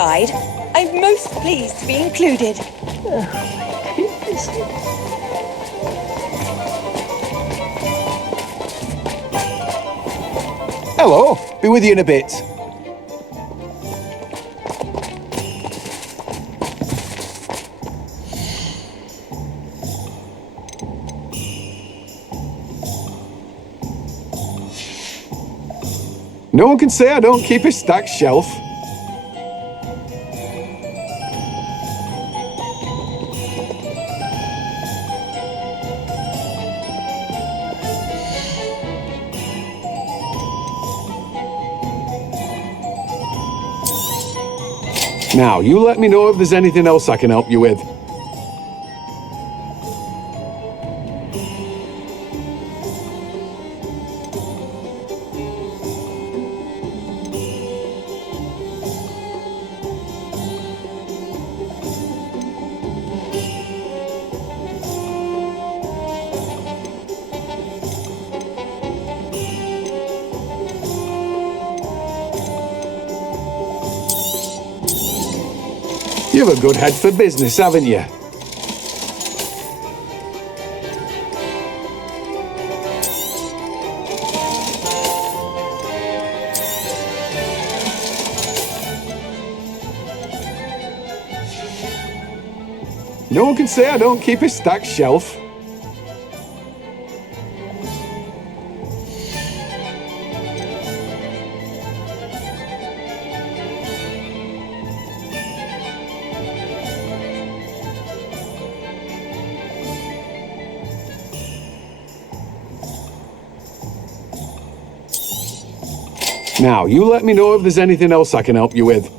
guide. I'm most pleased to be included. Hello, be with you in a bit. No one can say I don't keep a stacked shelf. Now, you let me know if there's anything else I can help you with. You've a good head for business, haven't you? No one can say I don't keep a stacked shelf. Now, you let me know if there's anything else I can help you with.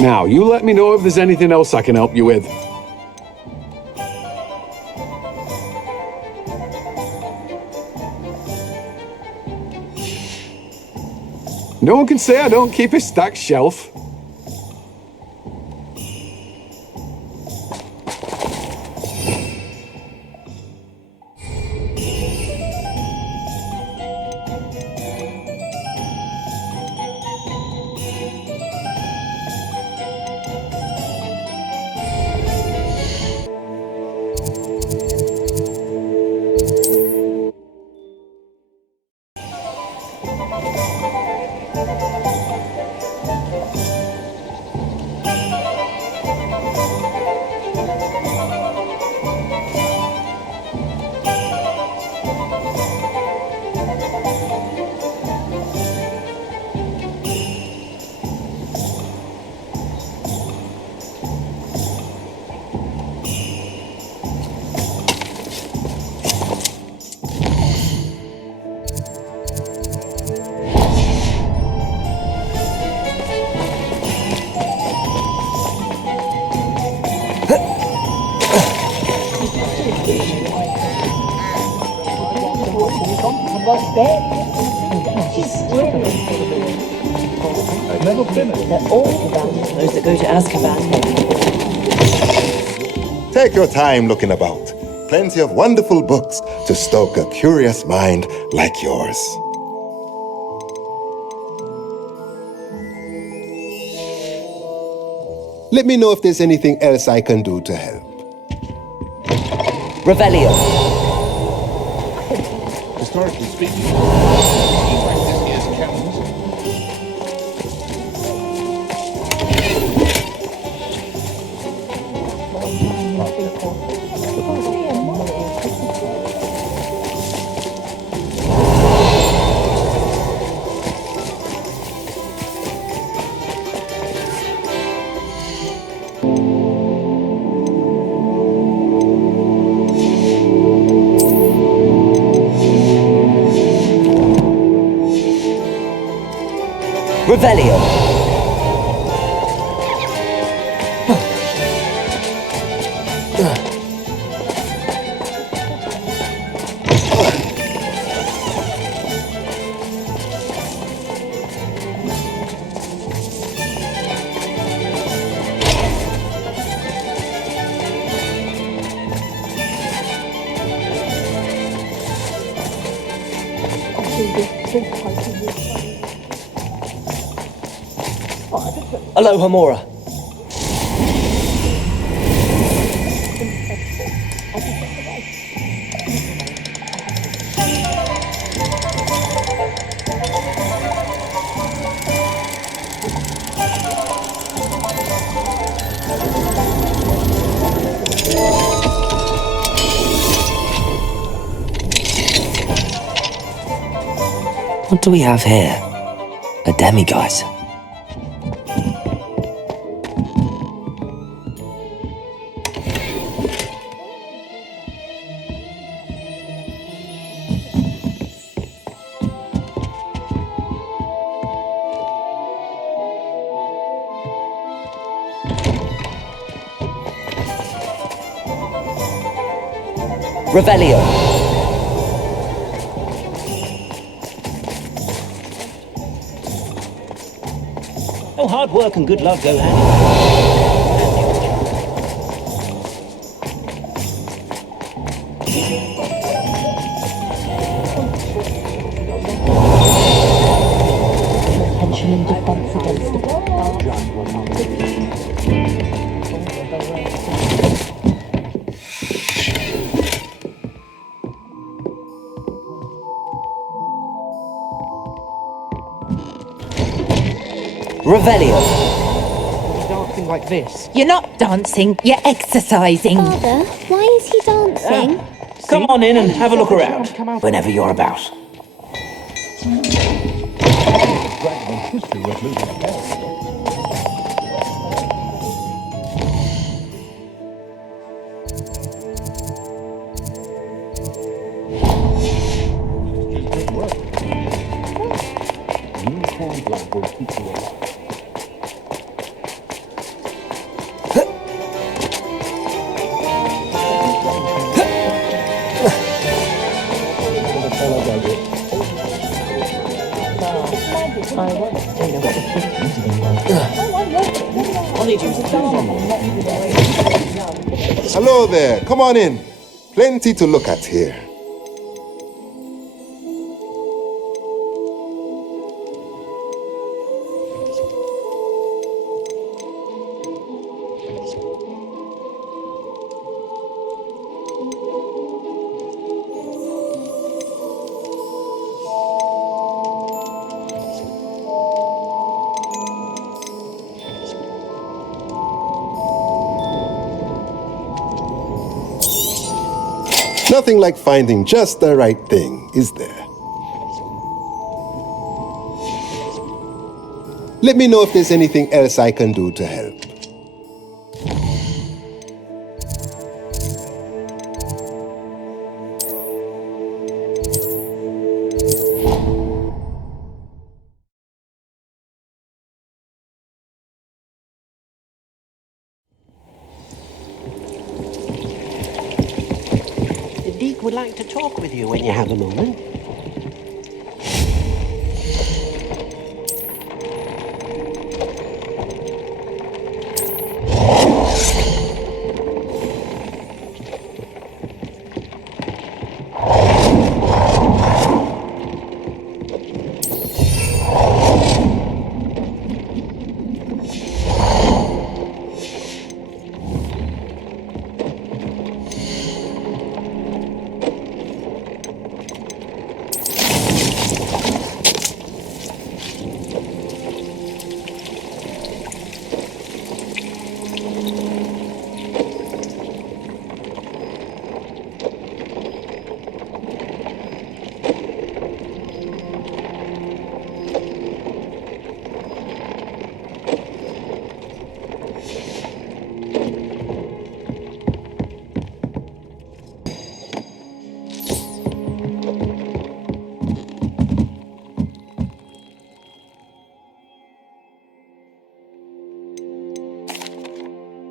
Now, you let me know if there's anything else I can help you with. No one can say I don't keep a stacked shelf. I've never been it. They're all about those that go to Azkaban. Take your time looking about. Plenty of wonderful books to stoke a curious mind like yours. Let me know if there's anything else I can do to help. Revelio. Historically speaking, this year's cannons. Revelio. Aloha Mora. What do we have here? A demiguise. Revelio. Oh, hard work and good luck go hand in hand. Attention in defense against Revelio. Dancing like this. You're not dancing, you're exercising. Father, why is he dancing? Come on in and have a look around whenever you're about. Unicorn blood will keep you alive. Hello there. Come on in. Plenty to look at here. Nothing like finding just the right thing, is there? Let me know if there's anything else I can do to help. Deke would like to talk with you when you have a moment.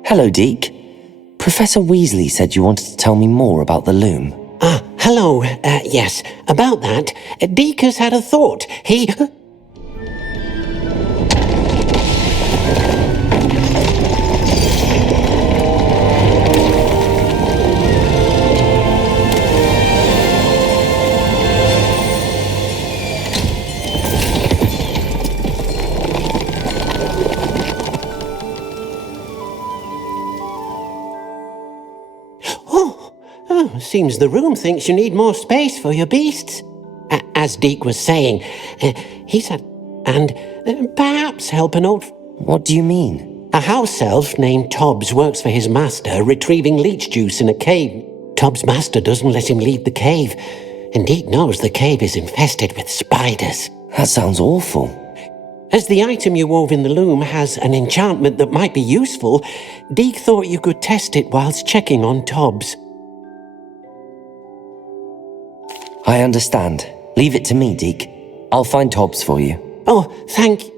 Hello, Deke. Professor Weasley said you wanted to tell me more about the loom. Hello. Yes, about that. Deke has had a thought. He... seems the room thinks you need more space for your beasts. As Deke was saying, he said, and perhaps help an old... What do you mean? A house elf named Tobbs works for his master, retrieving leech juice in a cave. Tobbs' master doesn't let him leave the cave, and Deke knows the cave is infested with spiders. That sounds awful. As the item you wove in the loom has an enchantment that might be useful, Deke thought you could test it whilst checking on Tobbs. I understand. Leave it to me, Deke. I'll find Tobbs for you. Oh, thank you.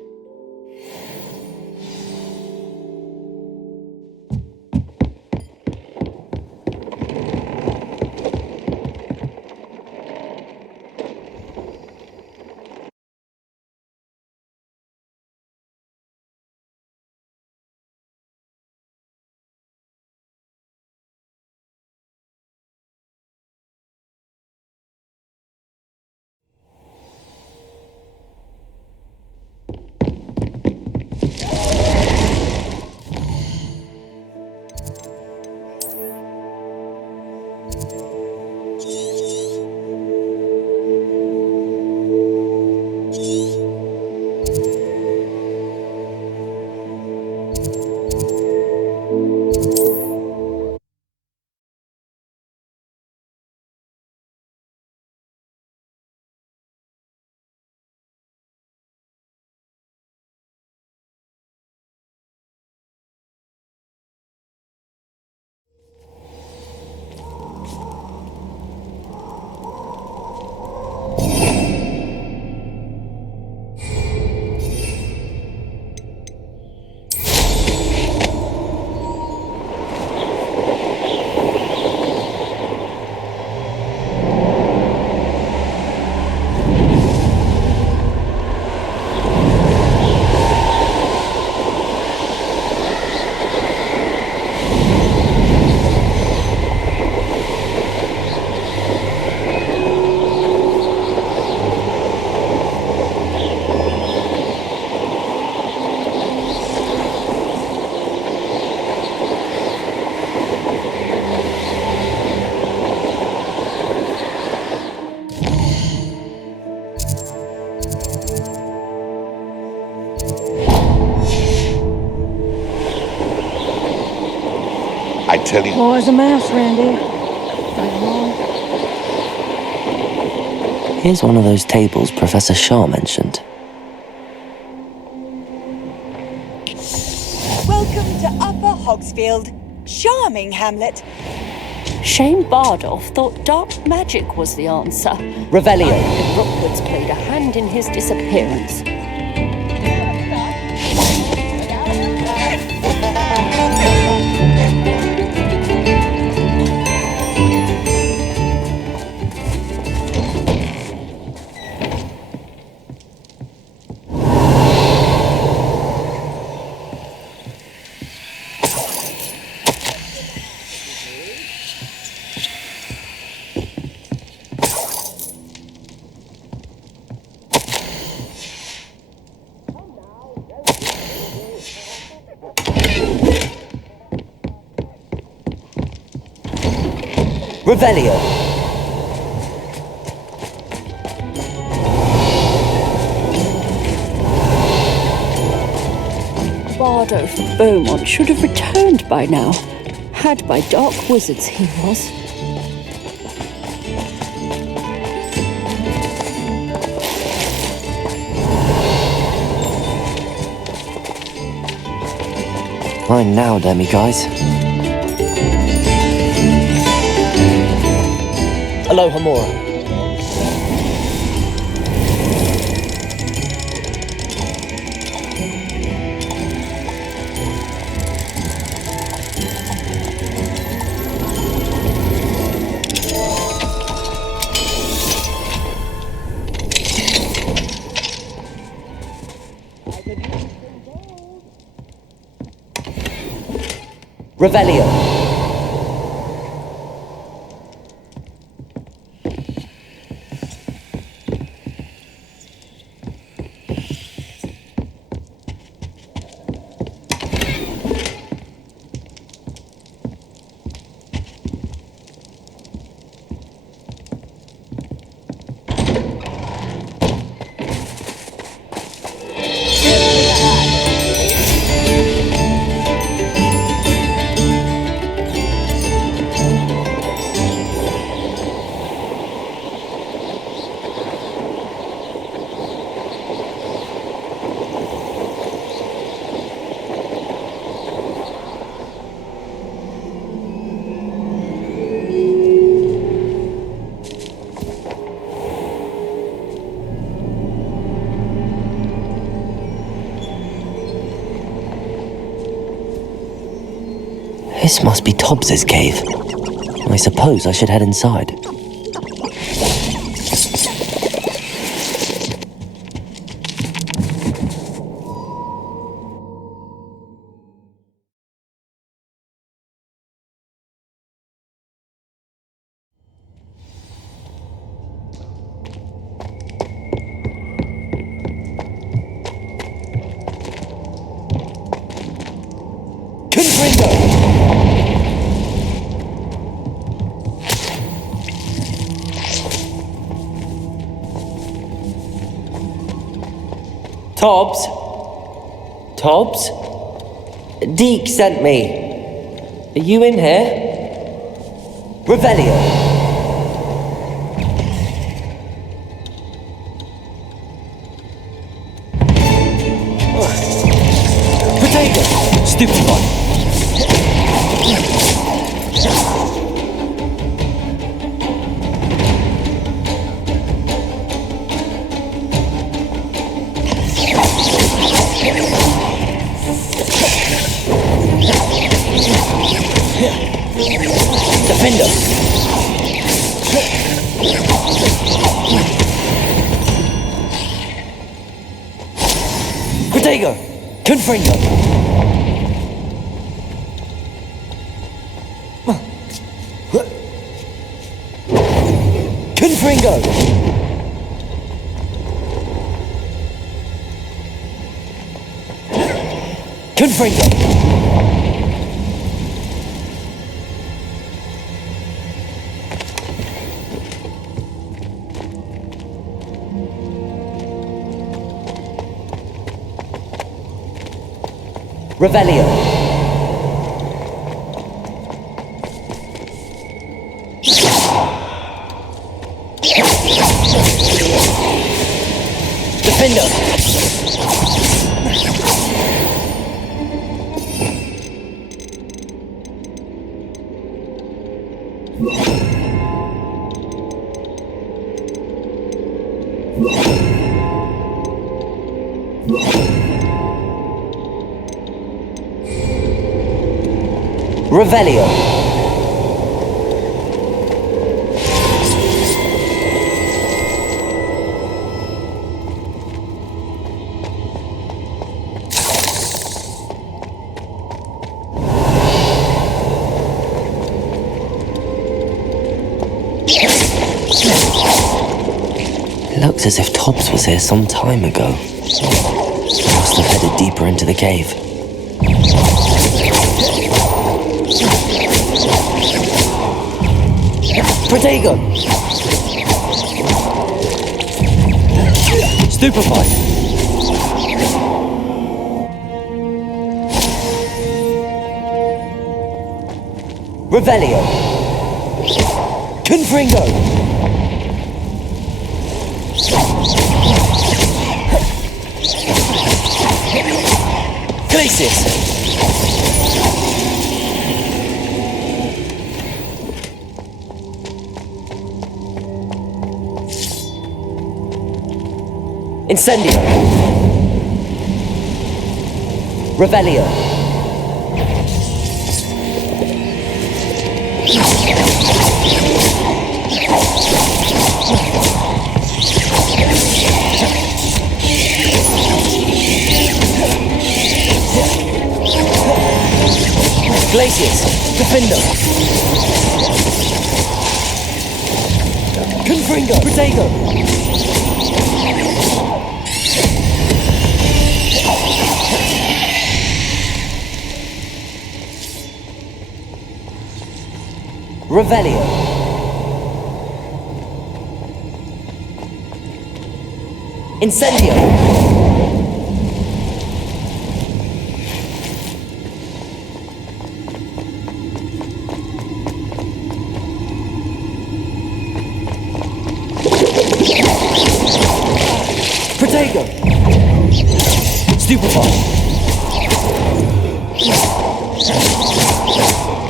I tell you. More as a mouse, Randy. Here's one of those tables Professor Shaw mentioned. Welcome to Upper Hogsfield. Charming hamlet. Shane Bardolph thought dark magic was the answer. Revelio and Rookwood's played a hand in his disappearance. Revelio! Bardolph of Beaumont should have returned by now. Had by dark wizards he was. Mine now, demi-guys. Aloha Mora. Revelio. This must be Tobbs's cave. I suppose I should head inside. Tobbs? Tobbs? Deke sent me. Are you in here? Revelio. Potato! Stupid one. Defender! Potato! Confringo! Confringo! Confringo! Revelio. Defender. Revelio. It looks as if Tobbs was here some time ago. He must have headed deeper into the cave. Protego! Stupefy! Revelio! Confringo! Glacis! Incendio! Revelio! Glacius! Defender! Confringo! Protego! Revelio. Incendio. Protego. Stupefy.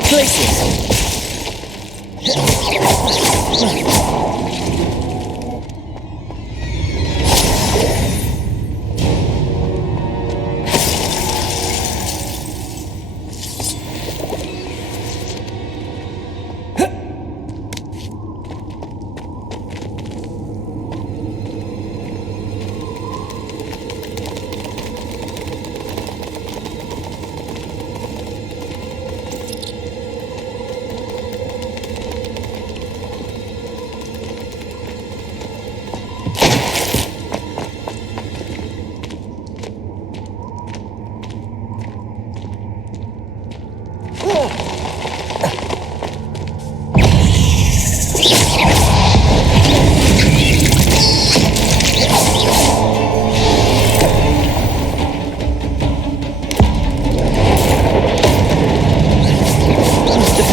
Glacius.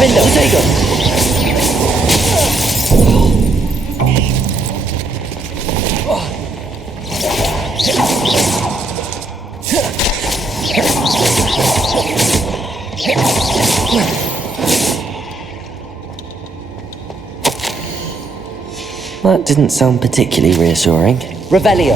Spindle. Protego. That didn't sound particularly reassuring. Revelio.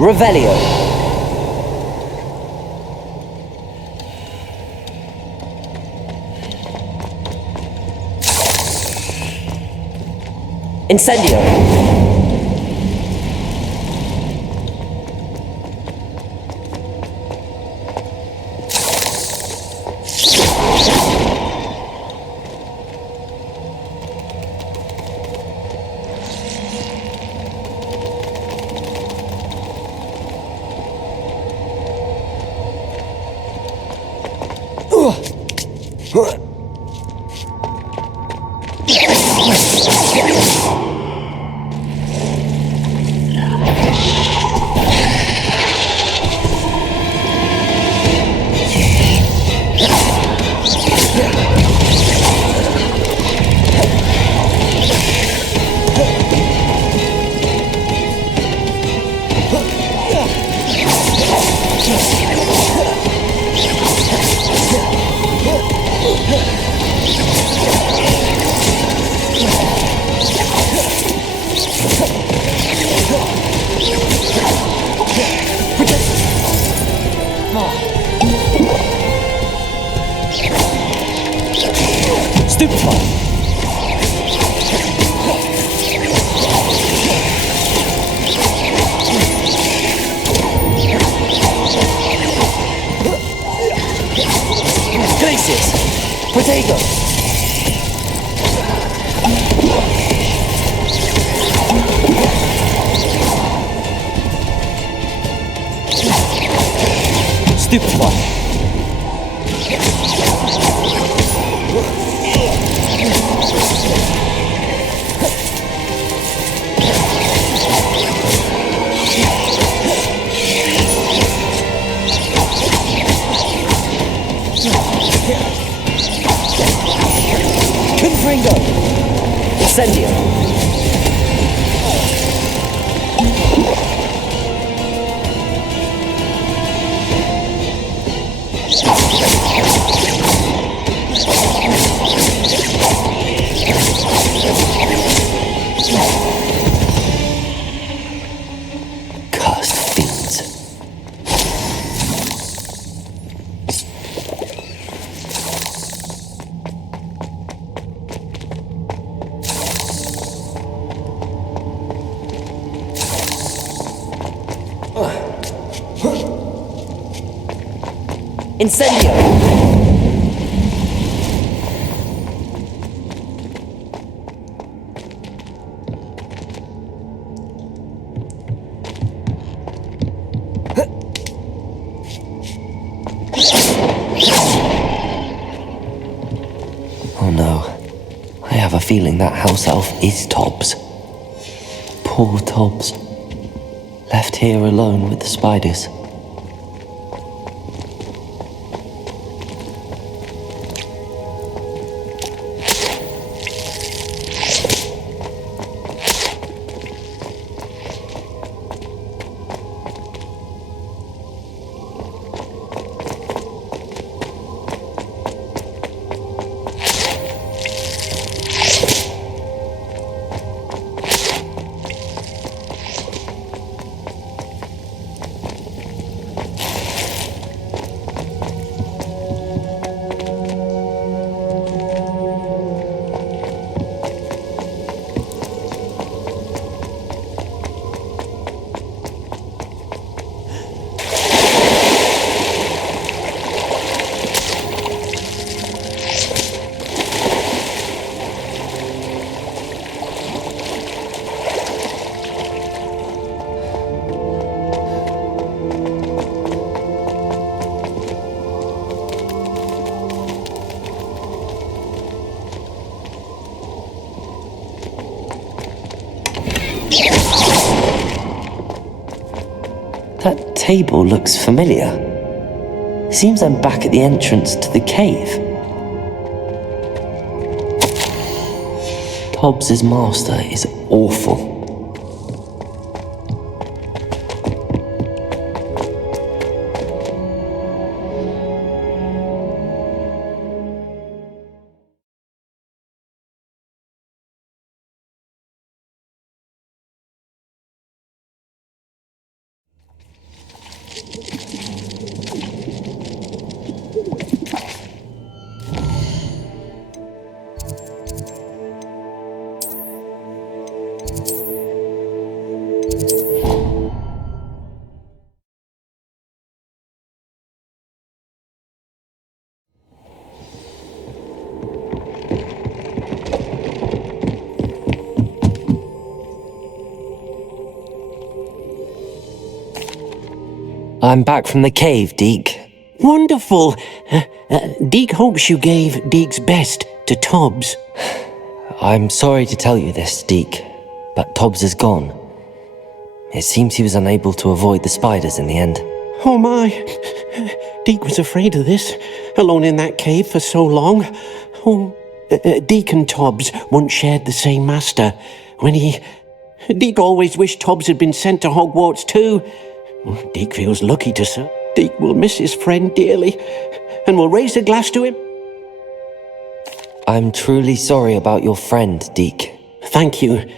Revelio. Incendio. Stupefy. Glacius. Protego. Stupefy. Confringo. Incendio. Cursed fiends. Incendio. Oh no. I have a feeling that house elf is Tobbs. Poor Tobbs. Left here alone with the spiders. cable looks familiar. Seems I'm back at the entrance to the cave. Tobbs's master is awful. I'm back from the cave, Deke. Wonderful. Deke hopes you gave Deke's best to Tobbs. I'm sorry to tell you this, Deke, but Tobbs is gone. It seems he was unable to avoid the spiders in the end. Oh my. Deke was afraid of this, alone in that cave for so long. Oh, Deke and Tobbs once shared the same master. Deke always wished Tobbs had been sent to Hogwarts too. Deke feels lucky to serve. Deke will miss his friend dearly, and will raise a glass to him. I'm truly sorry about your friend, Deke. Thank you.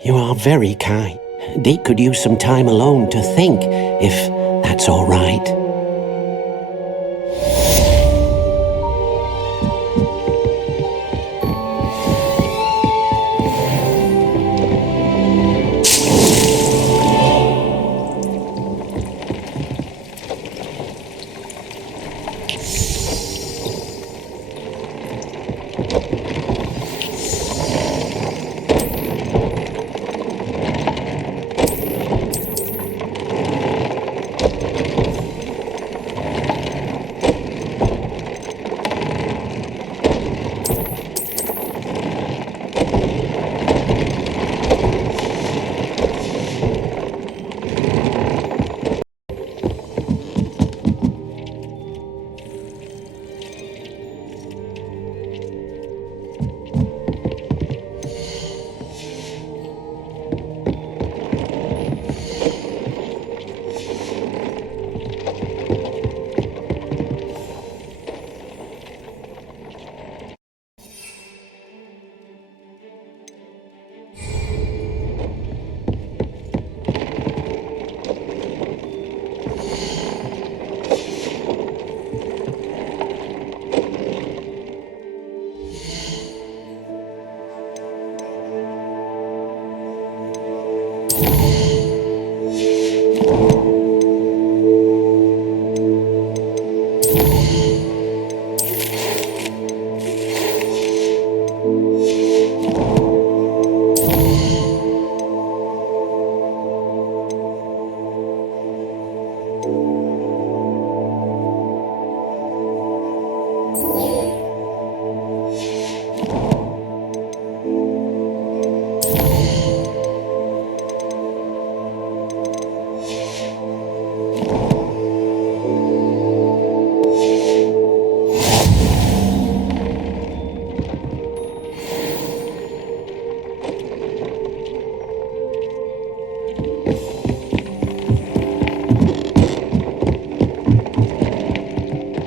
You are very kind. Deke could use some time alone to think, if that's all right.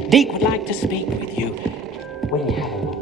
Deke would like to speak with you when you have a moment.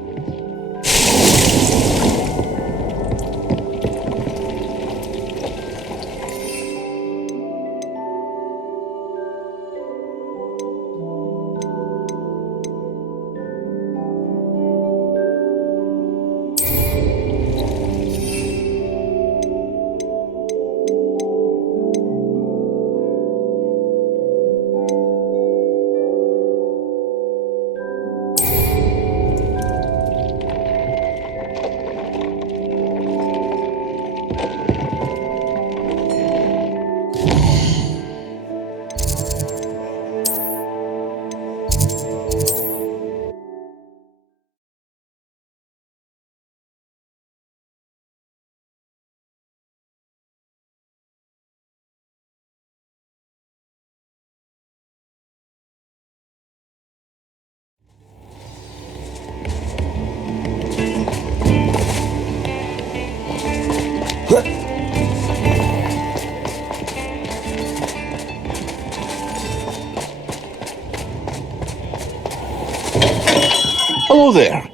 Hello there.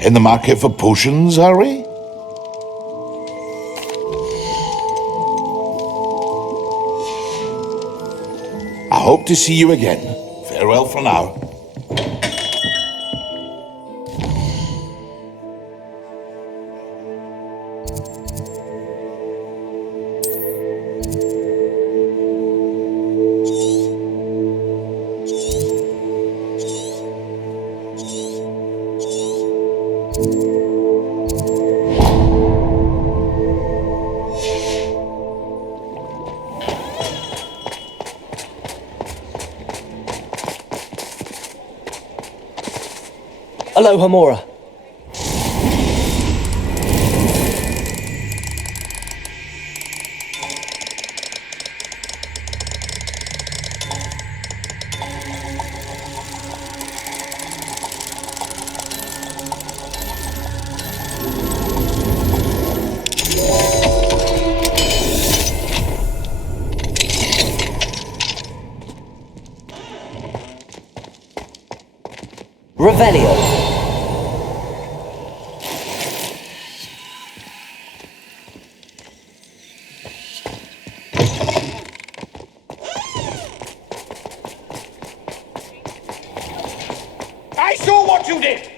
In the market for potions, are we? I hope to see you again. Farewell for now. Hello, Hamora. Revelio. I saw what you did!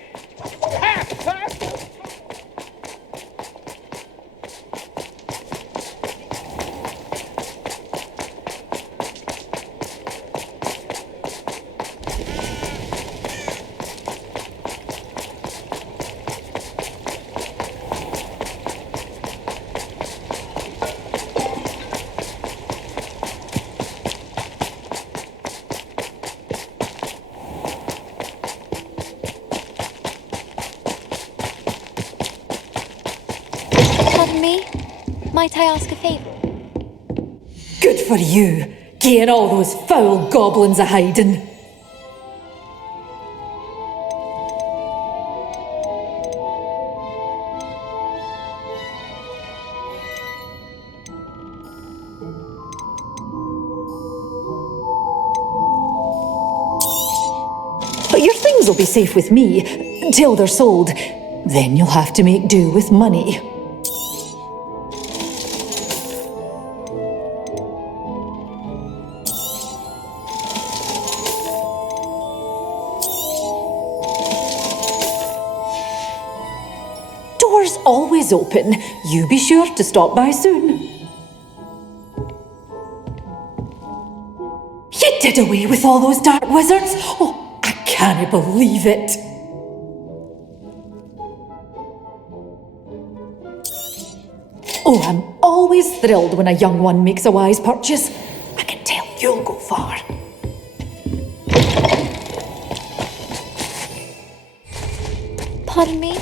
Pardon me? Might I ask a favour? Good for you, getting all those foul goblins a hiding. But your things will be safe with me until they're sold. Then you'll have to make do with money. Door's always open. You be sure to stop by soon. You did away with all those dark wizards? Oh, I can't believe it. Oh, I'm always thrilled when a young one makes a wise purchase. I can tell you'll go far. Pardon me?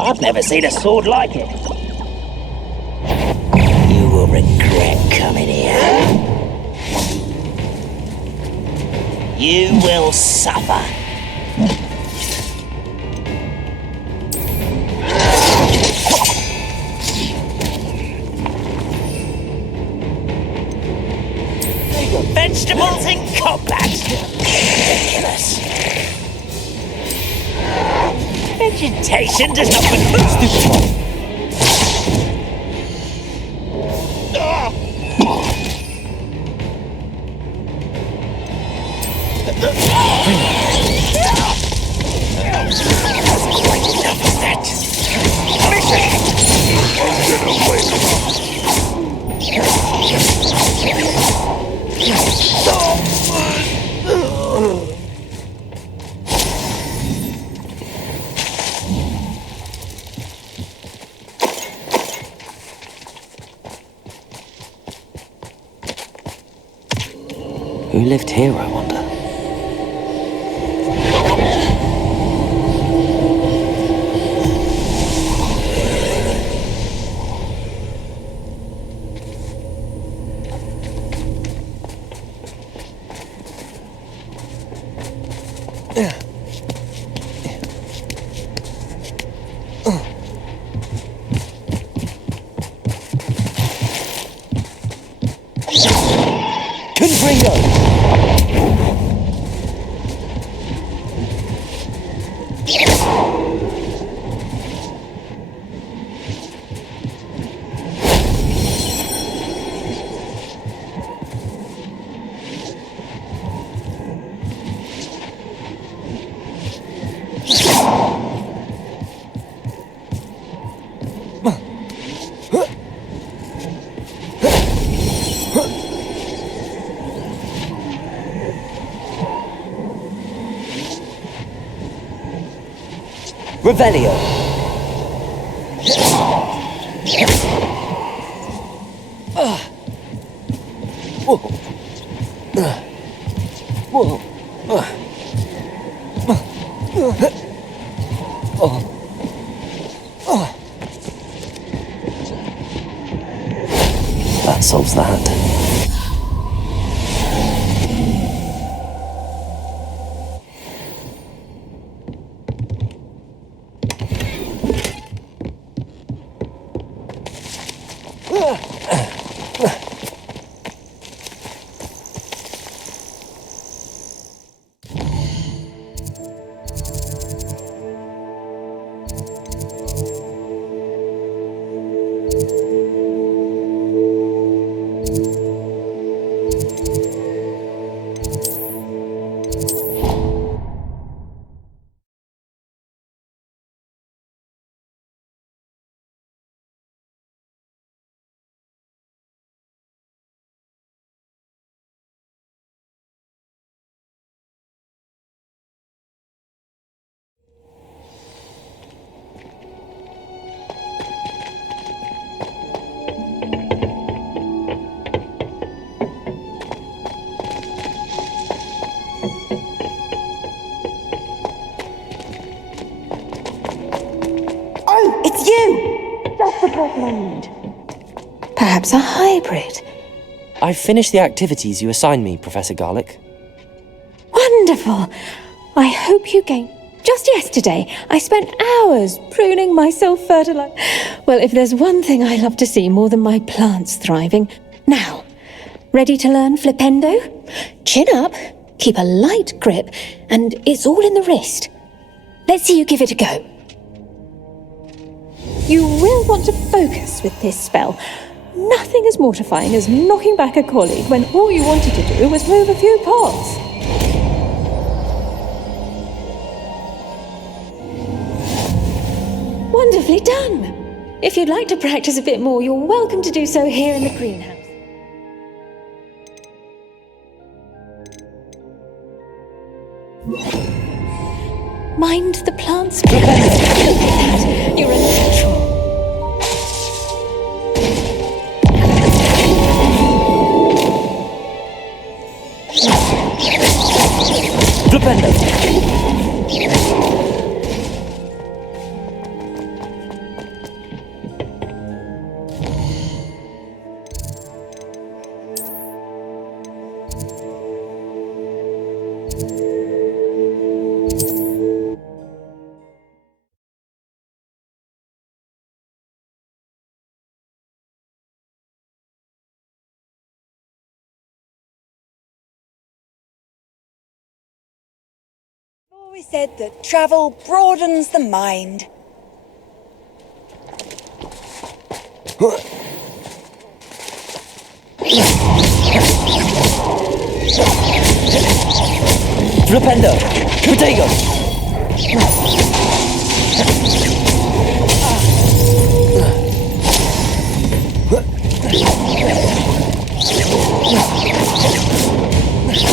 I've never seen a sword like it. You will regret coming here. You will suffer. Vegetables in combat. Ridiculous. Vegetation does not stupefy. Enough of that. Who lived here, I wonder? Revelio. That solves that. It's you! Just the person I need. Perhaps a hybrid. I've finished the activities you assigned me, Professor Garlic. Wonderful. I hope you gain. Just yesterday, I spent hours pruning my self-fertilizer. Well, if there's one thing I love to see more than my plants thriving. Now, ready to learn flipendo? Chin up, keep a light grip, and it's all in the wrist. Let's see you give it a go. You will want to focus with this spell. Nothing as mortifying as knocking back a colleague when all you wanted to do was move a few pots. Wonderfully done! If you'd like to practice a bit more, you're welcome to do so here in the greenhouse. Mind the plants. Look at that. You're a natural. Flipendo. Always said that travel broadens the mind. Flipendo. Potato.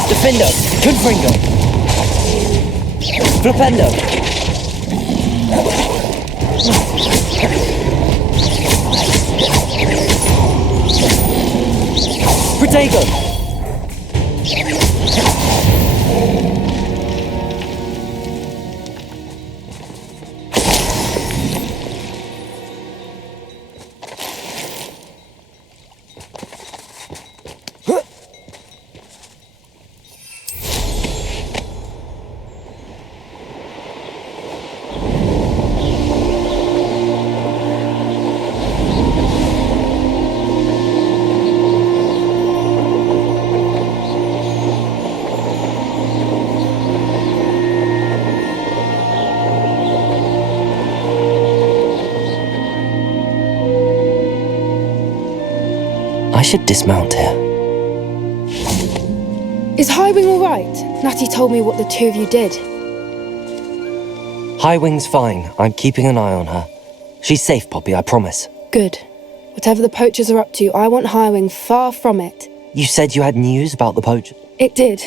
Defendo. Confringo. Flipendo. Protego. I should dismount here. Is Highwing all right? Natty told me what the two of you did. Highwing's fine. I'm keeping an eye on her. She's safe, Poppy, I promise. Good. Whatever the poachers are up to, I want Highwing far from it. You said you had news about the poachers? It did.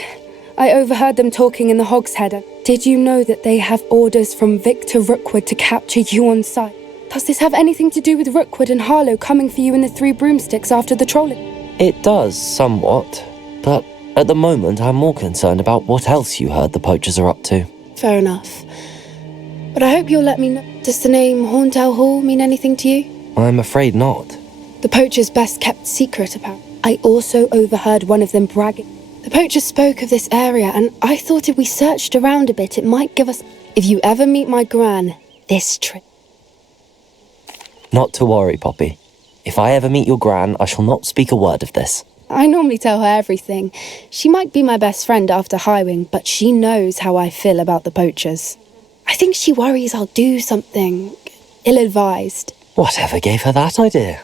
I overheard them talking in the Hogshead. Did you know that they have orders from Victor Rookwood to capture you on sight? Does this have anything to do with Rookwood and Harlow coming for you in the Three Broomsticks after the trolling? It does, somewhat. But at the moment, I'm more concerned about what else you heard the poachers are up to. Fair enough. But I hope you'll let me know. Does the name Horntail Hall mean anything to you? I'm afraid not. The poachers' best kept secret, apparently. I also overheard one of them bragging. The poachers spoke of this area, and I thought if we searched around a bit, it might give us... If you ever meet my gran, this trick. Not to worry, Poppy. If I ever meet your gran, I shall not speak a word of this. I normally tell her everything. She might be my best friend after Highwing, but she knows how I feel about the poachers. I think she worries I'll do something ill-advised. Whatever gave her that idea?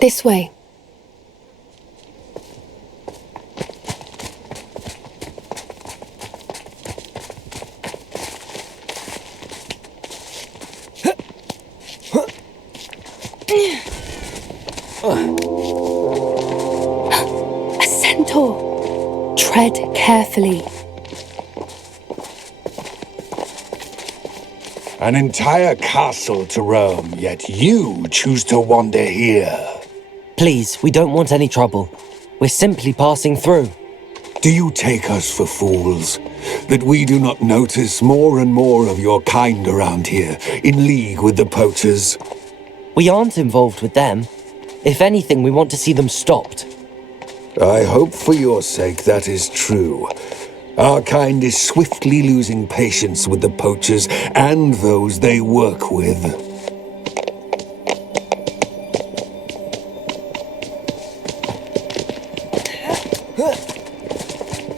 This way. A centaur. Tread carefully. An entire castle to roam, yet you choose to wander here. Please, we don't want any trouble. We're simply passing through. Do you take us for fools? That we do not notice more and more of your kind around here, in league with the poachers? We aren't involved with them. If anything, we want to see them stopped. I hope for your sake that is true. Our kind is swiftly losing patience with the poachers and those they work with.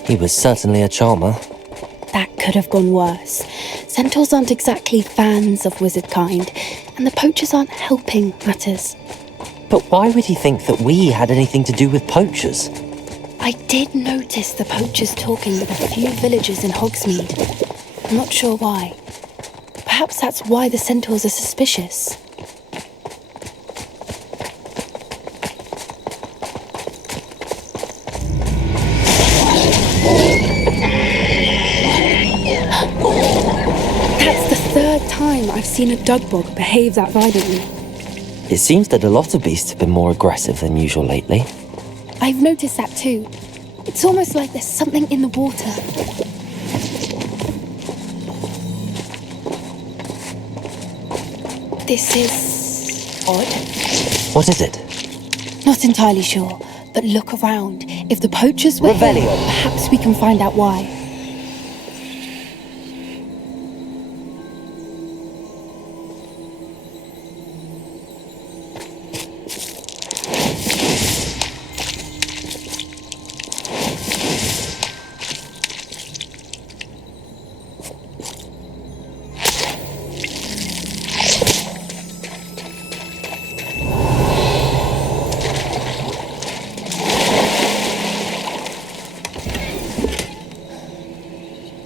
He was certainly a charmer. That could have gone worse. Centaurs aren't exactly fans of wizard kind, and the poachers aren't helping matters. But why would he think that we had anything to do with poachers? I did notice the poachers talking with a few villagers in Hogsmeade. I'm not sure why. Perhaps that's why the centaurs are suspicious. That's the third time I've seen a dugbog behave that violently. It seems that a lot of beasts have been more aggressive than usual lately. I've noticed that too. It's almost like there's something in the water. This is odd. What is it? Not entirely sure, but look around. If the poachers were here, Revelio. perhaps we can find out why.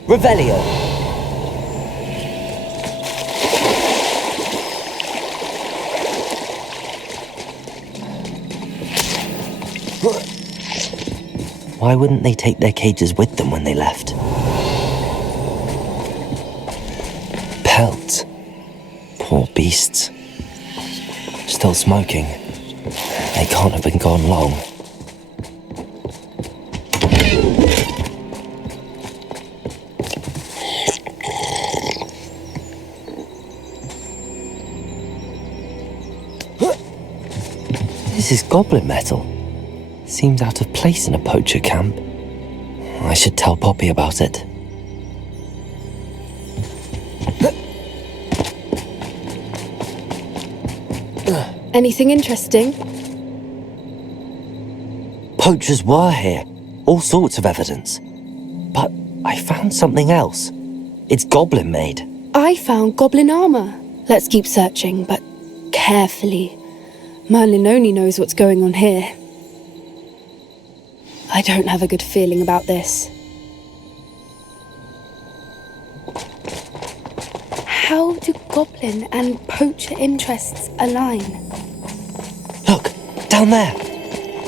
Revelio. Why wouldn't they take their cages with them when they left? Pelts. Poor beasts. Still smoking. They can't have been gone long. This is goblin metal. Seems out of place in a poacher camp. I should tell Poppy about it. Anything interesting? Poachers were here. All sorts of evidence. But I found something else. It's goblin made. I found goblin armor. Let's keep searching, but carefully. Merlin only knows what's going on here. I don't have a good feeling about this. How do goblin and poacher interests align? Look, down there.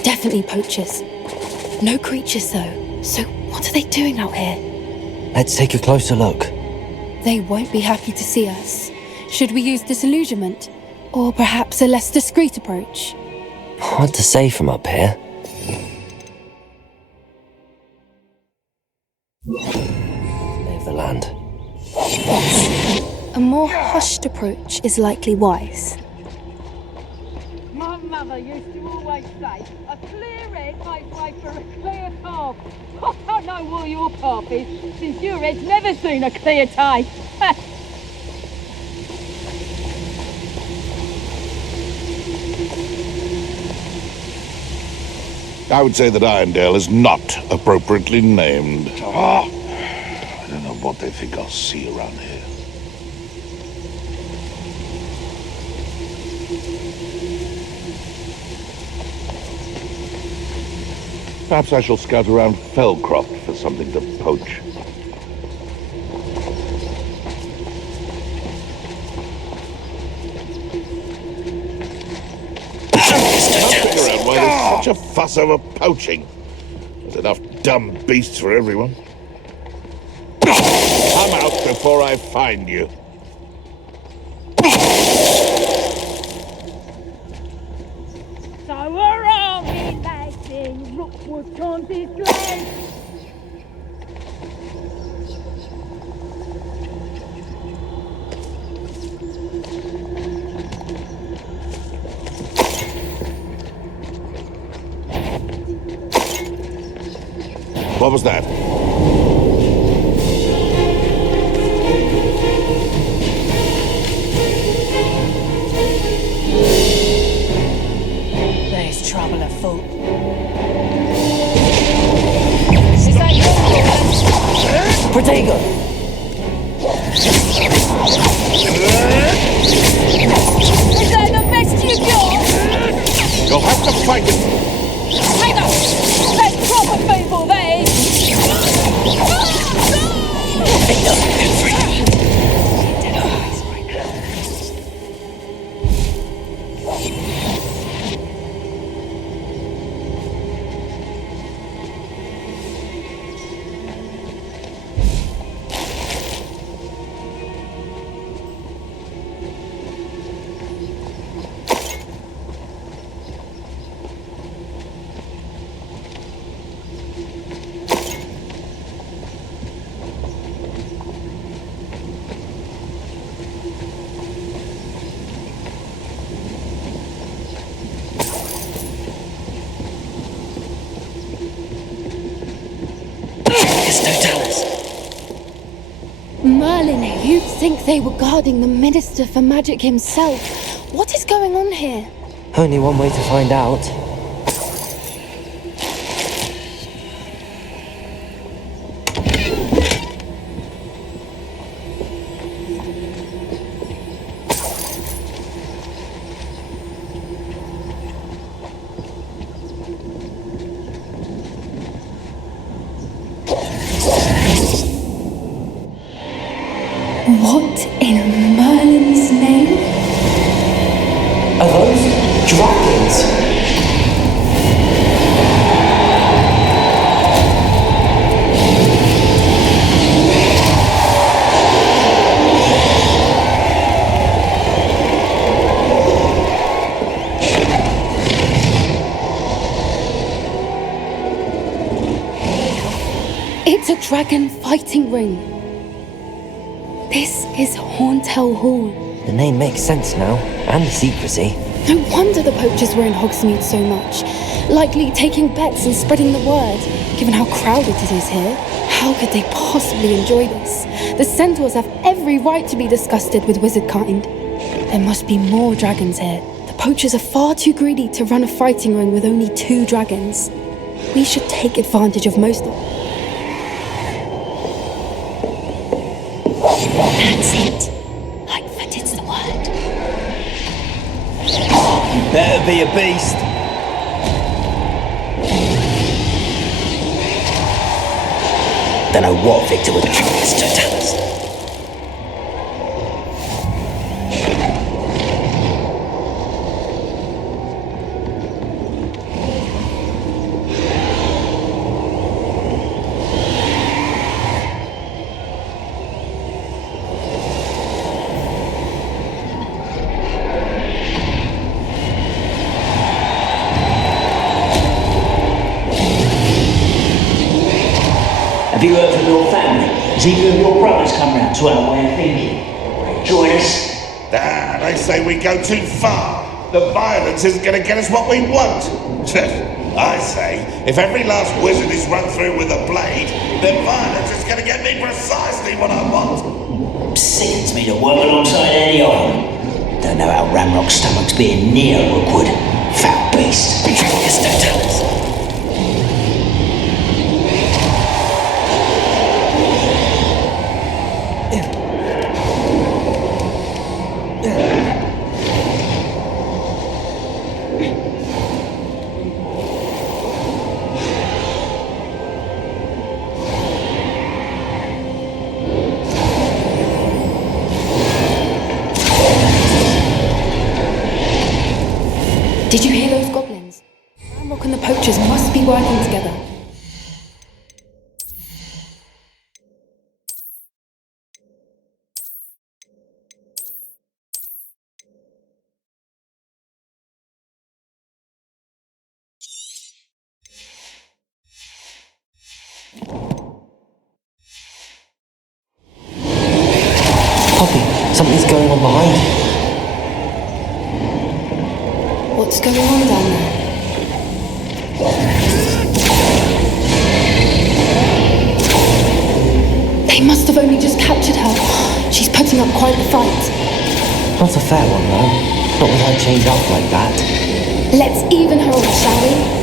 Definitely poachers. No creatures though. So what are they doing out here? Let's take a closer look. They won't be happy to see us. Should we use disillusionment? Or perhaps a less discreet approach? Hard to say from up here. Lay of the land. A more hushed approach is likely wise. My mother used to always say, a clear head makes way for a clear path. I don't know what your path is, since your head's never seen a clear day. I would say that Irondale is not appropriately named. I don't know what they think I'll see around here. Perhaps I shall scout around Fellcroft for something to poach. Why there's such a fuss over poaching? There's enough dumb beasts for everyone. Come out before I find you. So we're all in that thing, Rookwood on this land. What was that? There's trouble afoot. Protego! Is that the best you've got? You'll have to fight it! Hang on! That's proper people, they! Merlin, you'd think they were guarding the Minister for Magic himself. What is going on here? Only one way to find out. What in Merlin's name? Are those dragons? It's a dragon fighting ring. This is Hauntel Hall. The name makes sense now, and the secrecy. No wonder the poachers were in Hogsmeade so much. Likely taking bets and spreading the word, given how crowded it is here. How could they possibly enjoy this? The centaurs have every right to be disgusted with wizard kind. There must be more dragons here. The poachers are far too greedy to run a fighting ring with only 2 dragons. We should take advantage of most of them. That's it. Lightfoot, it's the word. You better be a beast. Don't know what Victor would trust to tell us. Have you heard from your family? Has either of your brothers come round to our way of thinking? Join us? They say we go too far. The violence isn't going to get us what we want. I say, if every last wizard is run through with a blade, then violence is going to get me precisely what I want. Sickens me to work alongside any of them. Don't know how Ramrock's stomach's being near Rookwood. Foul beast. Yes, don't tell us. Did you hear those goblins? Ramrock and the poachers must be working together. Poppy, something's going on behind you. What's going on down there? They must have only just captured her. She's putting up quite a fight. Not a fair one, though. Not with her chained up like that. Let's even her off, shall we?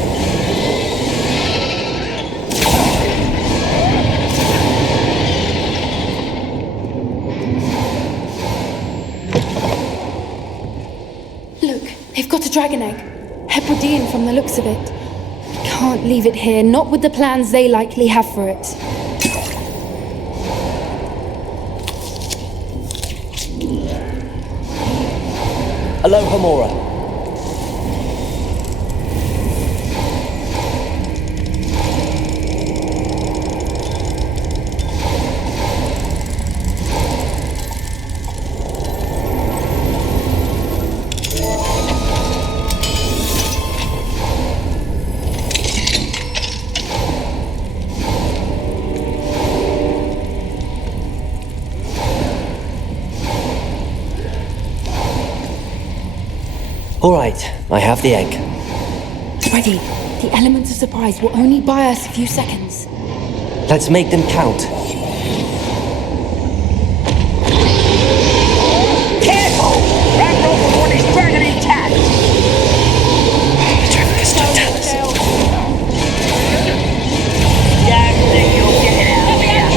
They've got a dragon egg. Hebridean from the looks of it. Can't leave it here, not with the plans they likely have for it. Aloha, Mora. All right, I have the egg. Ready. The element of surprise will only buy us a few seconds. Let's make them count. Careful! Ramrock will want his dragon intact! Travis, don't tell us. Don't think you'll get it out of here.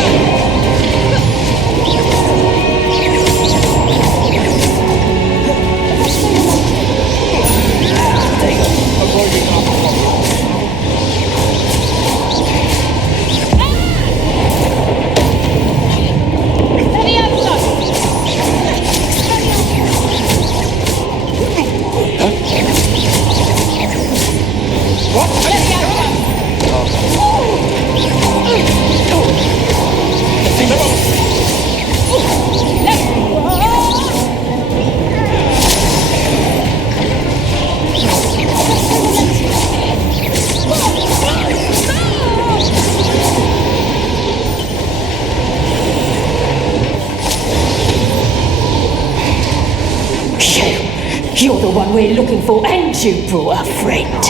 You're the one we're looking for, and you brought a friend.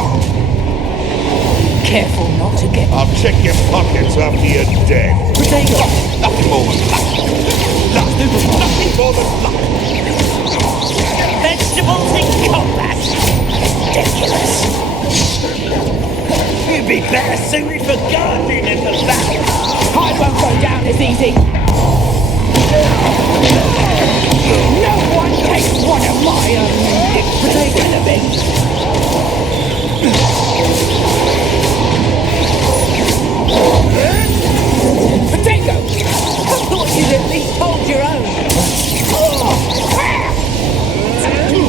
Careful not to get... I'll check your pockets after you're dead. Potato! Nothing more than luck. Nothing more than luck. Vegetables in combat? Ridiculous. You'd be better suited for gardening in the valley. I won't go down as easy. No one takes one of my Potato enemies. Potato! I thought you'd at least hold your own.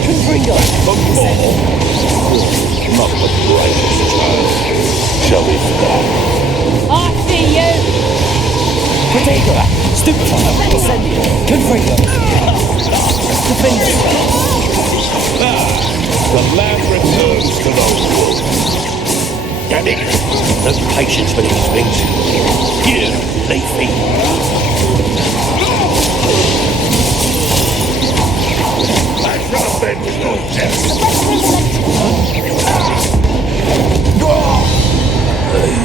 Confringo. Not the brightest child. Shall we start? I see you. Potato. Stupefier. Incendio. Confringo. Defender. The land returns to the wolf. Damn it. No patience for these things. Here, Leafy. I shall avenge your death.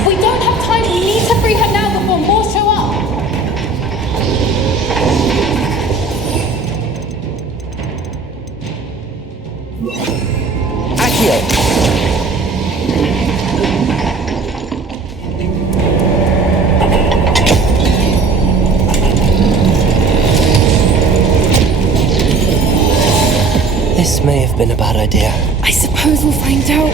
We don't have time. We need to free her now before more show up. Accio! This may have been a bad idea. I suppose we'll find out.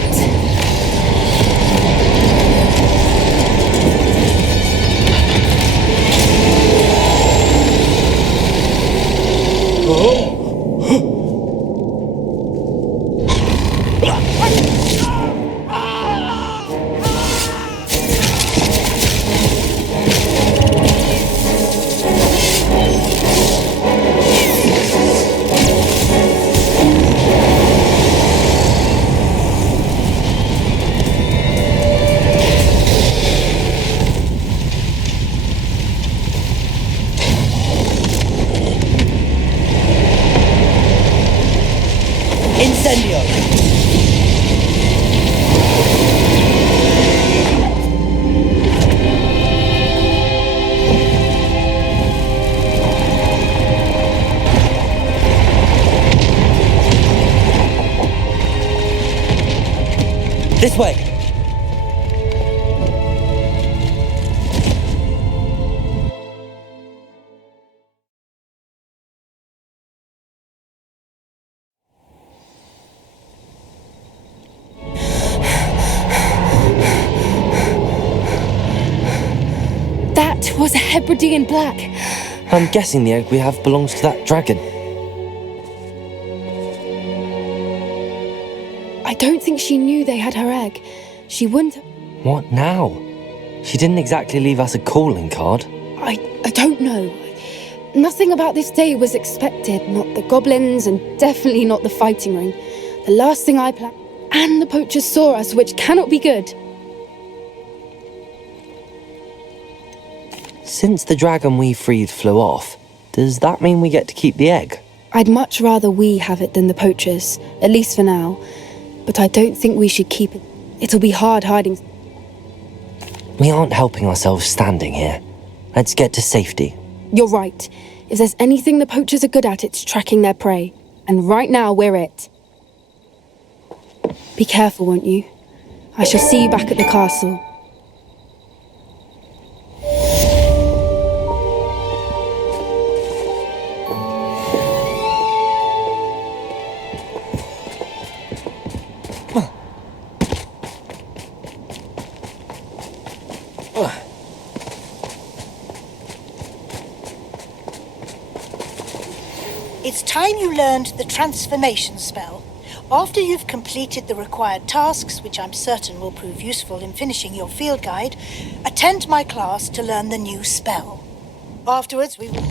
Incendio. This way! That was a Hebridean black. I'm guessing the egg we have belongs to that dragon. I don't think she knew they had her egg. She wouldn't have... What now? She didn't exactly leave us a calling card. I don't know. Nothing about this day was expected. Not the goblins and definitely not the fighting ring. The last thing I planned. And the poachers saw us, which cannot be good. Since the dragon we freed flew off, does that mean we get to keep the egg? I'd much rather we have it than the poachers, at least for now. But I don't think we should keep it. It'll be hard hiding. We aren't helping ourselves standing here. Let's get to safety. You're right. If there's anything the poachers are good at, it's tracking their prey. And right now, we're it. Be careful, won't you? I shall see you back at the castle. It's time you learned the transformation spell. After you've completed the required tasks, which I'm certain will prove useful in finishing your field guide, attend my class to learn the new spell. Afterwards, we will...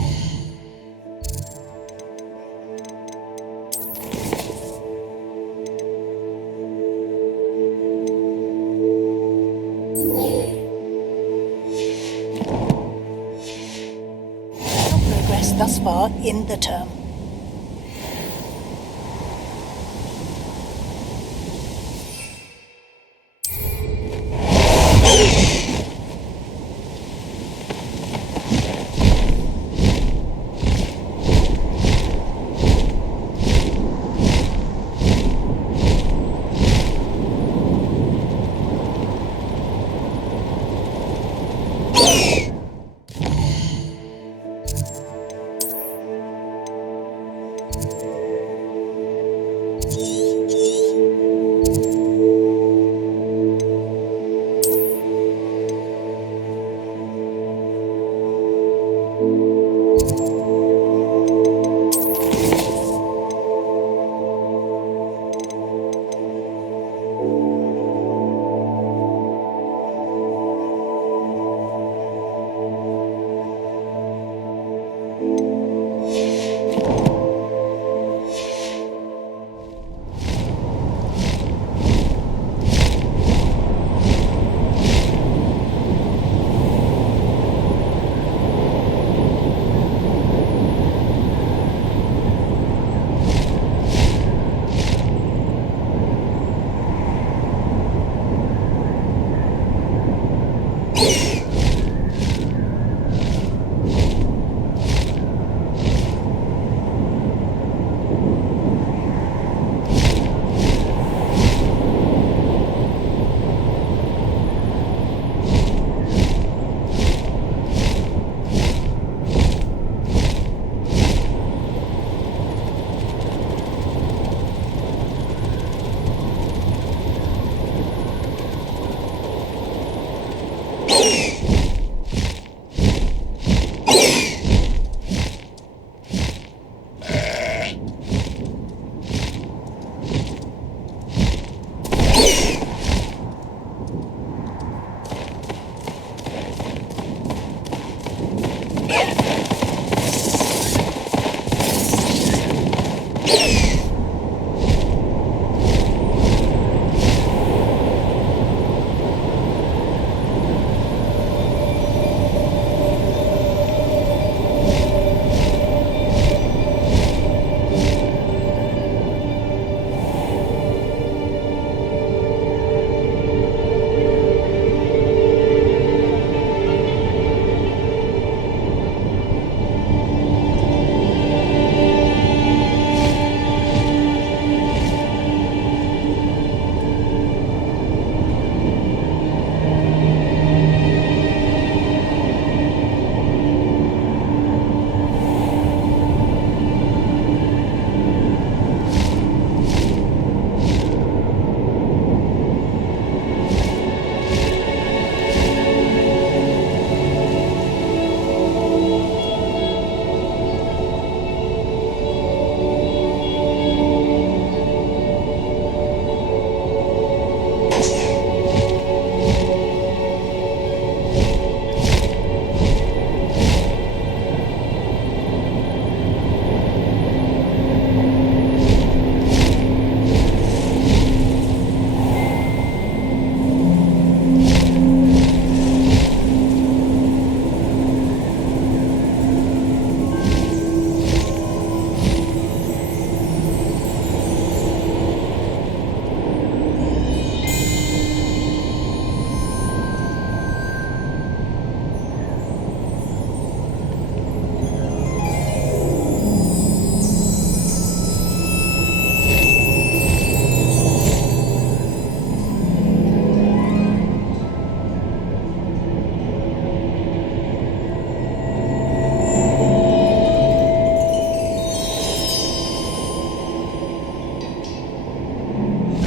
Progress thus far in the term.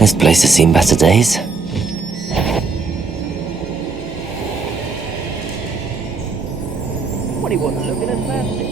This place has seen better days. What he wasn't looking at plastic.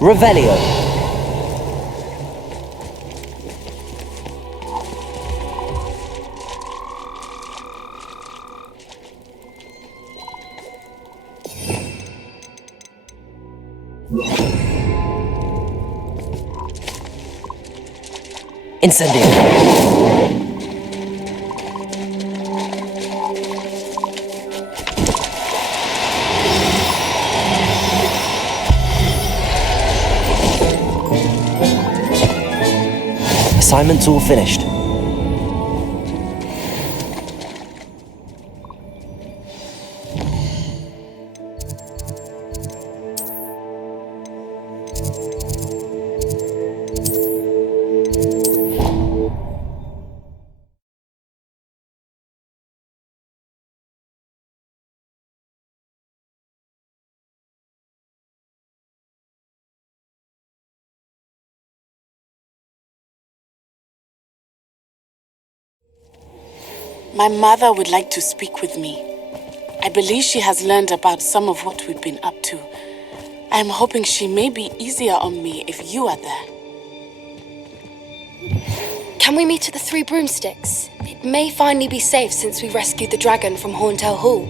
Revelio. Incendio. Assignment's all finished. My mother would like to speak with me. I believe she has learned about some of what we've been up to. I'm hoping she may be easier on me if you are there. Can we meet at the Three Broomsticks? It may finally be safe since we rescued the dragon from Horntail Hall.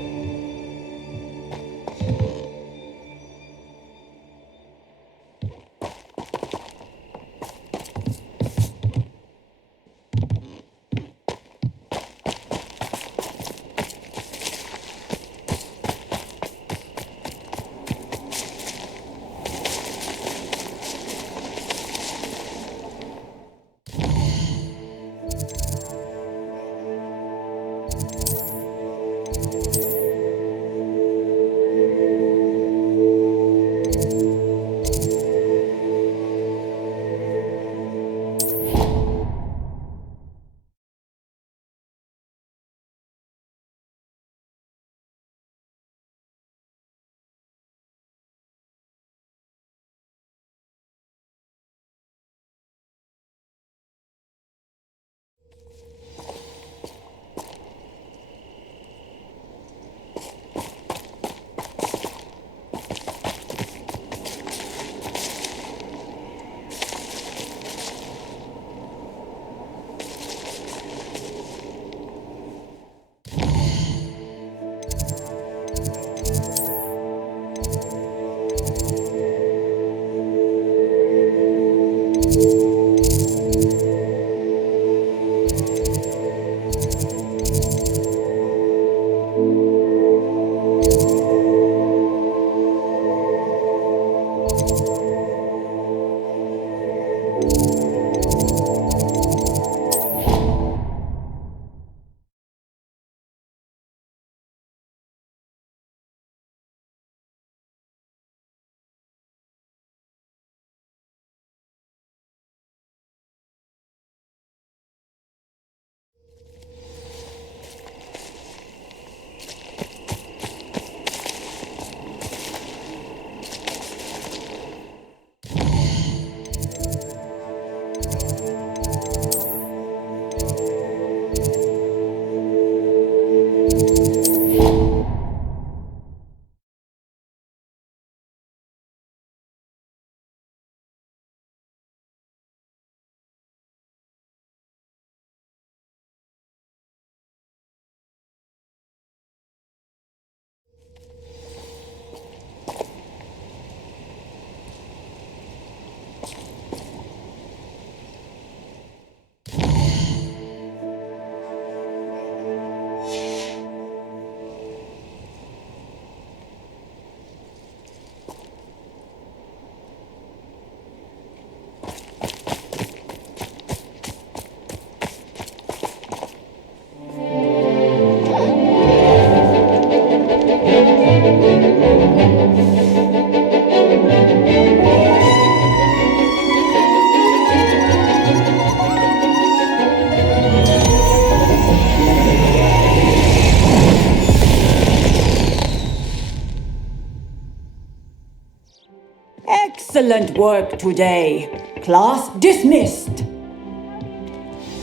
Excellent work today. Class dismissed.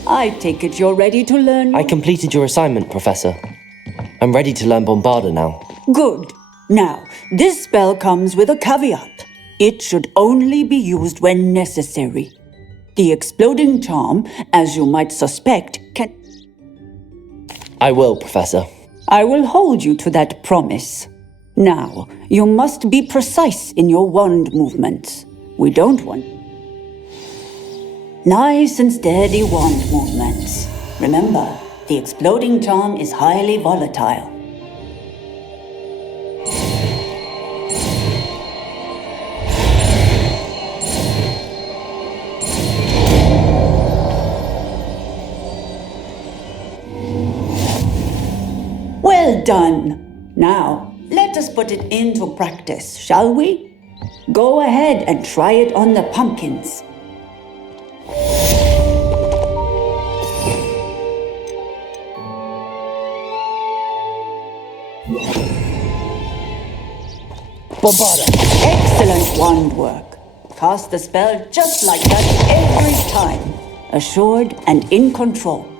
I take it you're ready to learn. I completed your assignment, Professor. I'm ready to learn Bombarda now. Good. Now, this spell comes with a caveat. It should only be used when necessary. The exploding charm, as you might suspect, can... I will, Professor. I will hold you to that promise. Now, you must be precise in your wand movements. We don't want... Nice and steady wand movements. Remember, the exploding charm is highly volatile. Well done. Now, let us put it into practice, shall we? Go ahead and try it on the pumpkins. Bombarda! Excellent wand work. Cast the spell just like that every time. Assured and in control.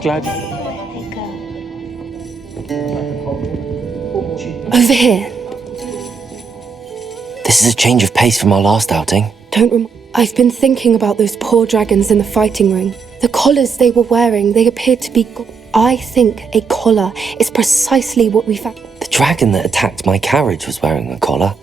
Glad. Over here. This is a change of pace from our last outing. I've been thinking about those poor dragons in the fighting ring. The collars they were wearing, they appeared to be... I think a collar is precisely what we found. The dragon that attacked my carriage was wearing a collar,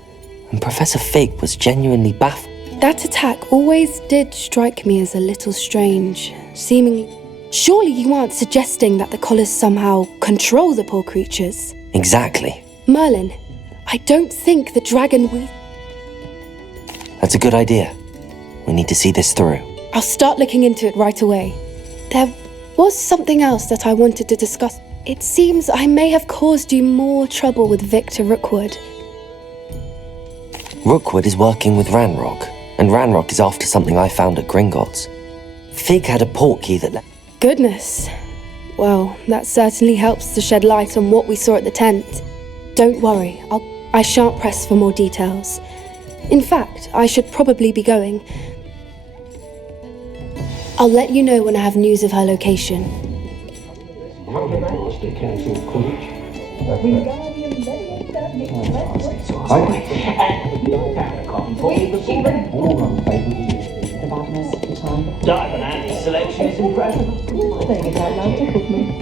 and Professor Fig was genuinely baffled. That attack always did strike me as a little strange, seemingly... Surely you aren't suggesting that the collars somehow control the poor creatures? Exactly. Merlin, I don't think the dragon we... That's a good idea. We need to see this through. I'll start looking into it right away. There was something else that I wanted to discuss. It seems I may have caused you more trouble with Victor Rookwood. Rookwood is working with Ranrock, and Ranrock is after something I found at Gringotts. Fig had a portkey that... Goodness. Well, that certainly helps to shed light on what we saw at the tent. Don't worry, I shan't press for more details. In fact, I should probably be going. I'll let you know when I have news of her location. Diamond Andy's selection is impressive. Saying it out loud tickles me.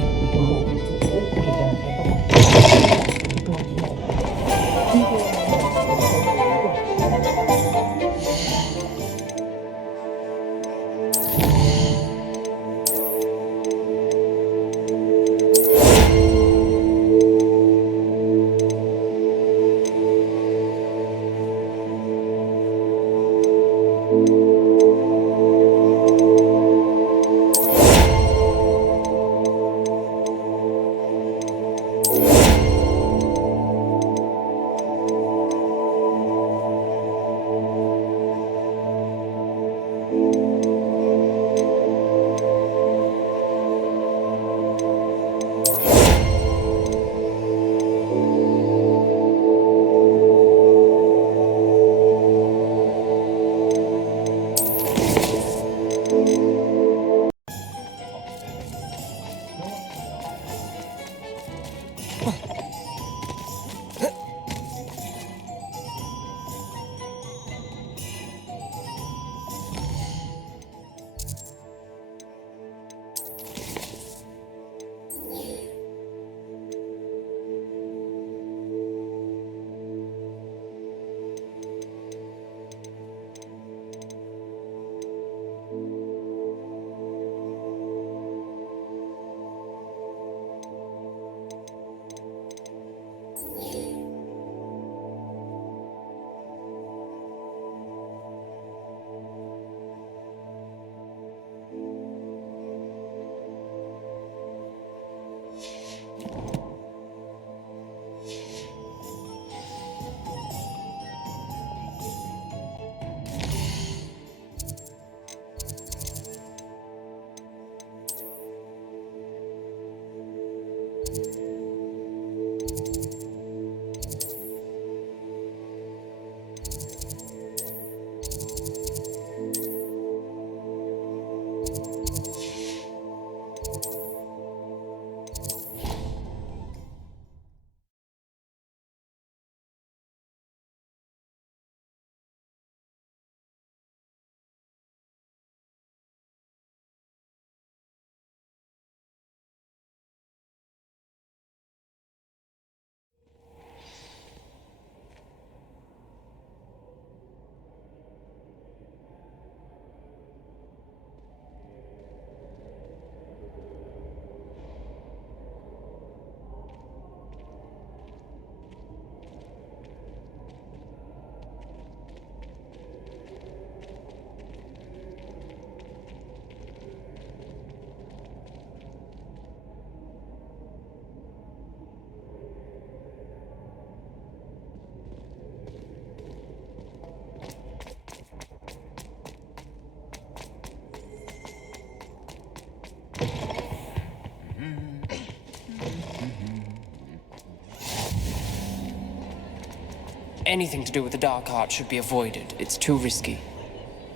Anything to do with the dark arts should be avoided. It's too risky.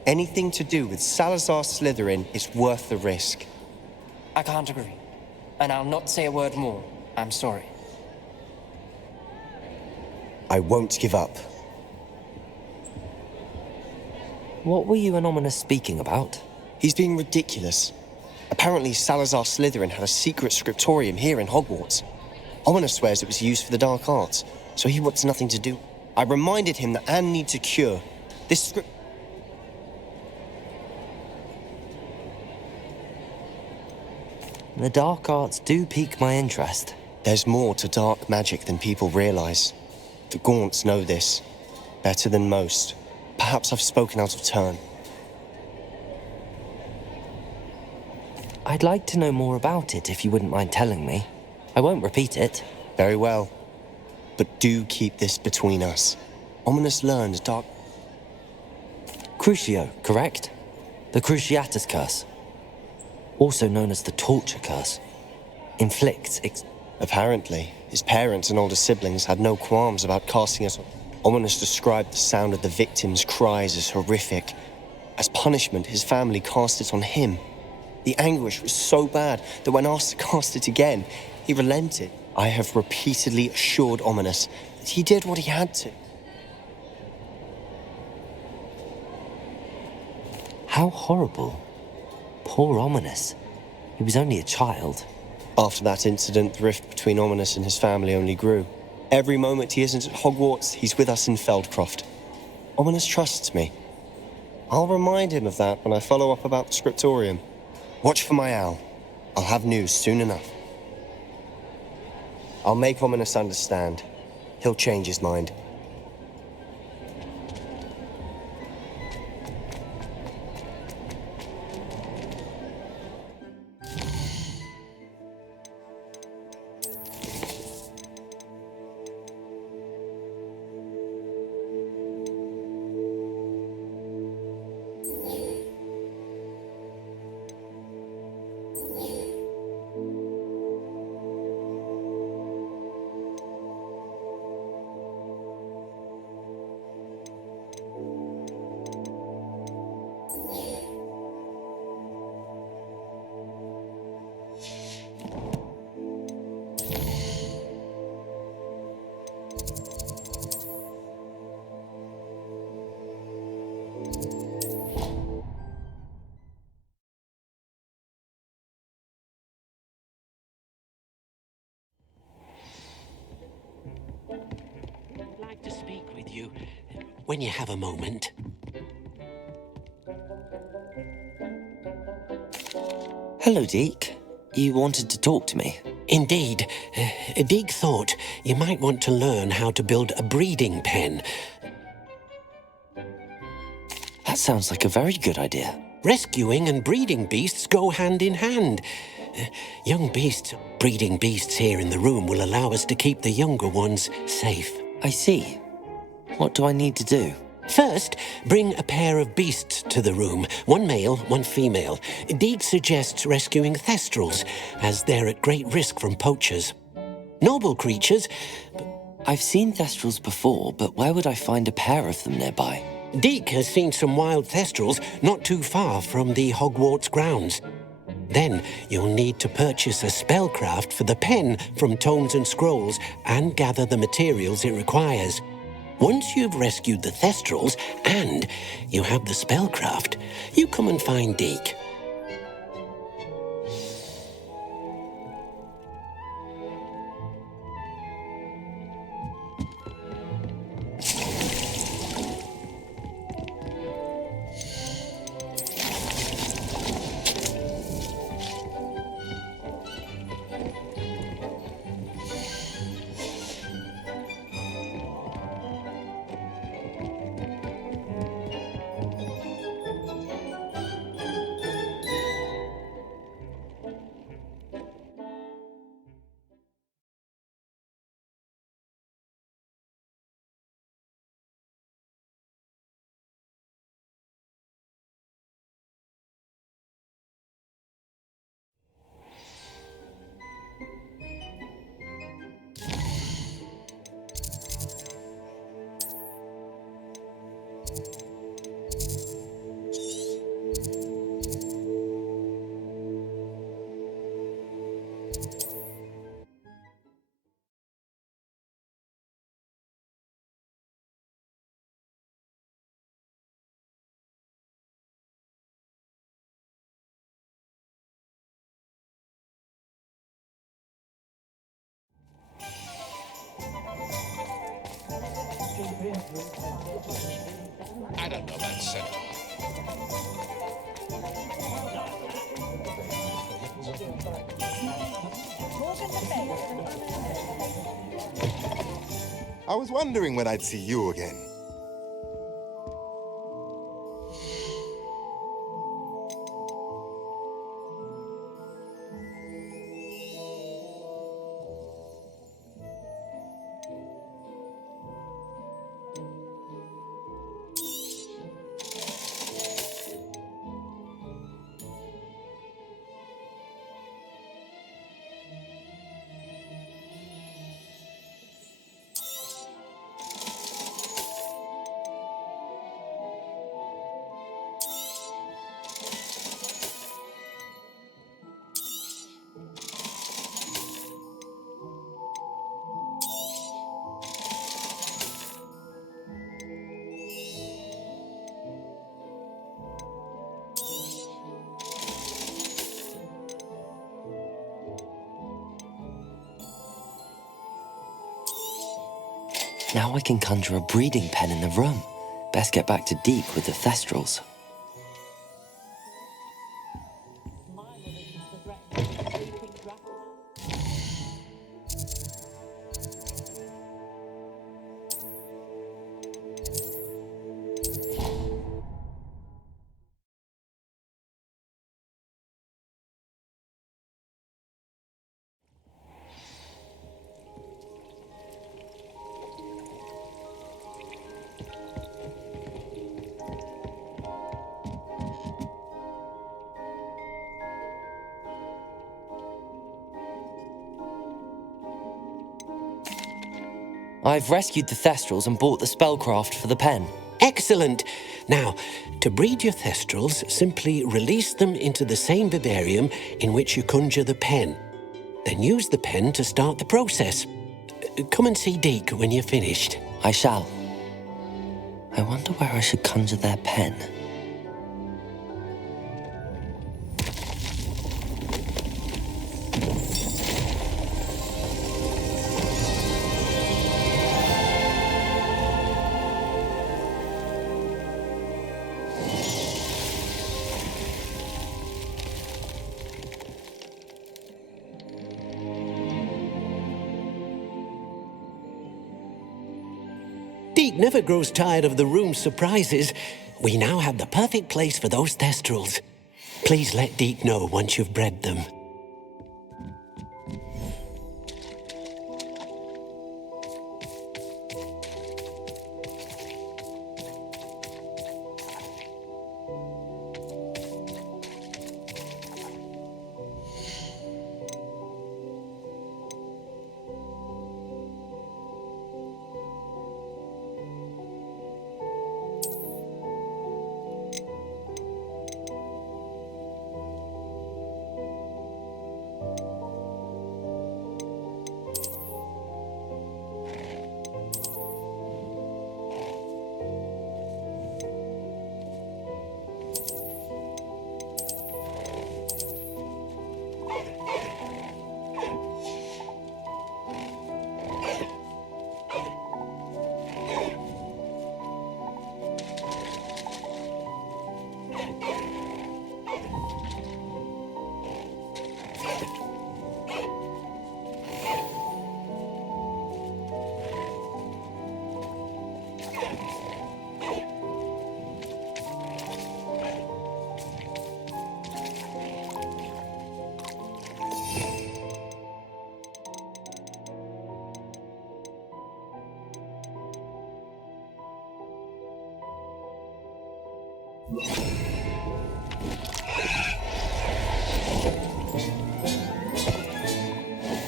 Anything to do with Salazar Slytherin is worth the risk. I can't agree. And I'll not say a word more. I'm sorry. I won't give up. What were you and Ominous speaking about? He's being ridiculous. Apparently Salazar Slytherin had a secret scriptorium here in Hogwarts. Ominous swears it was used for the dark arts, so he wants nothing to do. I reminded him that Anne needs a cure. This script... The dark arts do pique my interest. There's more to dark magic than people realize. The Gaunts know this. Better than most. Perhaps I've spoken out of turn. I'd like to know more about it if you wouldn't mind telling me. I won't repeat it. Very well. But do keep this between us. Ominous learned dark... Crucio, correct? The Cruciatus Curse. Also known as the Torture Curse. Inflicts... Apparently, his parents and older siblings had no qualms about casting us on. Ominous described the sound of the victims' cries as horrific. As punishment, his family cast it on him. The anguish was so bad that when asked to cast it again, he relented. I have repeatedly assured Ominous that he did what he had to. How horrible. Poor Ominous. He was only a child. After that incident, the rift between Ominous and his family only grew. Every moment he isn't at Hogwarts, he's with us in Feldcroft. Ominous trusts me. I'll remind him of that when I follow up about the scriptorium. Watch for my owl. I'll have news soon enough. I'll make Ominous understand. He'll change his mind. I'd like to speak with you when you have a moment. Hello, Deke. You wanted to talk to me? Indeed. Deke thought you might want to learn how to build a breeding pen. That sounds like a very good idea. Rescuing and breeding beasts go hand in hand. Young beasts, breeding beasts here in the room will allow us to keep the younger ones safe. I see. What do I need to do? First, bring a pair of beasts to the room. One male, one female. Deke suggests rescuing thestrals, as they're at great risk from poachers. Noble creatures. I've seen Thestrals before, but where would I find a pair of them nearby? Deke has seen some wild Thestrals not too far from the Hogwarts grounds. Then you'll need to purchase a spellcraft for the pen from Tomes and Scrolls and gather the materials it requires. Once you've rescued the Thestrals and you have the spellcraft, you come and find Deke. I don't know about sentiment. I was wondering when I'd see you again. Now I can conjure a breeding pen in the room. Best get back to Deke with the Thestrals. I've rescued the Thestrals and bought the spellcraft for the pen. Excellent! Now, to breed your Thestrals, simply release them into the same vivarium in which you conjure the pen. Then use the pen to start the process. Come and see Deke when you're finished. I shall. I wonder where I should conjure their pen. Deke never grows tired of the room's surprises. We now have the perfect place for those Thestrals. Please let Deke know once you've bred them.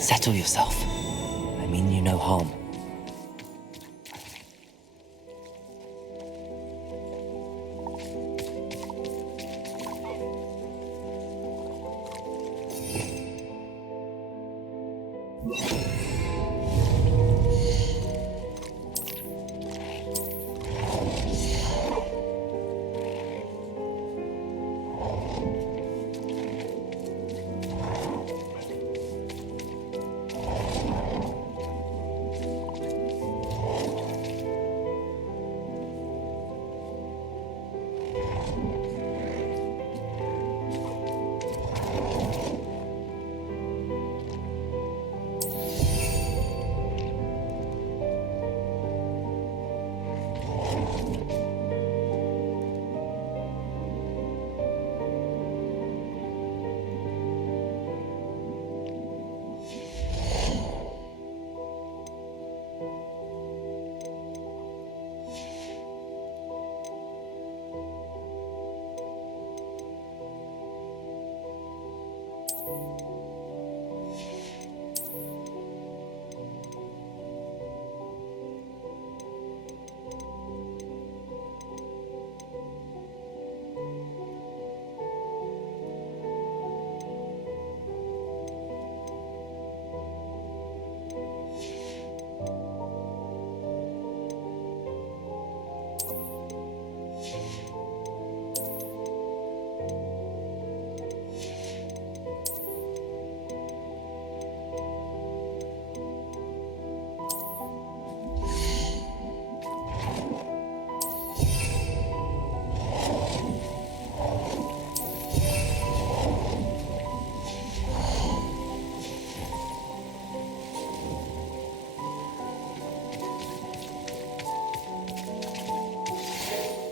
Settle yourself. I mean you no harm.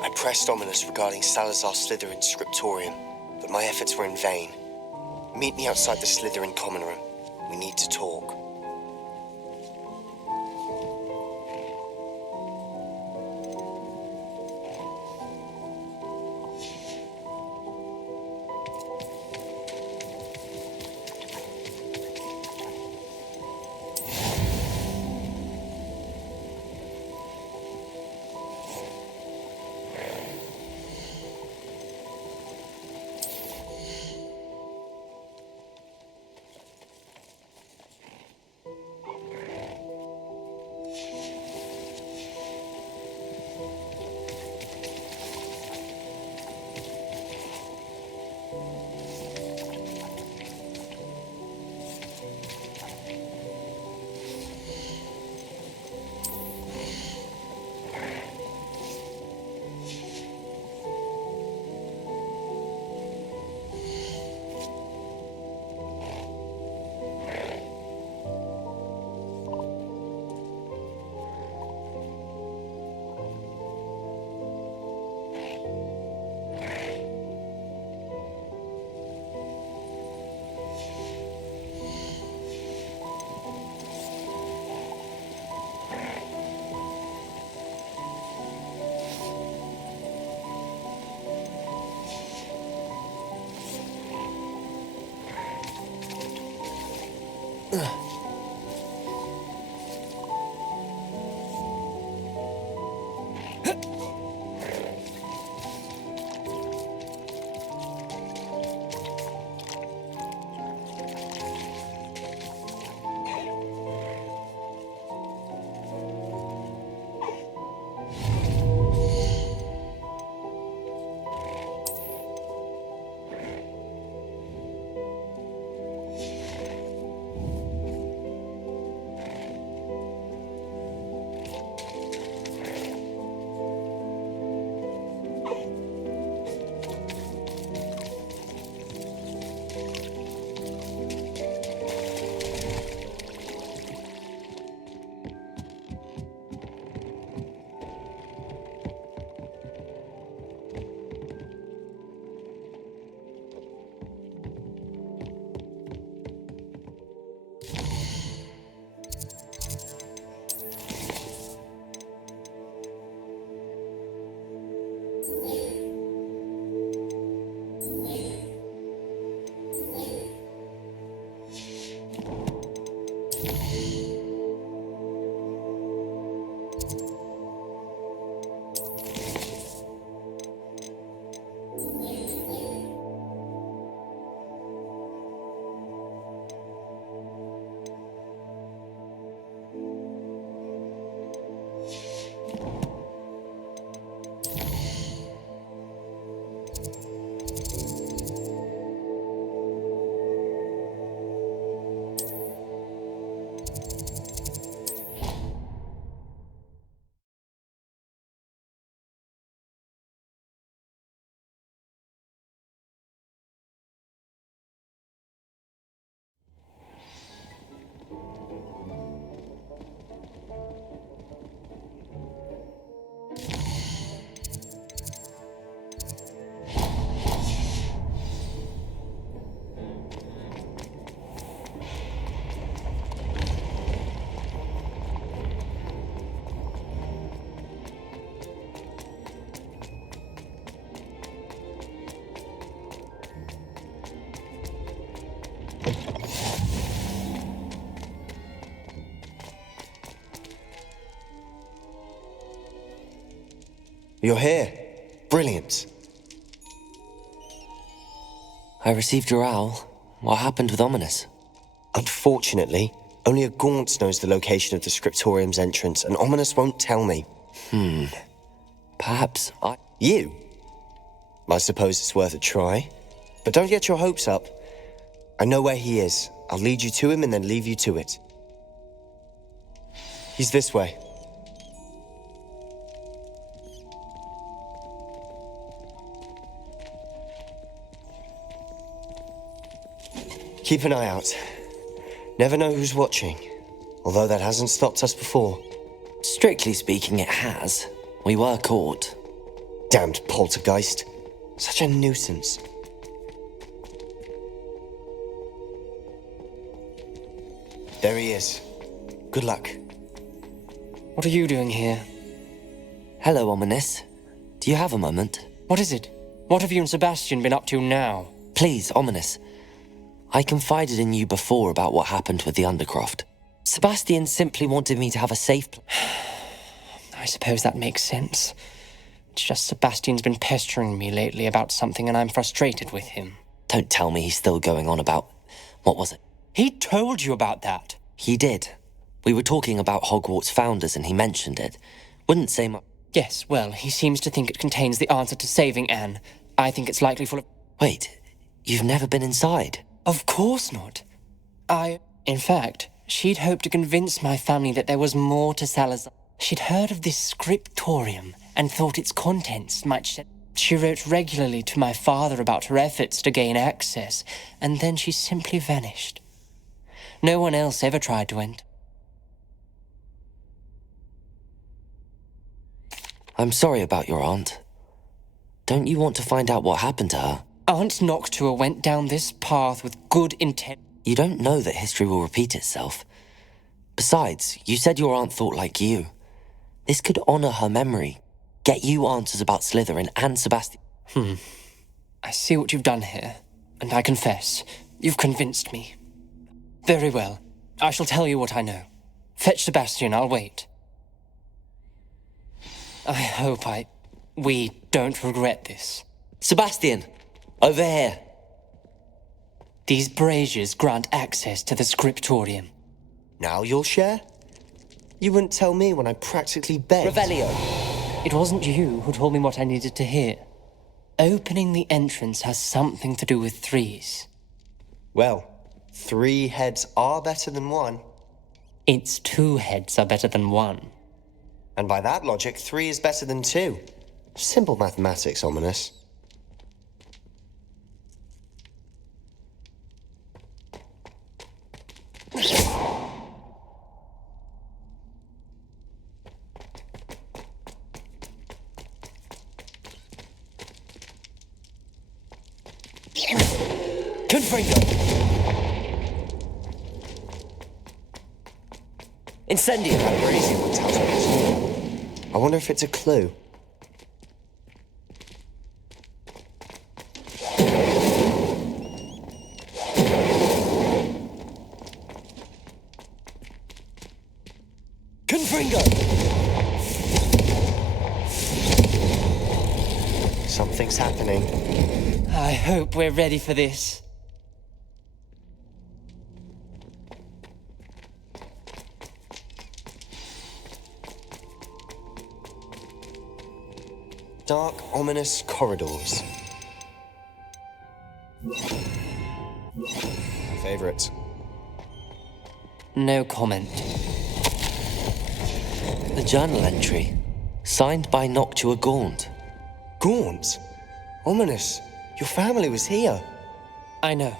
I pressed Ominous regarding Salazar Slytherin's scriptorium, but my efforts were in vain. Meet me outside the Slytherin common room. We need to talk. You're here. Brilliant. I received your owl. What happened with Ominous? Unfortunately, only a Gaunt knows the location of the scriptorium's entrance, and Ominous won't tell me. Perhaps I... You? I suppose it's worth a try. But don't get your hopes up. I know where he is. I'll lead you to him and then leave you to it. He's this way. Keep an eye out. Never know who's watching. Although that hasn't stopped us before. Strictly speaking, it has. We were caught. Damned poltergeist. Such a nuisance. There he is. Good luck. What are you doing here? Hello, Ominous. Do you have a moment? What is it? What have you and Sebastian been up to now? Please, Ominous. I confided in you before about what happened with the Undercroft. Sebastian simply wanted me to have a safe I suppose that makes sense. It's just Sebastian's been pestering me lately about something and I'm frustrated with him. Don't tell me he's still going on about... What was it? He told you about that. He did. We were talking about Hogwarts founders and he mentioned it. Wouldn't say much. Yes, well, he seems to think it contains the answer to saving Anne. I think it's likely full of... Wait, you've never been inside? Of course not. In fact, she'd hoped to convince my family that there was more to Salazar. She'd heard of this scriptorium and thought its contents might shed. She wrote regularly to my father about her efforts to gain access, and then she simply vanished. No one else ever tried to enter. I'm sorry about your aunt. Don't you want to find out what happened to her? Aunt Noctua went down this path with good intent. You don't know that history will repeat itself. Besides, you said your aunt thought like you. This could honor her memory, get you answers about Slytherin and Sebastian. I see what you've done here, and I confess, you've convinced me. Very well, I shall tell you what I know. Fetch Sebastian, I'll wait. I hope we don't regret this. Sebastian! Over here. These braziers grant access to the scriptorium. Now you'll share? You wouldn't tell me when I practically begged. Revelio! It wasn't you who told me what I needed to hear. Opening the entrance has something to do with threes. Well, 3 heads are better than 1. It's 2 heads are better than 1. And by that logic, 3 is better than 2. Simple mathematics, Ominous. Confringo! Incendio! That brazier one tells me there's more. I wonder if it's a clue. Fringo! Something's happening. I hope we're ready for this. Dark, ominous corridors. My favorite. No comment. The journal entry, signed by Noctua Gaunt. Gaunt? Ominous. Your family was here. I know.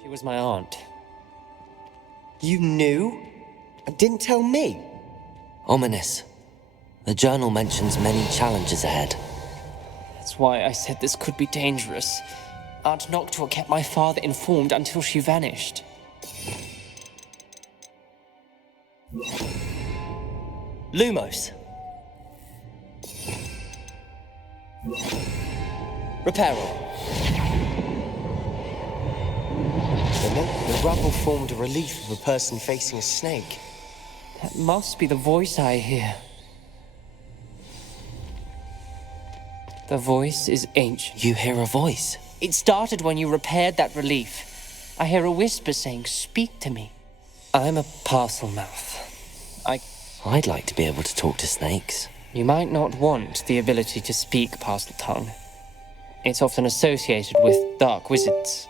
She was my aunt. You knew? And didn't tell me? Ominous. The journal mentions many challenges ahead. That's why I said this could be dangerous. Aunt Noctua kept my father informed until she vanished. Lumos. Reparo. The rubble formed a relief of a person facing a snake. That must be the voice I hear. The voice is ancient. You hear a voice? It started when you repaired that relief. I hear a whisper saying, "Speak to me." I'm a parcel mouth. I'd like to be able to talk to snakes. You might not want the ability to speak parcel tongue. It's often associated with dark wizards.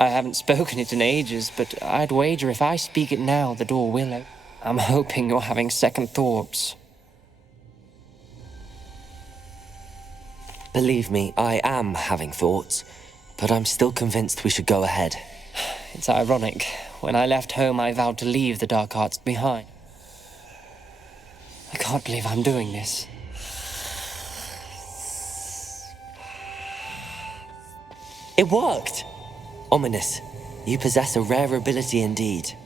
I haven't spoken it in ages, but I'd wager if I speak it now, the door will open. I'm hoping you're having second thoughts. Believe me, I am having thoughts, but I'm still convinced we should go ahead. It's ironic. When I left home, I vowed to leave the dark arts behind. I can't believe I'm doing this. It worked! Ominous, you possess a rare ability indeed.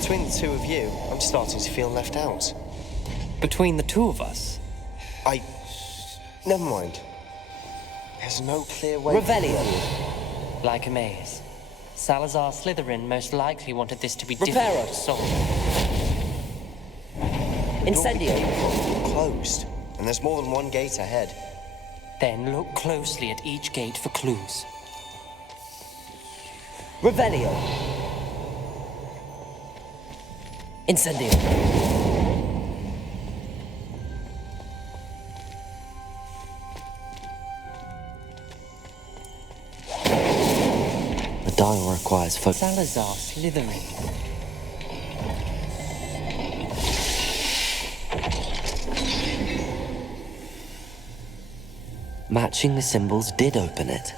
Between the two of you, I'm starting to feel left out. Between the two of us? Never mind. There's no clear way... Revelio. Like a maze. Salazar Slytherin most likely wanted this to be Reparo. difficult to solve. Incendio. Closed. And there's more than one gate ahead. Then look closely at each gate for clues. Revelio. Incendio. The dial requires focus. Salazar Slytherin. Matching the symbols did open it.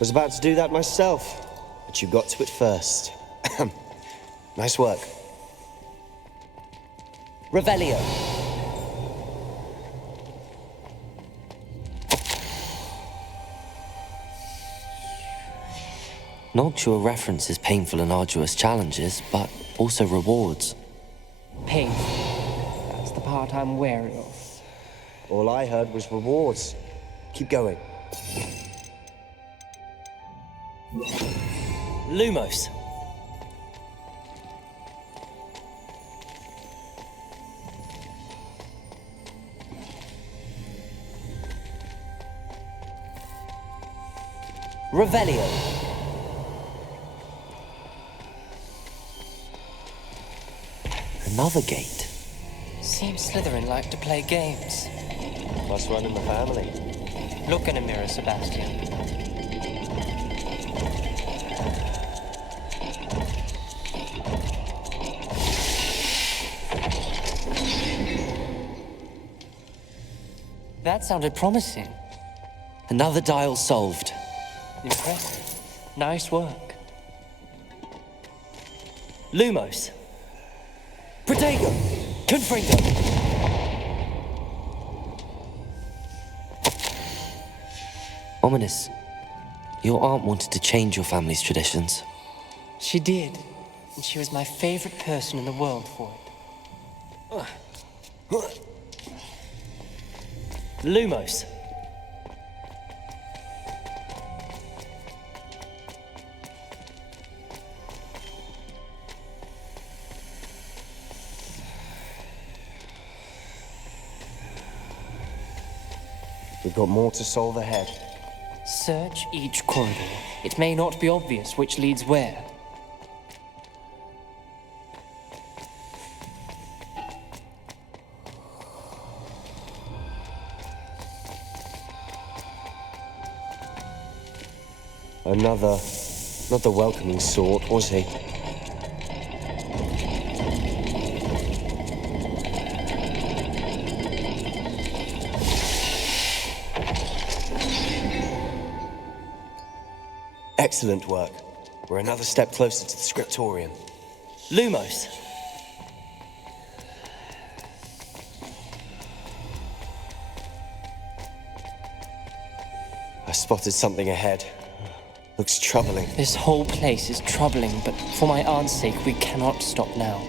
Was about to do that myself, but you got to it first. Nice work. Revelio. Noctua references painful and arduous challenges, but also rewards. Pain. That's the part I'm wary of. All I heard was rewards. Keep going. Lumos. Revelio. Another gate. Seems Slytherin like to play games. Must run in the family. Look in a mirror, Sebastian. That sounded promising. Another dial solved. Impressive. Nice work. Lumos. Protego. Confringo. Ominous. Your aunt wanted to change your family's traditions. She did. And she was my favorite person in the world for it. Lumos. We've got more to solve ahead. Search each corridor. It may not be obvious which leads where. Another, not the welcoming sort, was he? Excellent work. We're another step closer to the scriptorium. Lumos. I spotted something ahead. Looks troubling. This whole place is troubling, but for my aunt's sake, we cannot stop now.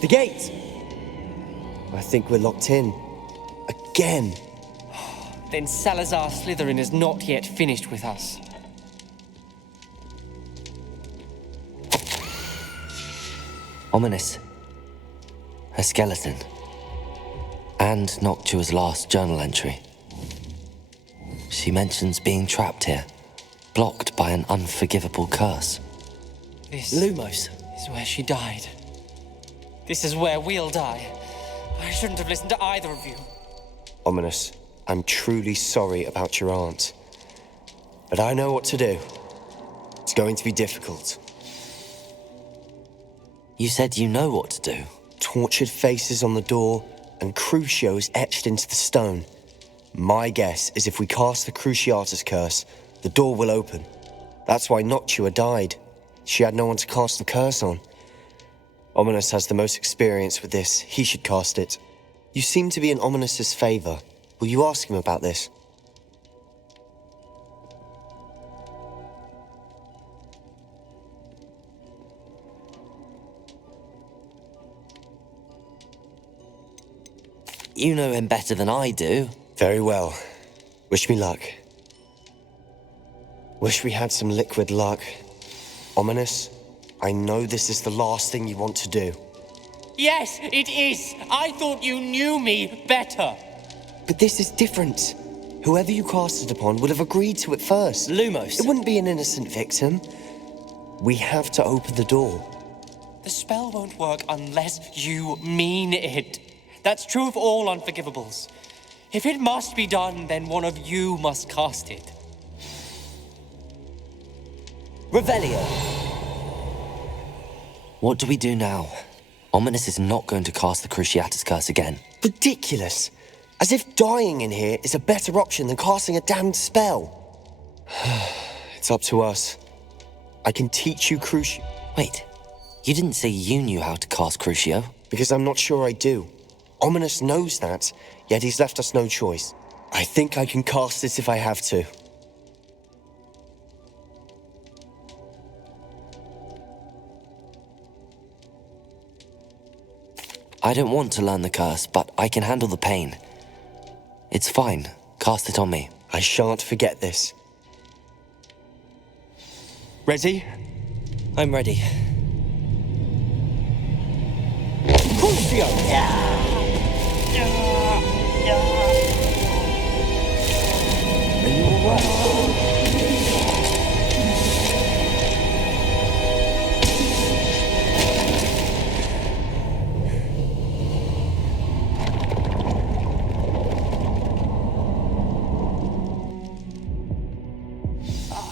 The gate! I think we're locked in. Again! Then Salazar Slytherin is not yet finished with us. Ominous. A skeleton. And Noctua's last journal entry. She mentions being trapped here, blocked by an unforgivable curse. This Lumos is where she died. This is where we'll die. I shouldn't have listened to either of you. Ominous, I'm truly sorry about your aunt. But I know what to do. It's going to be difficult. You said you know what to do. Tortured faces on the door and Crucios etched into the stone. My guess is if we cast the Cruciatus curse, the door will open. That's why Noctua died. She had no one to cast the curse on. Ominous has the most experience with this. He should cast it. You seem to be in Ominous's favor. Will you ask him about this? You know him better than I do. Very well. Wish me luck. Wish we had some liquid luck. Ominous, I know this is the last thing you want to do. Yes, it is. I thought you knew me better. But this is different. Whoever you cast it upon would have agreed to it first. Lumos. It wouldn't be an innocent victim. We have to open the door. The spell won't work unless you mean it. That's true of all unforgivables. If it must be done, then one of you must cast it. Revelio. What do we do now? Ominous is not going to cast the Cruciatus curse again. Ridiculous. As if dying in here is a better option than casting a damned spell. It's up to us. I can teach you Crucio. Wait, you didn't say you knew how to cast Crucio? Because I'm not sure I do. Ominous knows that, yet he's left us no choice. I think I can cast it if I have to. I don't want to learn the curse, but I can handle the pain. It's fine. Cast it on me. I shan't forget this. Ready? I'm ready. Crucio! Are you alright?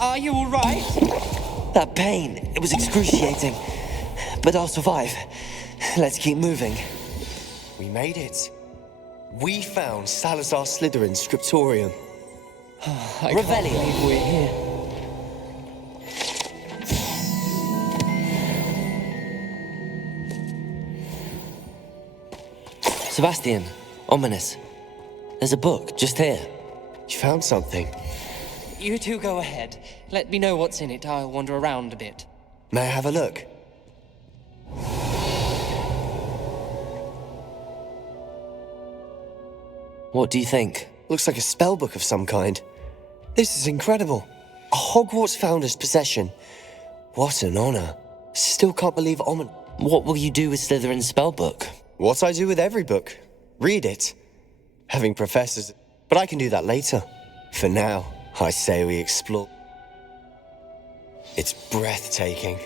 Are you all right? That pain, it was excruciating. But I'll survive. Let's keep moving. We made it. We found Salazar Slytherin's scriptorium. I can't believe we're here. Sebastian, ominous. There's a book just here. You found something? You two go ahead. Let me know what's in it. I'll wander around a bit. May I have a look? What do you think? Looks like a spellbook of some kind. This is incredible. A Hogwarts founder's possession. What an honor. Still can't believe What will you do with Slytherin's spellbook? What I do with every book. Read it. Having professors. But I can do that later. For now, I say we explore. It's breathtaking.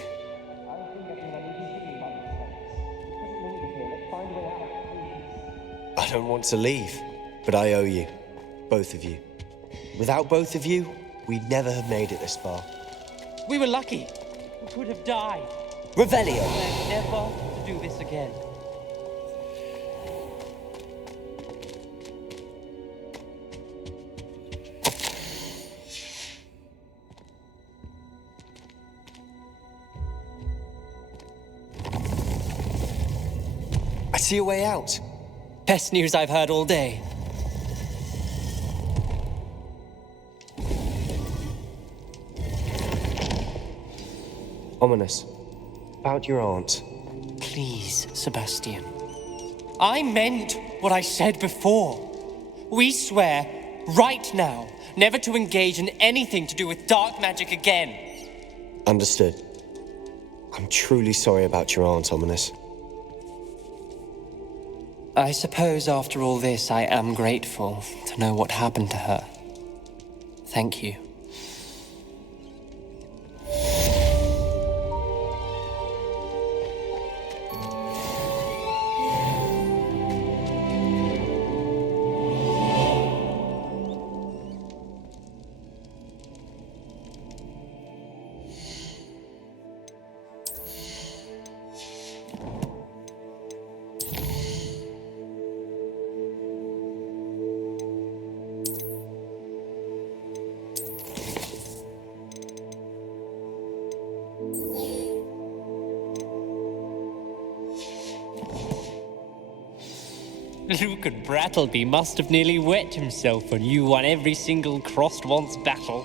I don't want to leave, but I owe you. Both of you. Without both of you, we'd never have made it this far. We were lucky. We could have died. Revelio! We're never to do this again. I see a way out. Best news I've heard all day. Ominous. About your aunt. Please, Sebastian. I meant what I said before. We swear, right now, never to engage in anything to do with dark magic again. Understood. I'm truly sorry about your aunt, Ominous. I suppose after all this, I am grateful to know what happened to her. Thank you. Luke and Brattleby must have nearly wet himself when you won every single crossed once battle.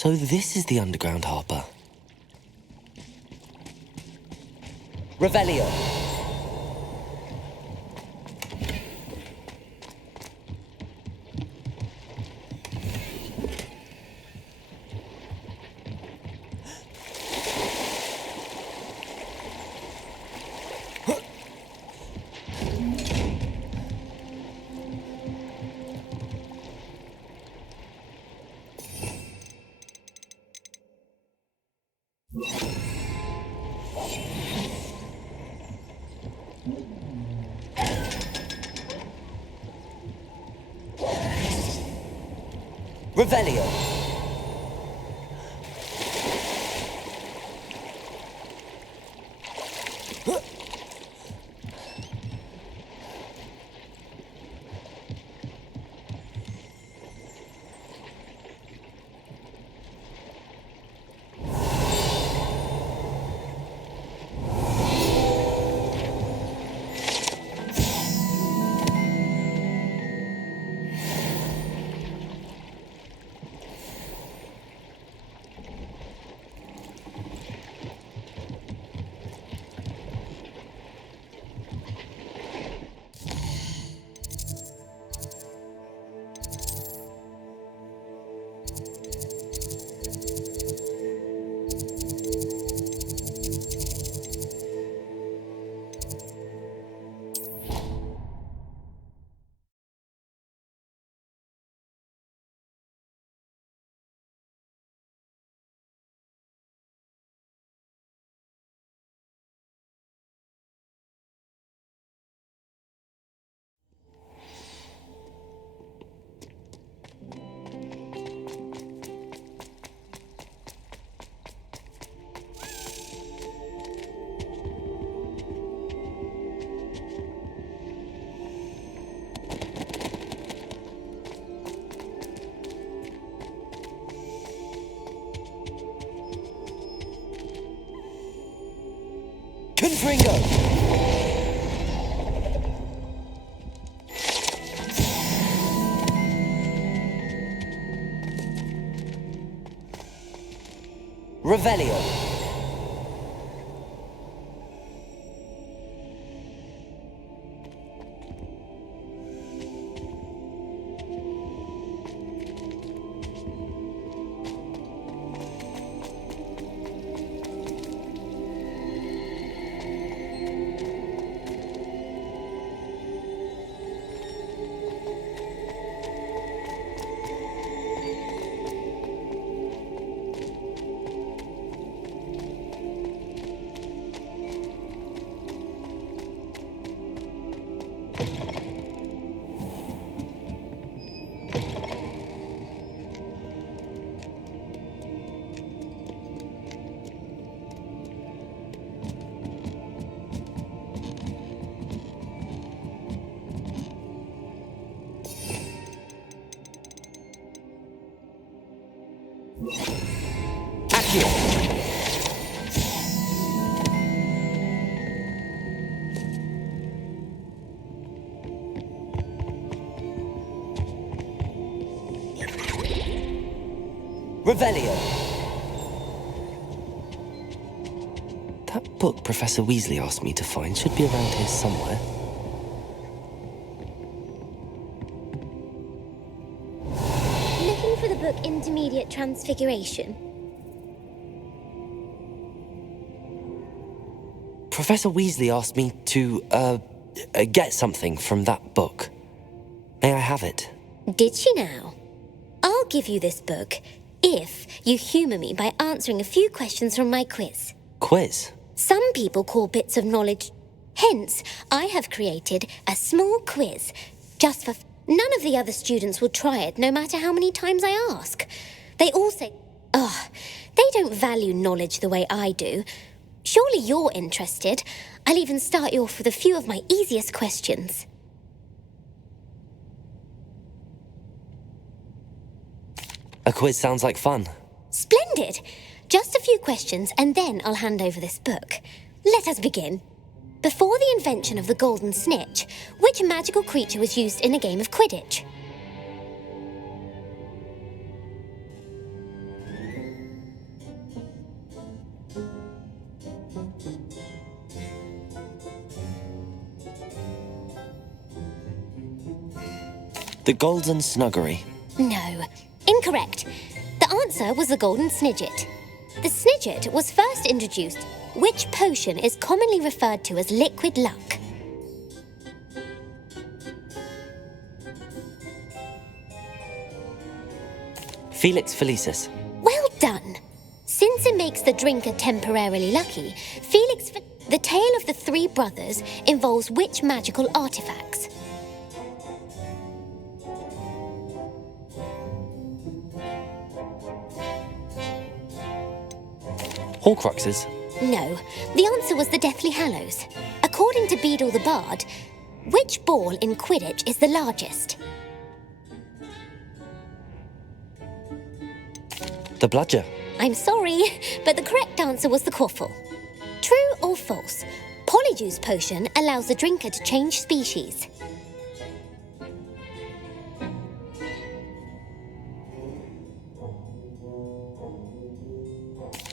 So this is the underground harbour. Revelio. Revelio. Confringo! Revelio. Revelio. That book Professor Weasley asked me to find should be around here somewhere. Looking for the book Intermediate Transfiguration? Professor Weasley asked me to, get something from that book. May I have it? Did she now? I'll give you this book if you humour me by answering a few questions from my quiz. Quiz? Some people call bits of knowledge. Hence, I have created a small quiz just for... None of the other students will try it, no matter how many times I ask. They all say, they don't value knowledge the way I do. Surely you're interested. I'll even start you off with a few of my easiest questions. A quiz sounds like fun. Splendid! Just a few questions, and then I'll hand over this book. Let us begin. Before the invention of the golden snitch, which magical creature was used in a game of Quidditch? The Golden Snuggery. No, incorrect. The answer was the golden snidget. The snidget was first introduced. Which potion is commonly referred to as liquid luck? Felix Felicis. Well done. Since Since it makes the drinker temporarily lucky, Felix... The tale of the three brothers involves which magical artifacts? Horcruxes? No, the answer was the Deathly Hallows. According to Beadle the Bard, which ball in Quidditch is the largest? The bludger. I'm sorry, but the correct answer was the quaffle. True or false? Polyjuice potion allows the drinker to change species.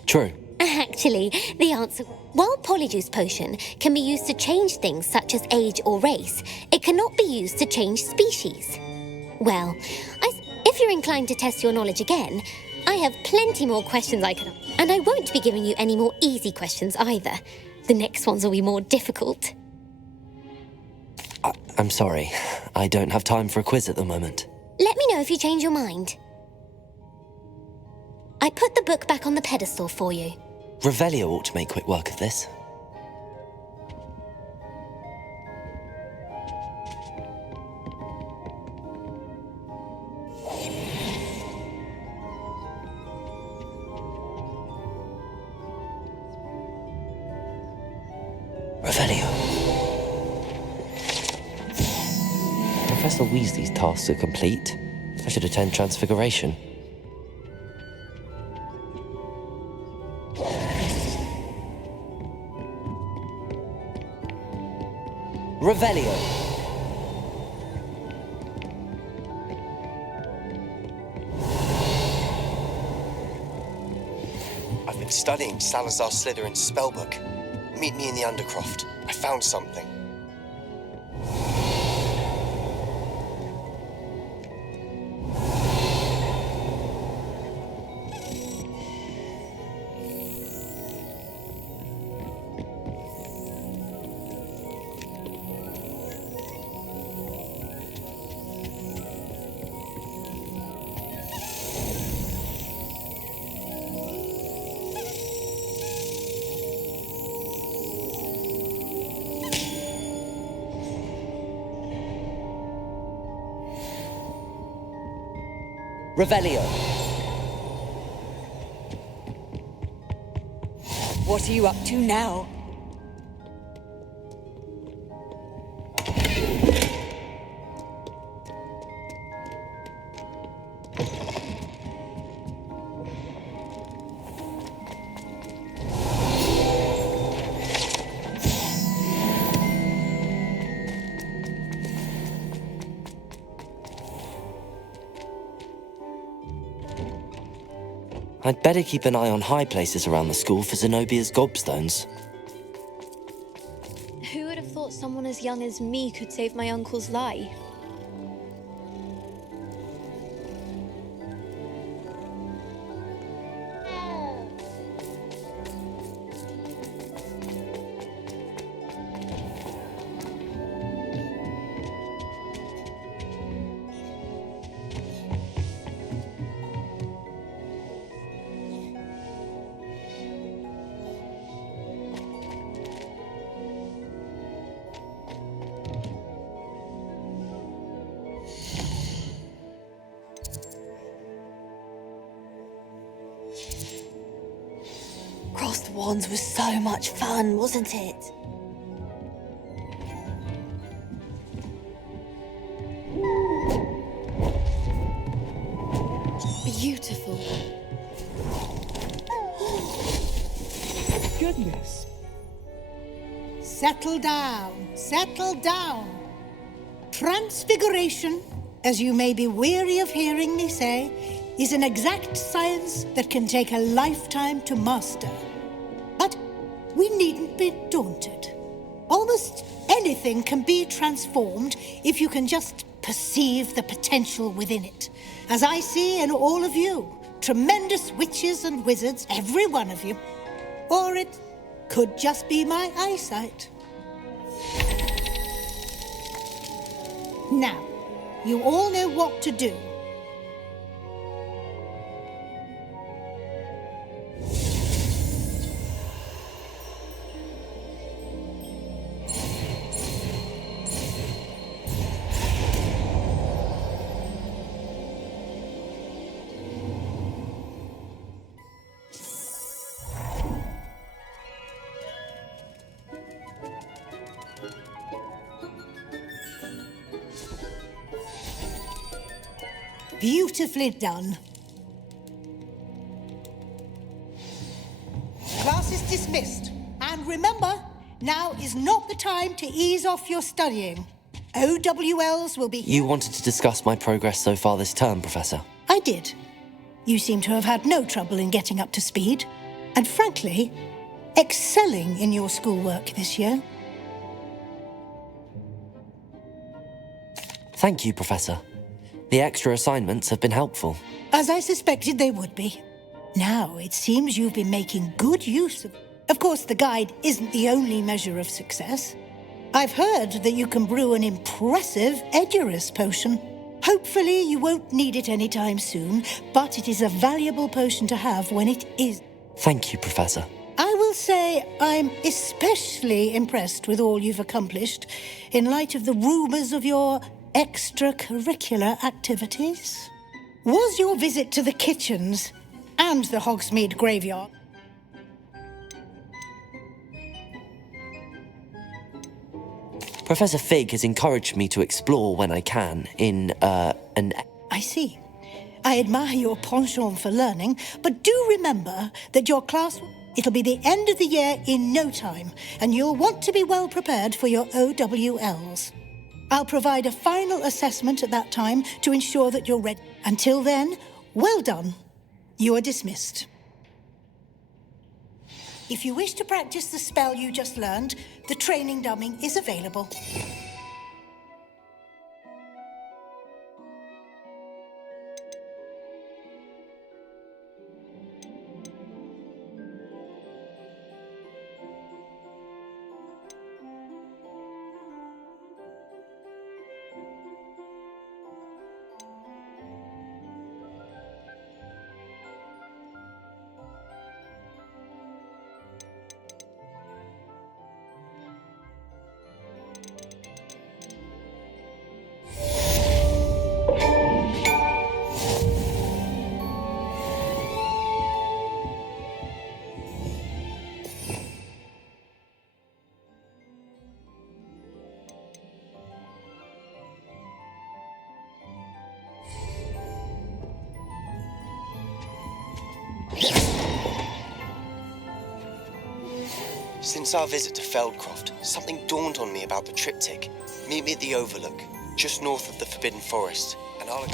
True. Actually, the answer... While Polyjuice potion can be used to change things such as age or race, it cannot be used to change species. Well, if you're inclined to test your knowledge again, I have plenty more questions I can... And I won't be giving you any more easy questions either. The next ones will be more difficult. I'm sorry. I don't have time for a quiz at the moment. Let me know if you change your mind. I put the book back on the pedestal for you. Revelio ought to make quick work of this. Revelio. Professor Weasley's tasks are complete. I should attend Transfiguration. Revelio. I've been studying Salazar Slytherin's spellbook. Meet me in the Undercroft. I found something. Revelio. What are you up to now? I'd better keep an eye on high places around the school for Zenobia's gobstones. Who would have thought someone as young as me could save my uncle's life? Crossed Wands was so much fun, wasn't it? Beautiful. Goodness. Settle down, settle down. Transfiguration, as you may be weary of hearing me say, is an exact science that can take a lifetime to master. But we needn't be daunted. Almost anything can be transformed if you can just perceive the potential within it. As I see in all of you, tremendous witches and wizards, every one of you. Or it could just be my eyesight. Now, you all know what to do. Beautifully done. Class is dismissed. And remember, now is not the time to ease off your studying. OWLs will be here. You wanted to discuss my progress so far this term, Professor. I did. You seem to have had no trouble in getting up to speed. And frankly, excelling in your schoolwork this year. Thank you, Professor. The extra assignments have been helpful. As I suspected they would be. Now, it seems you've been making good use of... Of course, the guide isn't the only measure of success. I've heard that you can brew an impressive Edurus potion. Hopefully, you won't need it anytime soon, but it is a valuable potion to have when it is. Thank you, Professor. I will say I'm especially impressed with all you've accomplished in light of the rumors of your extracurricular activities. Was your visit to the kitchens and the Hogsmeade graveyard Professor Fig has encouraged me to explore when I can in, an... I see. I admire your penchant for learning, but do remember that your class... It'll be the end of the year in no time, and you'll want to be well prepared for your OWLs. I'll provide a final assessment at that time to ensure that you're ready. Until then, well done. You are dismissed. If you wish to practice the spell you just learned, the training dummy is available. Since our visit to Feldcroft, something dawned on me about the triptych. Meet me at the Overlook, just north of the Forbidden Forest, and I'll...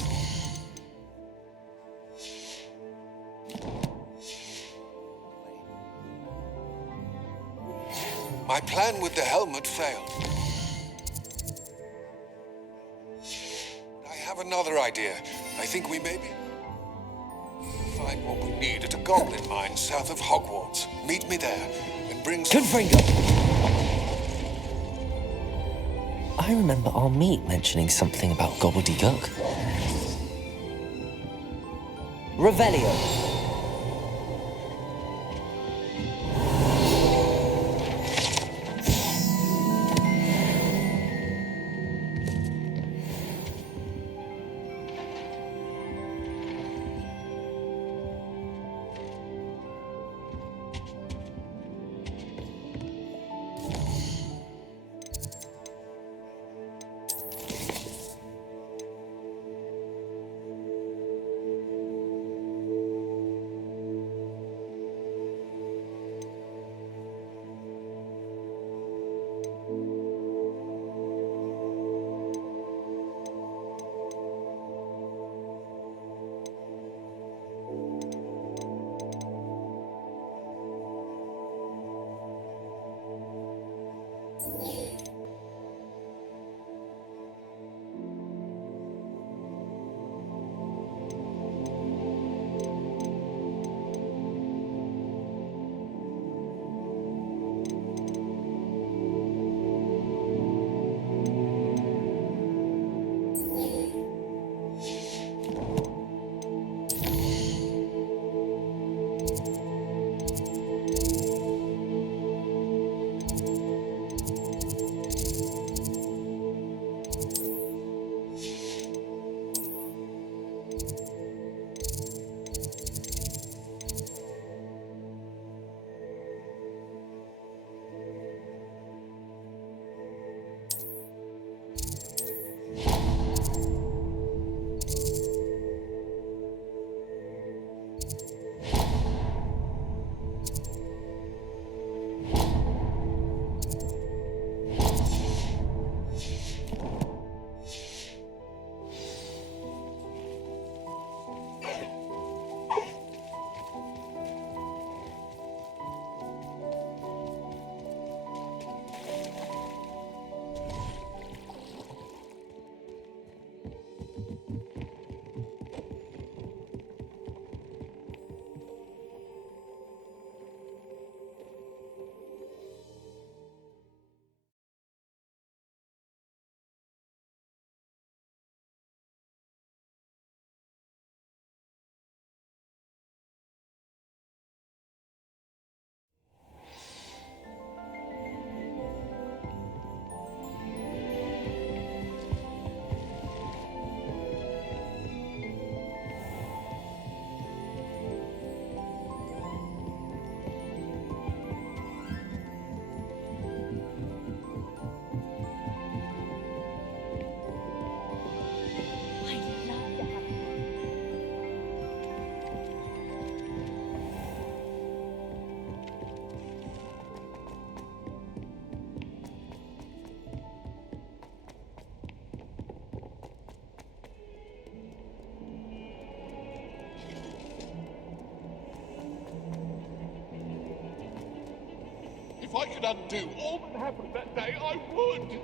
My plan with the helmet failed. I have another idea. I think we may be... find what we need at a goblin mine south of Hogwarts. Meet me there, and bring some... I remember our meet mentioning something about gobbledygook. Revelio. If I could undo all that happened that day, I would.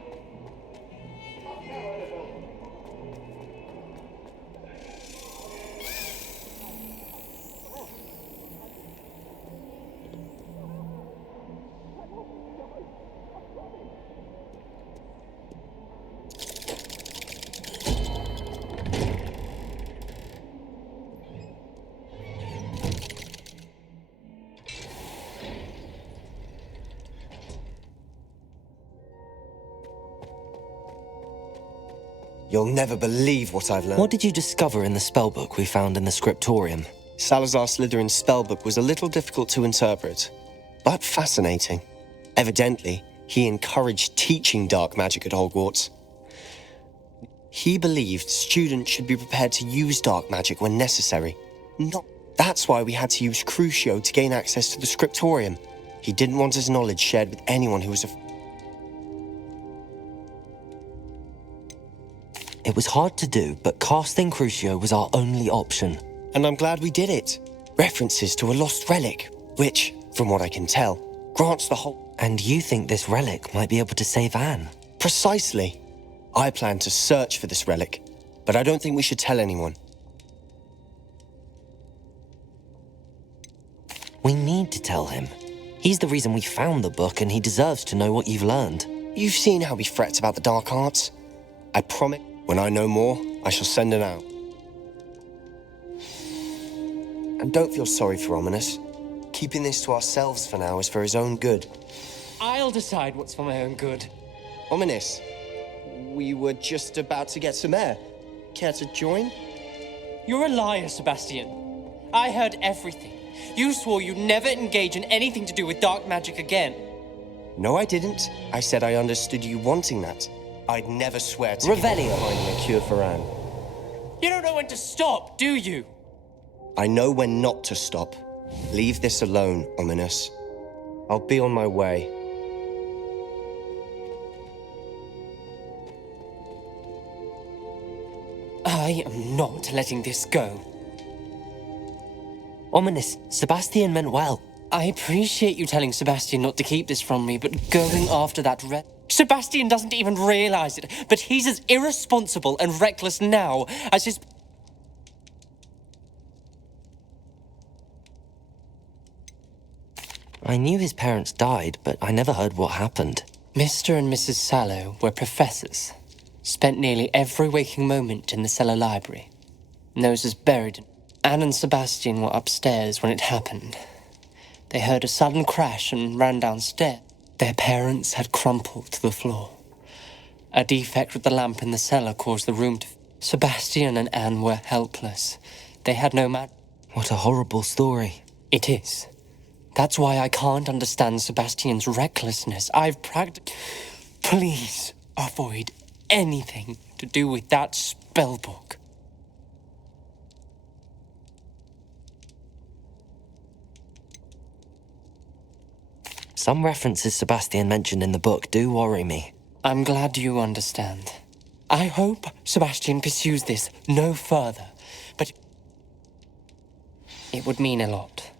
You'll never believe what I've learned. What did you discover in the spellbook we found in the scriptorium? Salazar Slytherin's spellbook was a little difficult to interpret, but fascinating. Evidently, he encouraged teaching dark magic at Hogwarts. He believed students should be prepared to use dark magic when necessary. That's why we had to use Crucio to gain access to the scriptorium. He didn't want his knowledge shared with anyone who was It was hard to do, but casting Crucio was our only option. And I'm glad we did it. References to a lost relic, which, from what I can tell, grants the whole... And you think this relic might be able to save Anne? Precisely. I plan to search for this relic, but I don't think we should tell anyone. We need to tell him. He's the reason we found the book, and he deserves to know what you've learned. You've seen how he frets about the dark arts. I promise, when I know more, I shall send it out. And don't feel sorry for Ominous. Keeping this to ourselves for now is for his own good. I'll decide what's for my own good. Ominous, we were just about to get some air. Care to join? You're a liar, Sebastian. I heard everything. You swore you'd never engage in anything to do with dark magic again. No, I didn't. I said I understood you wanting that. I'd never swear to Revelio. finding a cure for Anne. You don't know when to stop, do you? I know when not to stop. Leave this alone, Ominous. I'll be on my way. I am not letting this go. Ominous, Sebastian meant well. I appreciate you telling Sebastian not to keep this from me, but going after that Sebastian doesn't even realize it, but he's as irresponsible and reckless now as his... I knew his parents died, but I never heard what happened. Mr. and Mrs. Sallow were professors. Spent nearly every waking moment in the cellar library. Noses buried. Anne and Sebastian were upstairs when it happened. They heard a sudden crash and ran downstairs. Their parents had crumpled to the floor. A defect with the lamp in the cellar caused the room to... Sebastian and Anne were helpless. They had no What a horrible story. It is. That's why I can't understand Sebastian's recklessness. I've Please avoid anything to do with that spellbook. Some references Sebastian mentioned in the book do worry me. I'm glad you understand. I hope Sebastian pursues this no further, but it would mean a lot.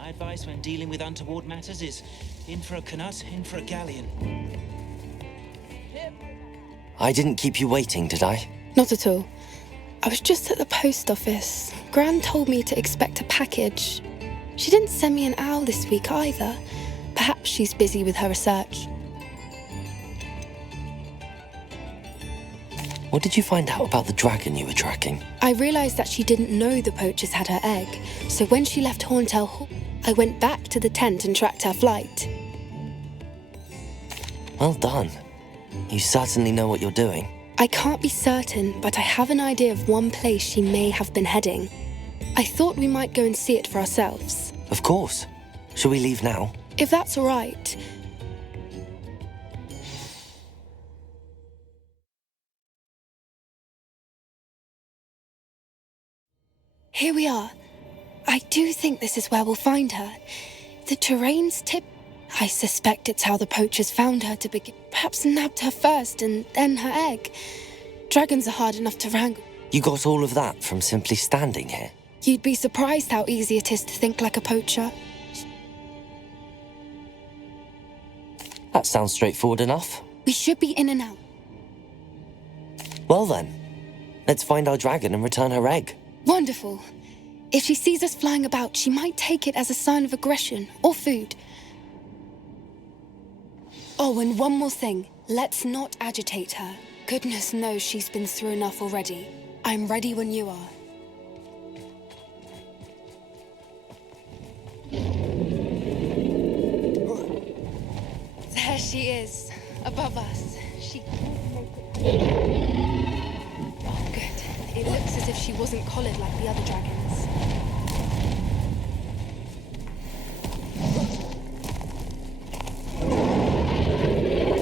My advice when dealing with untoward matters is in for a canut, in for a galleon. I didn't keep you waiting, did I? Not at all. I was just at the post office. Gran told me to expect a package. She didn't send me an owl this week either. Perhaps she's busy with her research. What did you find out about the dragon you were tracking? I realized that she didn't know the poachers had her egg, so when she left Horntail Hall, I went back to the tent and tracked her flight. Well done. You certainly know what you're doing. I can't be certain, but I have an idea of one place she may have been heading. I thought we might go and see it for ourselves. Of course. Shall we leave now? If that's all right. Here we are. I do think this is where we'll find her. The terrain's tip. I suspect it's how the poachers found her to begin. Perhaps nabbed her first and then her egg. Dragons are hard enough to wrangle. You got all of that from simply standing here? You'd be surprised how easy it is to think like a poacher. That sounds straightforward enough. We should be in and out. Well then, let's find our dragon and return her egg. Wonderful. If she sees us flying about, she might take it as a sign of aggression or food. Oh, and one more thing. Let's not agitate her. Goodness knows she's been through enough already. I'm ready when you are. There she is, above us. She can't make it. Oh, good. It looks as if she wasn't collared like the other dragons.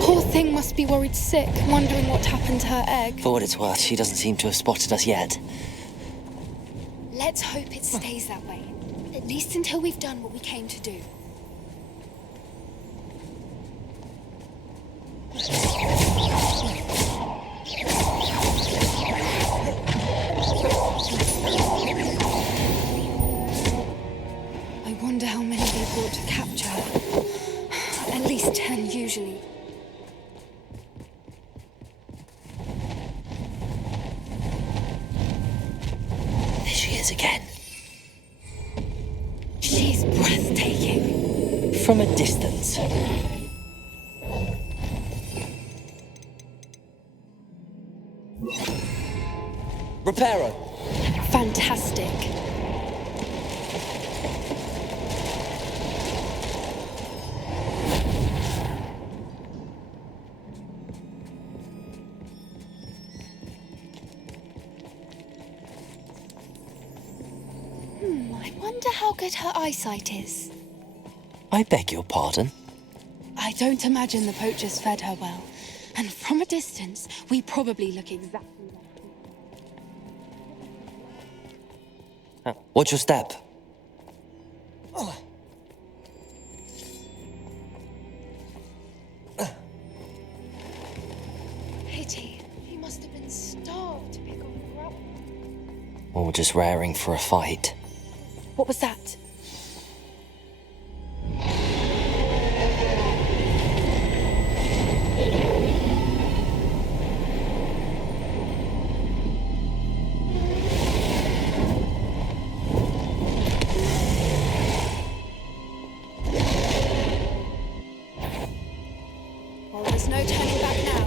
Poor thing must be worried sick, wondering what happened to her egg. For what it's worth, she doesn't seem to have spotted us yet. Let's hope it stays that way. At least until we've done what we came to do. I wonder how many they brought to capture her. At least 10 usually. There she is again. She's breathtaking. From a distance. Reparo. Fantastic. I wonder how good her eyesight is. I beg your pardon? I don't imagine the poachers fed her well. And from a distance, we probably look exactly like... Watch your step. Pity. He must have been starved to pick on grub. Or just raring for a fight. What was that? Well, there's no turning back now.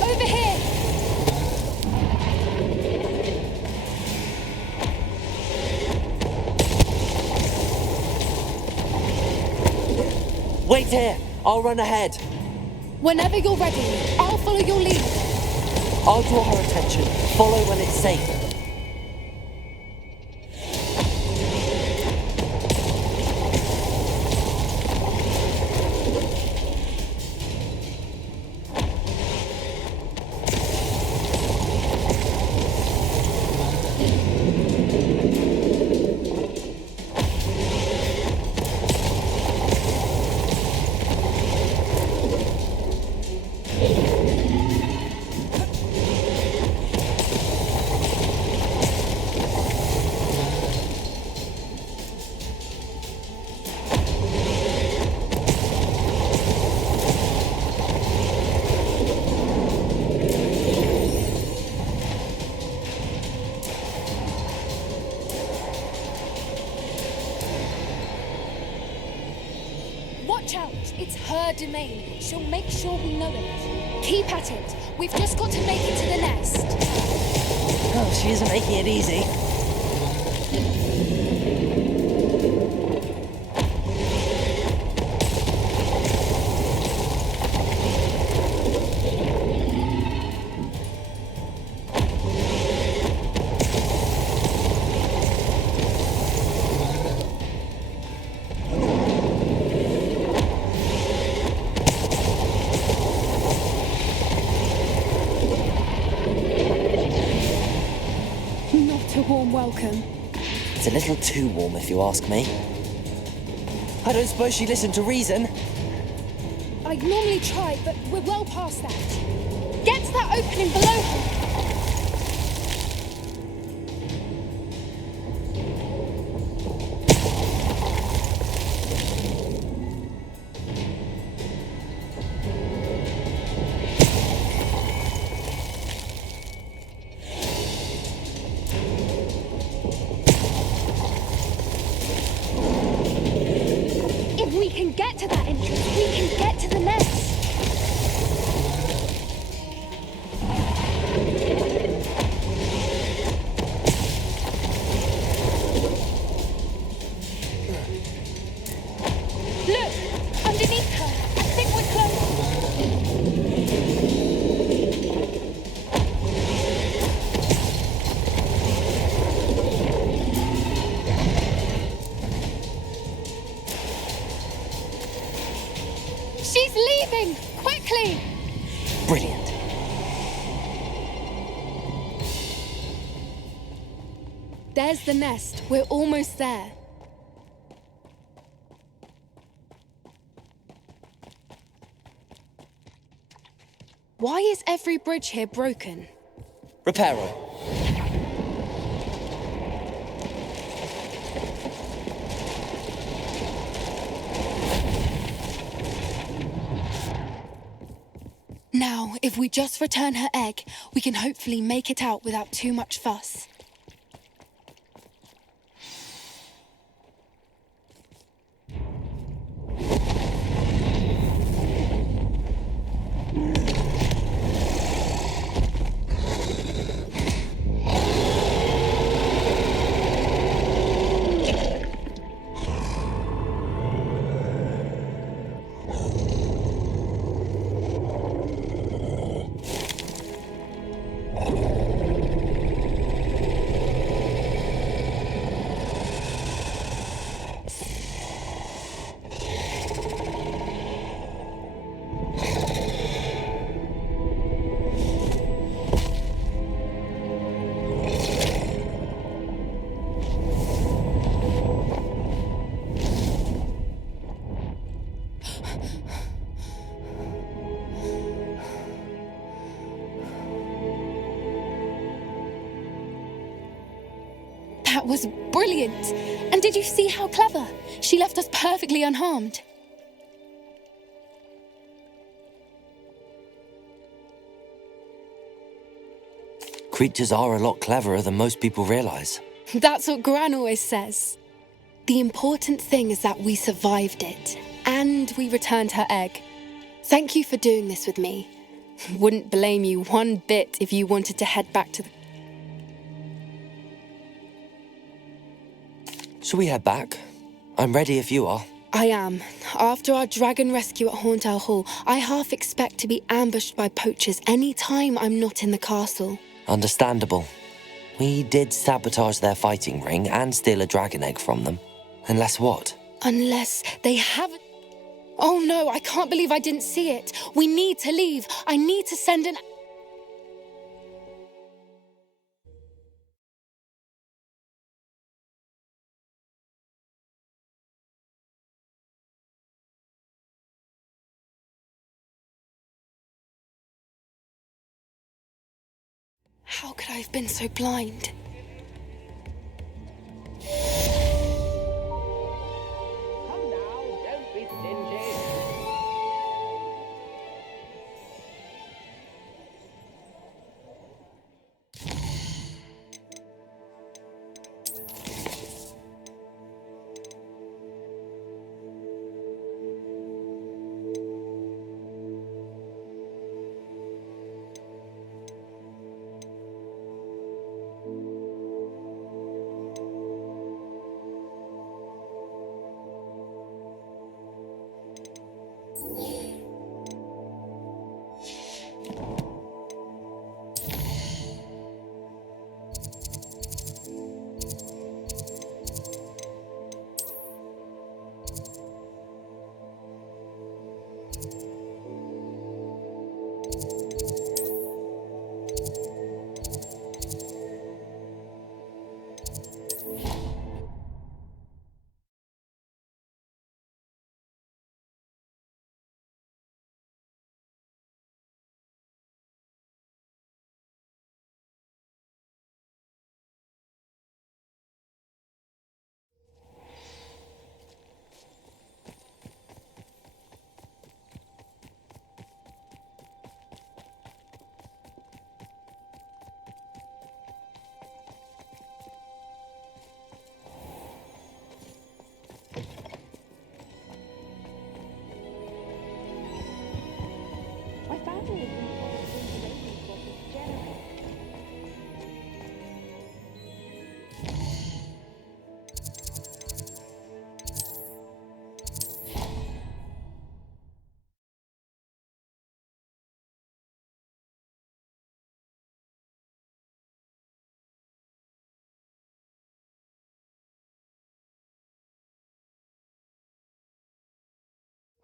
Over here! Wait here! I'll run ahead. Whenever you're ready, I'll follow your lead. I'll draw her attention. Follow when it's safe. Watch out! It's her domain. She'll make sure we know it. Keep at it. We've just got to make it to the nest. Oh, she isn't making it easy. Not a warm welcome. It's a little too warm, if you ask me. I don't suppose she listened to reason. I'd normally try, but we're well past that. Get to that opening below her. If we can get to that entrance, we can get to the nest. Look! Underneath her! I think we're close! She's leaving! Quickly! Brilliant. There's the nest. We're almost there. Why is every bridge here broken? Reparo. Now, if we just return her egg, we can hopefully make it out without too much fuss. That was brilliant! And did you see how clever? She left us perfectly unharmed. Creatures are a lot cleverer than most people realize. That's what Gran always says. The important thing is that we survived it, and we returned her egg. Thank you for doing this with me. Wouldn't blame you one bit if you wanted to head back to the... Shall we head back? I'm ready if you are. I am. After our dragon rescue at Hauntow Hall, I half expect to be ambushed by poachers any time I'm not in the castle. Understandable. We did sabotage their fighting ring and steal a dragon egg from them. Unless what? Unless they haven't... Oh no, I can't believe I didn't see it. We need to leave. I need to send an... How could I have been so blind?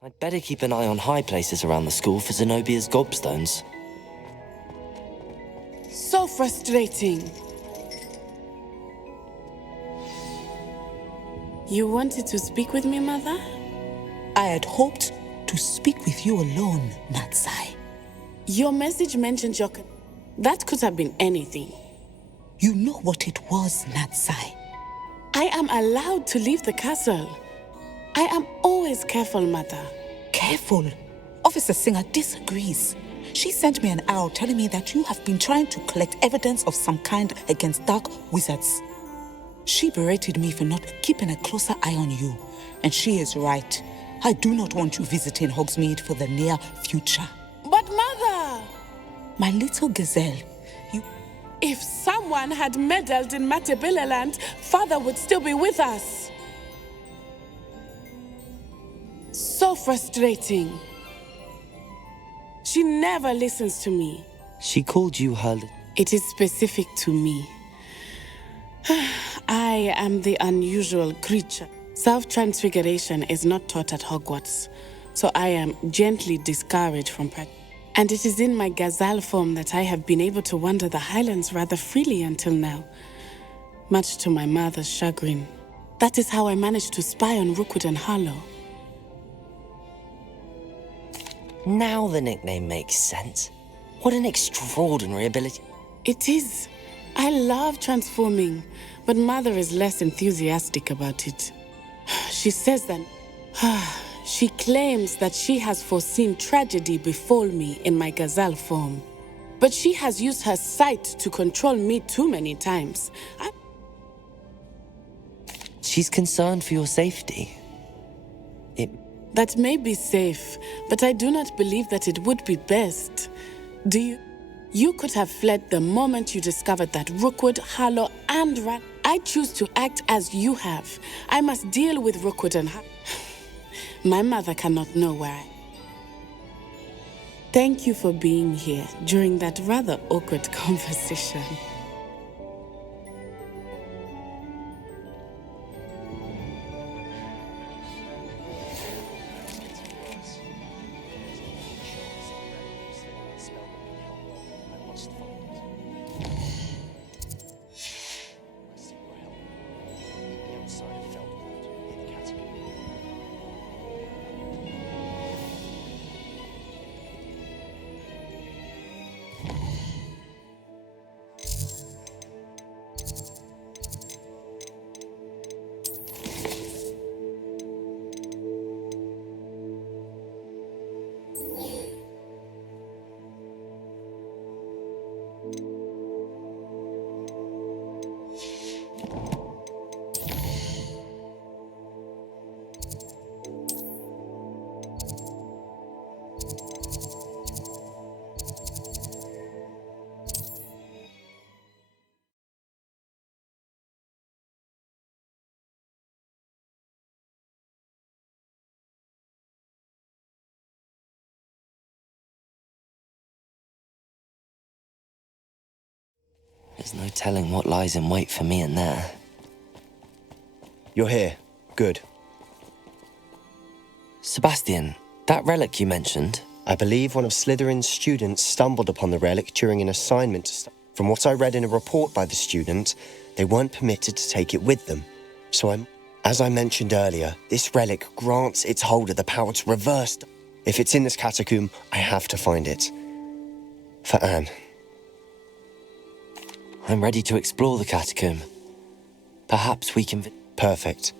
I'd better keep an eye on high places around the school for Zenobia's gobstones. So frustrating. You wanted to speak with me, Mother? I had hoped to speak with you alone, Natsai. Your message mentioned your... That could have been anything. You know what it was, Natsai. I am allowed to leave the castle. I am always careful, Mother. Careful? Officer Singer disagrees. She sent me an arrow telling me that you have been trying to collect evidence of some kind against dark wizards. She berated me for not keeping a closer eye on you, and she is right. I do not want you visiting Hogsmeade for the near future. But Mother! My little gazelle, If someone had meddled in Matabeleland, Father would still be with us. So frustrating. She never listens to me. She called you her... It is specific to me. I am the unusual creature. Self-transfiguration is not taught at Hogwarts, so I am gently discouraged from practice. And it is in my gazelle form that I have been able to wander the Highlands rather freely until now, much to my mother's chagrin. That is how I managed to spy on Rookwood and Harlow. Now the nickname makes sense. What an extraordinary ability. It is. I love transforming, but Mother is less enthusiastic about it. She says that... She claims that she has foreseen tragedy befall me in my gazelle form. But she has used her sight to control me too many times. She's concerned for your safety. That may be safe, but I do not believe that it would be best. Do you? You could have fled the moment you discovered that Rookwood, Harlow, and Rat... I choose to act as you have. I must deal with Rookwood and Harlow. My mother cannot know where I... Thank you for being here during that rather awkward conversation. There's no telling what lies in wait for me in there. You're here. Good. Sebastian, that relic you mentioned... I believe one of Slytherin's students stumbled upon the relic during an assignment. From what I read in a report by the student, they weren't permitted to take it with them. So as I mentioned earlier, this relic grants its holder the power to reverse... If it's in this catacomb, I have to find it. For Anne. I'm ready to explore the catacomb. Perhaps we can... Perfect.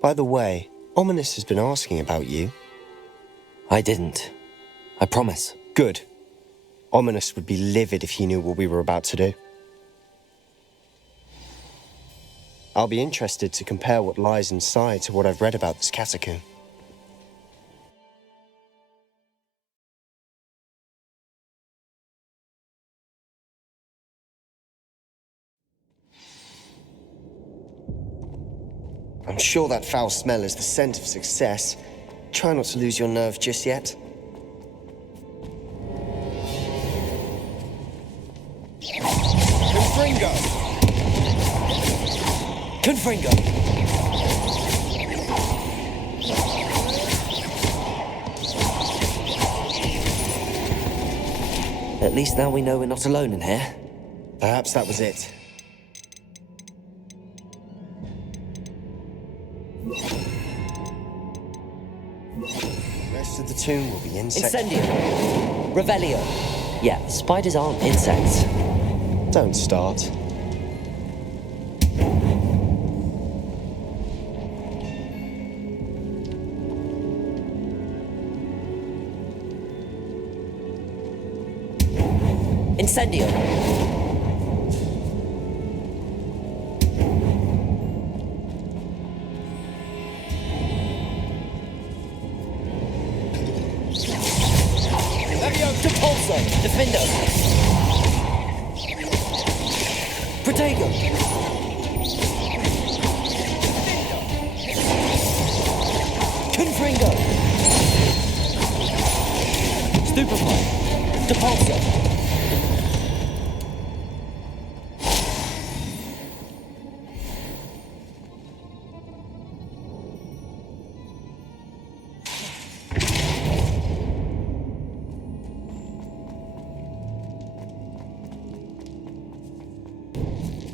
By the way, Ominous has been asking about you. I didn't. I promise. Good. Ominous would be livid if he knew what we were about to do. I'll be interested to compare what lies inside to what I've read about this catacomb. I'm sure that foul smell is the scent of success. Try not to lose your nerve just yet. Confringo! Confringo! At least now we know we're not alone in here. Perhaps that was it. The rest of the tomb will be insects. Incendio! Revelio! Yeah, spiders aren't insects. Don't start. Incendio! Depulso! Defendo! Protego! Confringo! Stupefy! Depulso!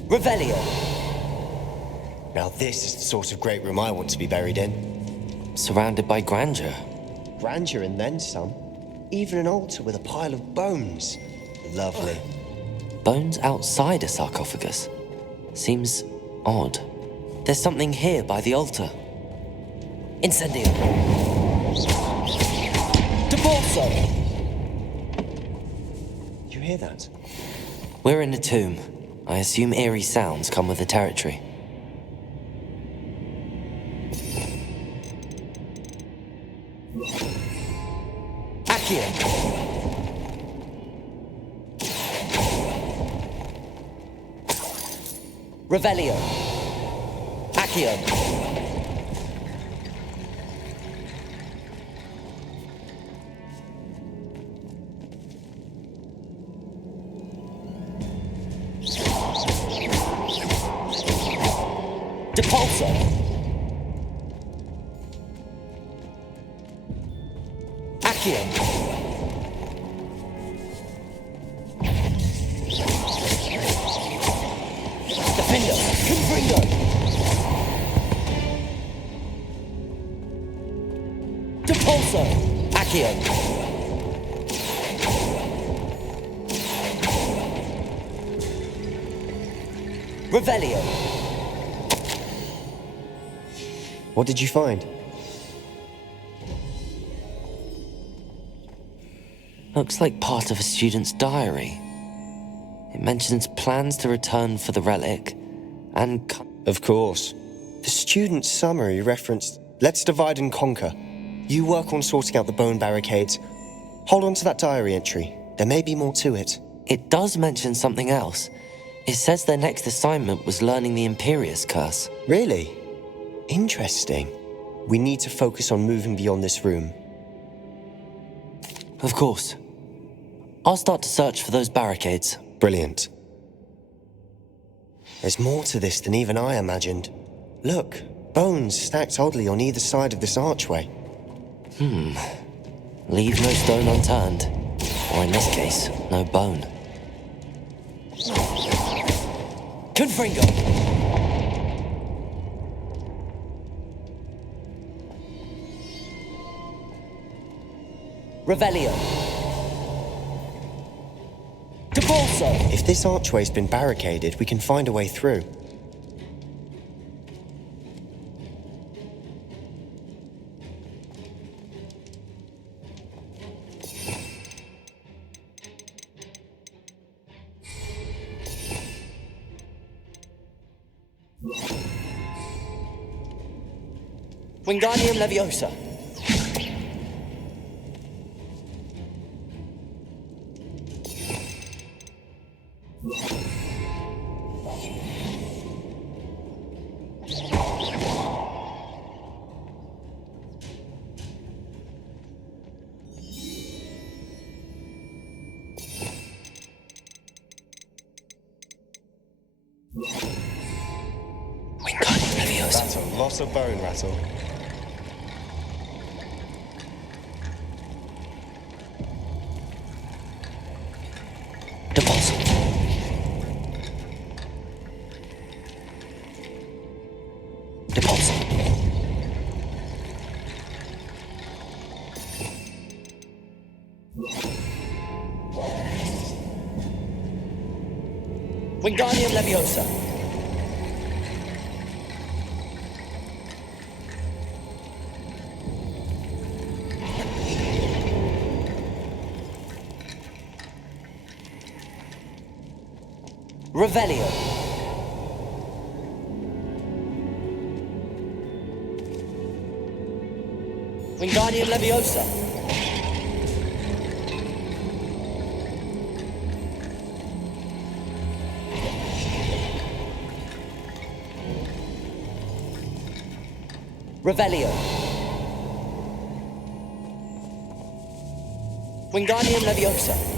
Revelio! Now this is the sort of great room I want to be buried in. Surrounded by grandeur. Grandeur and then some. Even an altar with a pile of bones. Lovely. Bones outside a sarcophagus? Seems odd. There's something here by the altar. Incendio! Depulso! You hear that? We're in a tomb. I assume eerie sounds come with the territory. Accio! Revelio! Accio! Depulso! Accio! Defendo! Confringo! Depulso! Accio! Revelio! What did you find? Looks like part of a student's diary. It mentions plans to return for the relic, and... Of course. The student's summary referenced, "Let's divide and conquer. You work on sorting out the bone barricades. Hold on to that diary entry. There may be more to it." It does mention something else. It says their next assignment was learning the Imperius Curse. Really? Interesting. We need to focus on moving beyond this room. Of course. I'll start to search for those barricades. Brilliant. There's more to this than even I imagined. Look, bones stacked oddly on either side of this archway. Leave no stone unturned. Or in this case, no bone. Confringo! Revelio! Depulso! If this archway's been barricaded, we can find a way through. Wingardium Leviosa! Wingardium Leviosa. That's a lot of bone rattle. Deposit. Wingardium Leviosa. Revelio. Wingardium Leviosa. Revelio. Wingardium Leviosa.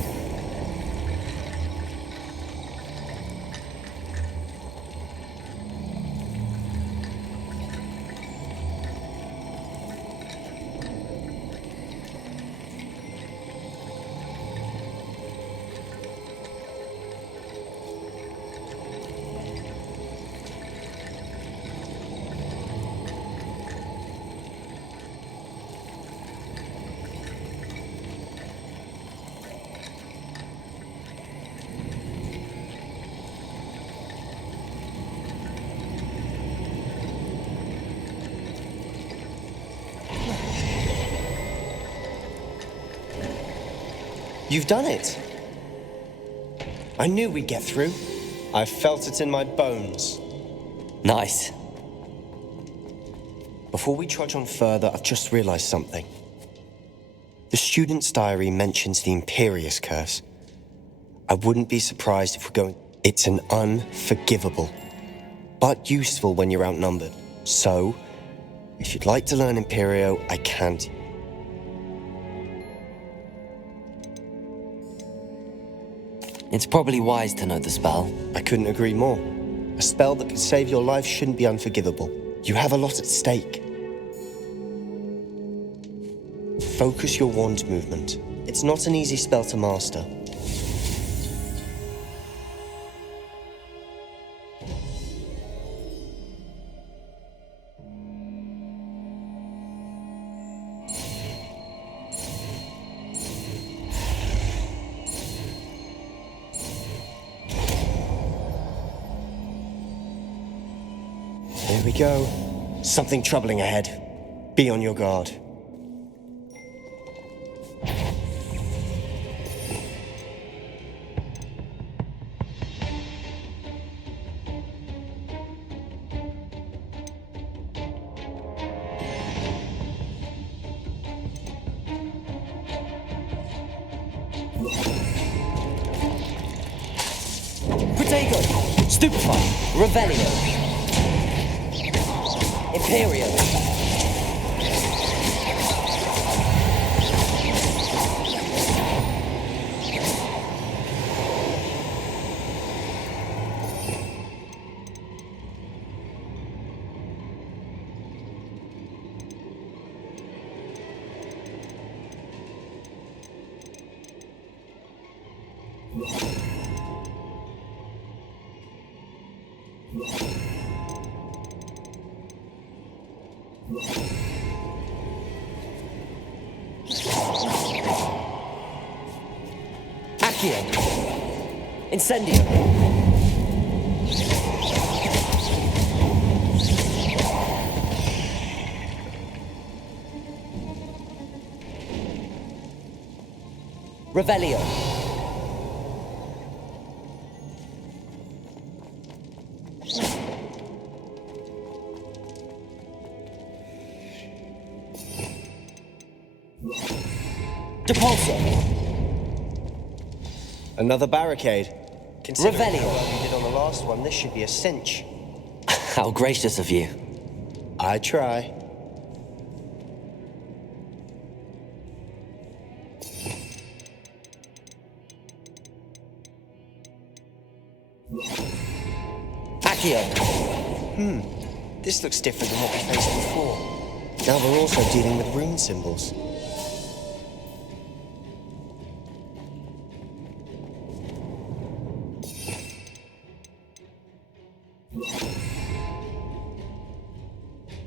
You've done it. I knew we'd get through. I felt it in my bones. Nice. Before we trudge on further, I've just realized something. The student's diary mentions the Imperious Curse. I wouldn't be surprised if we're going... It's an unforgivable, but useful when you're outnumbered. So, if you'd like to learn Imperio, I can't. It's probably wise to know the spell. I couldn't agree more. A spell that could save your life shouldn't be unforgivable. You have a lot at stake. Focus your wand's movement. It's not an easy spell to master. Here we go. Something troubling ahead. Be on your guard. Protego. Stupefy. Revelio. Imperio. Accio. Incendio. Revelio. Depulso. Another barricade. Considering Revelio. how well we did on the last one, this should be a cinch. How gracious of you. I try. Accio. This looks different than what we faced before. Now we're also dealing with rune symbols.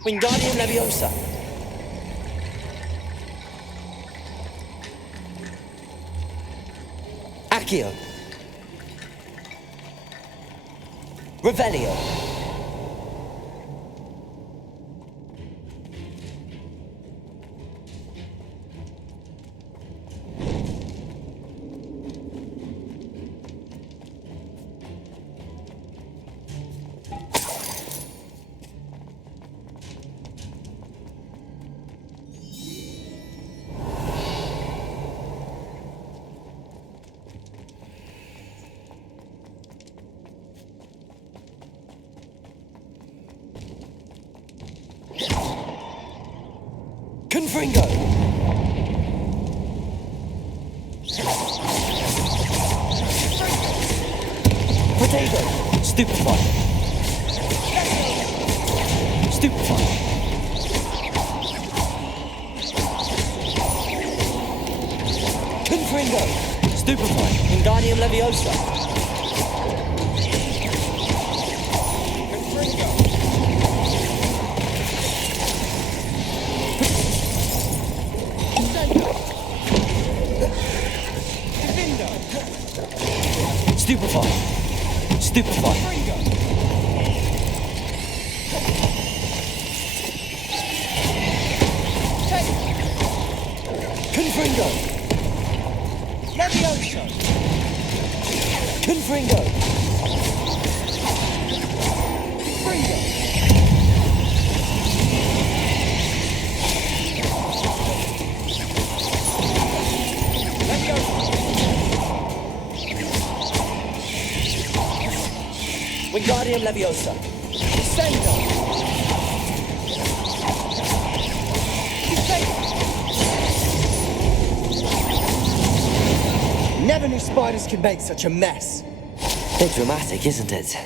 Wingardium Leviosa. Accio. Revelio. Confringo! Potato! Stupefy! Stupefy! Confringo! Stupefy! Wingardium Leviosa! Stupefy! Stupefy! Confringo! Leviosa! Confringo! Confringo! Wingardium Leviosa. Descendo. Never knew spiders could make such a mess. Bit dramatic, isn't it?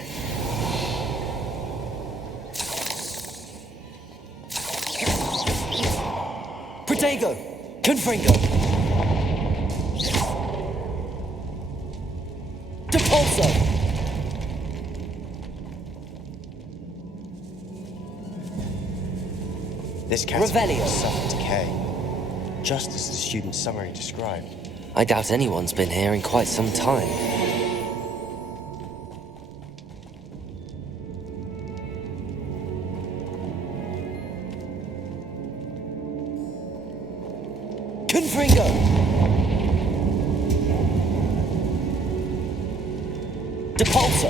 Protego. Confringo. Depulso. This cat's Revelio. suffered decay, just as the student's summary described. I doubt anyone's been here in quite some time. Confringo! Depulso!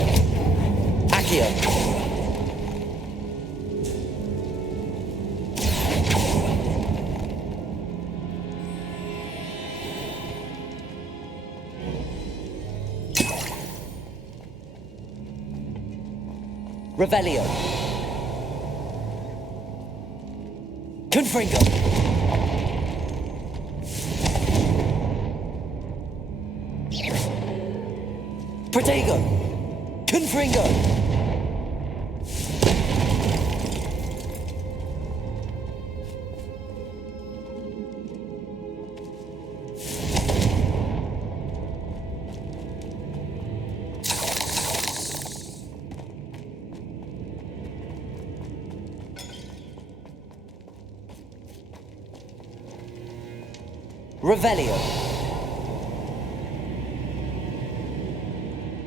Accio! Revelio. Confringo. Protego. Confringo. Revelio.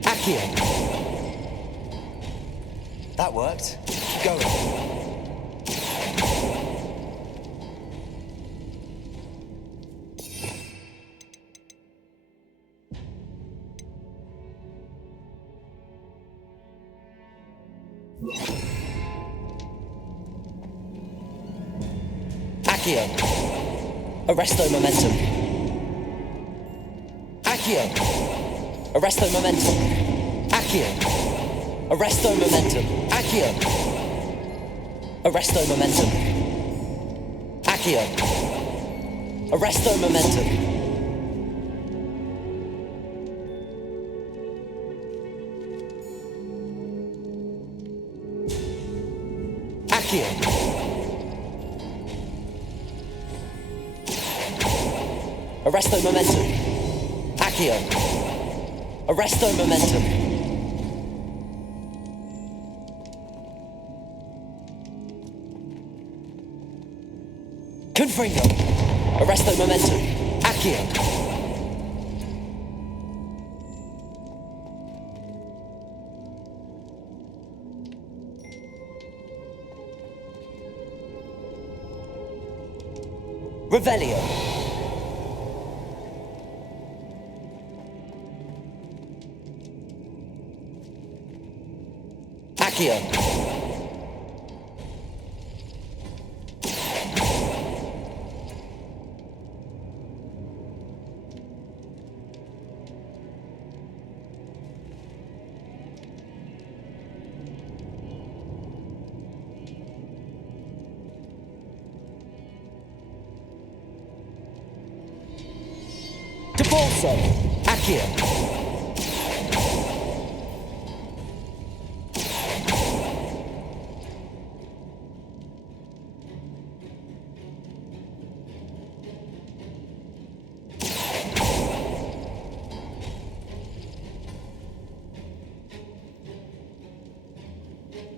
Accio. That worked. Keep going. Accio. Arresto momentum. Accio. Arresto momentum. Accio. Arresto momentum. Accio. Arresto momentum. Accio. Arresto momentum. Accio. Arresto momentum. Accio. Arresto momentum. Confringo. Arresto Momentum. Accio. Revelio. Accio. Debolso. Accio.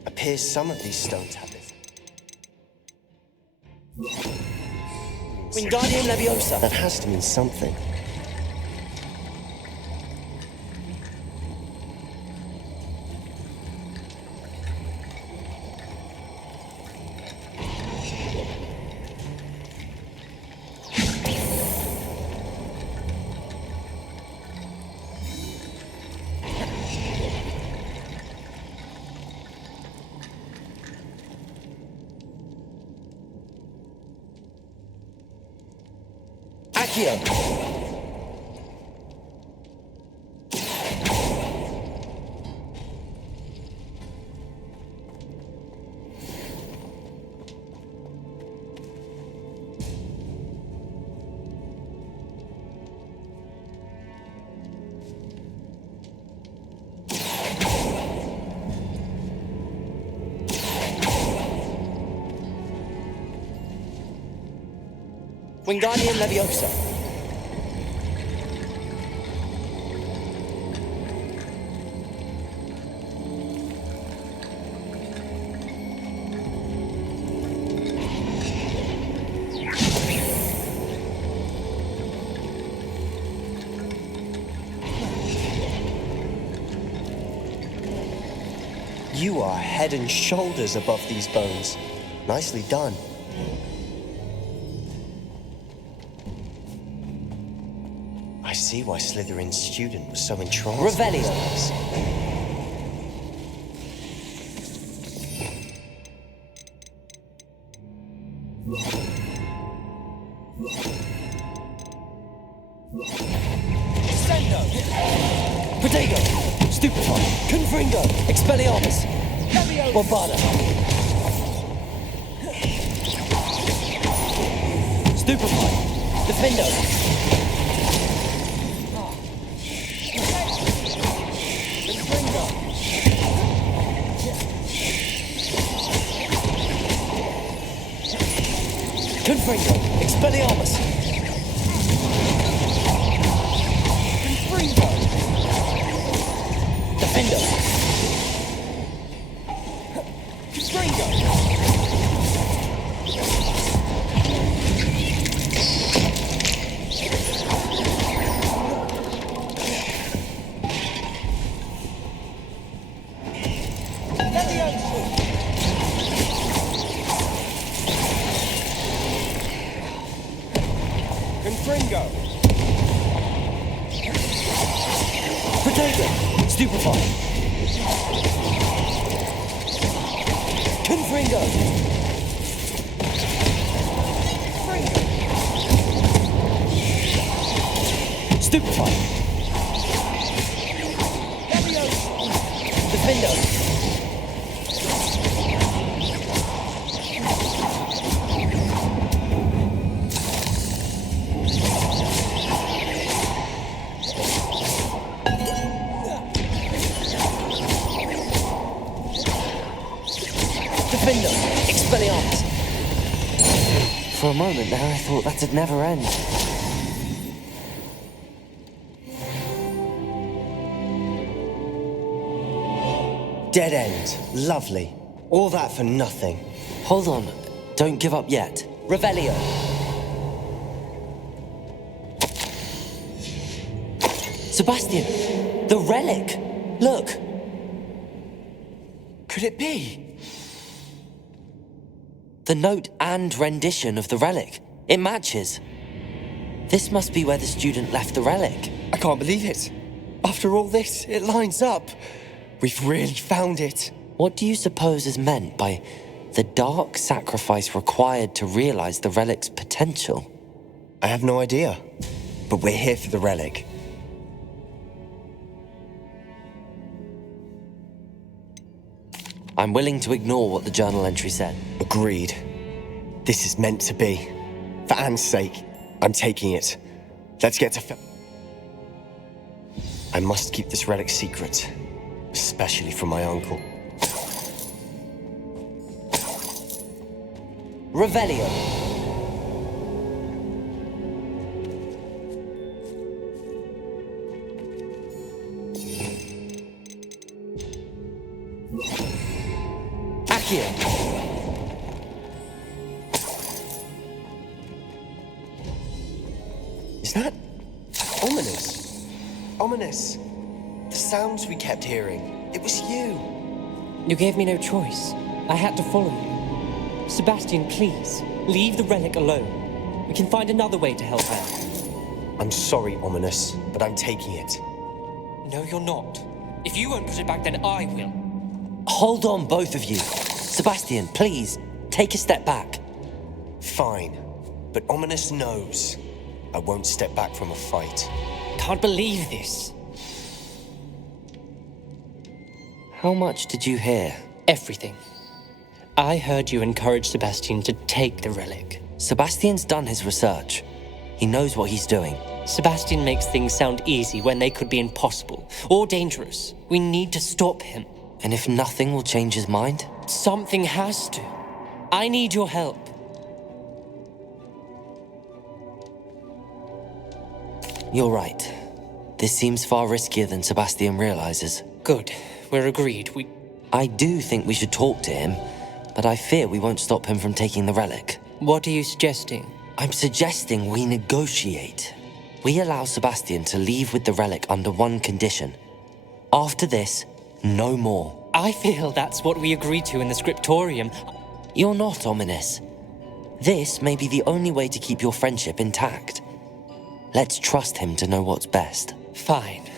Appears some of these stone tablets. Wingardium Leviosa. That has to mean something. Accio. Wingardium Leviosa. You are head and shoulders above these bones. Nicely done. I see why Slytherin's student was so entranced. Revelio. Protego. Stupefy. Confringo. Expelliarmus. Bombada. Stupefy. Defendo. Confringo. Expelliarmus. Confringo. Defendo. Confringo. Confringo. Protego. Stupefy. Confringo. Stupefy. Defendo. Defendo. Expelliarmus. For a moment there, I thought that'd never end. Dead end. Lovely. All that for nothing. Hold on. Don't give up yet. Revelio. Sebastian, the relic! Look! Could it be? The note and rendition of the relic. It matches. This must be where the student left the relic. I can't believe it. After all this, it lines up. We've really found it. What do you suppose is meant by the dark sacrifice required to realize the relic's potential? I have no idea. But we're here for the relic. I'm willing to ignore what the journal entry said. Agreed. This is meant to be. For Anne's sake, I'm taking it. Let's get to I must keep this relic secret. Especially from my uncle. Revelio. Accio. Is that ominous? Ominous. The sounds we kept hearing. It was you. You gave me no choice. I had to follow you. Sebastian, please, leave the relic alone. We can find another way to help Anne. I'm sorry, Ominous, but I'm taking it. No, you're not. If you won't put it back, then I will. Hold on, both of you. Sebastian, please, take a step back. Fine, but Ominous knows. I won't step back from a fight. Can't believe this. How much did you hear? Everything. I heard you encourage Sebastian to take the relic. Sebastian's done his research. He knows what he's doing. Sebastian makes things sound easy when they could be impossible or dangerous. We need to stop him. And if nothing will change his mind? Something has to. I need your help. You're right. This seems far riskier than Sebastian realizes. Good. We're agreed. I do think we should talk to him, but I fear we won't stop him from taking the relic. What are you suggesting? I'm suggesting we negotiate. We allow Sebastian to leave with the relic under one condition. After this, no more. I feel that's what we agreed to in the scriptorium. You're not ominous. This may be the only way to keep your friendship intact. Let's trust him to know what's best. Fine.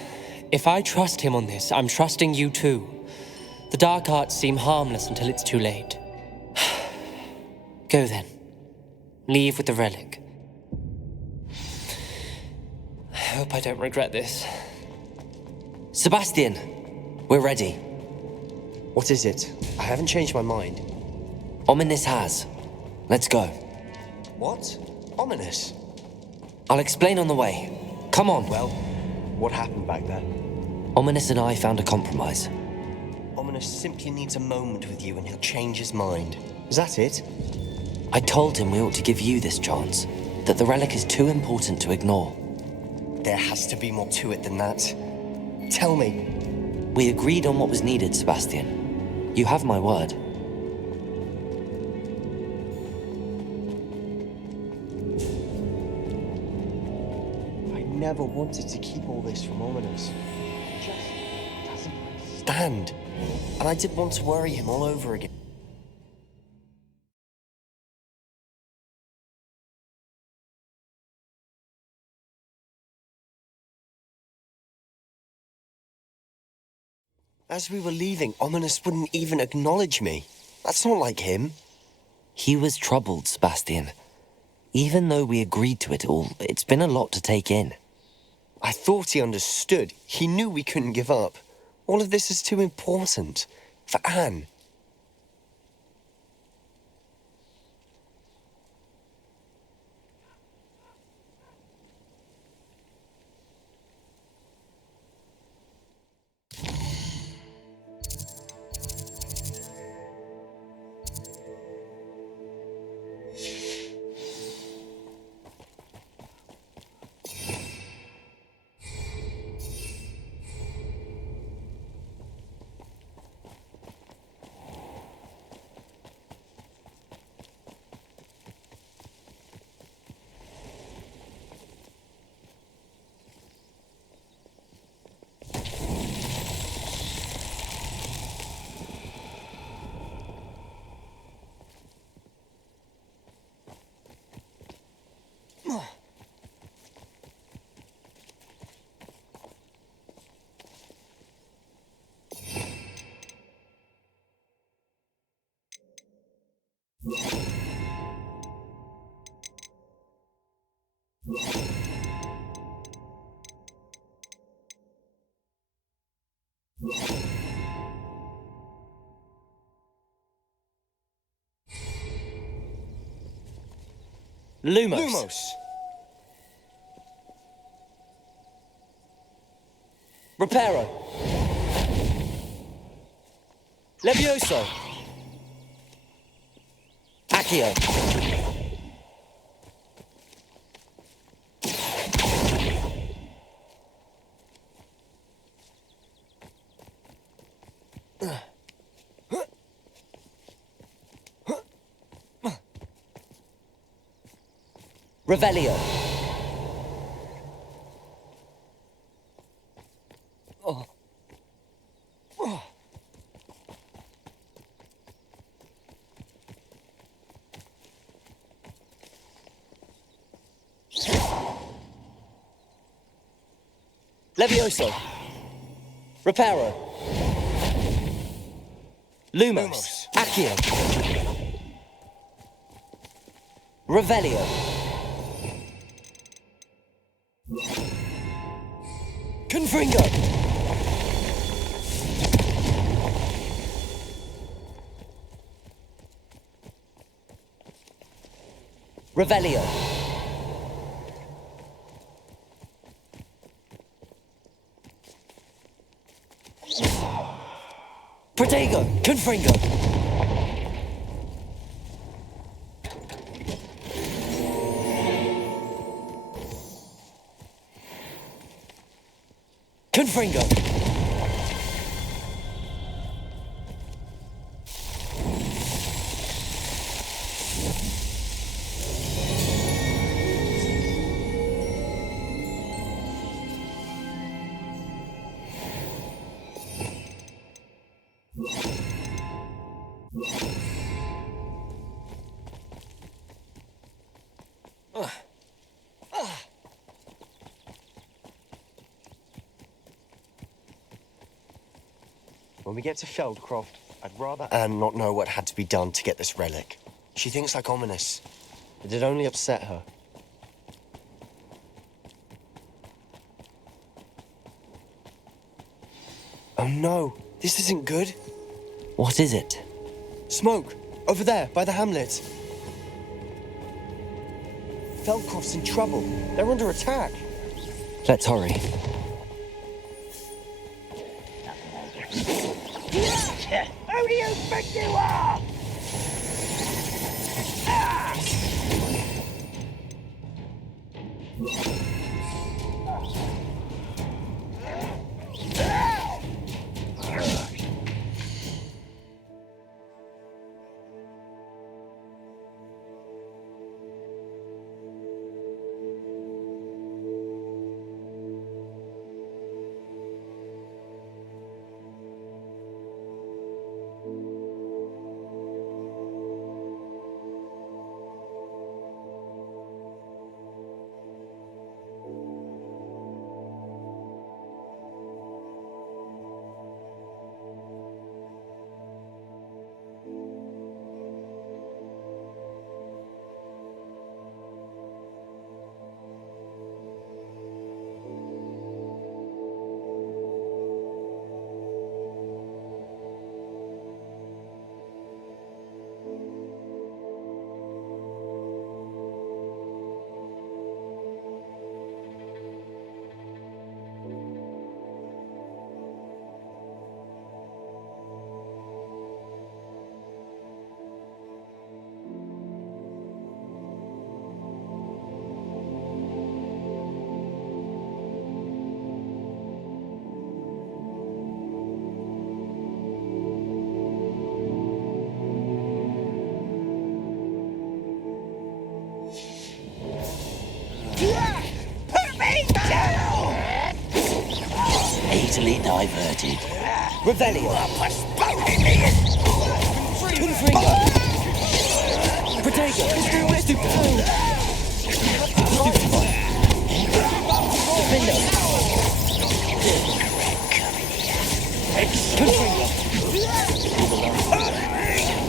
If I trust him on this, I'm trusting you too. The dark arts seem harmless until it's too late. Go then. Leave with the relic. I hope I don't regret this. Sebastian, we're ready. What is it? I haven't changed my mind. Ominous has. Let's go. What? Ominous? I'll explain on the way. Come on. Well, what happened back there? Ominous and I found a compromise. Ominous simply needs a moment with you and he'll change his mind. Is that it? I told him we ought to give you this chance, that the relic is too important to ignore. There has to be more to it than that. Tell me. We agreed on what was needed, Sebastian. You have my word. I never wanted to keep all this from Ominous. He just doesn't understand. And I didn't want to worry him all over again. As we were leaving, Ominous wouldn't even acknowledge me. That's not like him. He was troubled, Sebastian. Even though we agreed to it all, it's been a lot to take in. I thought he understood. He knew we couldn't give up. All of this is too important. For Anne. Lumos. Reparo. Levioso. Accio. Revelio. Oh. Oh. Levioso. Reparo. Lumos. Accio. Revelio. Confringo. Revelio. Protego. Confringo. Confringo. When we get to Feldcroft, I'd rather Anne not know what had to be done to get this relic. She thinks like ominous. It'd only upset her. Oh no, this isn't good. What is it? Smoke! Over there, by the hamlet. Feldcroft's in trouble. They're under attack. Let's hurry. Who do you think you are? Easily diverted. Revelio. Confringo. Protego. Stupendo. Defendo. Confringo.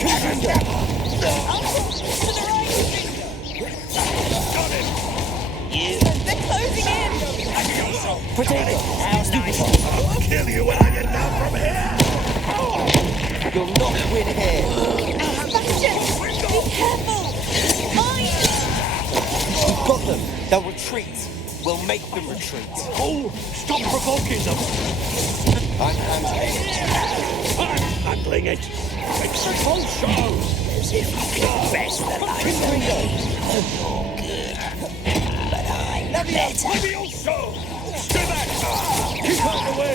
Confringo. Potato! I'll kill you when I get down from here! You'll not win here! Sebastian! Be careful! We've got them! They'll retreat! We'll make them retreat! Oh, stop provoking them! I'm handling it. I'm handling it! It's a whole show! As if you can best the life of me. You're good, but I'm better. Let me also! Stay back! Keep out of the way!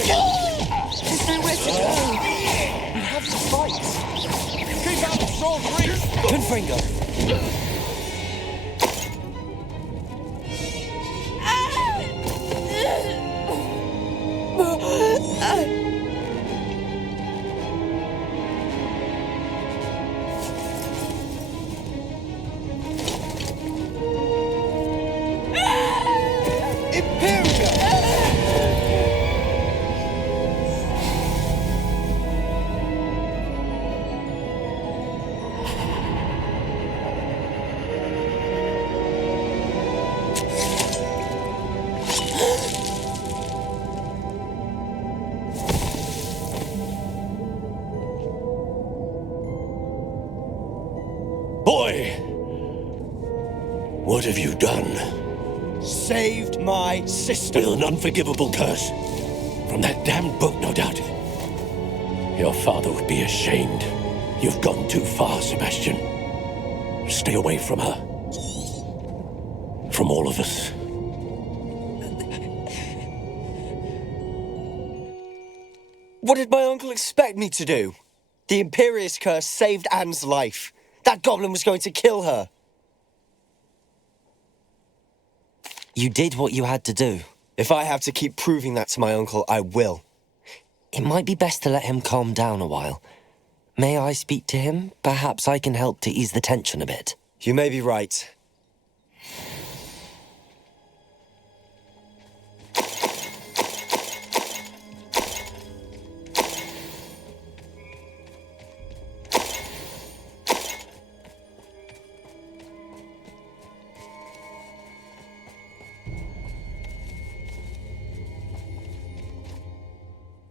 There's nowhere to go! We have to fight! Keep out of sword reach! Confringo! Boy! What have you done? Saved my sister. With an unforgivable curse. From that damned book, no doubt. Your father would be ashamed. You've gone too far, Sebastian. Stay away from her. From all of us. What did my uncle expect me to do? The Imperious Curse saved Anne's life. That goblin was going to kill her. You did what you had to do. If I have to keep proving that to my uncle, I will. It might be best to let him calm down a while. May I speak to him? Perhaps I can help to ease the tension a bit. You may be right.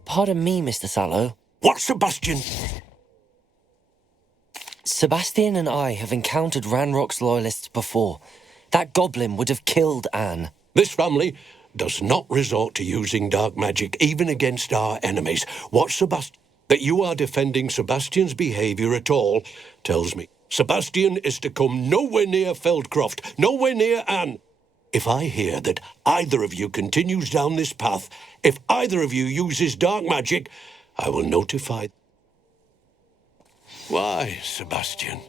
Pardon me, Mr. Sallow. What, Sebastian? Sebastian and I have encountered Ranrock's loyalists before. That goblin would have killed Anne. This family does not resort to using dark magic, even against our enemies. What that you are defending Sebastian's behavior at all tells me Sebastian is to come nowhere near Feldcroft, nowhere near Anne. If I hear that either of you continues down this path, if either of you uses dark magic, I will notify. Why, Sebastian?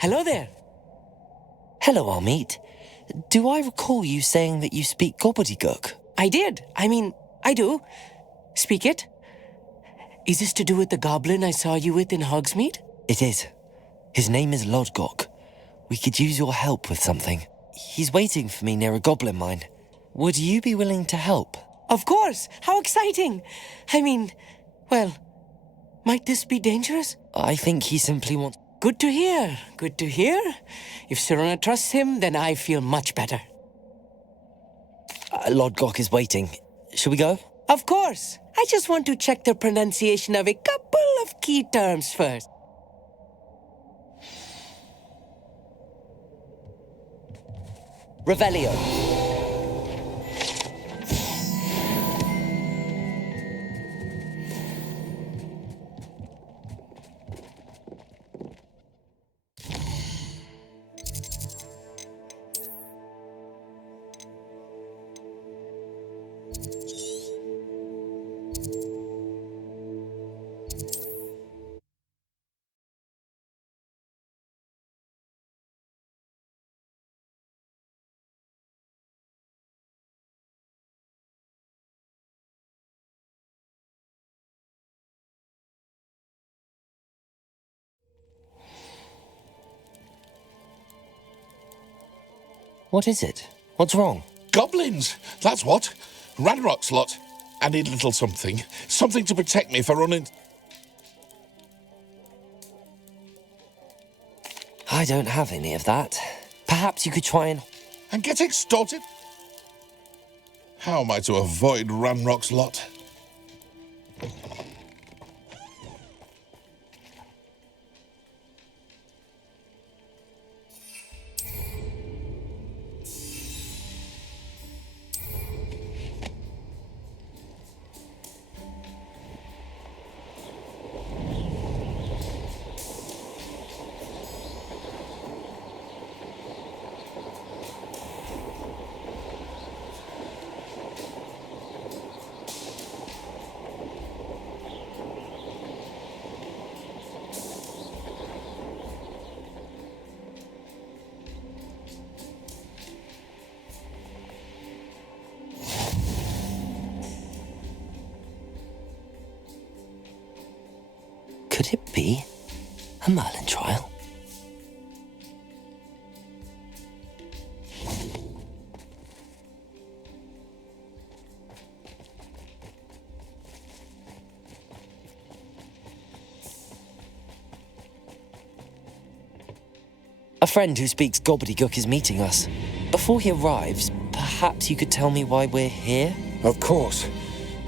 Hello there. Hello, Amit. Do I recall you saying that you speak gobbledygook? I did. I do. Speak it. Is this to do with the goblin I saw you with in Hogsmeade? It is. His name is Lodgok. We could use your help with something. He's waiting for me near a goblin mine. Would you be willing to help? Of course! How exciting! Well, might this be dangerous? I think he simply wants... Good to hear. Good to hear. If Sirona trusts him, then I feel much better. Lodgok is waiting. Shall we go? Of course. I just want to check the pronunciation of a couple of key terms first. Revelio. What is it? What's wrong? Goblins, that's what. Ranrock's lot. I need a little something. Something to protect me if I run in... I don't have any of that. Perhaps you could try and... And get extorted? How am I to avoid Ranrock's lot? Could it be a Merlin trial? A friend who speaks gobbledygook is meeting us. Before he arrives, perhaps you could tell me why we're here? Of course.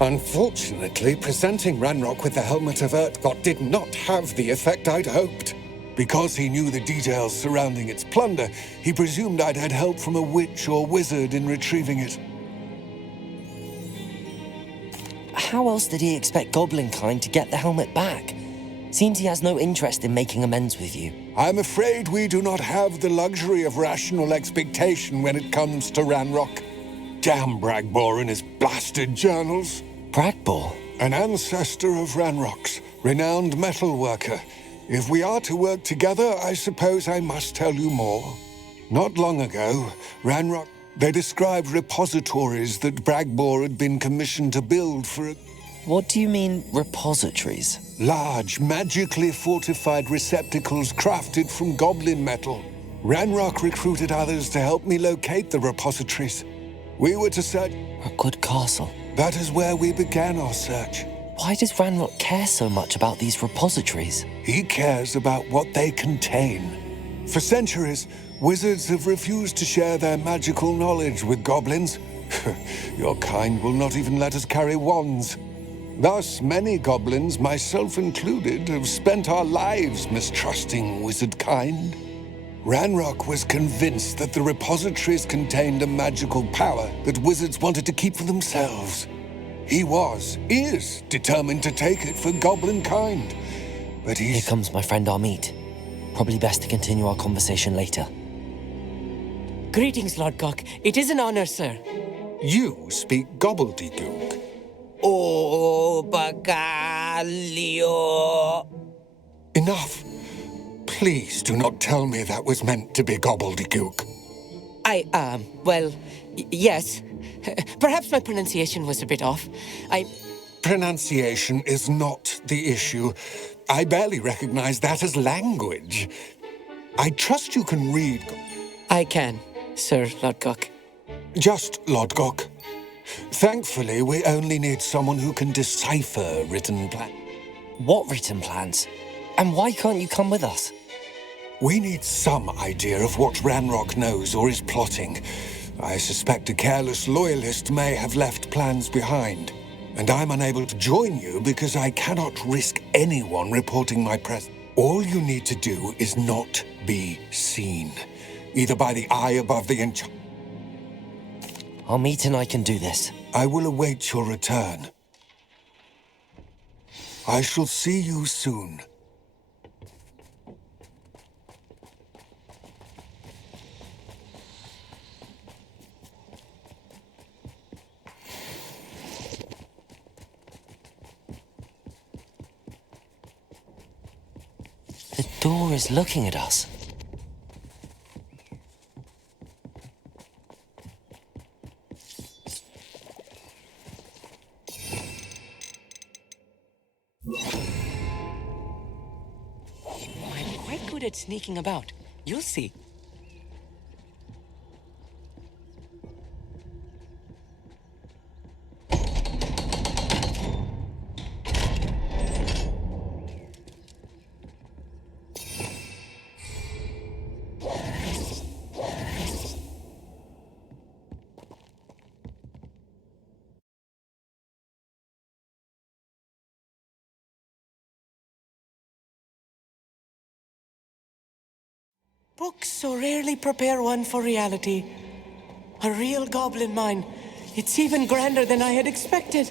Unfortunately, presenting Ranrock with the Helmet of Urtkot did not have the effect I'd hoped. Because he knew the details surrounding its plunder, he presumed I'd had help from a witch or wizard in retrieving it. How else did he expect Goblinkind to get the helmet back? Seems he has no interest in making amends with you. I'm afraid we do not have the luxury of rational expectation when it comes to Ranrock. Damn Bragbor and his blasted journals. Bragbor? An ancestor of Ranrock's, renowned metal worker. If we are to work together, I suppose I must tell you more. Not long ago, Ranrock... They described repositories that Bragbor had been commissioned to build for a... What do you mean, repositories? Large, magically fortified receptacles crafted from goblin metal. Ranrock recruited others to help me locate the repositories. We were to search... Rookwood Castle. That is where we began our search. Why does Ranrock care so much about these repositories? He cares about what they contain. For centuries, wizards have refused to share their magical knowledge with goblins. Your kind will not even let us carry wands. Thus, many goblins, myself included, have spent our lives mistrusting wizard kind. Ranrock was convinced that the repositories contained a magical power that wizards wanted to keep for themselves. He is determined to take it for goblin kind. But Here comes my friend Amit. Probably best to continue our conversation later. Greetings, Lord Cock. It is an honor, sir. You speak gobbledygook. Oh, Bacalio. Enough. Please do not tell me that was meant to be gobbledygook. Yes. Perhaps my pronunciation was a bit off. Pronunciation is not the issue. I barely recognize that as language. I trust you can read. I can, Sir Lodgok. Just Lodgok. Thankfully, we only need someone who can decipher written plans. What written plans? And why can't you come with us? We need some idea of what Ranrock knows or is plotting. I suspect a careless loyalist may have left plans behind. And I'm unable to join you because I cannot risk anyone reporting my presence. All you need to do is not be seen, either by the eye above the enchantment. Amit and I can do this. I will await your return. I shall see you soon. The door is looking at us. I'm quite good at sneaking about. You'll see. Books so rarely prepare one for reality. A real goblin mine. It's even grander than I had expected.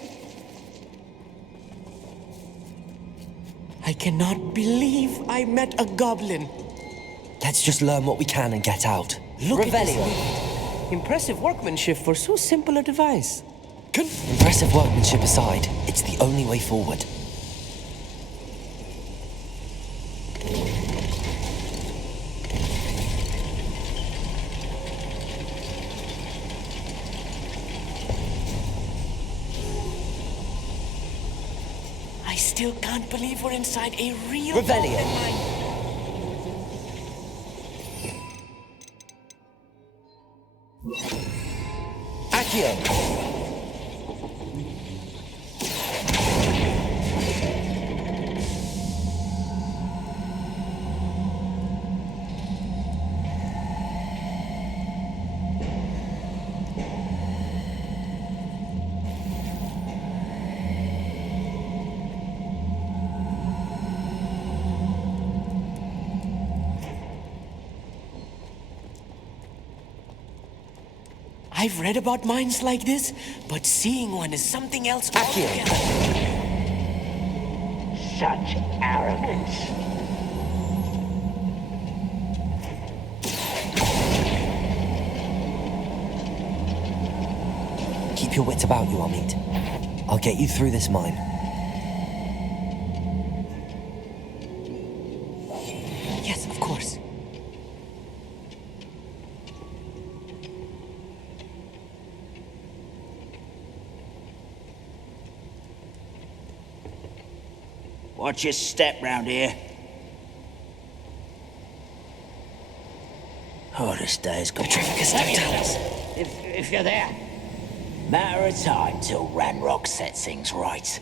I cannot believe I met a goblin. Let's just learn what we can and get out. Look at Revelio. this. Impressive workmanship for so simple a device. Impressive workmanship aside, it's the only way forward. I still can't believe we're inside a real Revelio. goblin mine. Accio. I've read about mines like this, but seeing one is something else altogether. Such arrogance. Keep your wits about you, Amit. I'll get you through this mine. Yes, of course. Watch your step round here. Oh, this day's got if you're there. Matter of time till Ranrock sets things right.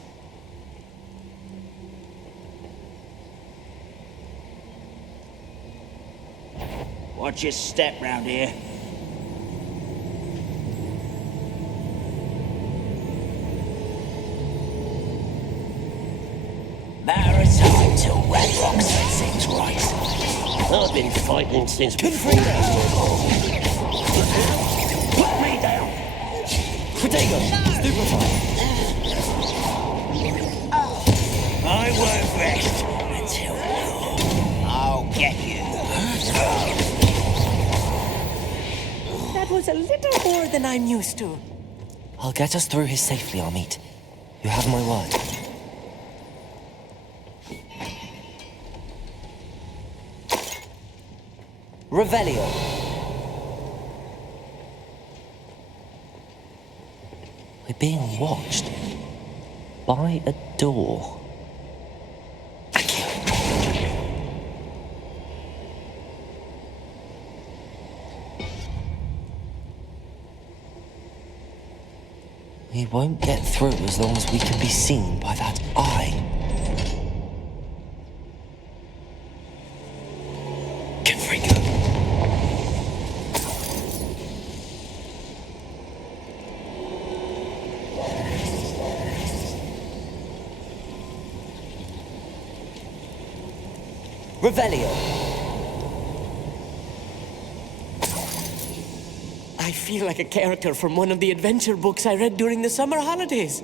Watch your step round here. Matter of time till Ranrock sets things right. I've been fighting since before. Put me down! Protego! Stupefy! I won't rest until I'll get you. That was a little more than I'm used to. I'll get us through here safely, Amit. You have my word. Revelio. We're being watched by a door. We won't get through as long as we can be seen by that eye. Confringo. Revelio. I feel like a character from one of the adventure books I read during the summer holidays.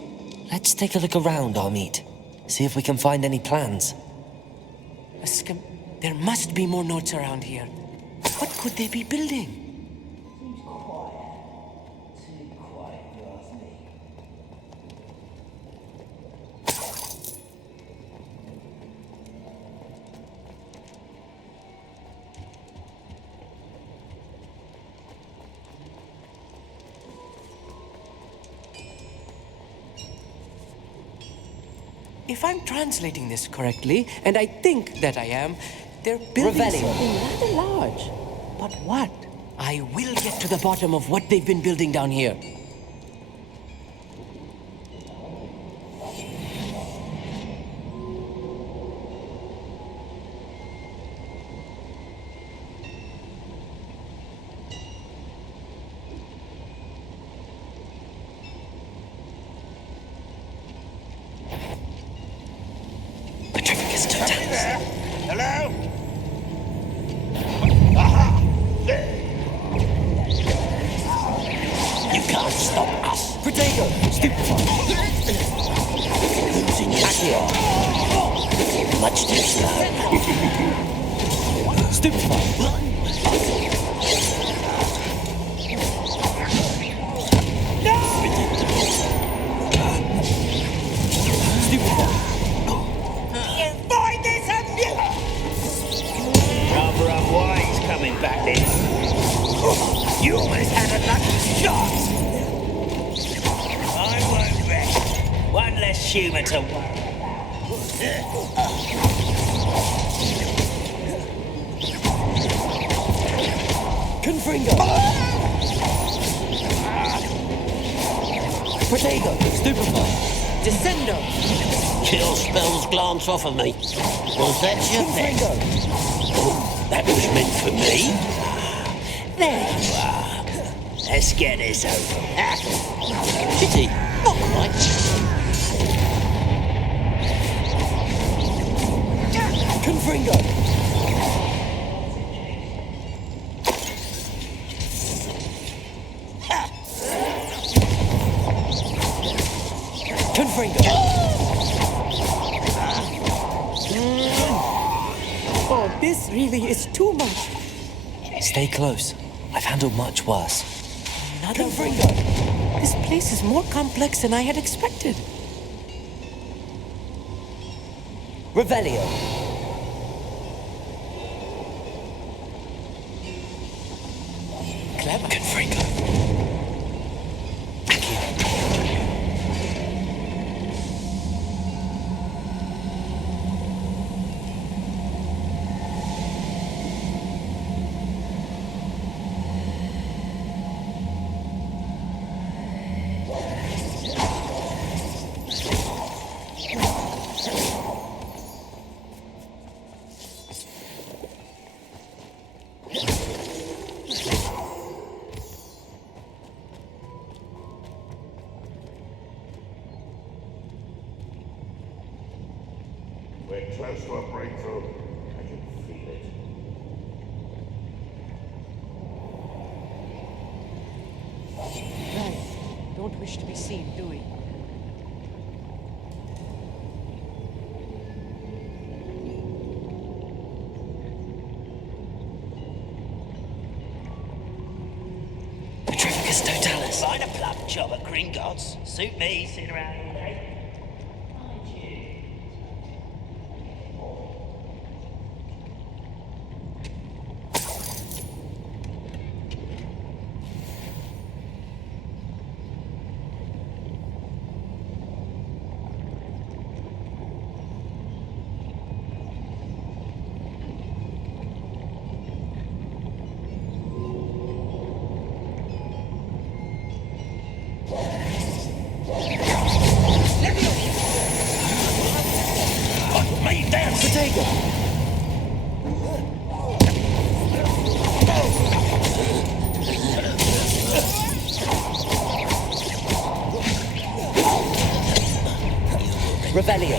Let's take a look around, Amit. See if we can find any plans. There must be more notes around here. What could they be building? If I'm translating this correctly, and I think that I am, they're building something rather large. But what? I will get to the bottom of what they've been building down here. Hello? Aha! You can't stop us. Protego! Losing your skill. Much too slow. Rather unwise coming back then. You almost had a lucky shot. I won't rest. One less human to worry. Confringo! Protego! Stupefy! Descendo! Kill spells glance off of me. Was that your best? Oh, that was meant for me. There you are. Let's get this over. Pity, not quite. Confringo! Confringo! Oh, this really is too much. Stay close. I've handled much worse. Another Confringo! This place is more complex than I had expected. Revelio! Clever. Confringo! We're close to a breakthrough. I can feel it. Right. Don't wish to be seen, do we? Petrificus totalis. Find a plum job at Gringotts. Suit me, sitting around all day. Revelio.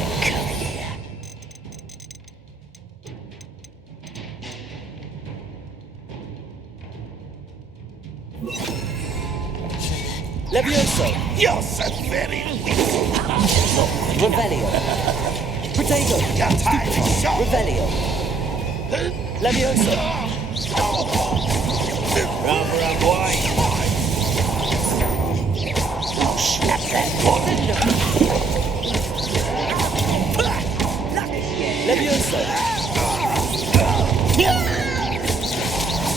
Levioso. You're so very weak. Revelio. Protego. You're tiny shot. Revelio. Levioso. Rather unwise. I'll snap that one. Levioso.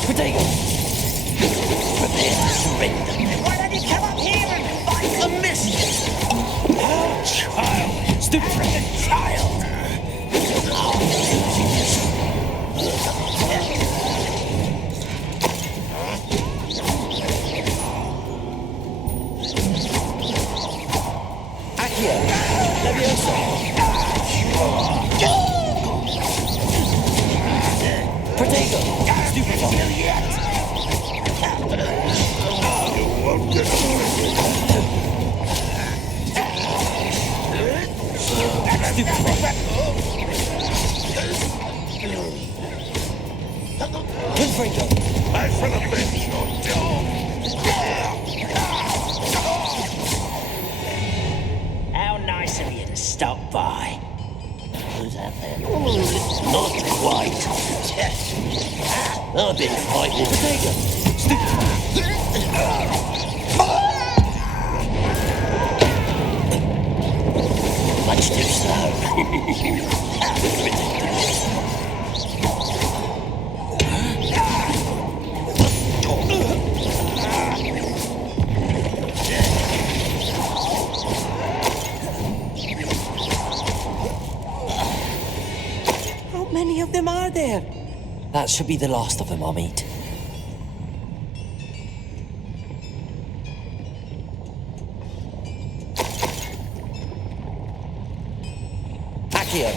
Protego. Prepare to surrender. Why don't you come up here and fight the mischief? Oh, child. Stupid. Arrogant child. Accio. Levioso. Protego. Stupid. You won't get away. Confringo. I shall avenge your dog. How nice of you to stop by. Who's that then? Not quite. I've been fighting. Protego. Much too slow. How many of them are there? That should be the last of them I'll meet. Accio.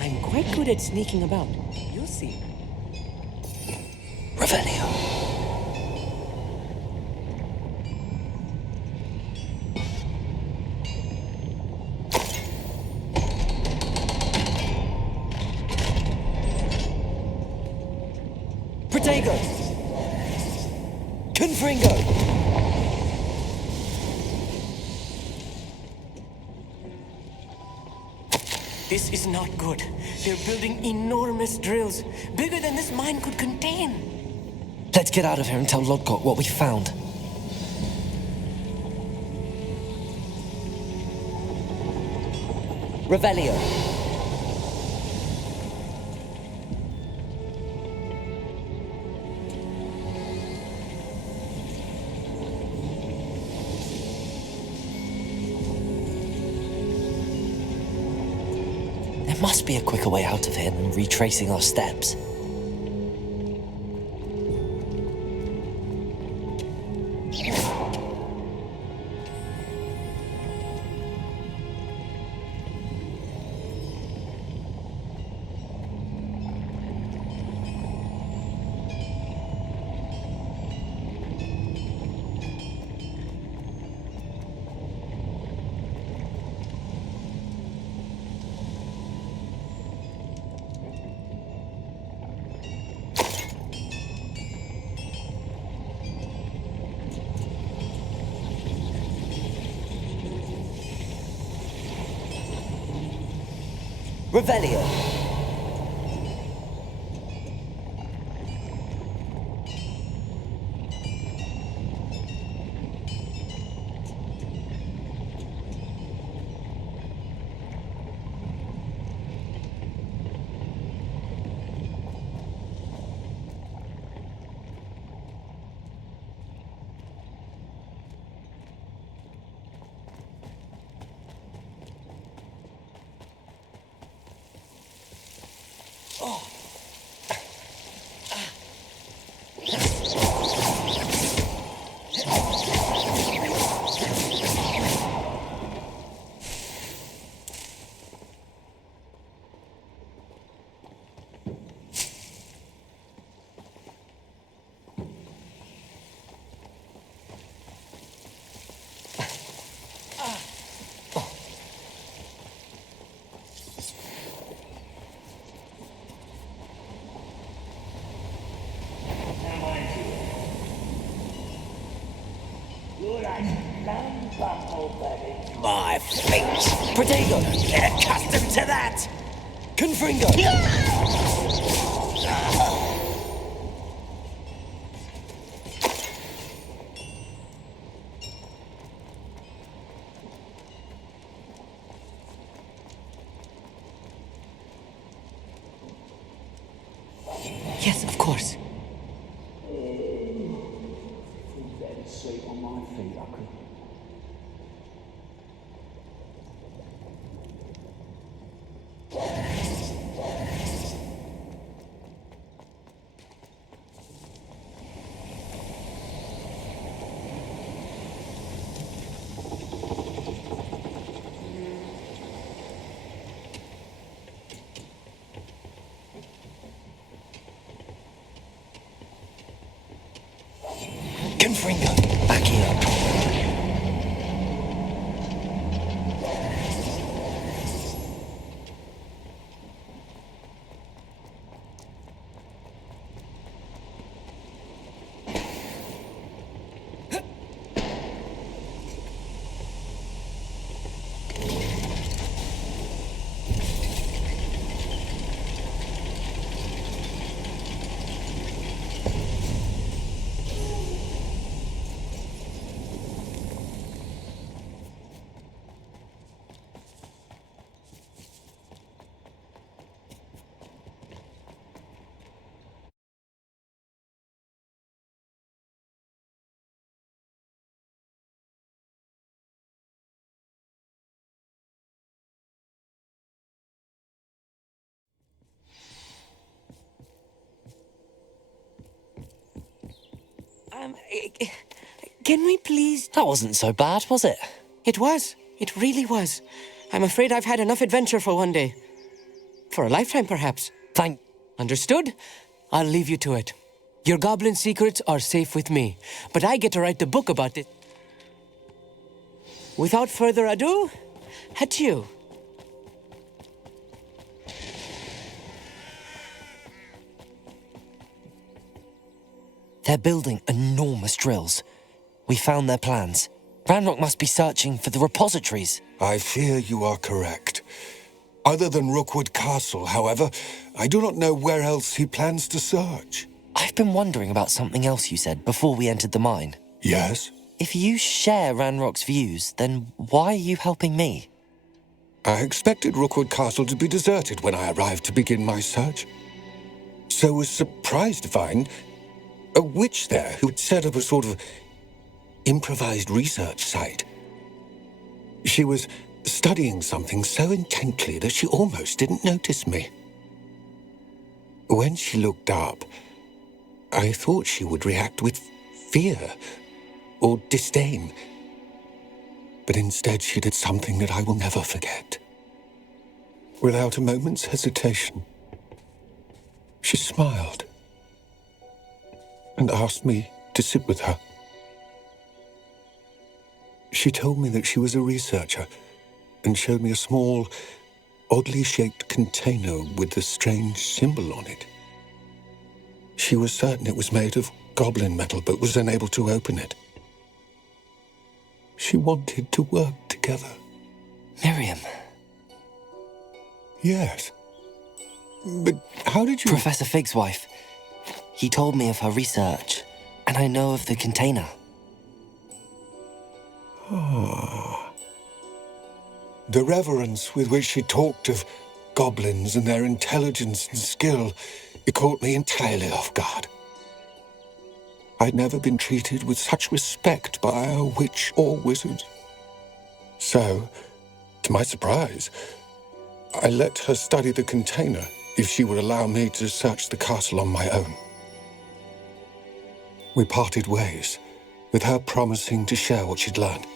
I'm quite good at sneaking about. You'll see. Revelio. Protego. Confringo. This is not good. They're building enormous drills, bigger than this mine could contain. Let's get out of here and tell Lodgott what we found. Revelio. There must be a quicker way out of here than retracing our steps. Revelio. My feet! Protego! Get accustomed to that! Confringo! Yes, of course. Confringo, back here. Can we please... That wasn't so bad, was it? It was. It really was. I'm afraid I've had enough adventure for one day. For a lifetime, perhaps. Thank... Understood? I'll leave you to it. Your goblin secrets are safe with me, but I get to write the book about it. Without further ado, adieu. They're building enormous drills. We found their plans. Ranrock must be searching for the repositories. I fear you are correct. Other than Rookwood Castle, however, I do not know where else he plans to search. I've been wondering about something else you said before we entered the mine. Yes? If you share Ranrock's views, then why are you helping me? I expected Rookwood Castle to be deserted when I arrived to begin my search. So was surprised to find a witch there who had set up a sort of improvised research site. She was studying something so intently that she almost didn't notice me. When she looked up, I thought she would react with fear or disdain. But instead she did something that I will never forget. Without a moment's hesitation, she smiled and asked me to sit with her. She told me that she was a researcher and showed me a small, oddly shaped container with a strange symbol on it. She was certain it was made of goblin metal, but was unable to open it. She wanted to work together. Miriam. Yes. But how did you... Professor Fig's wife. He told me of her research, and I know of the container. Ah. The reverence with which she talked of goblins and their intelligence and skill, it caught me entirely off guard. I'd never been treated with such respect by a witch or wizard. So, to my surprise, I let her study the container if she would allow me to search the castle on my own. We parted ways, with her promising to share what she'd learned.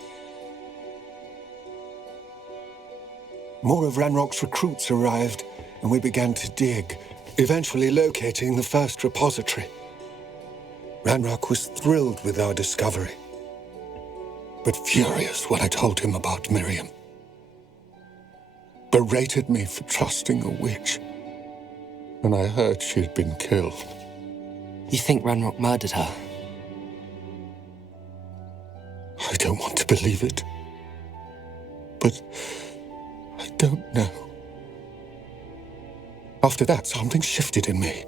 More of Ranrock's recruits arrived, and we began to dig, eventually locating the first repository. Ranrock was thrilled with our discovery, but furious when I told him about Miriam. Berated me for trusting a witch, and I heard she had been killed. You think Ranrock murdered her? I I don't want to believe it. But I don't know. After that, something shifted in me.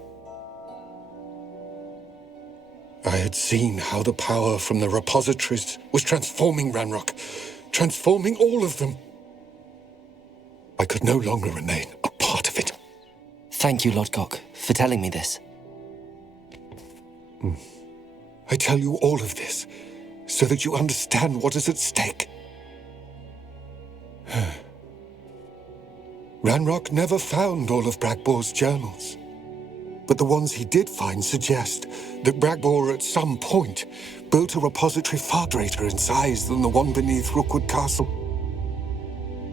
I had seen how the power from the repositories was transforming Ranrock, transforming all of them. I could no longer remain a part of it. Thank you, Lodgok, for telling me this. I tell you all of this so that you understand what is at stake. Ranrock never found all of Bragbor's journals. But the ones he did find suggest that Bragbor at some point built a repository far greater in size than the one beneath Rookwood Castle.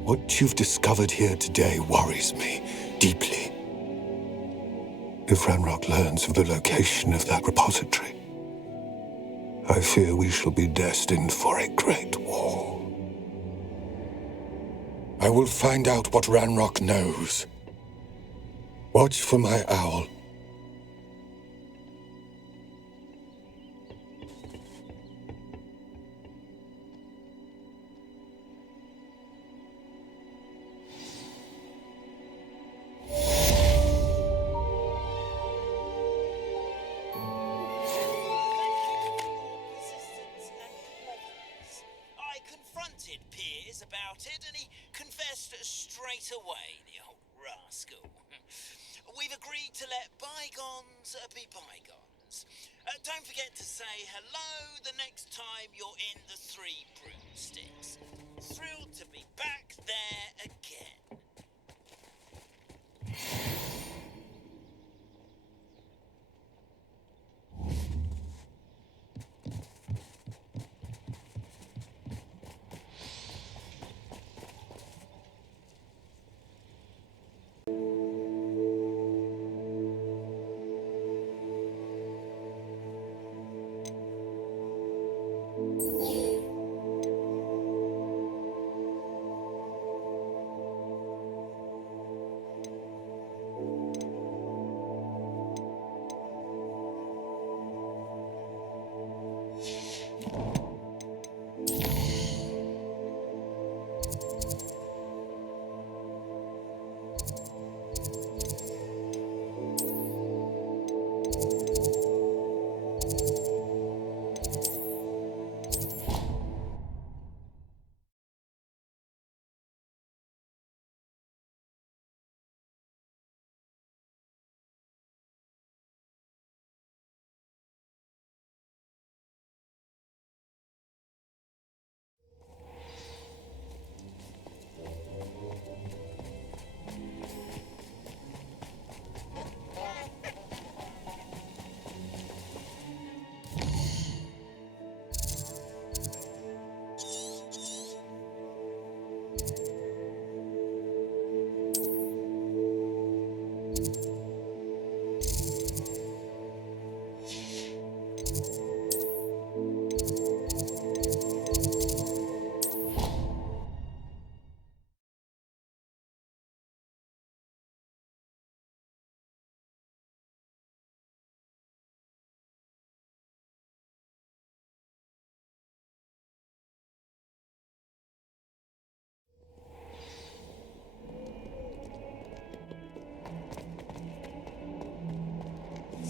What you've discovered here today worries me deeply. If Ranrock learns of the location of that repository, I fear we shall be destined for a great war. I will find out what Ranrock knows. Watch for my owl. About it, and he confessed straight away, the old rascal. We've agreed to let bygones be bygones. Don't forget to say hello the next time you're in the Three Broomsticks. Thrilled to be back there again.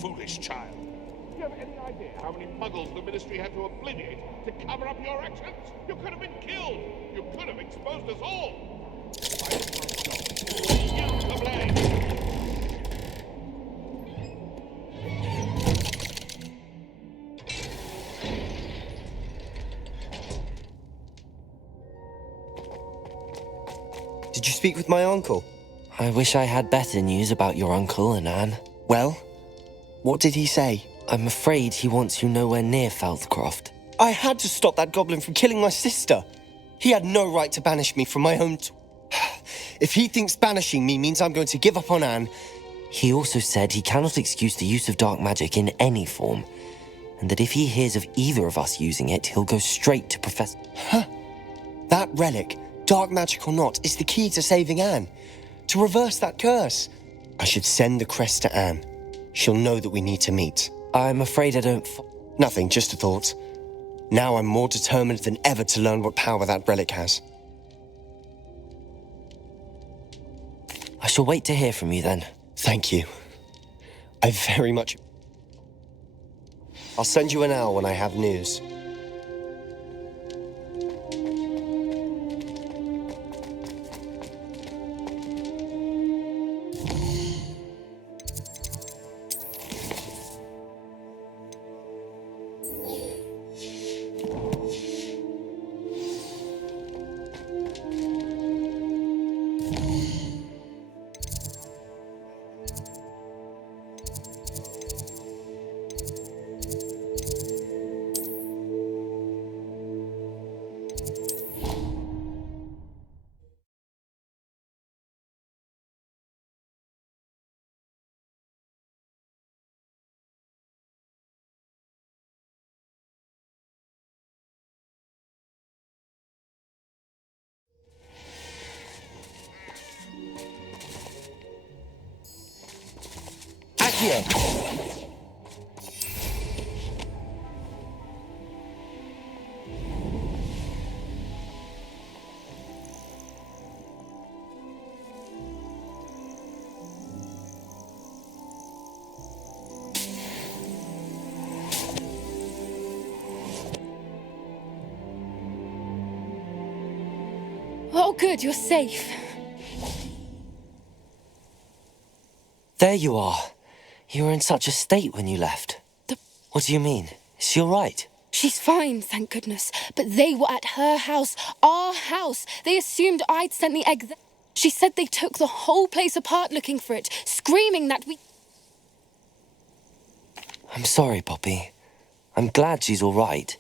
Foolish child. Do you have any idea how many muggles the Ministry had to obliterate to cover up your actions? You could have been killed. You could have exposed us all. You to blame. Did you speak with my uncle? I wish I had better news about your uncle and Anne. Well, what did he say? I'm afraid he wants you nowhere near Feldcroft. I had to stop that goblin from killing my sister. He had no right to banish me from my home. If he thinks banishing me means I'm going to give up on Anne... He also said he cannot excuse the use of dark magic in any form, and that if he hears of either of us using it, he'll go straight to Professor... Huh? That relic, dark magic or not, is the key to saving Anne. To reverse that curse. I should send the crest to Anne. She'll know that we need to meet. I'm afraid I don't... Nothing, just a thought. Now I'm more determined than ever to learn what power that relic has. I shall wait to hear from you then. Thank you. I very much... I'll send you an owl when I have news. Oh, good, you're safe. There you are. You were in such a state when you left. What do you mean? Is she all right? She's fine, thank goodness. But they were at her house, our house. They assumed I'd sent the egg there. She said they took the whole place apart looking for it, screaming that we... I'm sorry, Poppy. I'm glad she's all right.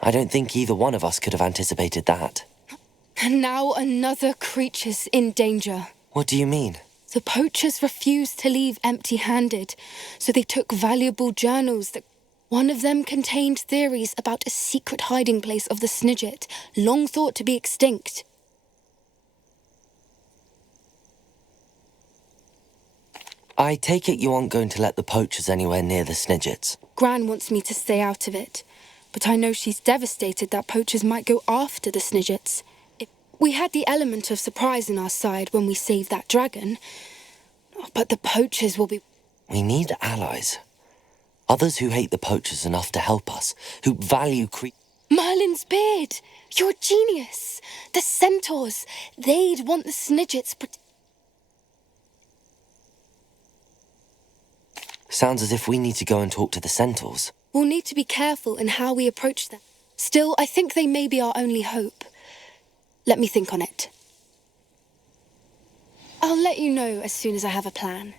I don't think either one of us could have anticipated that. And now another creature's in danger. What do you mean? The poachers refused to leave empty-handed, so they took valuable journals that... One of them contained theories about a secret hiding place of the Snidget, long thought to be extinct. I take it you aren't going to let the poachers anywhere near the Snidgets. Gran wants me to stay out of it, but I know she's devastated that poachers might go after the Snidgets. We had the element of surprise on our side when we saved that dragon, but the poachers will be... We need allies. Others who hate the poachers enough to help us, who value Merlin's beard! You're a genius! The centaurs! They'd want the Snidgets... Sounds as if we need to go and talk to the centaurs. We'll need to be careful in how we approach them. Still, I think they may be our only hope. Let me think on it. I'll let you know as soon as I have a plan.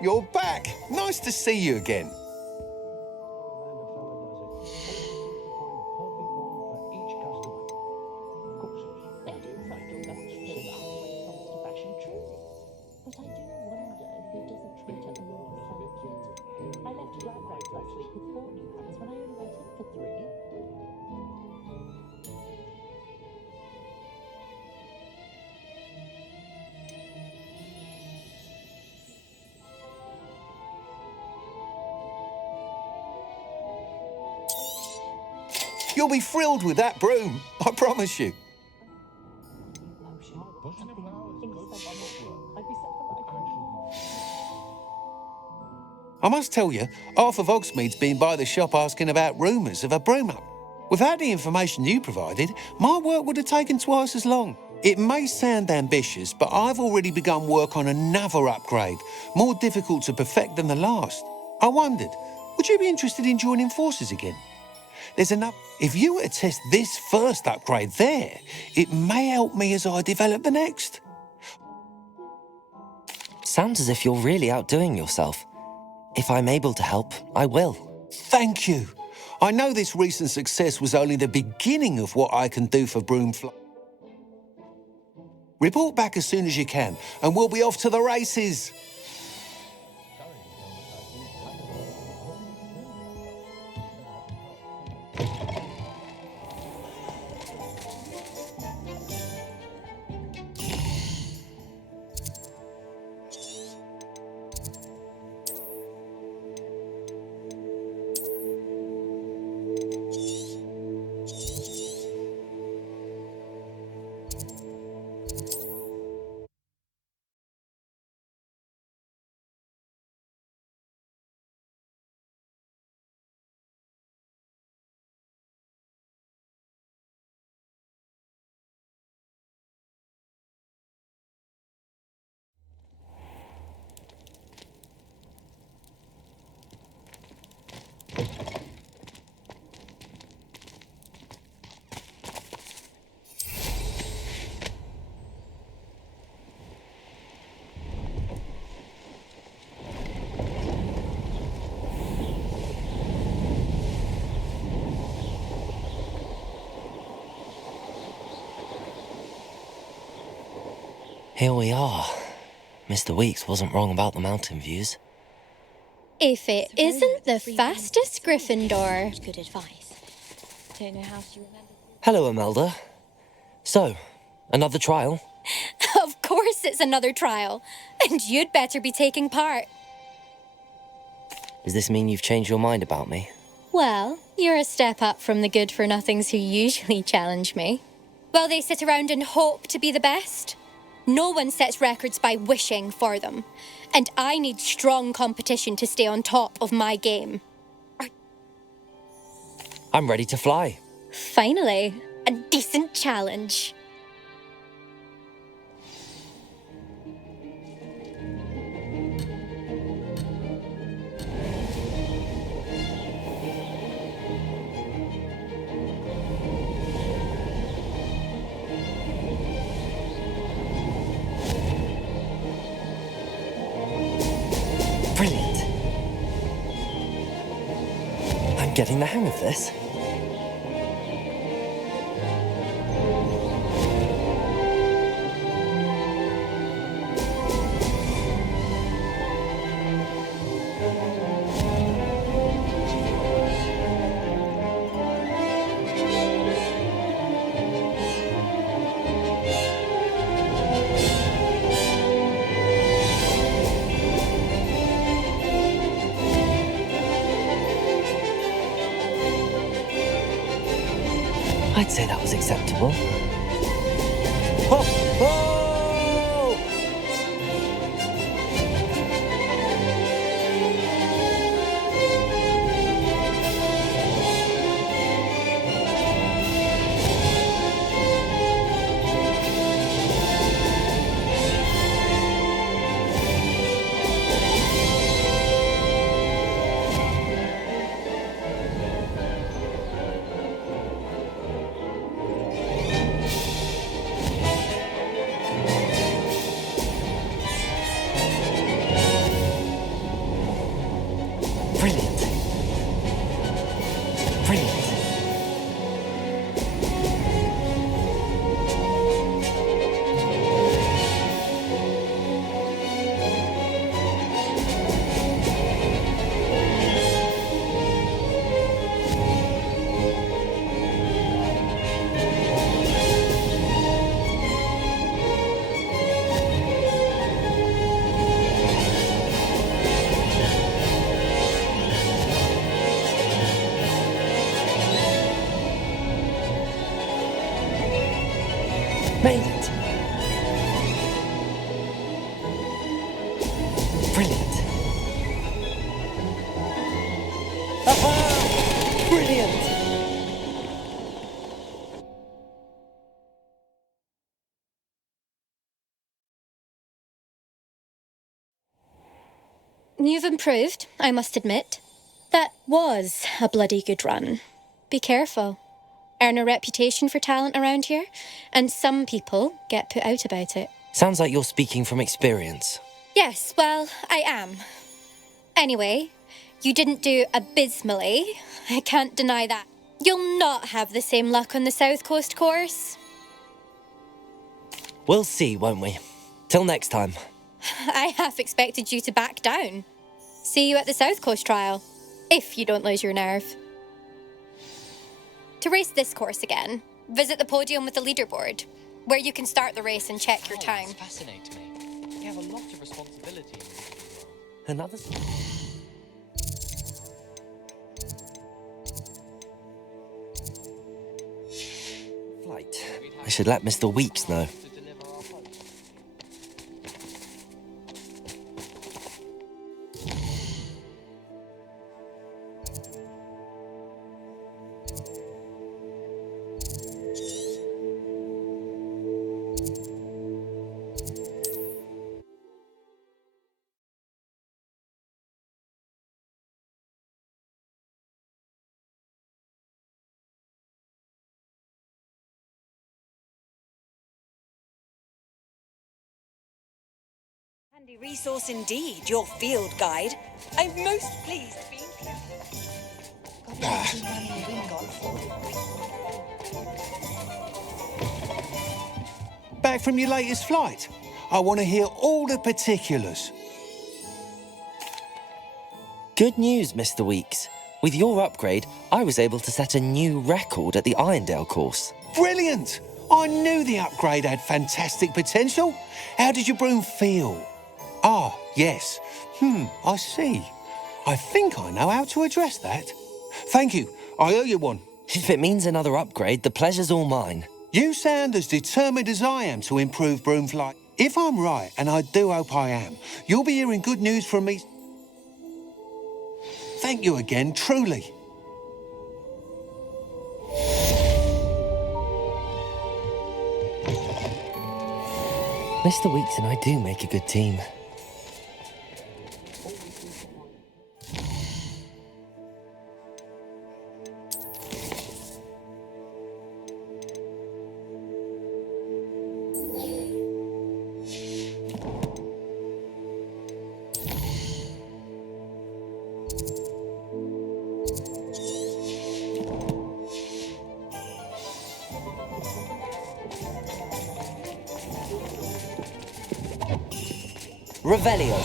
You're back. Nice to see you again. You'll be thrilled with that broom, I promise you. I must tell you, half of Hogsmeade's been by the shop asking about rumours of a broom up. Without the information you provided, my work would have taken twice as long. It may sound ambitious, but I've already begun work on another upgrade, more difficult to perfect than the last. I wondered, would you be interested in joining forces again? There's enough. If you were to test this first upgrade there, it may help me as I develop the next. Sounds as if you're really outdoing yourself. If I'm able to help, I will. Thank you. I know this recent success was only the beginning of what I can do for Broomfly. Report back as soon as you can, and we'll be off to the races. Here we are. Mr. Weeks wasn't wrong about the mountain views. If it isn't the fastest Gryffindor. Good advice. Don't know how to remember. Hello, Imelda. So, another trial? Of course it's another trial. And you'd better be taking part. Does this mean you've changed your mind about me? Well, you're a step up from the good-for-nothings who usually challenge me. Well, they sit around and hope to be the best. No one sets records by wishing for them. And I need strong competition to stay on top of my game. I'm ready to fly. Finally, a decent challenge. Brilliant. I'm getting the hang of this. I'd say that was acceptable. Oh! Oh! Brilliant. Brilliant. Made it. Brilliant. You've improved, I must admit. That was a bloody good run. Be careful. Earn a reputation for talent around here, and some people get put out about it. Sounds like you're speaking from experience. Yes, well, I am. Anyway, you didn't do abysmally. I can't deny that. You'll not have the same luck on the South Coast course. We'll see, won't we? Till next time. I half expected you to back down. See you at the South Coast trial, if you don't lose your nerve. To race this course again, visit the podium with the leaderboard, where you can start the race and check your time. Fascinates me. You have a lot of responsibility. Another... Flight. I should let Mr. Weeks know. Handy resource indeed, your field guide. I'm most pleased being Back from your latest flight? I want to hear all the particulars. Good news, Mr. Weeks. With your upgrade, I was able to set a new record at the Irondale course. Brilliant! I knew the upgrade had fantastic potential. How did your broom feel? Ah, yes. I see. I think I know how to address that. Thank you. I owe you one. If it means another upgrade, the pleasure's all mine. You sound as determined as I am to improve broom flight. If I'm right, and I do hope I am, you'll be hearing good news from me. Thank you again, truly. Mr. Weeks and I do make a good team. Revelio.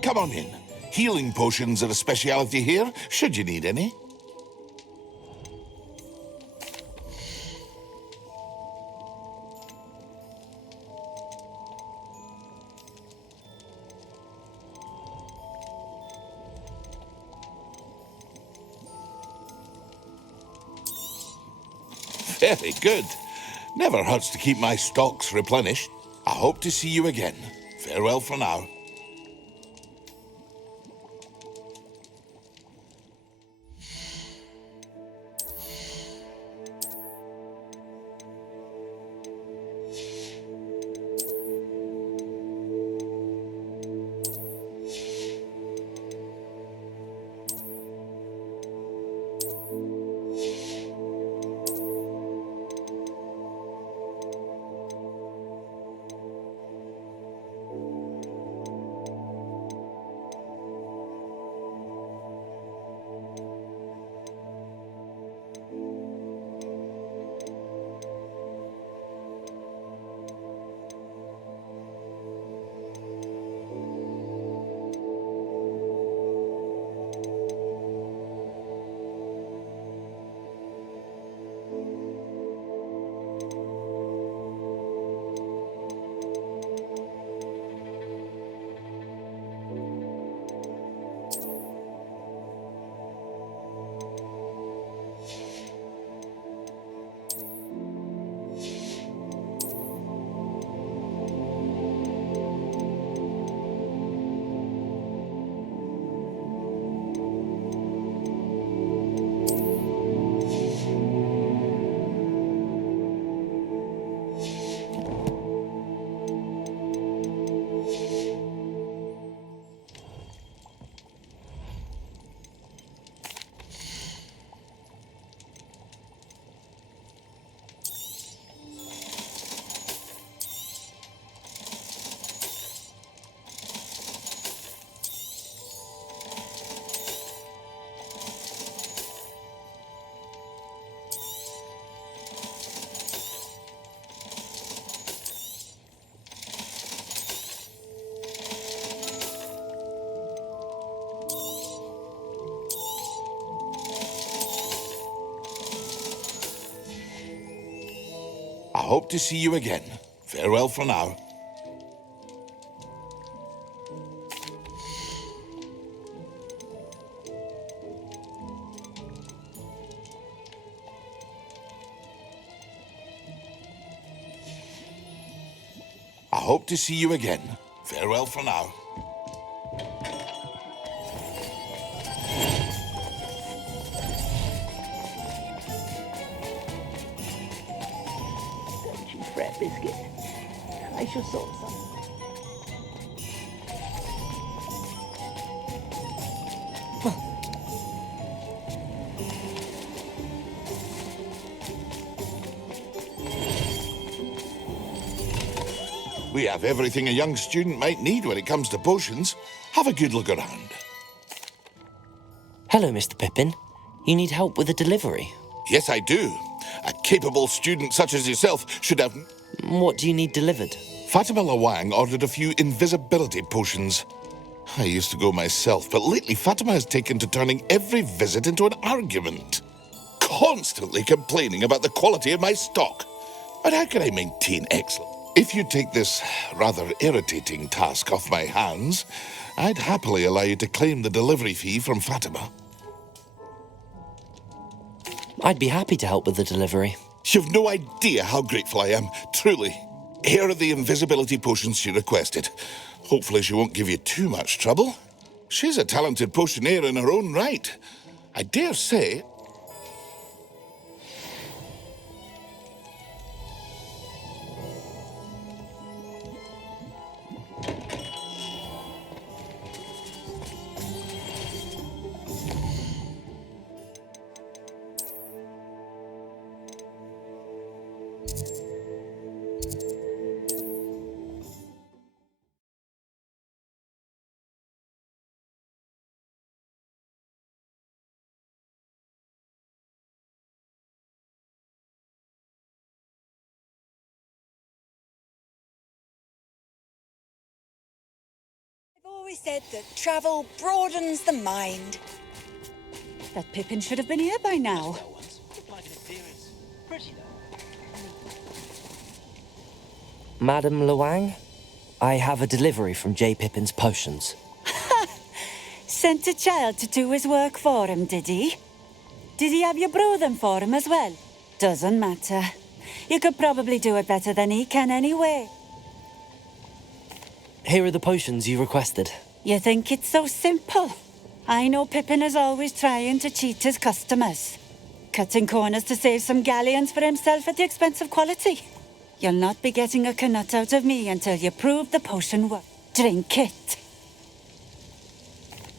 Come on in. Healing potions are a speciality here, should you need any. Very good. Never hurts to keep my stocks replenished. I hope to see you again. Farewell for now. hope to see you again. Farewell for now. I hope to see you again. Farewell for now. Don't you fret, Biscuit. I shall sort some. We have everything a young student might need when it comes to potions. Have a good look around. Hello, Mr. Pippin. You need help with a delivery? Yes, I do. A capable student such as yourself should have... What do you need delivered? Fatima Lawang ordered a few invisibility potions. I used to go myself, but lately Fatima has taken to turning every visit into an argument. Constantly complaining about the quality of my stock. But how can I maintain excellence? If you take this rather irritating task off my hands, I'd happily allow you to claim the delivery fee from Fatima. I'd be happy to help with the delivery. You've no idea how grateful I am, truly. Here are the invisibility potions she requested. Hopefully she won't give you too much trouble. She's a talented potioneer in her own right. I dare say... I've always said that travel broadens the mind. That Pippin should have been here by now. Madam Lawang, I have a delivery from J. Pippin's Potions. Sent a child to do his work for him, did he? Did he have you brew them for him as well? Doesn't matter. You could probably do it better than he can anyway. Here are the potions you requested. You think it's so simple? I know Pippin is always trying to cheat his customers. Cutting corners to save some galleons for himself at the expense of quality. You'll not be getting a canut out of me until you prove the potion works. Drink it.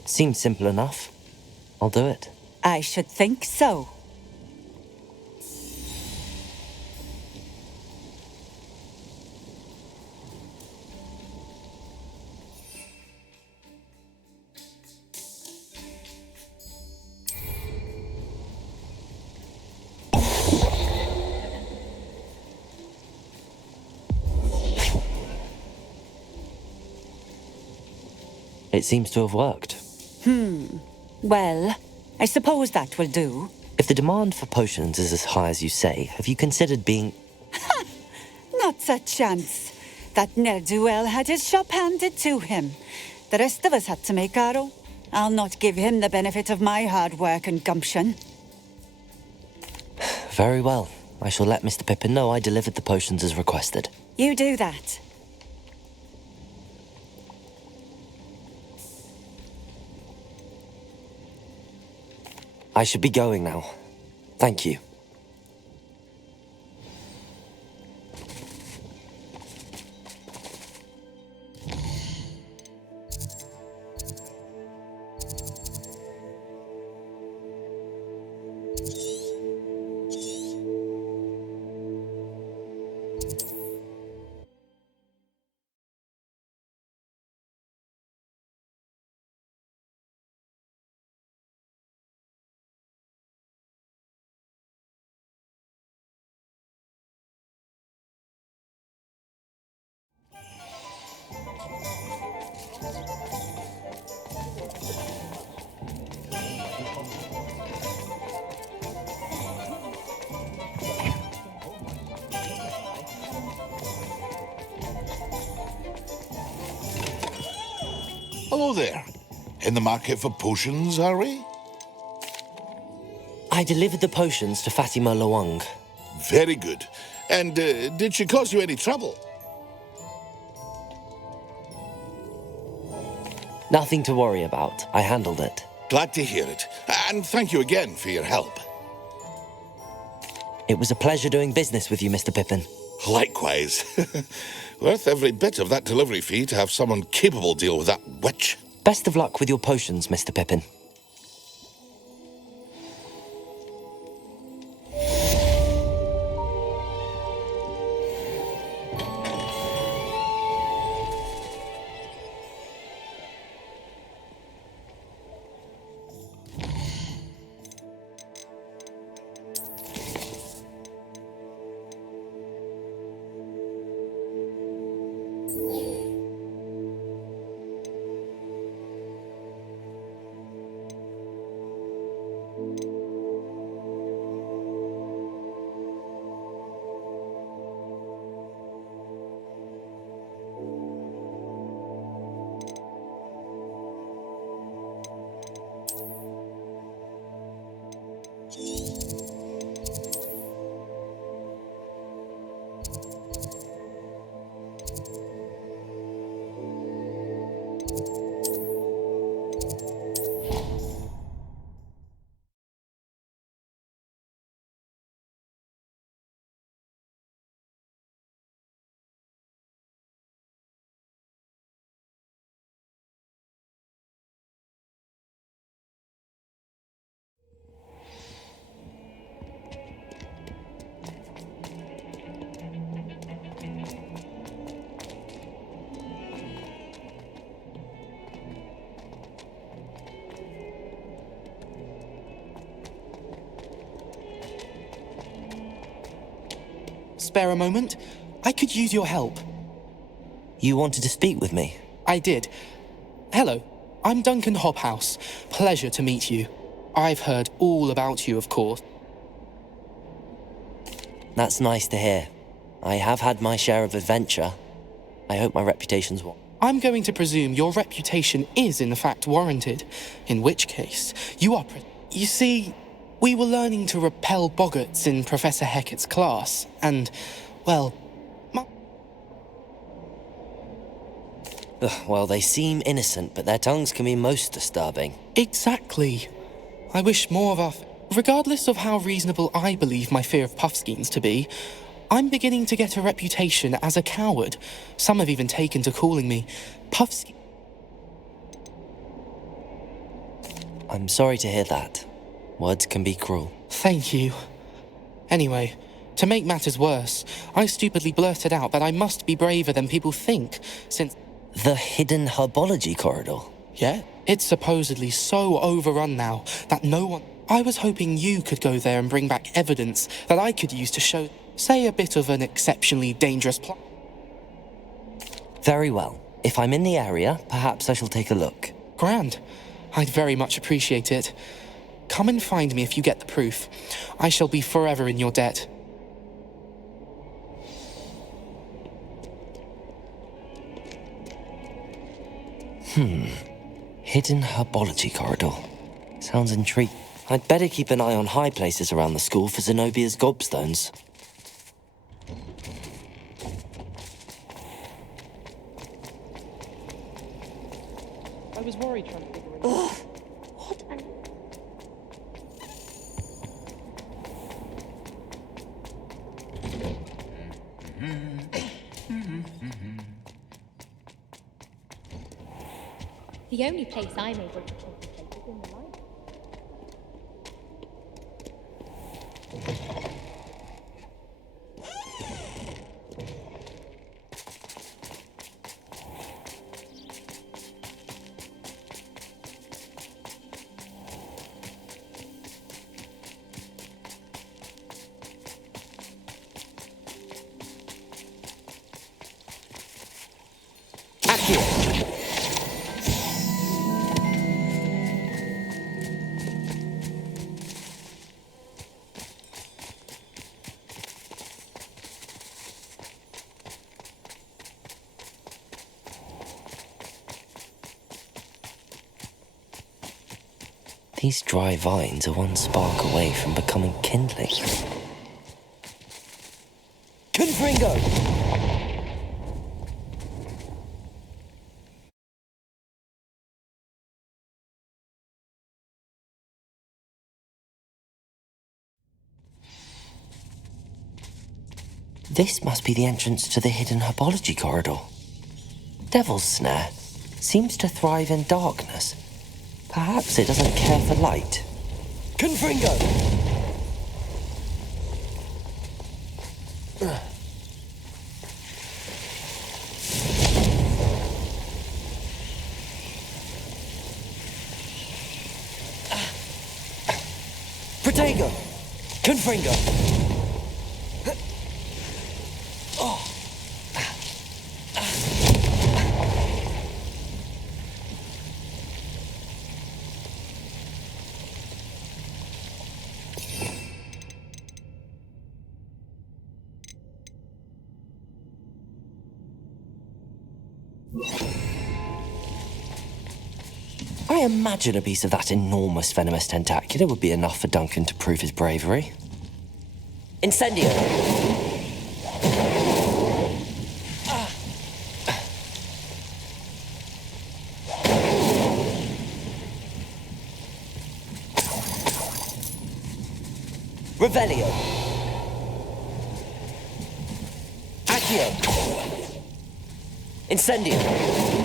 Seems simple enough. I'll do it. I should think so. It seems to have worked. Well, I suppose that will do. If the demand for potions is as high as you say, have you considered being... Not a chance. That ne'er-do-well had his shop handed to him. The rest of us had to make our own. I'll not give him the benefit of my hard work and gumption. Very well. I shall let Mr. Pippin know I delivered the potions as requested. You do that. I should be going now. Thank you. Hello there. In the market for potions, are we? I delivered the potions to Fatima Lawang. Very good. And did she cause you any trouble? Nothing to worry about. I handled it. Glad to hear it. And thank you again for your help. It was a pleasure doing business with you, Mr. Pippin. Likewise. Worth every bit of that delivery fee to have someone capable deal with that witch. Best of luck with your potions, Mr. Pippin. Spare a moment? I could use your help. You wanted to speak with me? I did. Hello, I'm Duncan Hobhouse. Pleasure to meet you. I've heard all about you, of course. That's nice to hear. I have had my share of adventure. I hope my reputation's one. I'm going to presume your reputation is in fact warranted, in which case you are You see, we were learning to repel boggarts in Professor Hecat's class, and, well, Well, they seem innocent, but their tongues can be most disturbing. Exactly. I wish more of our... Regardless of how reasonable I believe my fear of Puffskeins to be, I'm beginning to get a reputation as a coward. Some have even taken to calling me Puffskein. I'm sorry to hear that. Words can be cruel. Thank you. Anyway, to make matters worse, I stupidly blurted out that I must be braver than people think, since... The hidden herbology corridor? Yeah, it's supposedly so overrun now that no one... I was hoping you could go there and bring back evidence that I could use to show, say, a bit of an exceptionally dangerous plot. Very well. If I'm in the area, perhaps I shall take a look. Grand. I'd very much appreciate it. Come and find me if you get the proof. I shall be forever in your debt. Hidden herbology corridor. Sounds intriguing. I'd better keep an eye on high places around the school for Zenobia's gobstones. I was worried trying to figure it Ugh. What an... The only place I'm able to concentrate is in the library. These dry vines are one spark away from becoming kindling. Confringo! This must be the entrance to the hidden herbology corridor. Devil's Snare seems to thrive in darkness. Perhaps it doesn't care for light. Confringo! Protego! Confringo! I imagine a piece of that enormous venomous tentacular would be enough for Duncan to prove his bravery. Incendio! Revelio! Accio! Incendio!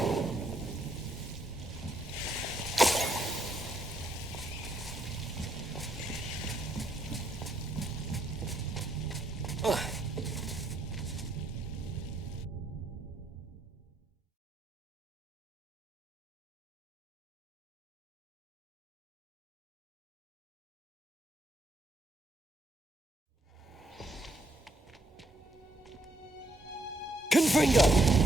Confringo!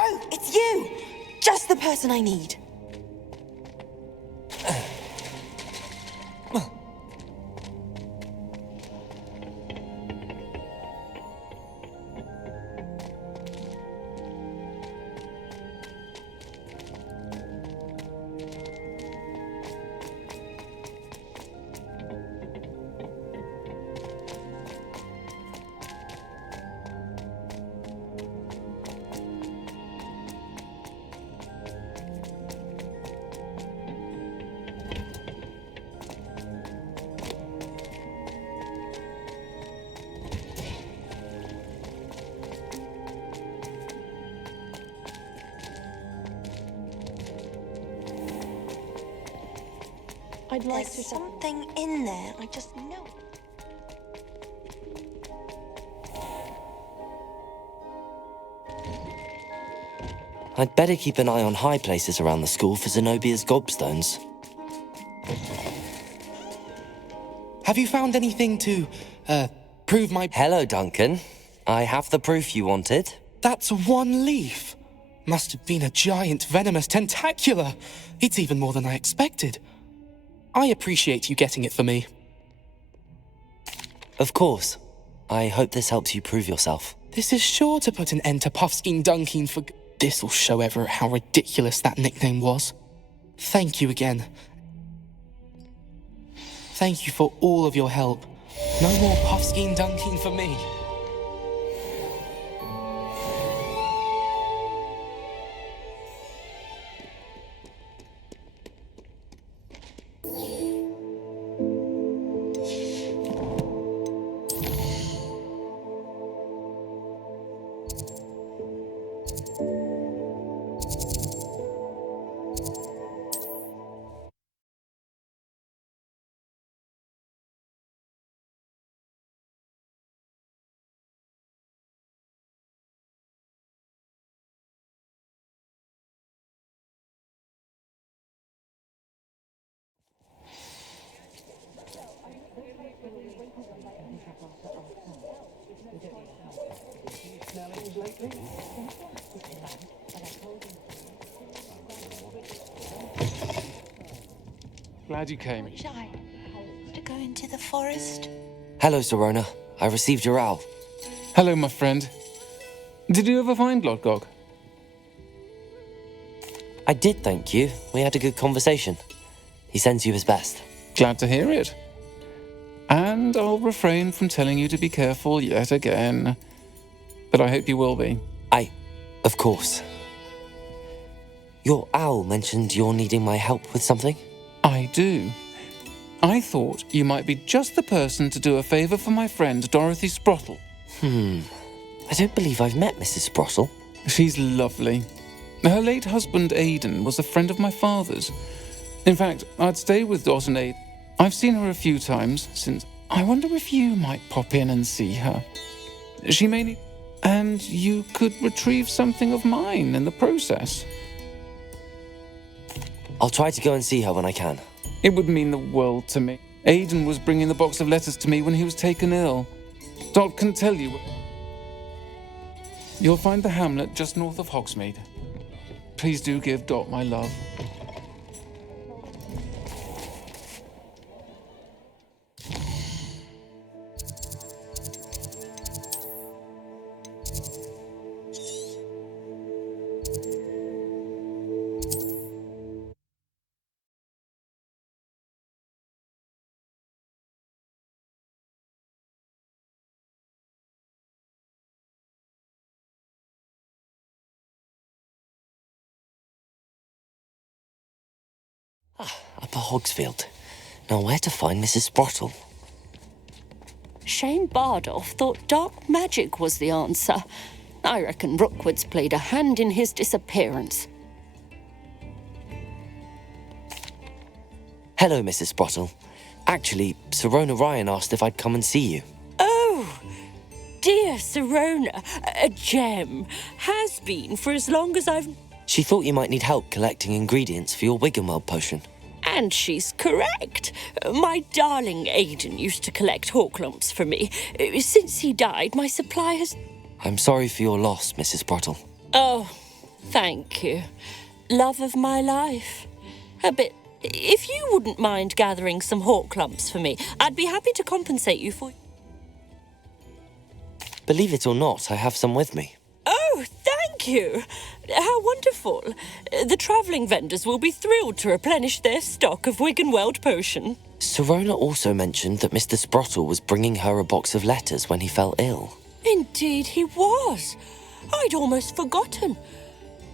Oh, it's you! Just the person I need. I'd like There's something in there, I just know. I'd better keep an eye on high places around the school for Zenobia's gobstones. Have you found anything to, prove my... Hello, Duncan. I have the proof you wanted. That's one leaf. Must have been a giant venomous tentacular. It's even more than I expected. I appreciate you getting it for me. Of course. I hope this helps you prove yourself. This is sure to put an end to Puffskein Dunkin for... This'll show Everett how ridiculous that nickname was. Thank you again. Thank you for all of your help. No more Puffskein Dunkin for me. Glad you came. To go into the forest. Hello, Sirona. I received your owl. Hello, my friend. Did you ever find Glodgog? I did, thank you. We had a good conversation. He sends you his best. Glad to hear it. And I'll refrain from telling you to be careful yet again. But I hope you will be. Of course. Your owl mentioned you're needing my help with something? I do. I thought you might be just the person to do a favour for my friend Dorothy Sprottle. I don't believe I've met Mrs. Sprottle. She's lovely. Her late husband Aidan was a friend of my father's. In fact, I'd stayed with Dot and Aidan. I've seen her a few times since. I wonder if you might pop in and see her. She may need... And you could retrieve something of mine in the process. I'll try to go and see her when I can. It would mean the world to me. Aidan was bringing the box of letters to me when he was taken ill. Dot can tell you. You'll find the hamlet just north of Hogsmeade. Please do give Dot my love. Upper Hogsfield. Now where to find Mrs. Sprottle? Shane Bardolph thought dark magic was the answer. I reckon Rookwood's played a hand in his disappearance. Hello, Mrs. Sprottle. Actually, Sirona Ryan asked if I'd come and see you. Oh, dear Sirona, a gem. Has been for as long as I've... She thought you might need help collecting ingredients for your Wiggenweld potion. And she's correct. My darling Aidan used to collect hawklumps for me. Since he died, my supply has... I'm sorry for your loss, Mrs. Sprottle. Oh, thank you. Love of my life. A bit... If you wouldn't mind gathering some hawklumps for me, I'd be happy to compensate you for... Believe it or not, I have some with me. Oh, thank you. How wonderful. The travelling vendors will be thrilled to replenish their stock of Wiggenweld potion. Sirona also mentioned that Mr. Sprottle was bringing her a box of letters when he fell ill. Indeed he was. I'd almost forgotten.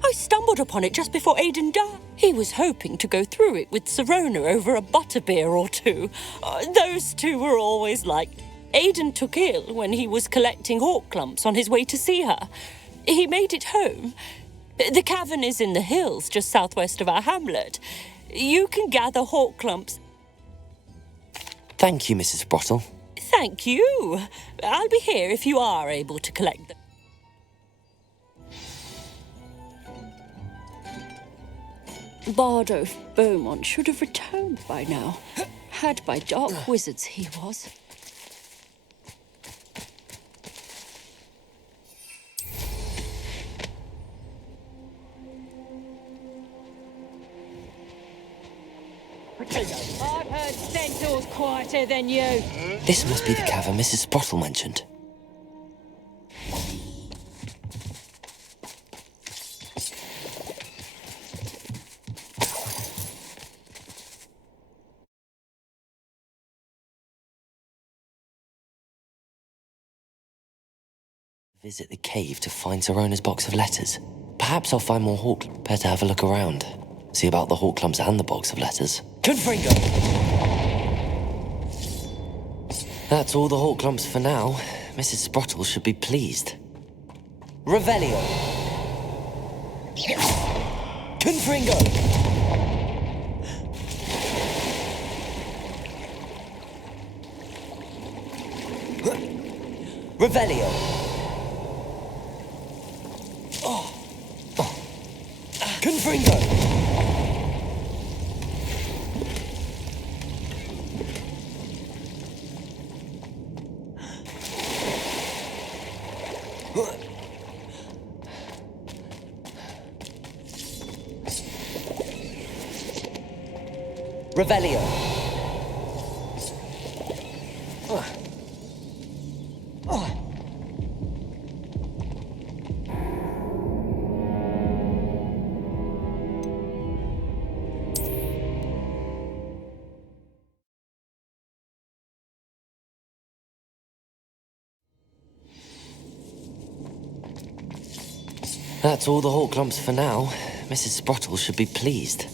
I stumbled upon it just before Aidan died. He was hoping to go through it with Sirona over a butterbeer or two. Those two were always like... Aidan took ill when he was collecting hawklumps on his way to see her. He made it home. The cavern is in the hills just southwest of our hamlet. You can gather hawklumps. Thank you, Mrs. Sprottle. Thank you. I'll be here if you are able to collect them. Bardolph Beaumont should have returned by now. Had by dark wizards he was. I've heard centaurs quieter than you. This must be the cavern Mrs. Sprottle mentioned. Visit the cave to find Sirona's box of letters. Perhaps I'll find more hawk. Better have a look around. See about the hawklumps and the box of letters. Confringo! That's all the hawklumps for now. Mrs. Sprottle should be pleased. Revelio! Confringo! Revelio! Confringo! Revelio. That's all the Hawk lumps for now. Mrs. Sprottle should be pleased.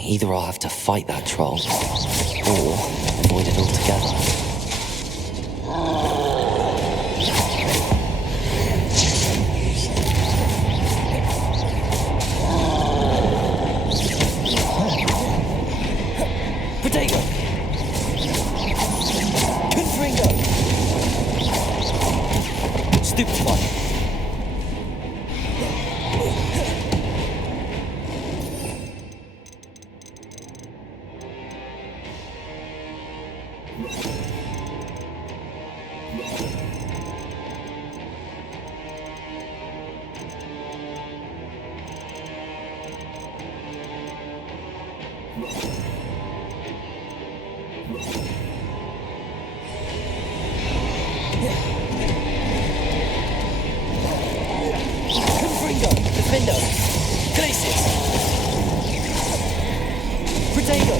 Either I'll have to fight that troll, or avoid it altogether. Potato! Confringo! Stupefy! Confringo! Defendo! Glacius! Potato!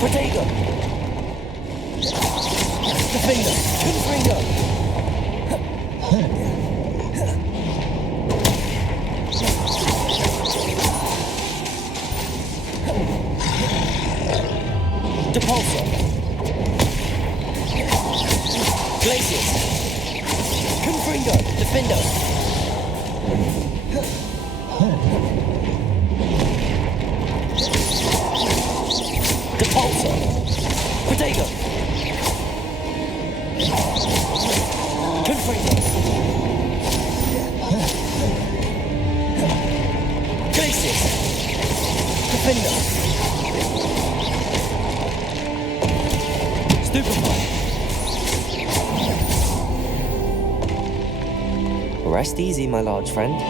Potato! Defender! Confringo! Depulso! Glacius! Confringo! Defendo! Depulso! Potato! Confringo! Glacius! Defendo! Stupefy! Rest easy, my large friend.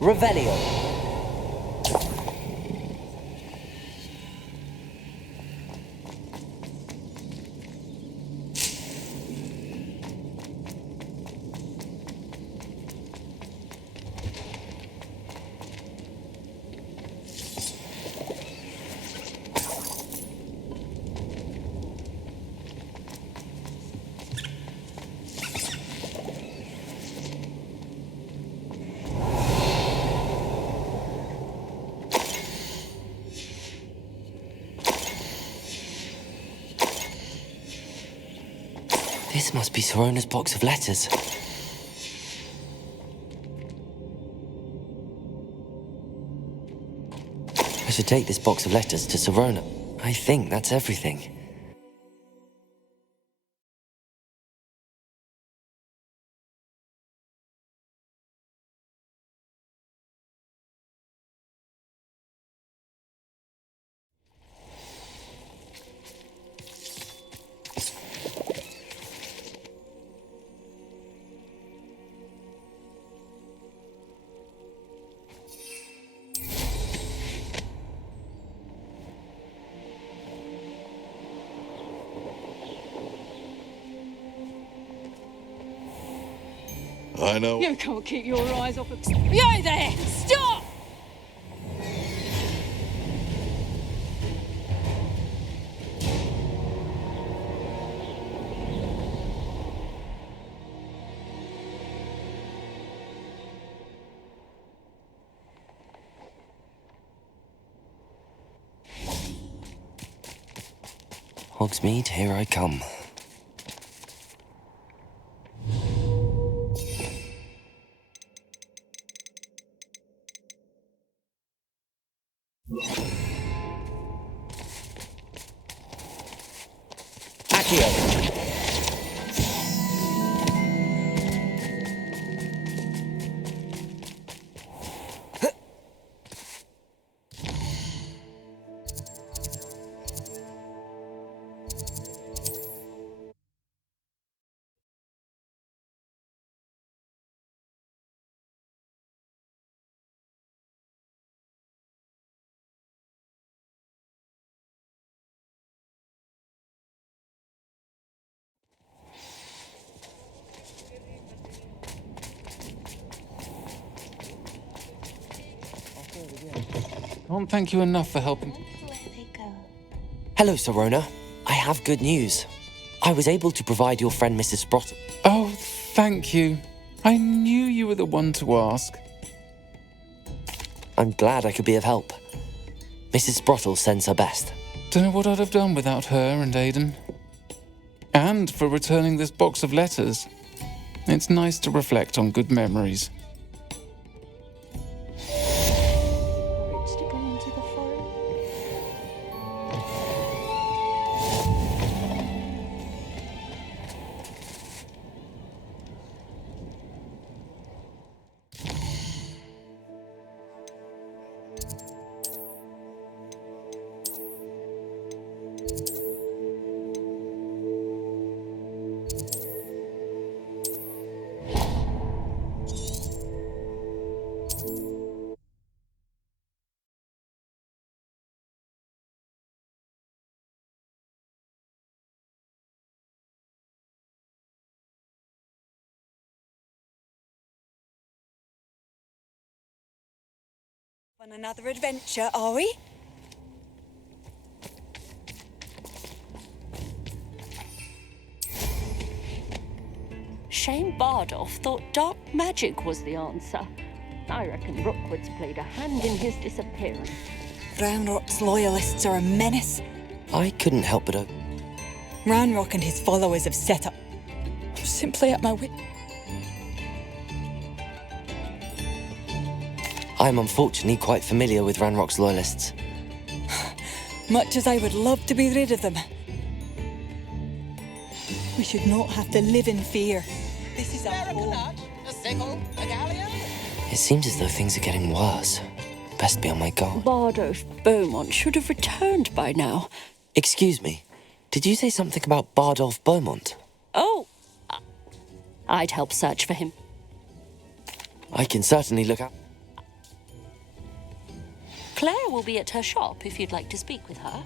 Revelio. This must be Sorona's box of letters. I should take this box of letters to Sorona. I think that's everything. I know. You can't keep your eyes off of... You there! Stop! Hogsmeade, here I come. Accio. Can't thank you enough for helping. Hello, Serona. I have good news. I was able to provide your friend Mrs. Sprottle. Oh, thank you. I knew you were the one to ask. I'm glad I could be of help. Mrs. Sprottle sends her best. Don't know what I'd have done without her and Aidan. And for returning this box of letters. It's nice to reflect on good memories. On another adventure, are we? Shame Bardolph thought dark magic was the answer. I reckon Rookwood's played a hand in his disappearance. Ranrock's loyalists are a menace. I couldn't help but... Ranrock and his followers have set up. I'm simply at my wit. I'm unfortunately quite familiar with Ranrock's loyalists. Much as I would love to be rid of them. We should not have to live in fear. This is our home. A sickle, a galleon. It seems as though things are getting worse. Best be on my guard. Bardolph Beaumont should have returned by now. Excuse me. Did you say something about Bardolph Beaumont? Oh, I'd help search for him. I can certainly look out. Claire will be at her shop if you'd like to speak with her.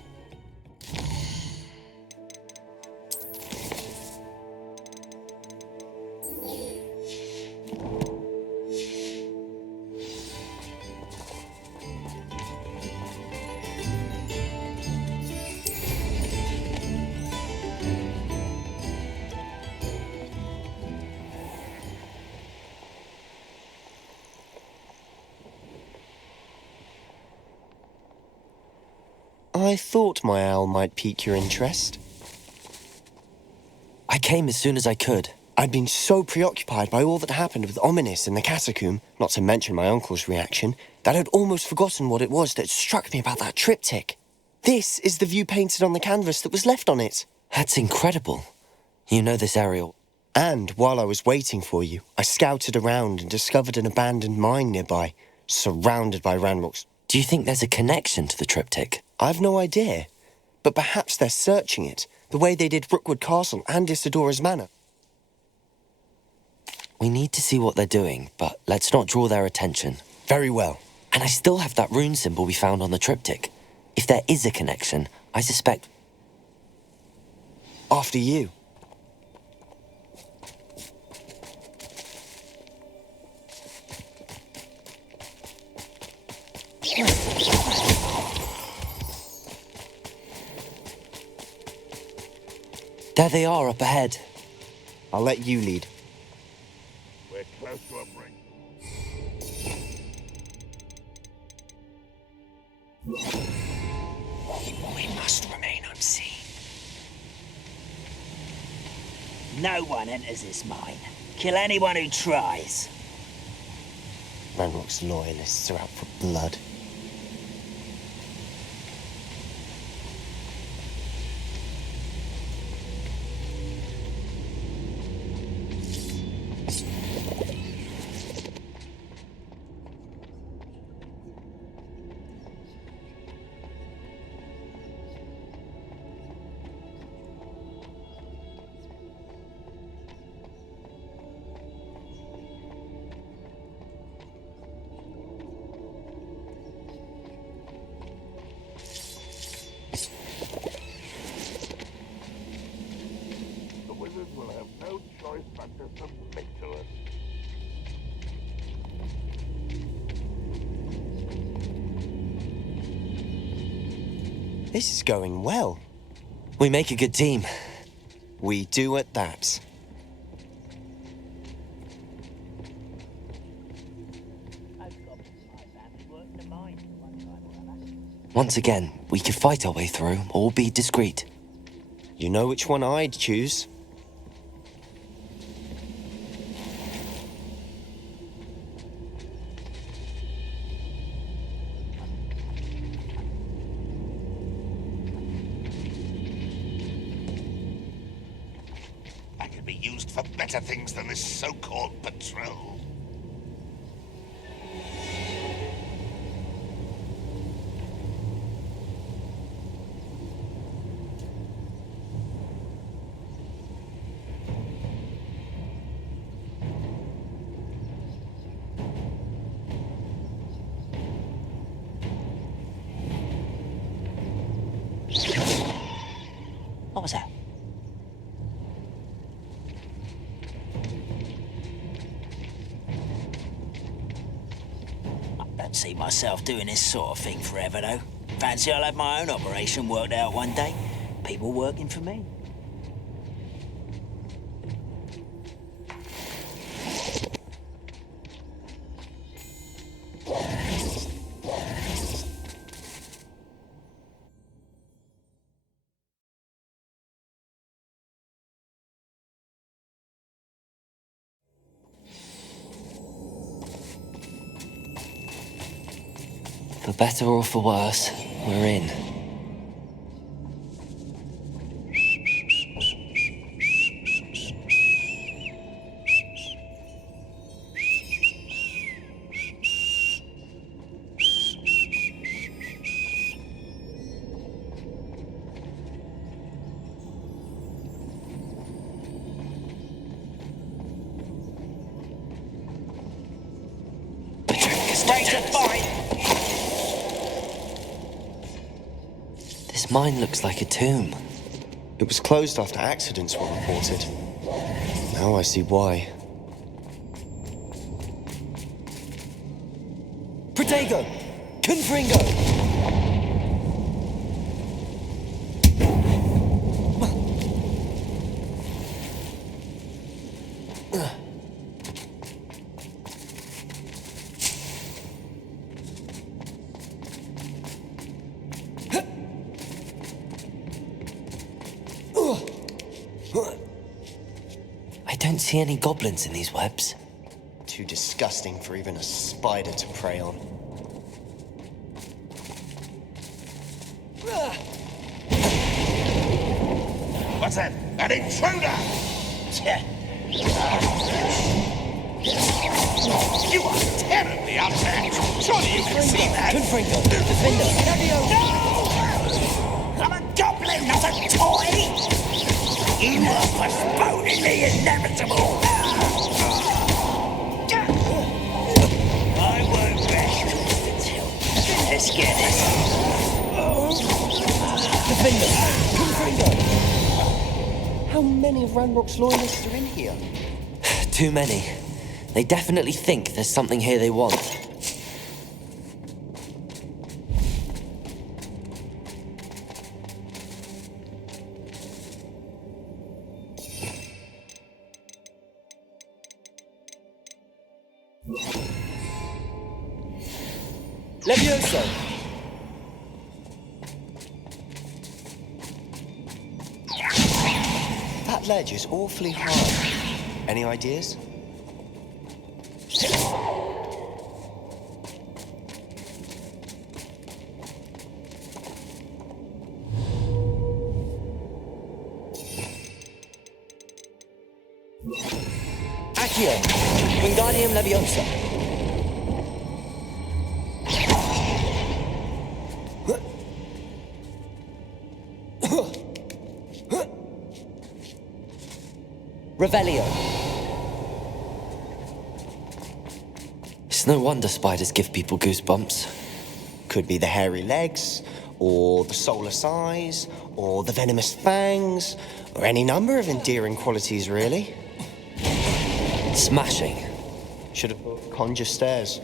I thought my owl might pique your interest. I came as soon as I could. I'd been so preoccupied by all that happened with Ominis in the catacomb, not to mention my uncle's reaction, that I'd almost forgotten what it was that struck me about that triptych. This is the view painted on the canvas that was left on it. That's incredible. You know this area. And while I was waiting for you, I scouted around and discovered an abandoned mine nearby, surrounded by Ranrock's. Do you think there's a connection to the triptych? I've no idea, but perhaps they're searching it, the way they did Rookwood Castle and Isidora's Manor. We need to see what they're doing, but let's not draw their attention. Very well. And I still have that rune symbol we found on the triptych. If there is a connection, I suspect... After you. There they are up ahead. I'll let you lead. We're close to a break. We must remain unseen. No one enters this mine. Kill anyone who tries. Ranrock's loyalists are out for blood. Will have no choice but to submit to us. This is going well. We make a good team. We do at that. Once again, we could fight our way through or be discreet. You know which one I'd choose. I could be used for better things than this so-called patrol. What was that? I don't see myself doing this sort of thing forever, though. Fancy I'll have my own operation worked out one day. People working for me. For better or for worse, we're in. Stay to fight! This mine looks like a tomb. It was closed after accidents were reported. Now I see why. Protego! Confringo! I don't see any goblins in these webs. Too disgusting for even a spider to prey on. What's that? An intruder! You are terribly outmatched. Surely you can see that. Confringo! Defender! No! I'm a goblin, not a toy! You are postponing the inevitable! I won't rest until... Let's get it. Defender! Confringo! How many of Ranrock's loyalists are in here? Too many. They definitely think there's something here they want. Levioso! That That ledge is awfully high. Any ideas? Accio, Wingardium Leviosa. Revelio. It's no wonder spiders give people goosebumps. Could be the hairy legs, or the soulless eyes, or the venomous fangs, or any number of endearing qualities, really. Smashing. Should have conjure stairs.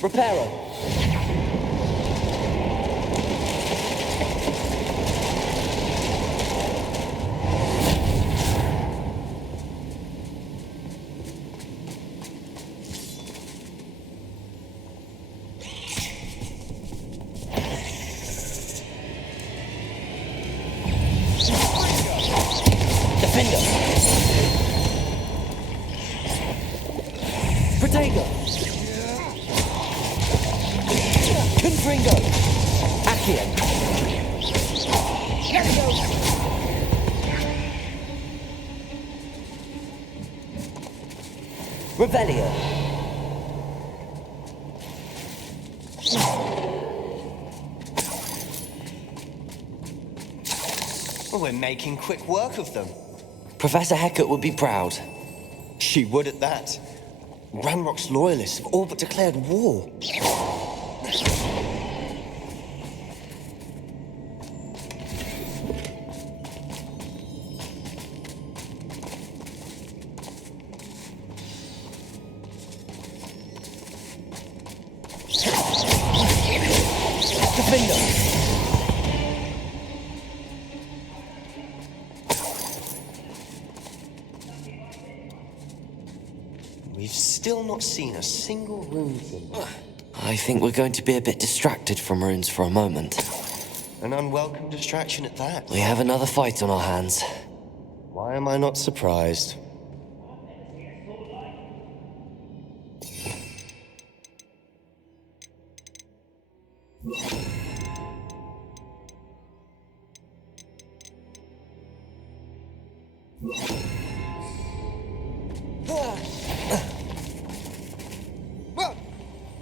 Reparo. Defender. Protego. Confringo. Accio. Revelio. Well, we're making quick work of them. Professor Hecat would be proud. She would at that. Ranrock's loyalists have all but declared war. Defender. We've still not seen a single rune symbol. I think we're going to be a bit distracted from runes for a moment. An unwelcome distraction at that. We have another fight on our hands. Why am I not surprised?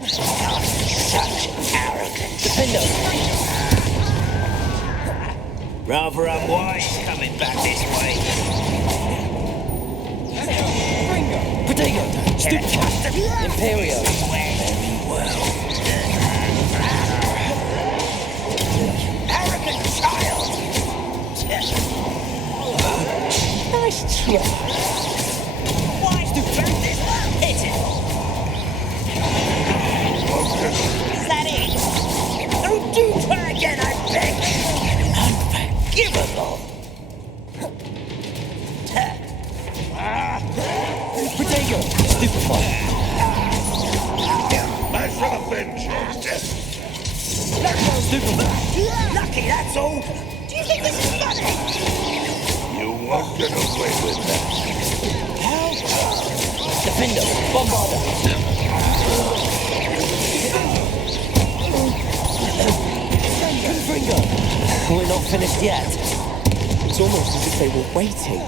Such arrogance. Defender. Rather unwise coming back this way. Protego. Stupid. Imperio. Arrogant child. Nice try. Wise to burn this. Hit it. Is that it? Don't do try again, I beg. Unforgivable. Protego. Stupefy. I shall have been Stupefy. Lucky, that's all. Do you think this is funny? You won't get away with that. Defender. Bombarder. Confringo. We're not finished yet. It's almost as if they were waiting.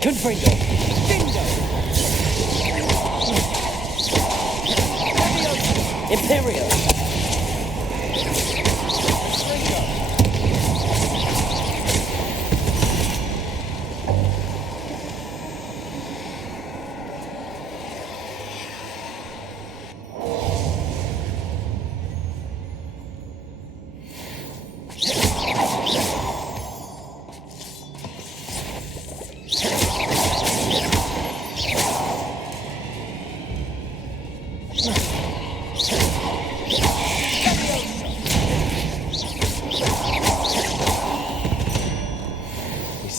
Confringo. Imperio.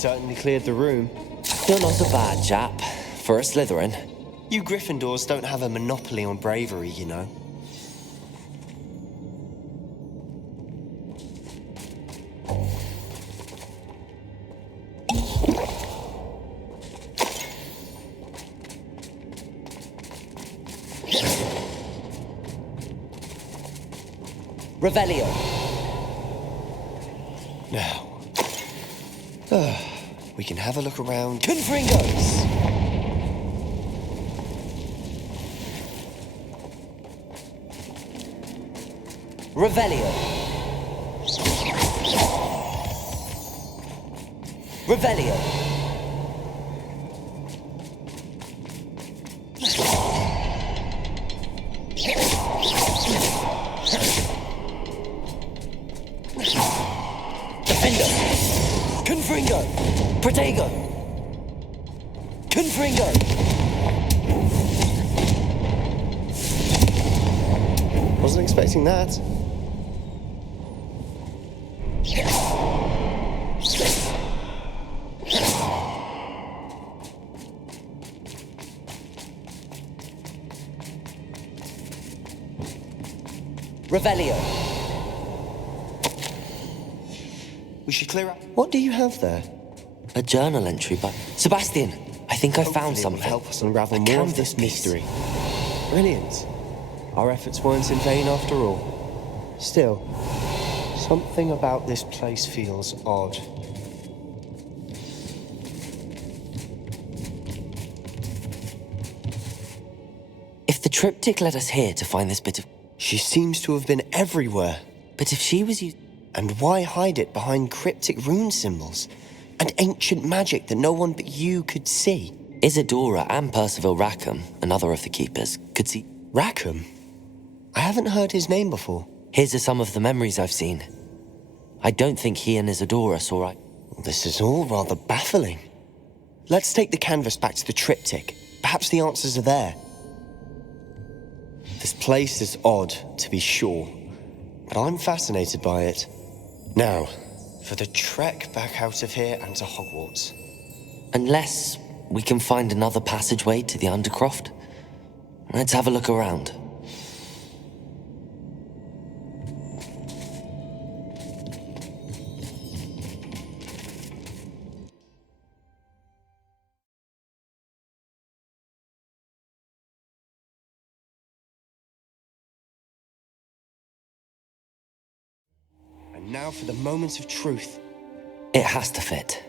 certainly cleared the room. You're not a bad chap for a Slytherin. You Gryffindors don't have a monopoly on bravery, you know. Revelio. Now, we can have a look around. Confringos! Revelio. Revelio. Defendo. Confringo. Protego. Confringo. Wasn't expecting that. Revelio. We should clear up. What do you have there? A journal entry, but Sebastian, I think I found Hopefully something. It'll help us unravel more of this mystery. Brilliant. Our efforts weren't in vain after all. Still, something about this place feels odd. If the triptych led us here to find this bit of... She seems to have been everywhere. But if she was used... And why hide it behind cryptic rune symbols? And ancient magic that no one but you could see? Isadora and Percival Rackham, another of the keepers, could see... Rackham? I haven't heard his name before. His are some of the memories I've seen. I don't think he and Isadora saw eye. This is all rather baffling. Let's take the canvas back to the triptych. Perhaps the answers are there. This place is odd, to be sure, but I'm fascinated by it. Now, for the trek back out of here and to Hogwarts. Unless we can find another passageway to the Undercroft. Let's have a look around. And now for the moment of truth. It has to fit.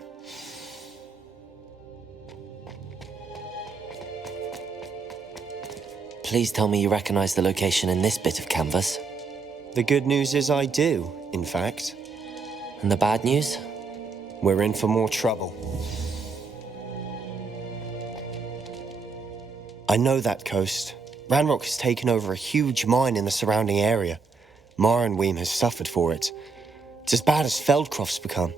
Please tell me you recognize the location in this bit of canvas. The good news is I do, in fact. And the bad news? We're in for more trouble. I know that coast. Ranrock has taken over a huge mine in the surrounding area. Marrenweem has suffered for it. It's as bad as Feldcroft's become.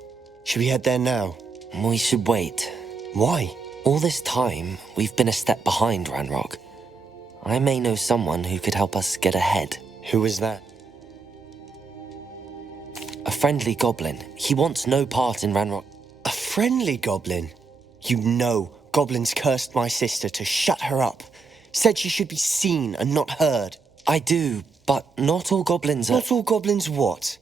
Should we head there now? We should wait. Why? All this time, we've been a step behind Ranrock. I may know someone who could help us get ahead. Who is that? A friendly goblin. He wants no part in Ranrock. A friendly goblin? You know goblins cursed my sister to shut her up. Said she should be seen and not heard. I do, but not all goblins are... Not all goblins what?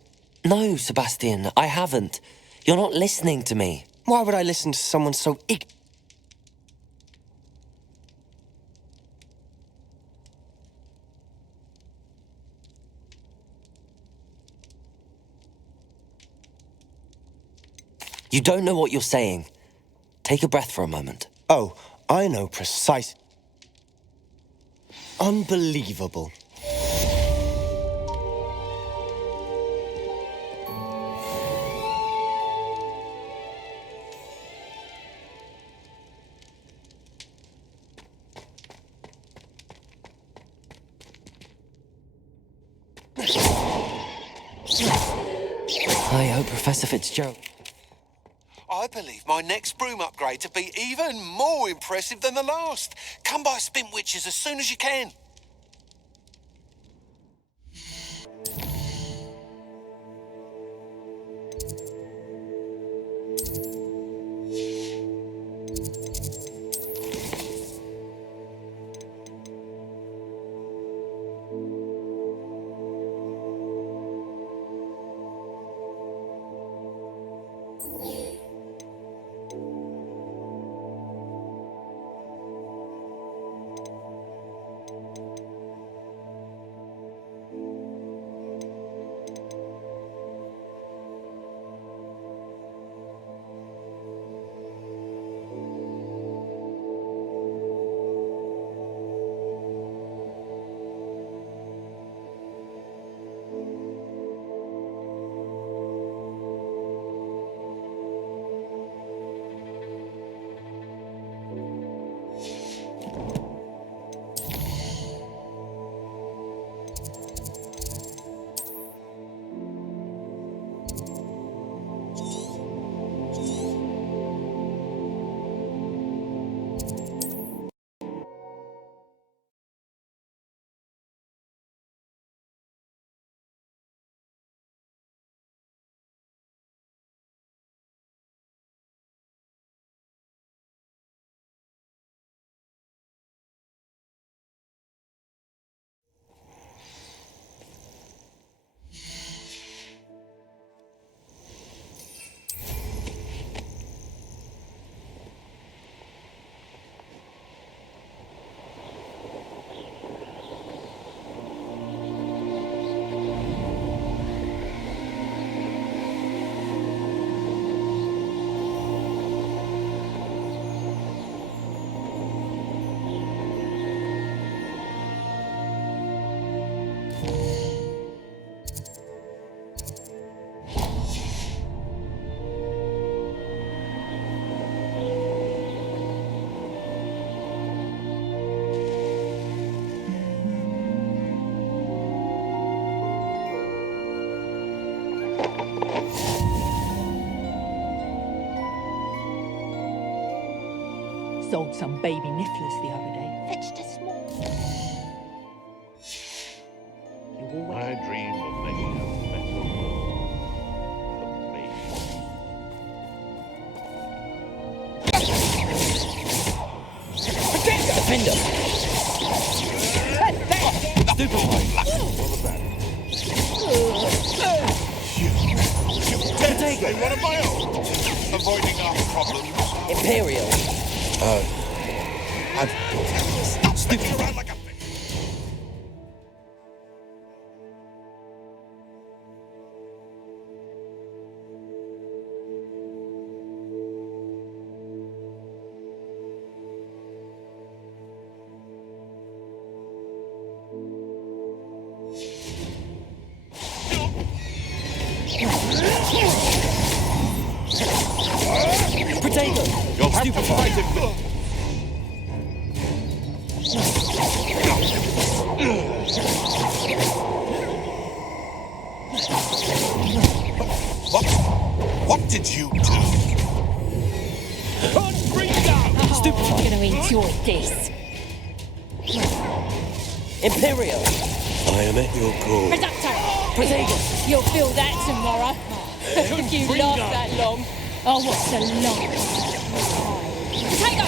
No, Sebastian, I haven't. You're not listening to me. Why would I listen to someone so You don't know what you're saying. Take a breath for a moment. Oh, I know precise... Unbelievable. I hope Professor Fitzgerald... I believe my next broom upgrade to be even more impressive than the last. Come by Spin Witches as soon as you can. Sold some baby nifflers the other day. Fetched a small. I dream of making a better world for me. Defender! Stupid one! What was that? You dare say one of my own? Avoiding our problems. Imperial! Stop sticking around like a... Potato! You'll have to fight him. What did you do? Stupid. I'm gonna enjoy this. Imperial! I am at your call. Potato. You'll feel that tomorrow. If you last that long. Oh, what's the long? Potato!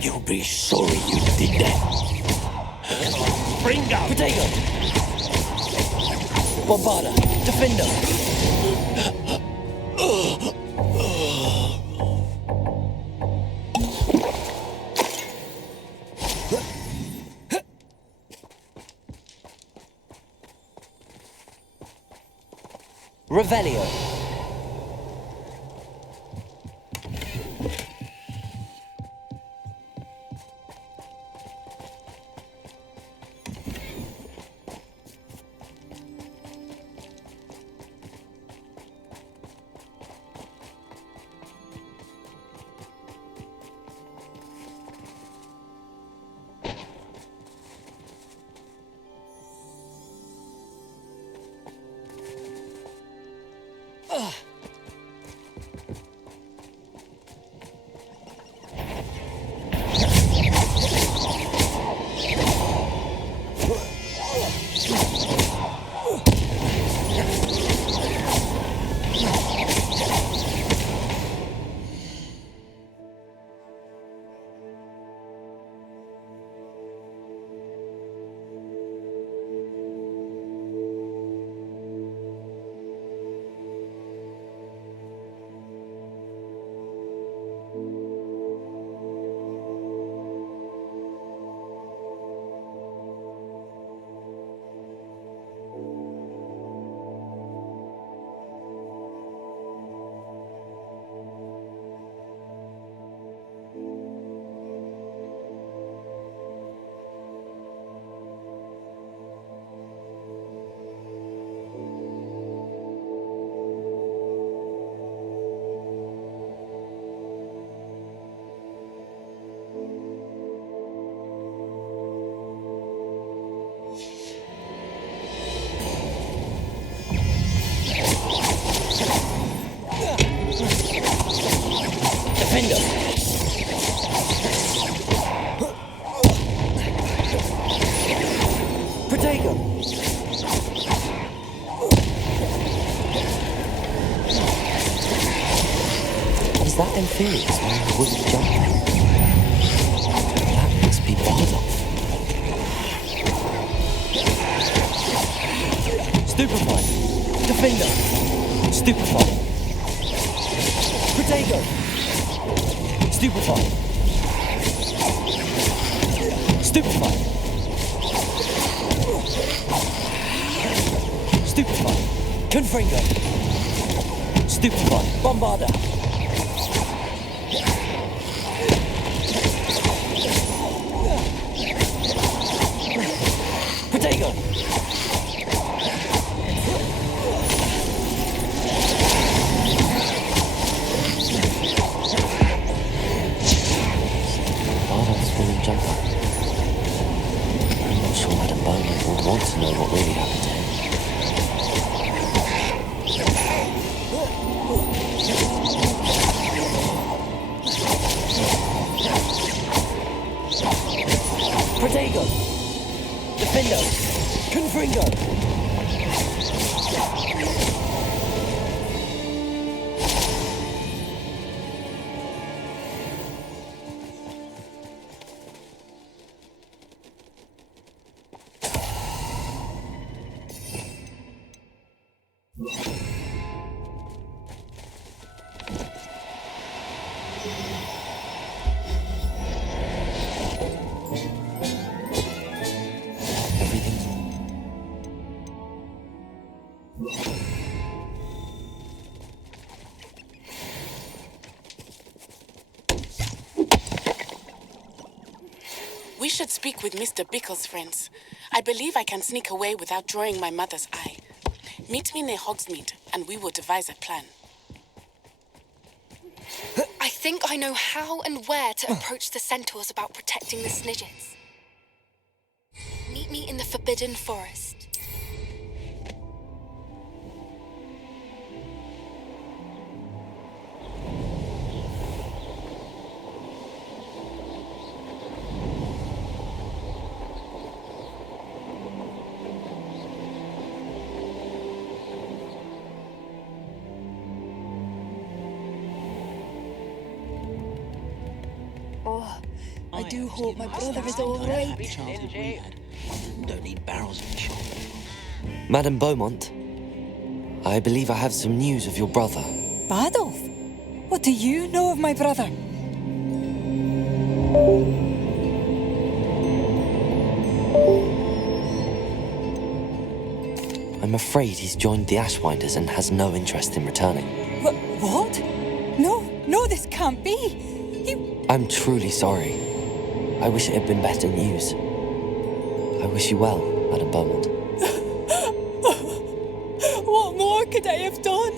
You'll be sorry you did that. Bring out! Potato! Bombarda! Defender! Revelio! theory is wearing a wooden jumper. That must be Bardolph. Stupefied. Defender. Stupefied. Protego. Stupefied. Stupefied. Stupefied. Confringo. Stupefied. Bombarder. Protego. Bardolph's wooden jumper. I'm not sure Madame Beaumont would want to know what really happened to him. Protego. Defendo. Confringo. We should speak with Mr. Bickle's friends. I believe I can sneak away without drawing my mother's eye. Meet me near Hogsmeade, and we will devise a plan. I think I know how and where to approach the centaurs about protecting the Snidgets. Meet me in the Forbidden Forest. I do hope my brother is all right. Don't need barrels in the shop. Madame Beaumont, I believe I have some news of your brother. Bardolph? What do you know of my brother? I'm afraid he's joined the Ashwinders and has no interest in returning. What? No, this can't be. I'm truly sorry. I wish it had been better news. I wish you well, Madame Beaumont. What more could I have done?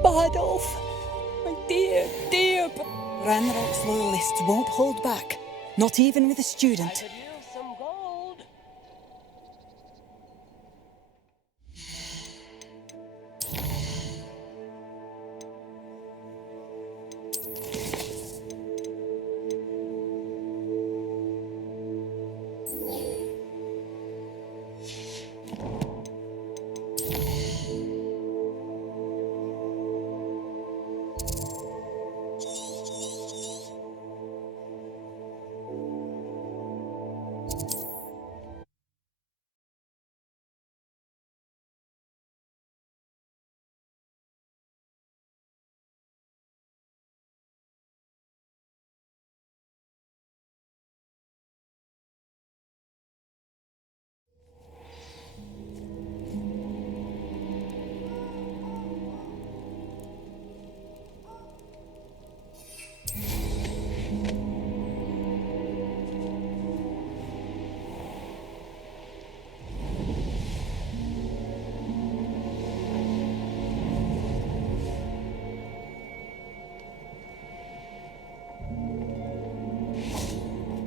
Bardolph, my dear. Ranrock's loyalists won't hold back, not even with a student.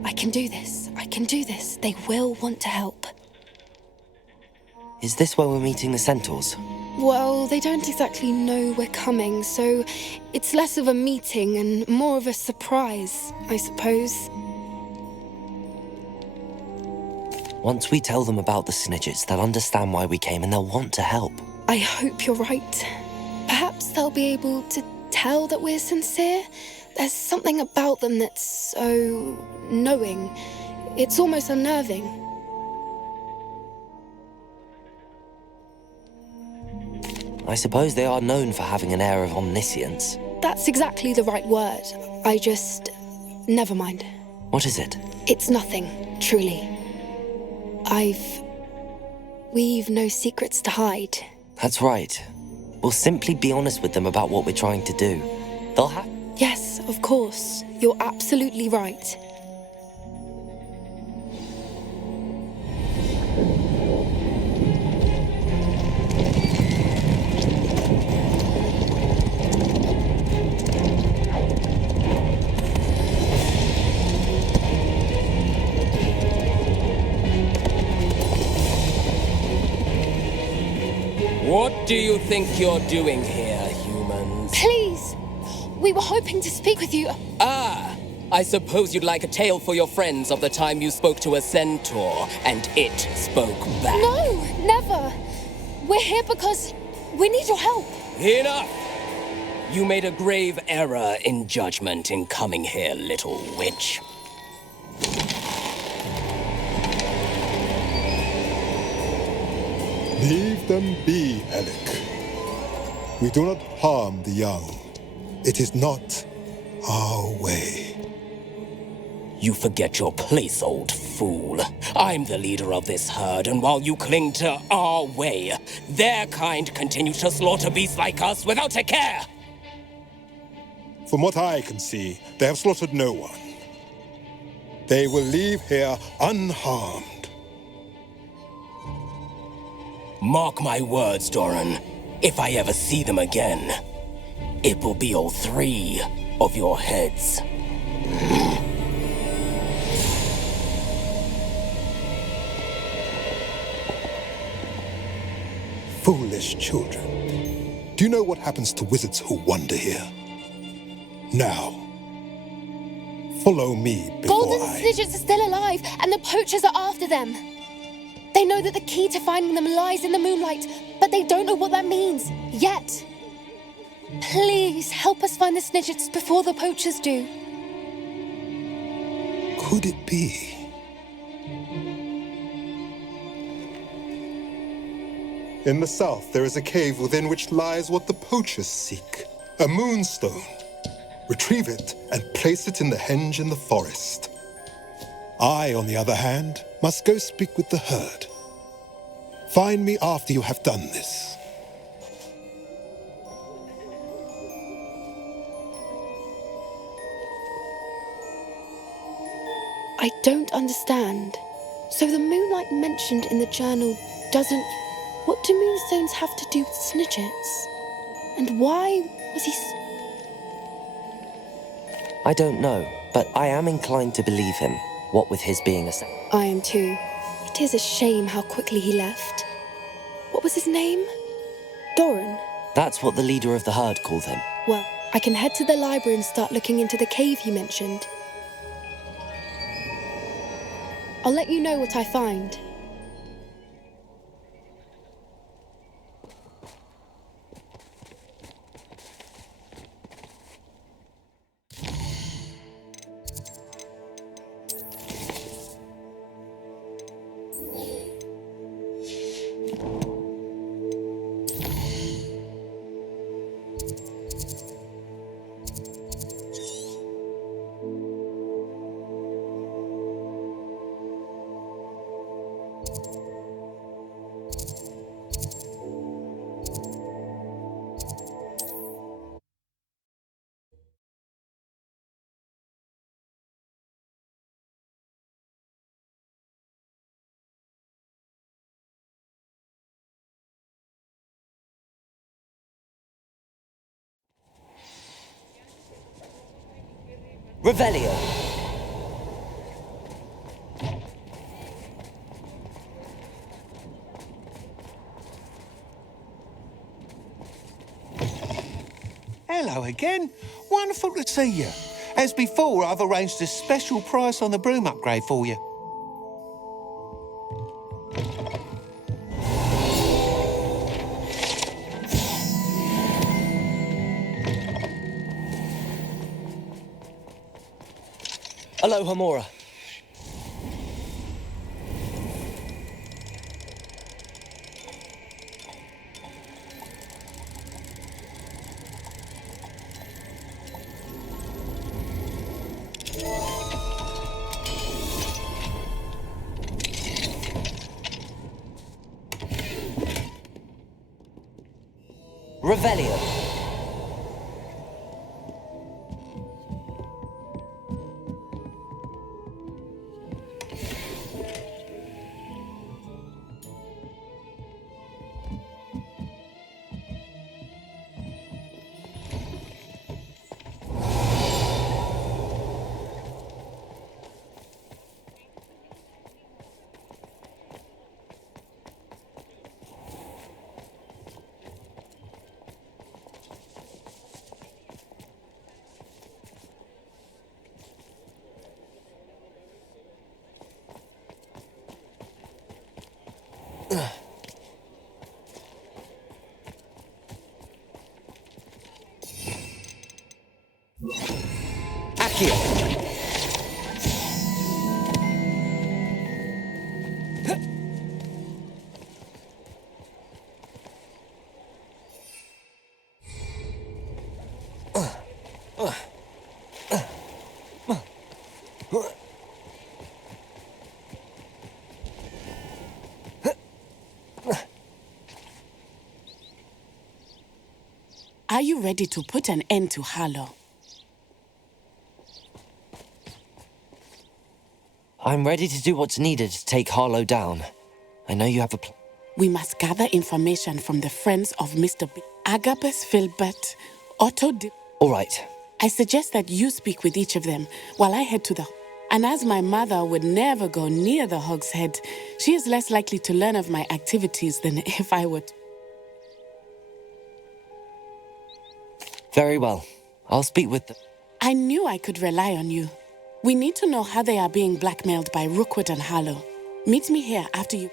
I can do this. They will want to help. Is this where we're meeting the centaurs? Well, they don't exactly know we're coming, so it's less of a meeting and more of a surprise, I suppose. Once we tell them about the Snidgets, they'll understand why we came and they'll want to help. I hope you're right. Perhaps they'll be able to tell that we're sincere. There's something about them that's so knowing. It's almost unnerving. I suppose they are known for having an air of omniscience. That's exactly the right word. Never mind. What is it? It's nothing, truly. We've no secrets to hide. That's right. We'll simply be honest with them about what we're trying to do. They'll have... Yes, of course. You're absolutely right. What do you think you're doing here, humans? Please! We were hoping to speak with you. Ah! I suppose you'd like a tale for your friends of the time you spoke to a centaur, and it spoke back. No, never! We're here because we need your help. Enough! You made a grave error in judgment in coming here, little witch. Leave them be, Alec. We do not harm the young. It is not our way. You forget your place, old fool. I'm the leader of this herd, and while you cling to our way, their kind continue to slaughter beasts like us without a care. From what I can see, they have slaughtered no one. They will leave here unharmed. Mark my words, Doran. If I ever see them again, it will be all 3 of your heads. Foolish children. Do you know what happens to wizards who wander here? Now, follow me before Golden Snidgets are still alive, and the poachers are after them. They know that the key to finding them lies in the moonlight, but they don't know what that means, yet. Please, help us find the Snidgets before the poachers do. Could it be? In the south, there is a cave within which lies what the poachers seek. A moonstone. Retrieve it and place it in the henge in the forest. I, on the other hand, must go speak with the herd. Find me after you have done this. I don't understand. So the moonlight mentioned in the journal doesn't... What do moonstones have to do with Snidgets? And why was he... I don't know, but I am inclined to believe him, what with his being a... I am too. It is a shame how quickly he left. What was his name? Doran? That's what the leader of the herd called him. Well, I can head to the library and start looking into the cave you mentioned. I'll let you know what I find. Revelio. Hello again. Wonderful to see you. As before, I've arranged a special price on the broom upgrade for you. Aloha, Mora. Revelio. Accio. Are you ready to put an end to Harlow? I'm ready to do what's needed to take Harlow down. I know you have a plan. We must gather information from the friends of Mr. B. Agabus, Filbert, Otto D. All right. I suggest that you speak with each of them while I head to the... And as my mother would never go near the Hog's Head, she is less likely to learn of my activities than if I would. Very well. I'll speak with them. I knew I could rely on you. We need to know how they are being blackmailed by Rookwood and Harlow. Meet me here after you...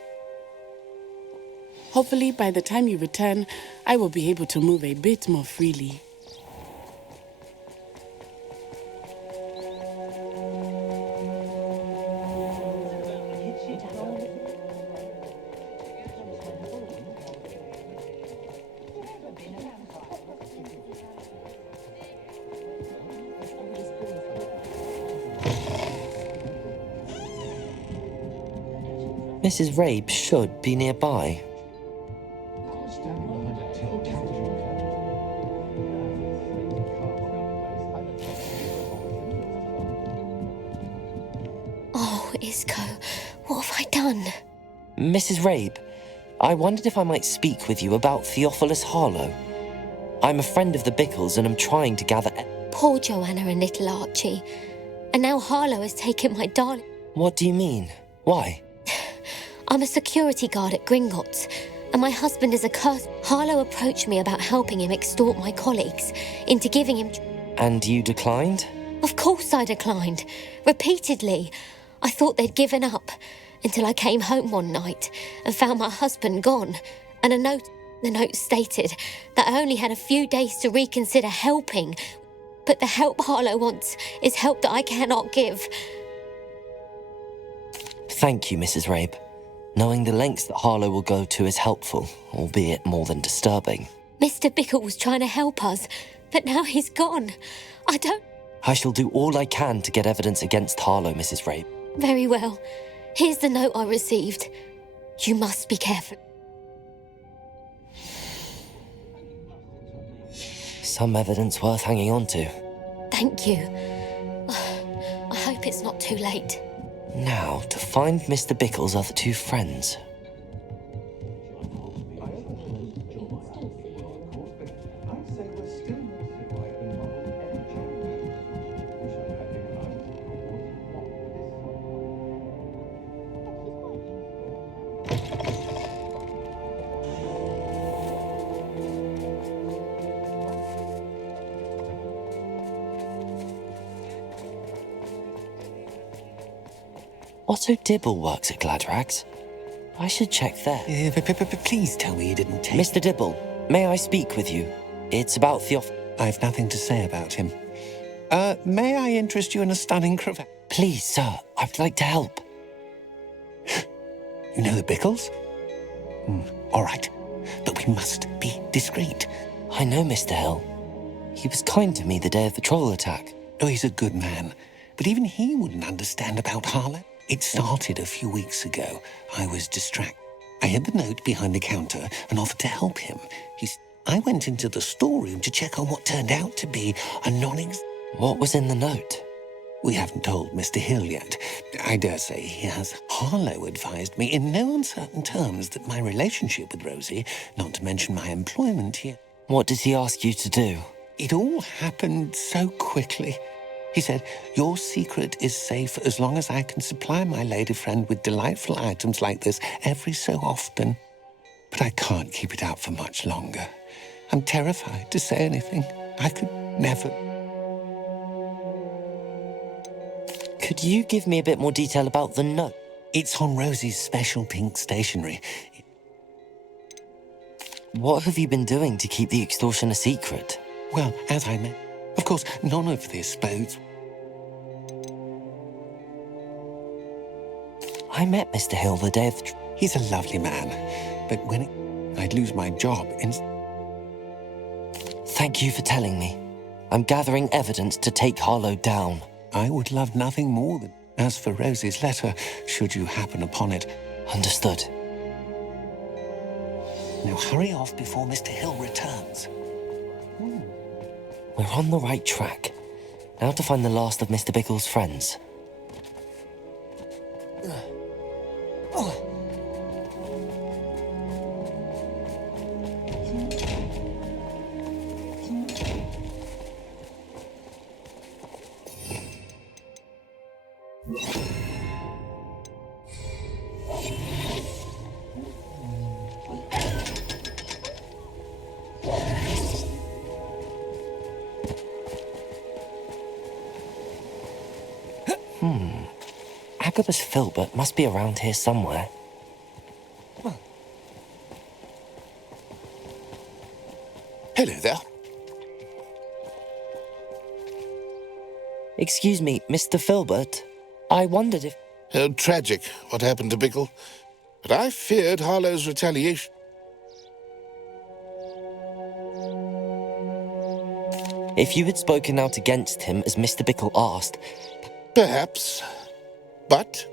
Hopefully, by the time you return, I will be able to move a bit more freely. Mrs. Rabe should be nearby. Oh, Isco, what have I done? Mrs. Rabe, I wondered if I might speak with you about Theophilus Harlow. I'm a friend of the Bickles and I'm trying to gather... Poor Joanna and little Archie. And now Harlow has taken my darling. What do you mean? Why? I'm a security guard at Gringotts, and my husband is a curse. Harlow approached me about helping him extort my colleagues into giving him... And you declined? Of course I declined. Repeatedly. I thought they'd given up, until I came home one night and found my husband gone, and a note... The note stated that I only had a few days to reconsider helping, but the help Harlow wants is help that I cannot give. Thank you, Mrs. Rabe. Knowing the lengths that Harlow will go to is helpful, albeit more than disturbing. Mr. Bickle was trying to help us, but now he's gone. I shall do all I can to get evidence against Harlow, Mrs. Rabe. Very well. Here's the note I received. You must be careful. Some evidence worth hanging on to. Thank you. I hope it's not too late. Now, to find Mr. Bickle's other two friends. Otto Dibble works at Gladrags. I should check there. Please tell me you didn't take... Mr. Dibble, may I speak with you? It's about I've nothing to say about him. May I interest you in a stunning cravat? Please, sir, I'd like to help. You know the Bickles? All right, but we must be discreet. I know Mr. Hill. He was kind to me the day of the troll attack. Oh, he's a good man, but even he wouldn't understand about Harlow. It started a few weeks ago. I was distracted. I hid the note behind the counter and offered to help him. I went into the storeroom to check on what turned out to be a What was in the note? We haven't told Mr. Hill yet. I dare say he has. Harlow advised me in no uncertain terms that my relationship with Rosie, not to mention my employment here... What did he ask you to do? It all happened so quickly. He said, your secret is safe as long as I can supply my lady friend with delightful items like this every so often. But I can't keep it out for much longer. I'm terrified to say anything. I could never... Could you give me a bit more detail about the note? It's on Rosie's special pink stationery. What have you been doing to keep the extortion a secret? Well, as I meant, of course, none of this bodes... I met Mr. Hill the day of the... He's a lovely man, but I'd lose my job in... Thank you for telling me. I'm gathering evidence to take Harlow down. I would love nothing more than... As for Rosie's letter, should you happen upon it... Understood. Now hurry off before Mr. Hill returns. We're on the right track. Now to find the last of Mr. Bickle's friends. Agabus Filbert must be around here somewhere. Hello there. Excuse me, Mr. Filbert. I wondered if... Oh, tragic, what happened to Bickle. But I feared Harlow's retaliation. If you had spoken out against him as Mr. Bickle asked... Perhaps. But...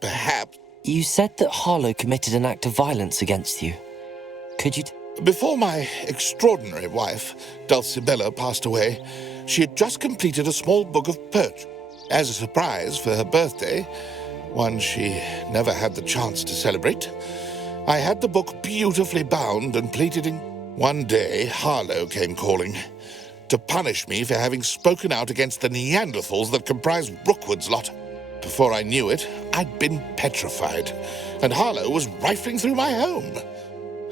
perhaps... You said that Harlow committed an act of violence against you. Could you... Before my extraordinary wife, Dulcibella, passed away, she had just completed a small book of poetry. As a surprise for her birthday, one she never had the chance to celebrate, I had the book beautifully bound and plated in... One day, Harlow came calling to punish me for having spoken out against the Neanderthals that comprise Rookwood's lot. Before I knew it, I'd been petrified, and Harlow was rifling through my home.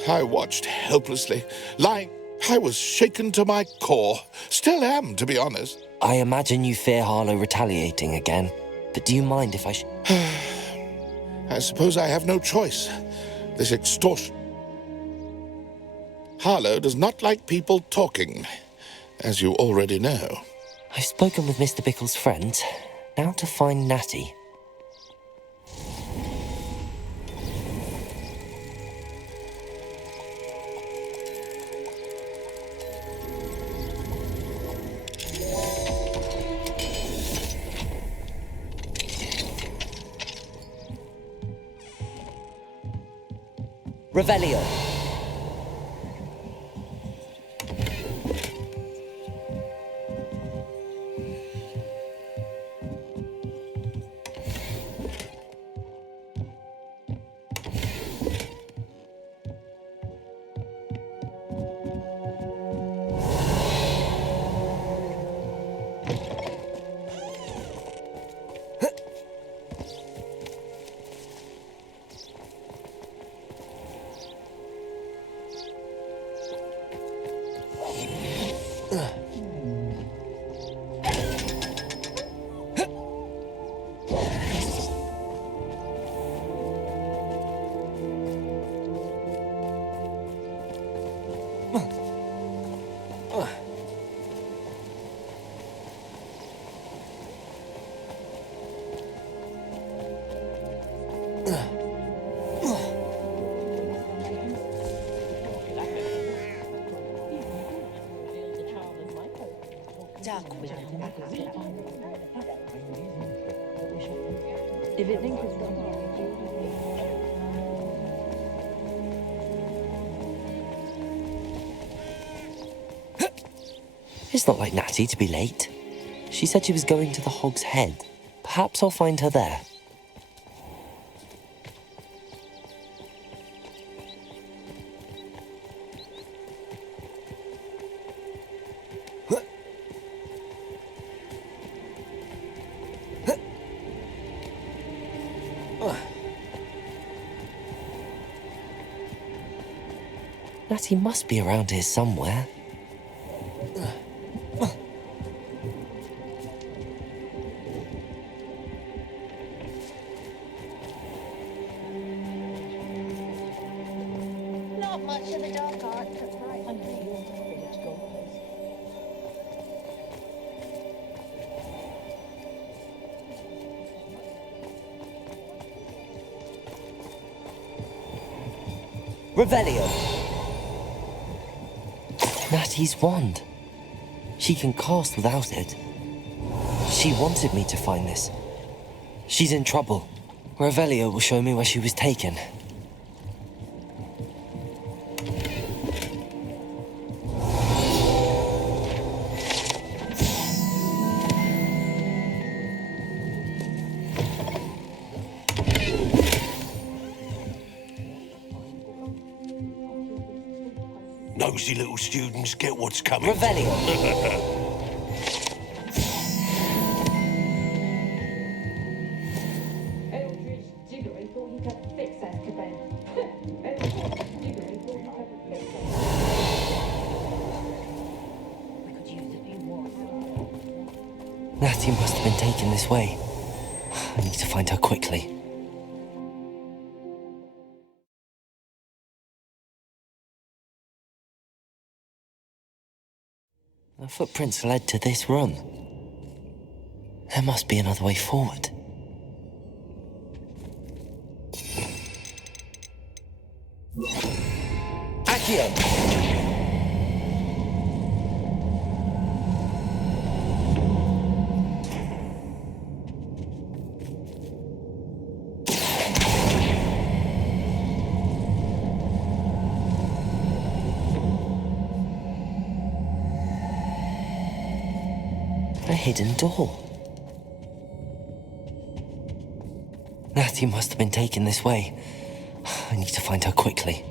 I watched helplessly, lying. I was shaken to my core. Still am, to be honest. I imagine you fear Harlow retaliating again, but do you mind if I I suppose I have no choice. This extortion. Harlow does not like people talking, as you already know. I've spoken with Mr. Bickle's friends. Now to find Natty. Revelio. If it thinks it's It's not like Natty to be late. She said she was going to the Hog's Head. Perhaps I'll find her there. Natty must be around here somewhere. Not much of a dark art, right? Revelio! Natty's wand. She can cast without it. She wanted me to find this. She's in trouble. Revelio will show me where she was taken. Nosy little students get what's coming. Revelio. Natty must have been taken this way. I need to find her quickly. The footprints led to this room. There must be another way forward. Accio! A hidden door. Natty must have been taken this way. I need to find her quickly.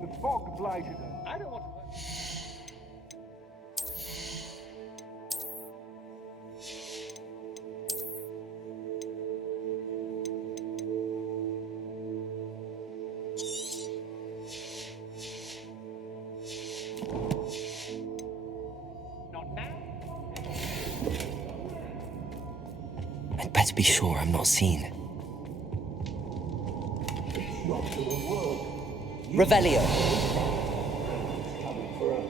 The fog blighted her. I don't want to... I'd better be sure I'm not seen. Revelio! Coming for her.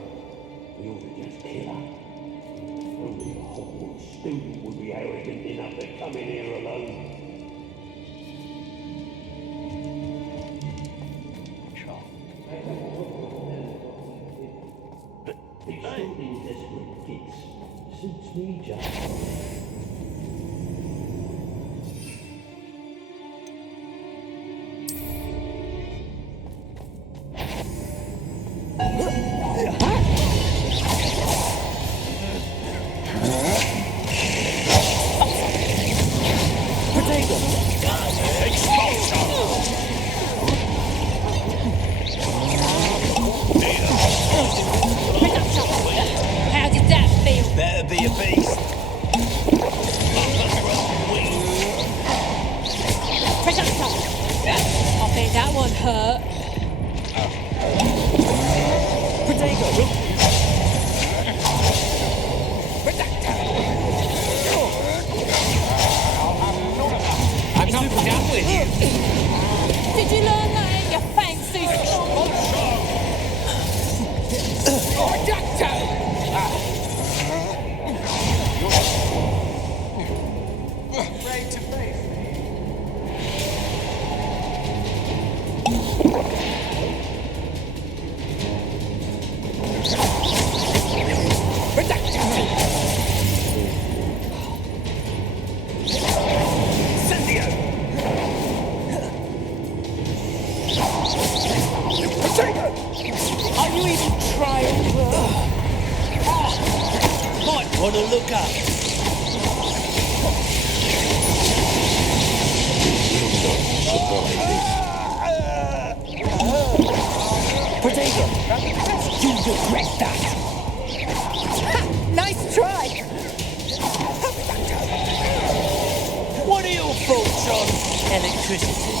We ought to just kill her. Only a Hogwarts student would be arrogant enough to come in here alone. But extending desperate kids suits me just. How did that feel? Better be a beast. I bet that one hurt. I'm not done with you. Did you learn that in your fancy school? Ready to face me. look up. Potato, you regret that. Nice try! What are your thoughts on electricity?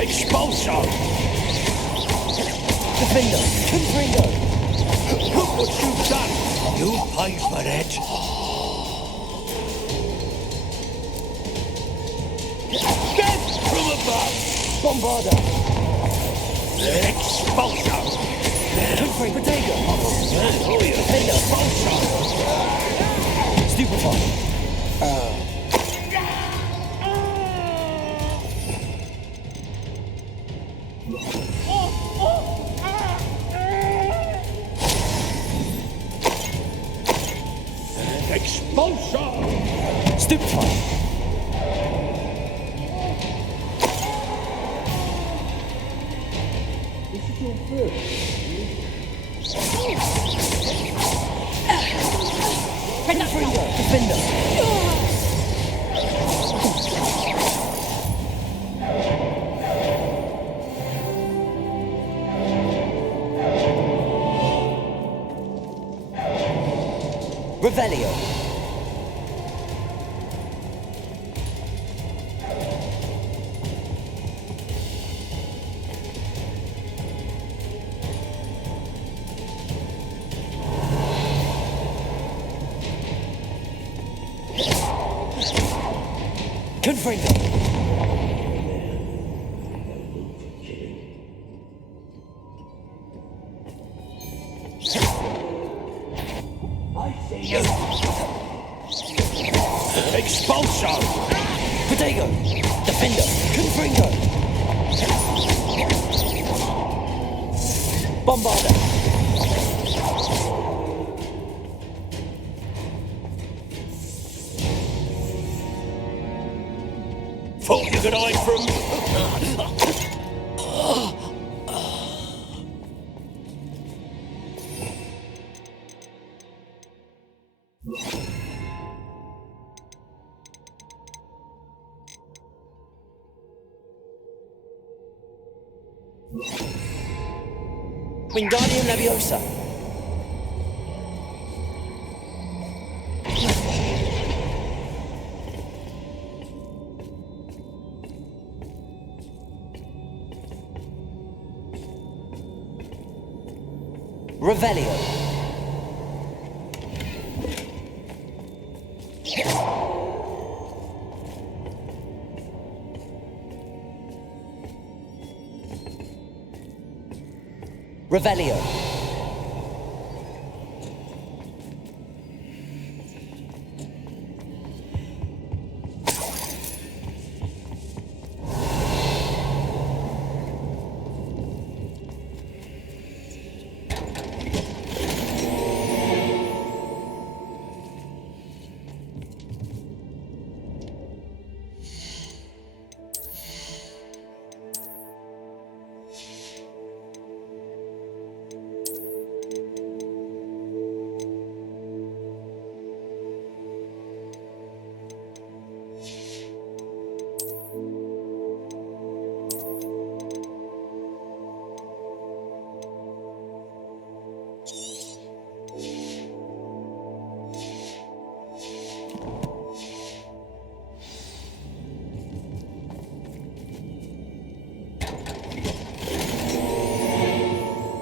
Expulsion! Defender, Confringo. Look what you've done! You pay for that! Death from above! Bombarder. Expulsion! Confringo. Potato. Oh, yeah. Defender. Expulsion! Stupefy. Expulsion! Stupefy. Defender. Revelio. Confringo. Expulsion! Potato. Defender. Confringo. Bombarder. Thought you could hide from... Wingardium Leviosa. Revelio. Revelio.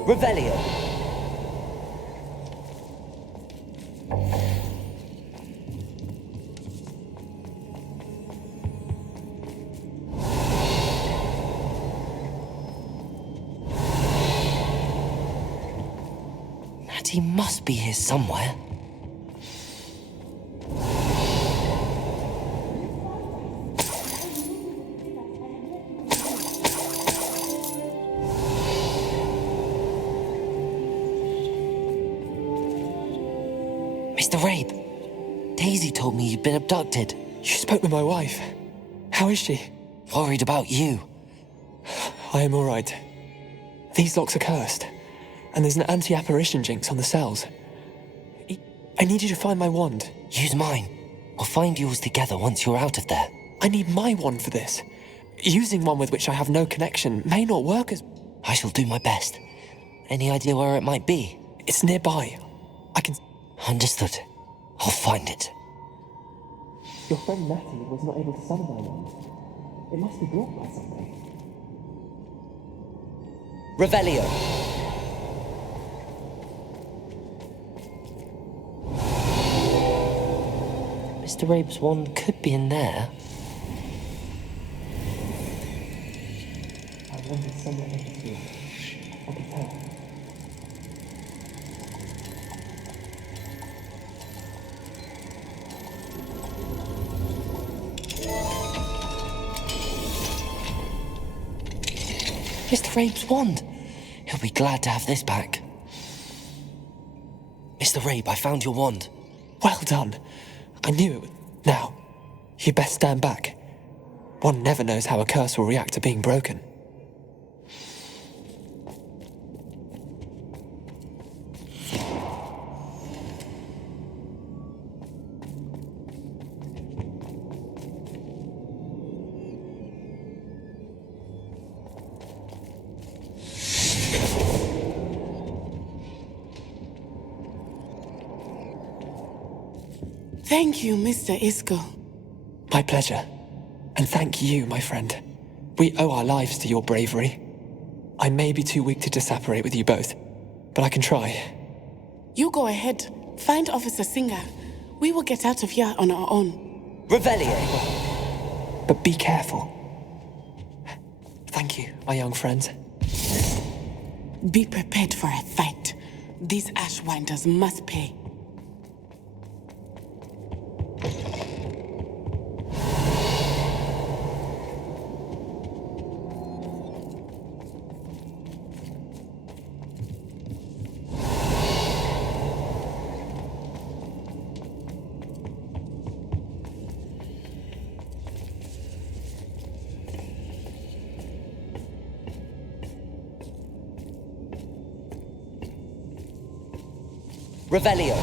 Revelio. Natty must be here somewhere. Mr. Rabe, Daisy told me you'd been abducted. You spoke with my wife. How is she? Worried about you. I am all right. These locks are cursed, and there's an anti-apparition jinx on the cells. I need you to find my wand. Use mine. We'll find yours together once you're out of there. I need my wand for this. Using one with which I have no connection may not work as... I shall do my best. Any idea where it might be? It's nearby. I can... Understood. I'll find it. Your friend Natty was not able to summon my wand. It must be blocked by something. Revelio. Mr. Rabe's wand could be in there. I wanted somewhere in between. I can tell. Mr. Rabe's wand. He'll be glad to have this back. Mr. Rabe, I found your wand. Well done. I knew it would. Now, you best stand back. One never knows how a curse will react to being broken. Thank you, Mr. Isco. My pleasure. And thank you, my friend. We owe our lives to your bravery. I may be too weak to disapparate with you both, but I can try. You go ahead. Find Officer Singer. We will get out of here on our own. Revelio. But be careful. Thank you, my young friends. Be prepared for a fight. These Ashwinders must pay. Revelio.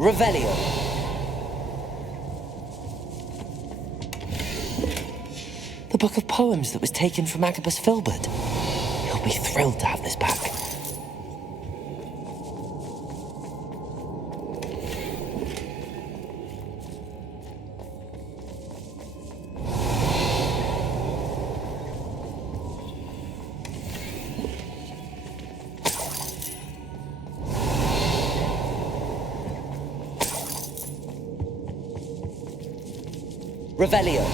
Revelio. The book of poems that was taken from Agabus Filbert. He'll be thrilled to have this back. Revelio.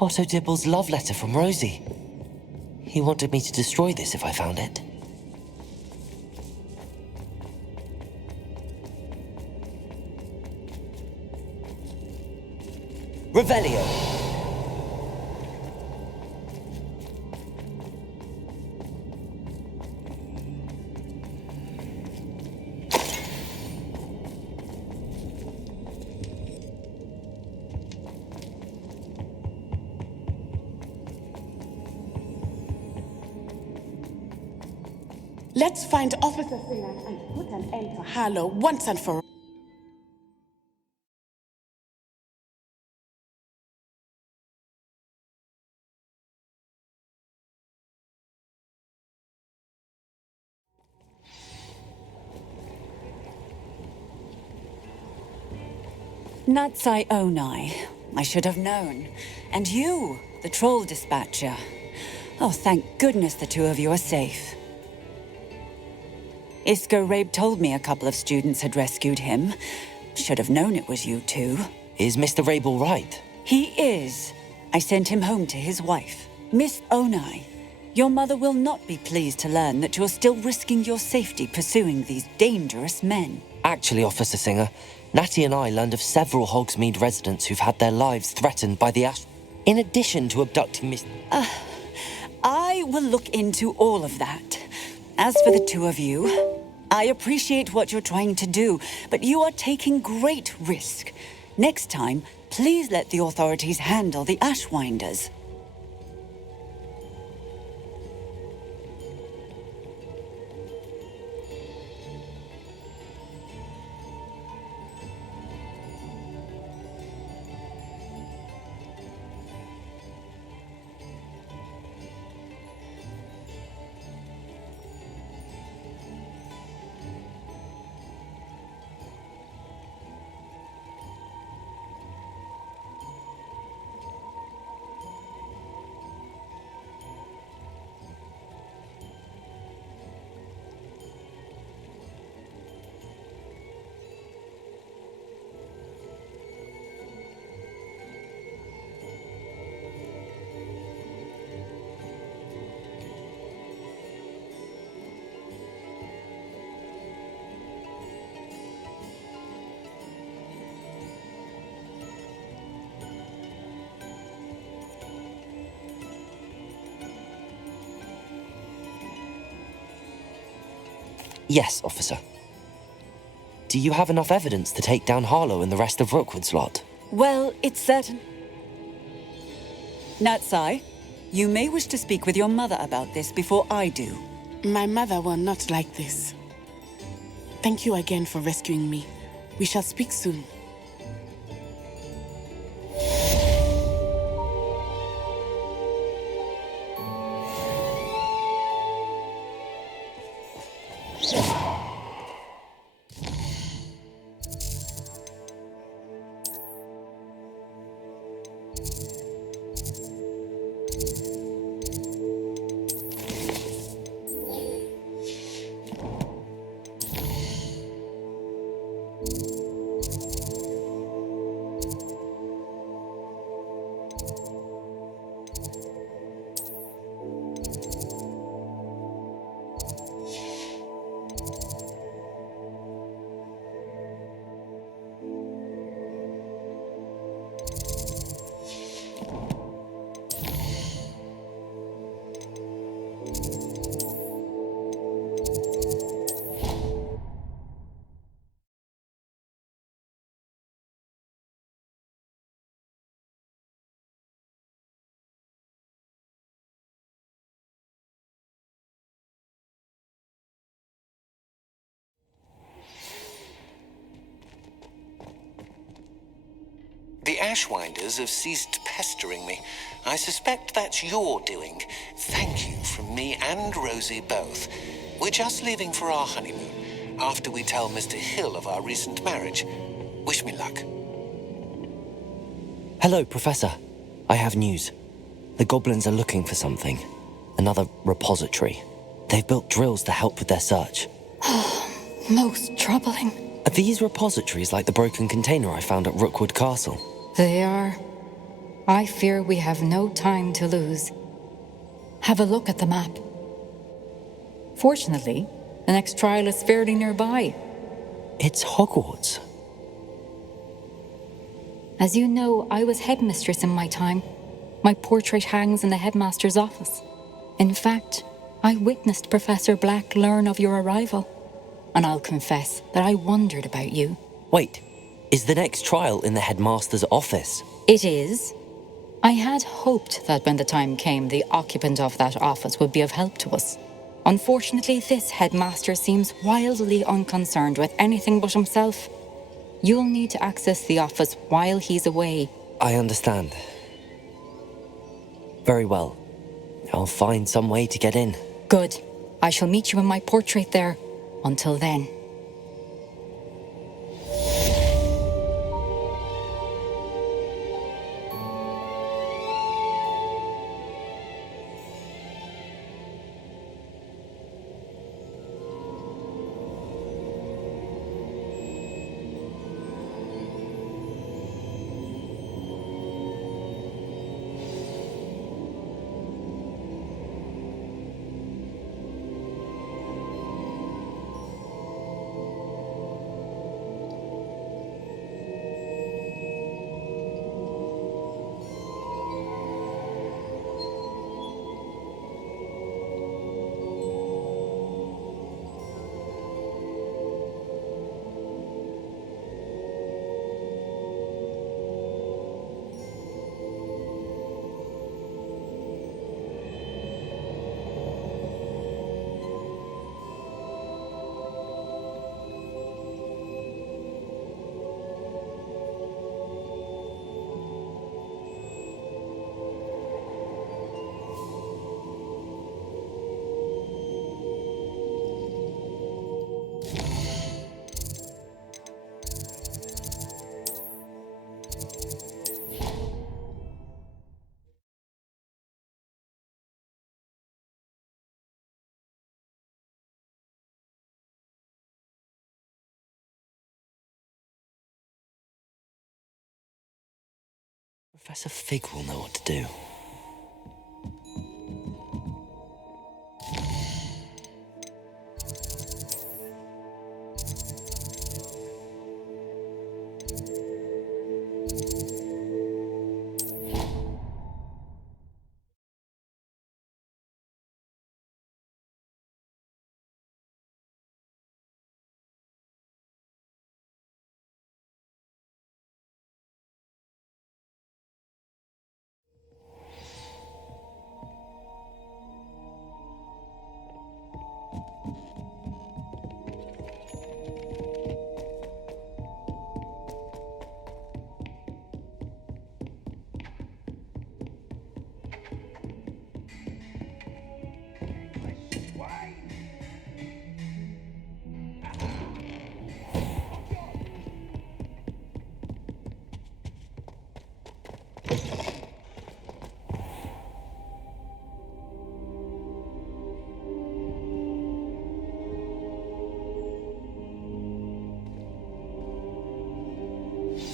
Otto Dibble's love letter from Rosie. He wanted me to destroy this if I found it. Revelio. Let's find Officer Singer and put an end to Harlow once and for all. Natsai Onai. I should have known. And you, the troll dispatcher. Oh, thank goodness the two of you are safe. Isco Rabe told me a couple of students had rescued him. Should have known it was you two. Is Mr. Rabel right? He is. I sent him home to his wife. Miss Onai, your mother will not be pleased to learn that you're still risking your safety pursuing these dangerous men. Actually, Officer Singer, Natty and I learned of several Hogsmeade residents who've had their lives threatened by the Ash, in addition to abducting Miss... I will look into all of that. As for the two of you, I appreciate what you're trying to do, but you are taking great risk. Next time, please let the authorities handle the Ashwinders. Yes, officer. Do you have enough evidence to take down Harlow and the rest of Rookwood's lot? Well, it's certain. Natsai, you may wish to speak with your mother about this before I do. My mother will not like this. Thank you again for rescuing me. We shall speak soon. The Ashwinders have ceased pestering me. I suspect that's your doing. Thank you from me and Rosie both. We're just leaving for our honeymoon, after we tell Mr. Hill of our recent marriage. Wish me luck. Hello, Professor. I have news. The goblins are looking for something. Another repository. They've built drills to help with their search. Most troubling. Are these repositories like the broken container I found at Rookwood Castle? They are. I fear we have no time to lose. Have a look at the map. Fortunately, the next trial is fairly nearby. It's Hogwarts. As you know, I was headmistress in my time. My portrait hangs in the headmaster's office. In fact, I witnessed Professor Black learn of your arrival. And I'll confess that I wondered about you. Wait, is the next trial in the headmaster's office? It is. I had hoped that when the time came, the occupant of that office would be of help to us. Unfortunately, this headmaster seems wildly unconcerned with anything but himself. You'll need to access the office while he's away. I understand. Very well. I'll find some way to get in. Good. I shall meet you in my portrait there. Until then. Professor Fig will know what to do.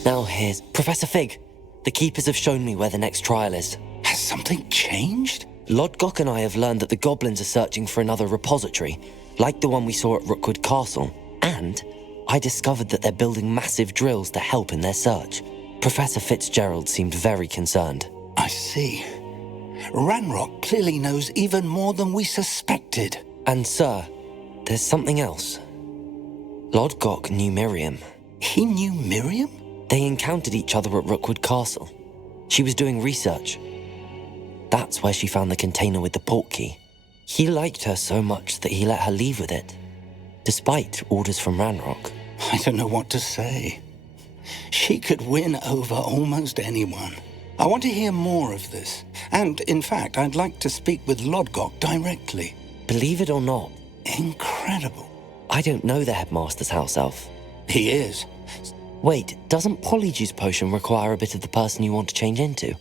Now here's Professor Fig. The Keepers have shown me where the next trial is. Has something changed? Lodgok and I have learned that the goblins are searching for another repository, like the one we saw at Rookwood Castle. And I discovered that they're building massive drills to help in their search. Professor Fitzgerald seemed very concerned. I see. Ranrock clearly knows even more than we suspected. And sir, there's something else. Lodgok knew Miriam. He knew Miriam? They encountered each other at Rookwood Castle. She was doing research. That's where she found the container with the portkey. He liked her so much that he let her leave with it, despite orders from Ranrock. I don't know what to say. She could win over almost anyone. I want to hear more of this. And, in fact, I'd like to speak with Lodgok directly. Believe it or not. Incredible. I don't know the headmaster's house elf. He is. Wait, doesn't Polyjuice Potion require a bit of the person you want to change into?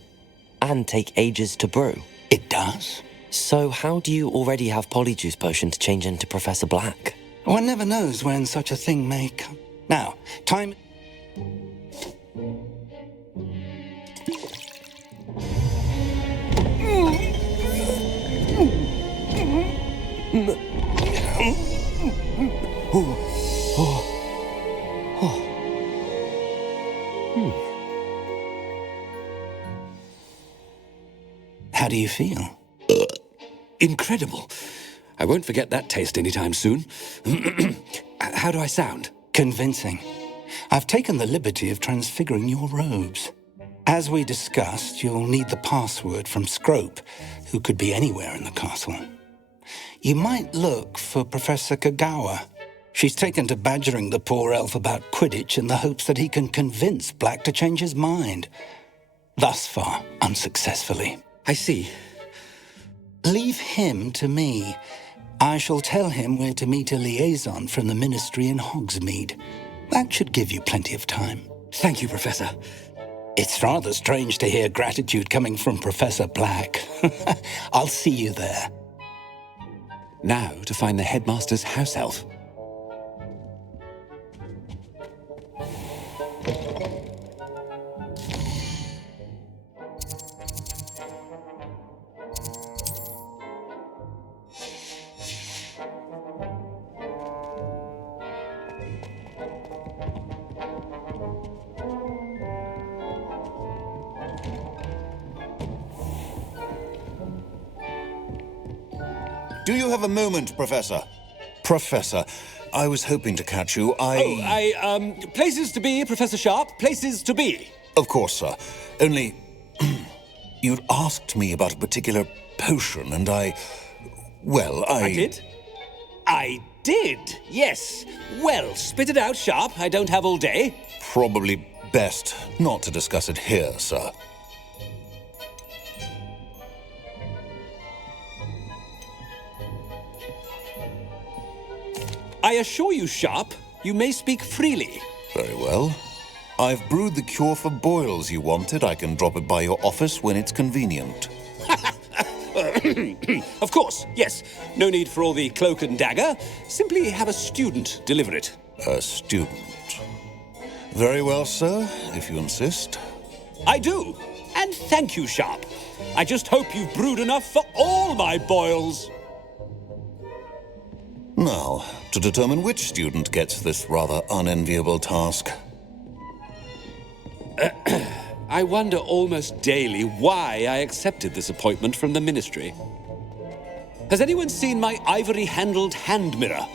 And take ages to brew? It does. So how do you already have Polyjuice Potion to change into Professor Black? One never knows when such a thing may come. Now, time... How do you feel? Incredible. I won't forget that taste anytime soon. How do I sound? Convincing. I've taken the liberty of transfiguring your robes. As we discussed, you'll need the password from Scrope, who could be anywhere in the castle. You might look for Professor Kagawa. She's taken to badgering the poor elf about Quidditch in the hopes that he can convince Black to change his mind. Thus far, unsuccessfully. I see. Leave him to me. I shall tell him where to meet a liaison from the Ministry in Hogsmeade. That should give you plenty of time. Thank you, Professor. It's rather strange to hear gratitude coming from Professor Black. I'll see you there. Now to find the headmaster's house elf. Do you have a moment, Professor? Professor, I was hoping to catch you. Places to be, Professor Sharp. Places to be. Of course, sir. Only, you'd asked me about a particular potion, and I did? I did, yes. Well, spit it out, Sharp. I don't have all day. Probably best not to discuss it here, sir. I assure you, Sharp, you may speak freely. Very well. I've brewed the cure for boils you wanted. I can drop it by your office when it's convenient. Of course, yes. No need for all the cloak and dagger. Simply have a student deliver it. A student. Very well, sir, if you insist. I do. And Thank you, Sharp. I just hope you've brewed enough for all my boils. Now, to determine which student gets this rather unenviable task. I wonder almost daily why I accepted this appointment from the Ministry. Has anyone seen my ivory-handled hand mirror?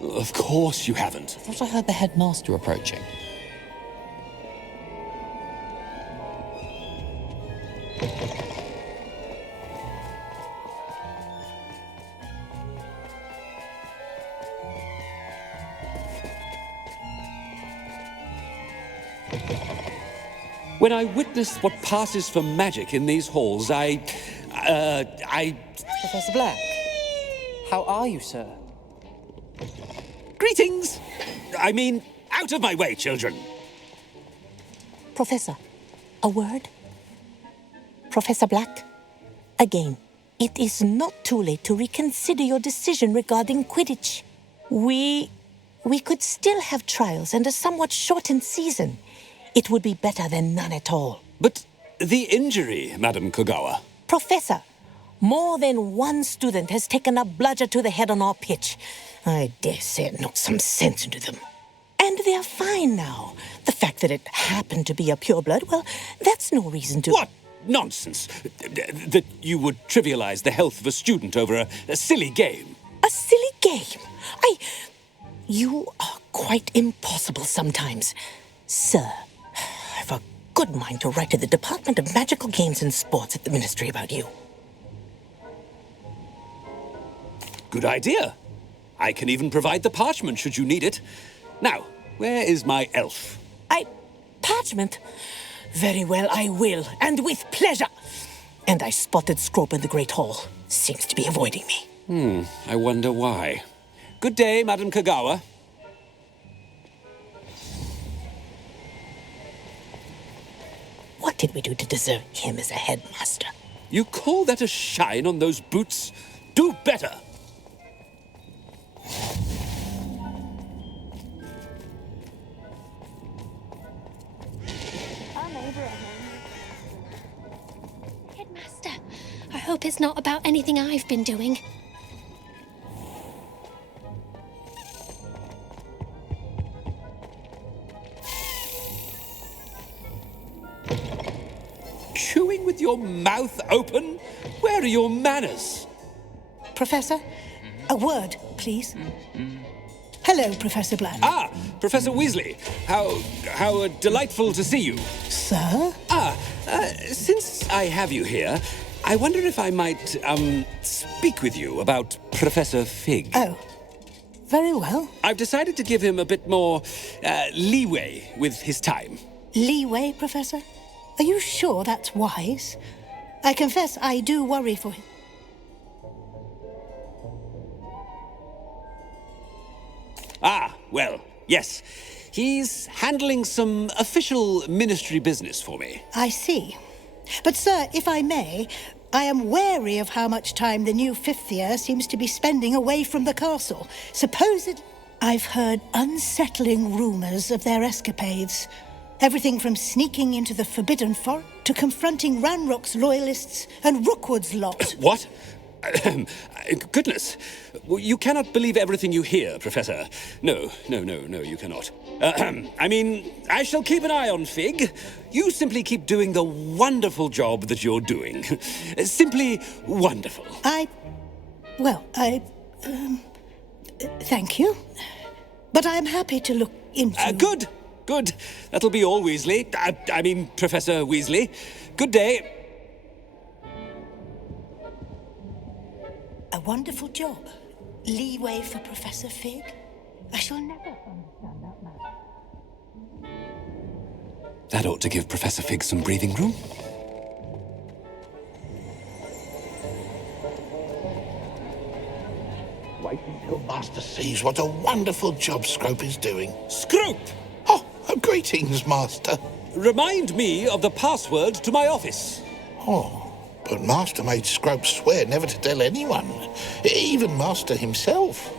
Of course you haven't. I thought I heard the headmaster approaching. When I witness what passes for magic in these halls, Professor Black, how are you, sir? Greetings! I mean, out of my way, children! Professor, a word? Professor Black, again, it is not too late to reconsider your decision regarding Quidditch. We could still have trials and a somewhat shortened season. It would be better than none at all. But the injury, Madam Kogawa. Professor, more than one student has taken a bludger to the head on our pitch. I dare say it knocked some sense into them. And they're fine now. The fact that it happened to be a pureblood, well, that's no reason to... What nonsense! That you would trivialize the health of a student over a silly game. A silly game? You are quite impossible sometimes. Sir, I've a good mind to write to the Department of Magical Games and Sports at the Ministry about you. Good idea. I can even provide the parchment should you need it. Now, where is my elf? Parchment? Very well, I will, and with pleasure. And I spotted Scrope in the Great Hall. Seems to be avoiding me. I wonder why. Good day, Madam Kogawa. What did we do to deserve him as a headmaster? You call that a shine on those boots? Do better! Headmaster, I hope it's not about anything I've been doing. Chewing with your mouth open? Where are your manners? Professor, a word, please. Hello, Professor Black. Ah, Professor Weasley. How delightful to see you. Sir? Since I have you here, I wonder if I might, speak with you about Professor Fig. Oh, very well. I've decided to give him a bit more, leeway with his time. Leeway, Professor? Are you sure that's wise? I confess I do worry for him. Ah, well, yes. He's handling some official ministry business for me. I see. But, sir, if I may, I am wary of how much time the new fifth year seems to be spending away from the castle. Supposed... I've heard unsettling rumors of their escapades. Everything from sneaking into the Forbidden Forest to confronting Ranrock's loyalists and Rookwood's lot. What? Goodness. You cannot believe everything you hear, Professor. No, you cannot. I mean, I shall keep an eye on Fig. You simply keep doing the wonderful job that you're doing. Simply wonderful. Thank you. But I'm happy to look into... Good. That'll be all, Weasley. I mean, Professor Weasley. Good day. A wonderful job. Leeway for Professor Fig. I shall never understand that man. That ought to give Professor Fig some breathing room. Wait until Master sees what a wonderful job Scrope is doing. Scrope! Oh, greetings, Master. Remind me of the password to my office. Oh, but Master made Scrope swear never to tell anyone, even Master himself.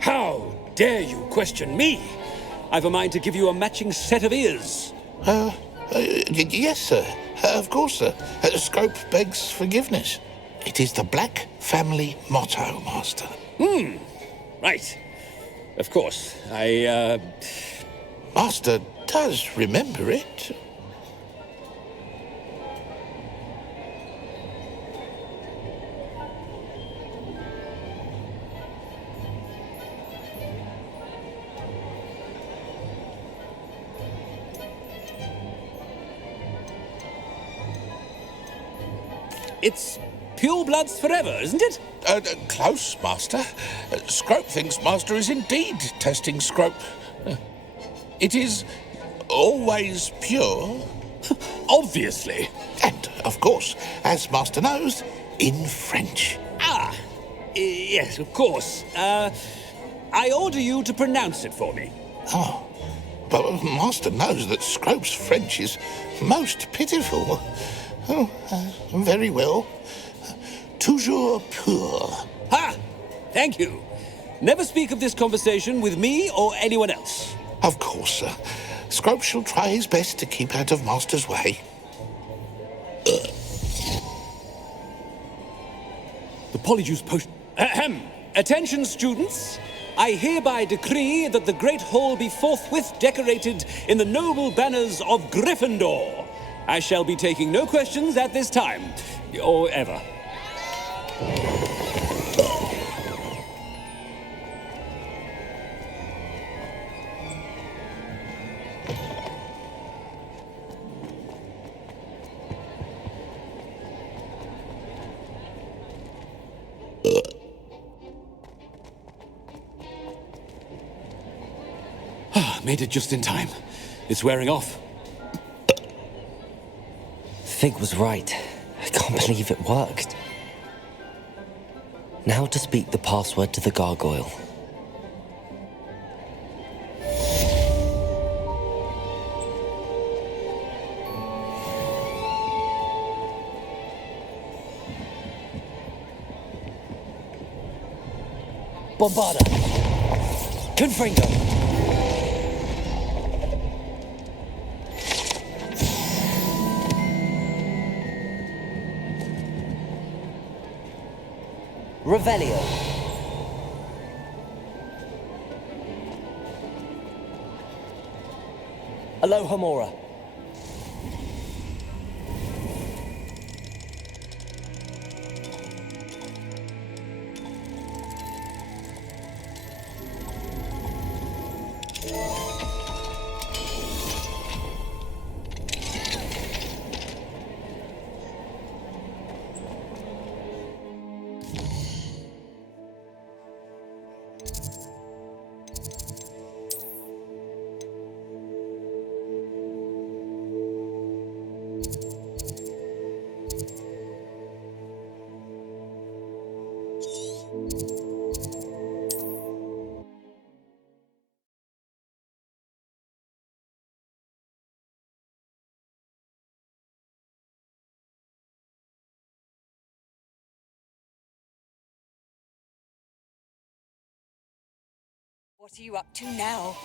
How dare you question me? I've a mind to give you a matching set of ears. Yes, sir. Of course, sir. Scrope begs forgiveness. It is the Black family motto, Master. Right. Of course. Master does remember it. It's pure bloods forever, isn't it? Close, Master. Scrope thinks Master is indeed testing Scrope. It is always pure. Obviously. And, of course, as Master knows, in French. Yes, of course. I order you to pronounce it for me. Oh, but Master knows that Scrope's French is most pitiful. Oh, very well. Toujours pur. Ha! Thank you. Never speak of this conversation with me or anyone else. Of course, sir. Scrope shall try his best to keep out of Master's way. The Polyjuice potion. Ahem. Attention, students. I hereby decree that the Great Hall be forthwith decorated in the noble banners of Gryffindor. I shall be taking no questions at this time, or ever. Made it just in time. It's wearing off. Fig was right. I can't believe it worked. Now to speak the password to the gargoyle. Bombarda! Confringo! Revelio. Alohomora. What are you up to now?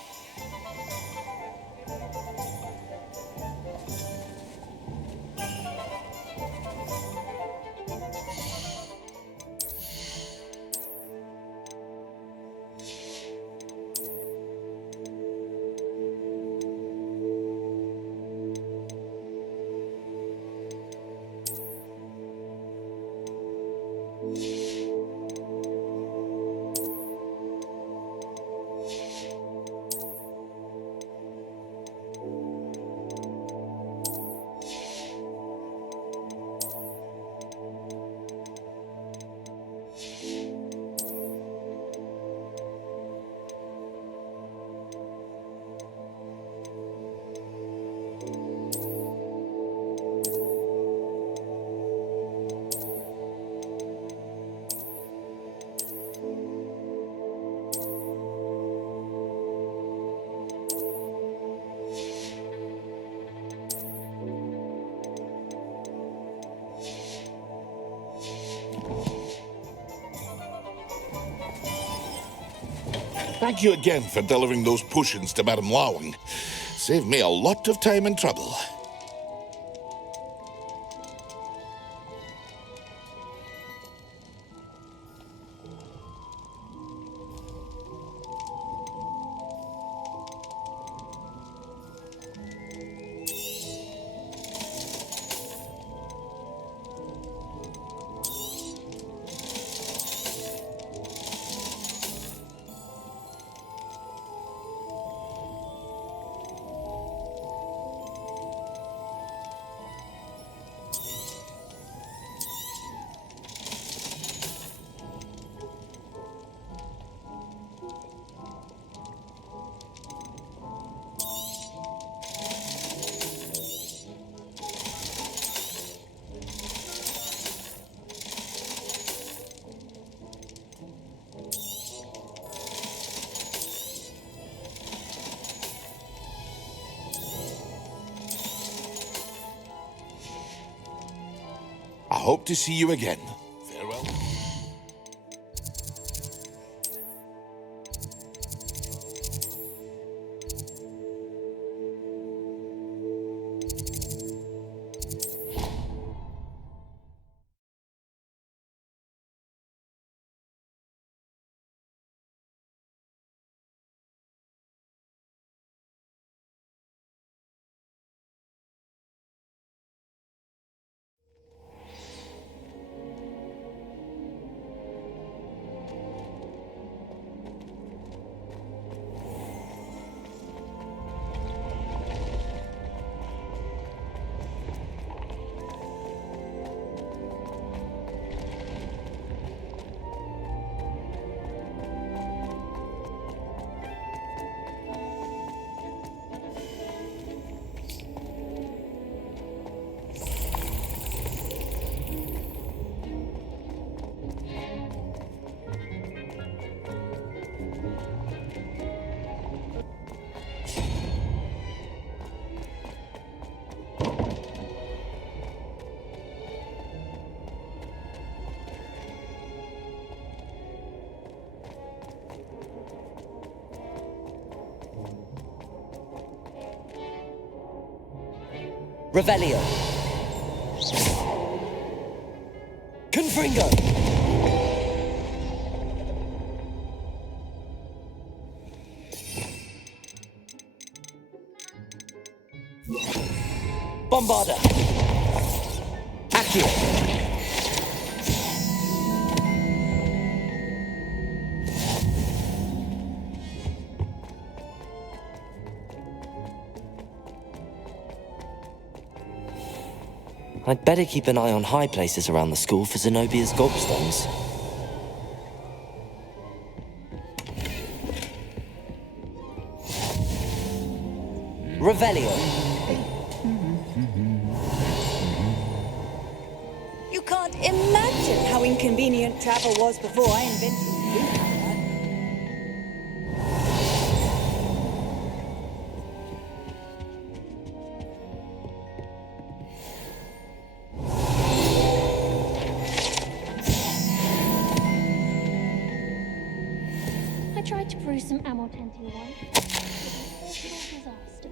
Thank you again for delivering those potions to Madame Lawing. Saved me a lot of time and trouble. I hope to see you again. Farewell. Revelio. Confringo. Bombarda. Accio. I'd better keep an eye on high places around the school for Zenobia's gobstones. Revelio. You can't imagine how inconvenient travel was before I invented food. I tried to brew some Amortentia wine. It was a total disaster.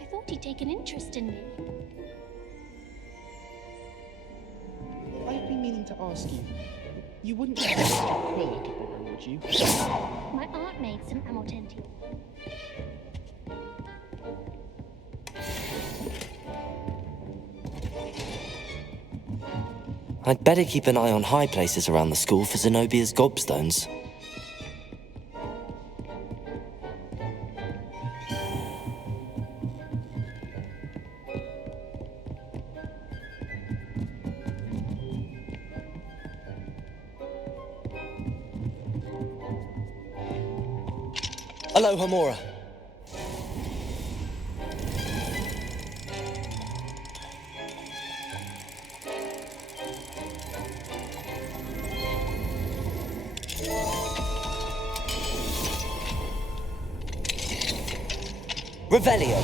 I thought he'd take an interest in me. I've been meaning to ask you. You wouldn't have a quill I could borrow, would you? My aunt made some Amortentia. I'd better keep an eye on high places around the school for Zenobia's gobstones. Aloha Mora. Revelio.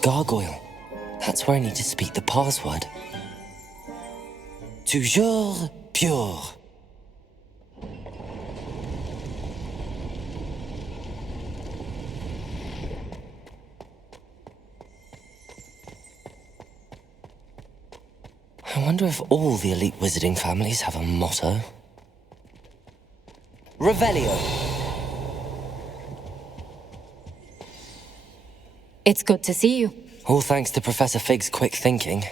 gargoyle. That's where I need to speak the password. Toujours pure. I wonder if all the elite wizarding families have a motto. Revelio. It's good to see you. All thanks to Professor Fig's quick thinking.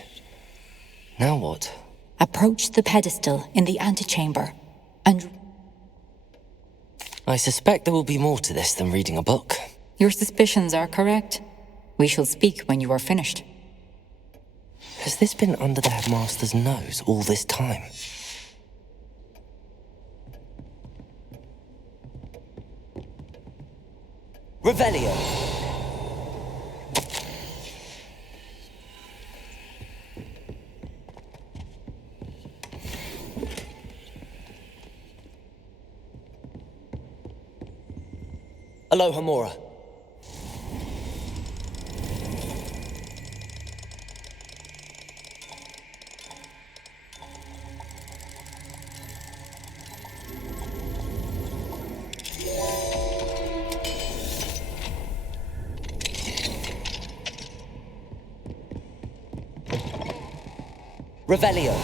Now what? Approach the pedestal in the antechamber, and... I suspect there will be more to this than reading a book. Your suspicions are correct. We shall speak when you are finished. Has this been under the headmaster's nose all this time? Revelio. Aloha Mora. Revelio.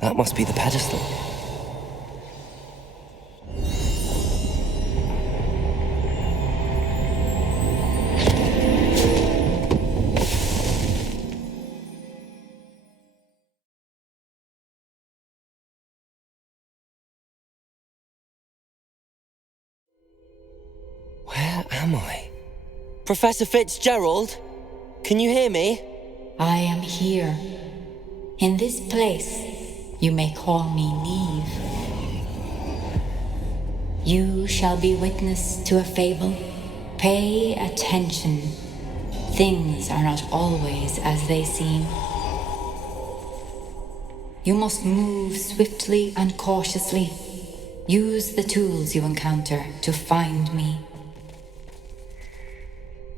That must be the pedestal. Where am I? Professor Fitzgerald? Can you hear me? I am here. In this place, you may call me Neve. You shall be witness to a fable. Pay attention. Things are not always as they seem. You must move swiftly and cautiously. Use the tools you encounter to find me.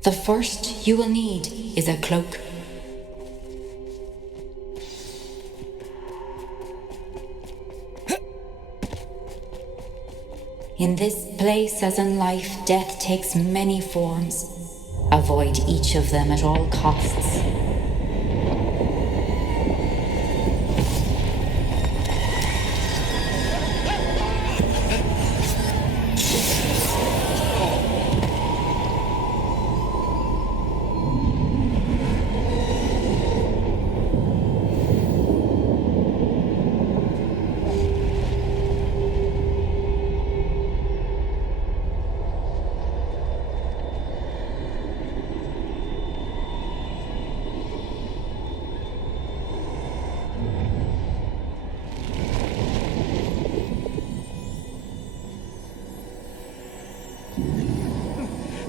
The first you will need is a cloak. In this place, as in life, death takes many forms. Avoid each of them at all costs.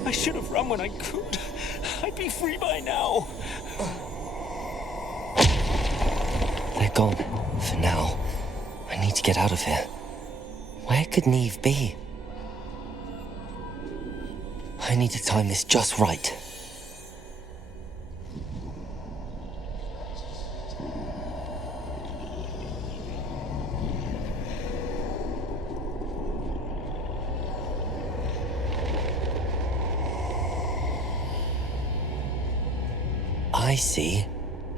I should have run when I could. I'd be free by now. They're gone. For now. I need to get out of here. Where could Neve be? I need to time this just right. I see.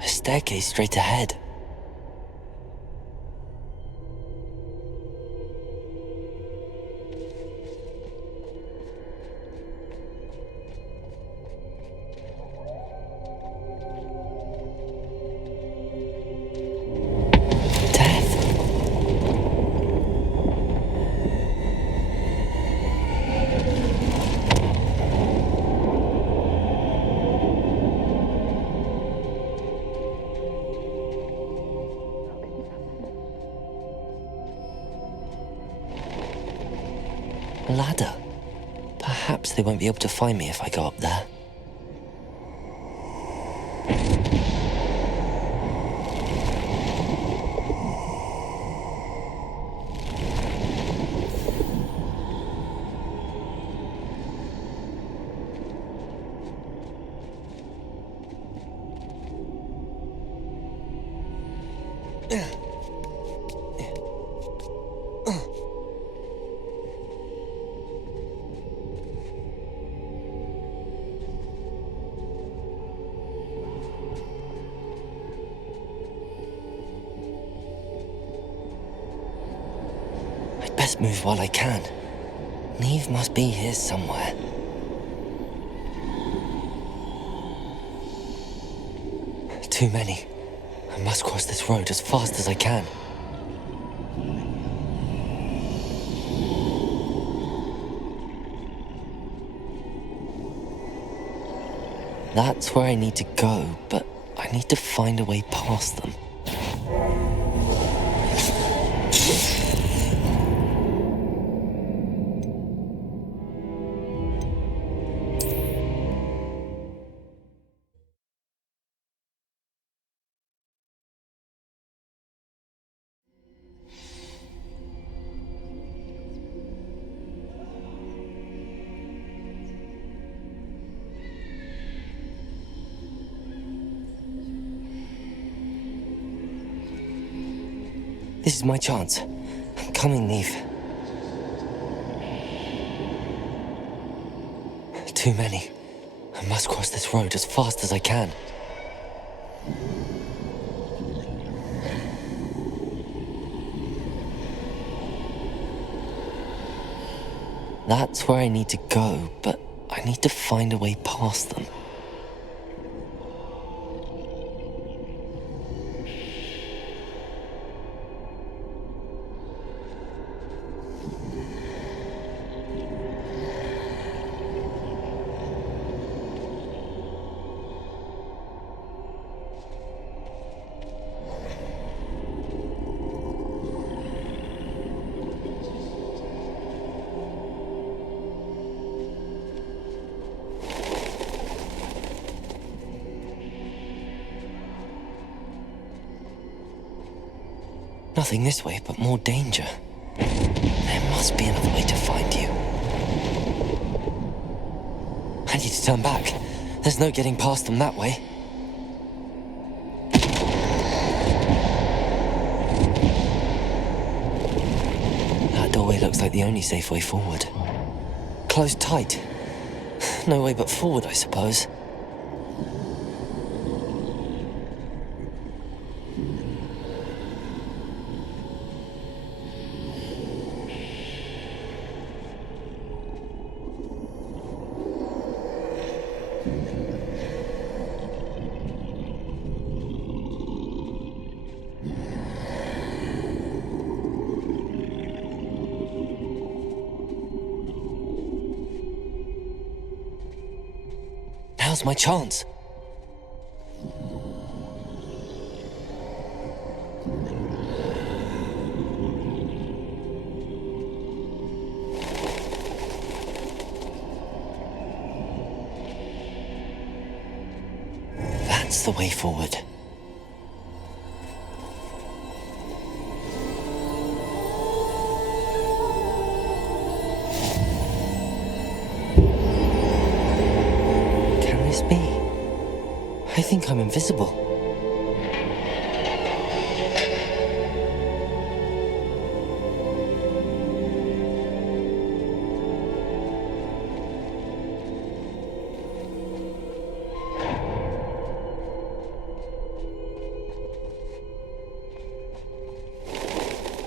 A staircase straight ahead. ladder. Perhaps they won't be able to find me if I go up there. Best move while I can. Neve must be here somewhere. Too many. I must cross this road as fast as I can. That's where I need to go, but I need to find a way past them. This is my chance. I'm coming, Neve. Too many. I must cross this road as fast as I can. That's where I need to go, but I need to find a way past them. Nothing this way, but more danger. There must be another way to find you. I need to turn back. There's no getting past them that way. That doorway looks like the only safe way forward. Closed tight. No way but forward, I suppose. Now's my chance. That's the way forward. I think I'm invisible.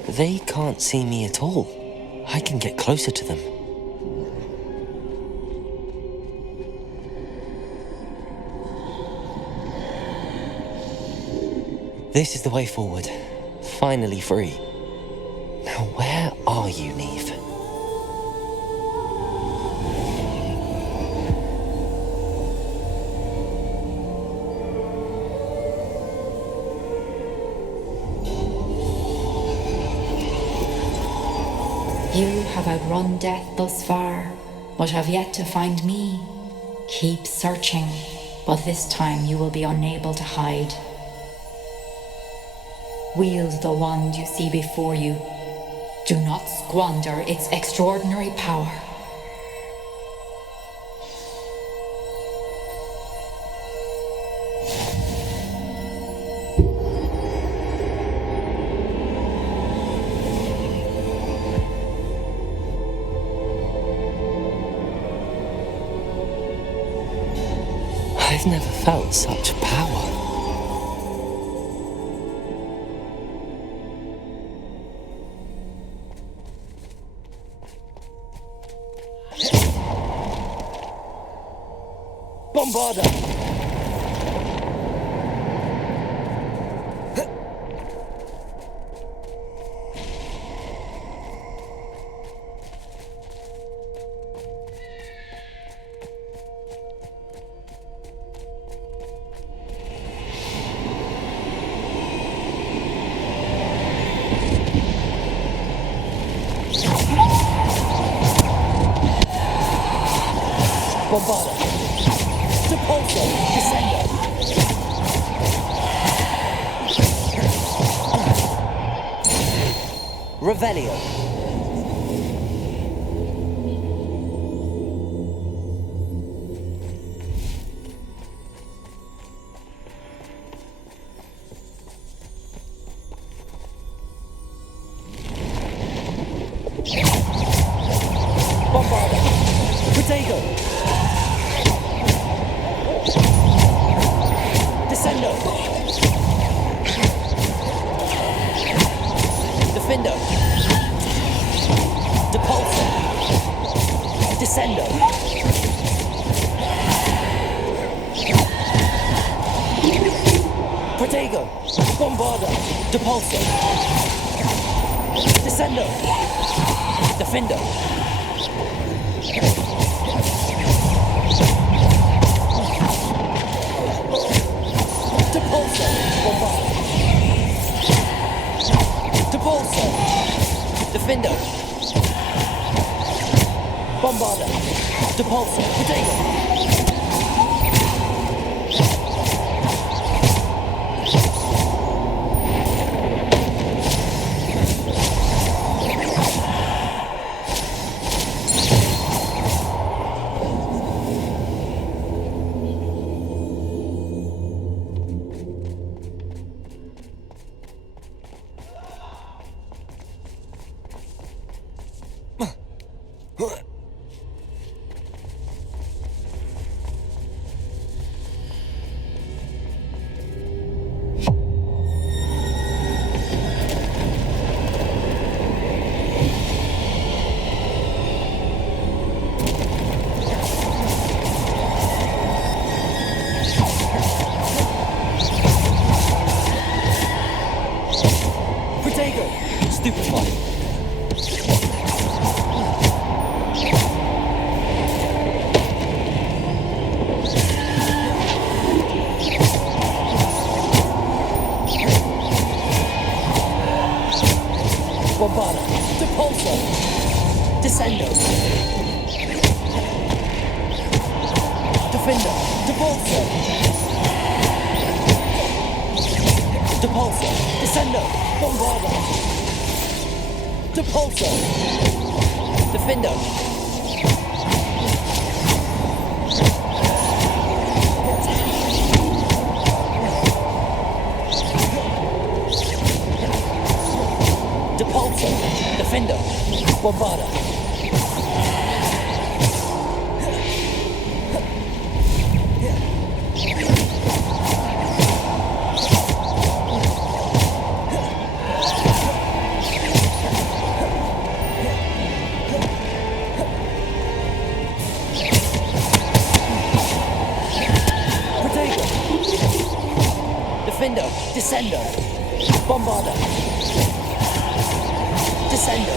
They can't see me at all. I can get closer to them. This is the way forward. Finally free. Now where are you, Neve? You have outrun death thus far, but have yet to find me. Keep searching, but this time you will be unable to hide. Wield the wand you see before you. Do not squander its extraordinary power. I've never felt such power. Bombarda! Bombarda! Depulso! Descendo! Revelio! Bombarda! Protego! Descendo! Defendo! Depulso! Descendo! Protego! Bombarda! Depulso! Descendo! Defendo! Depulso! Bombarda! Depulso! Defendo! Bombarda! Depulso! Protego! Stupefy! Bombarda! Depulso! Descendo! Defendo! Depulso! Depulso! Descendo! Bombarda! Depulso! Defendo! Depulso! Defendo! Bombarda! Defendo! Descendo! Bombarda! Descendo!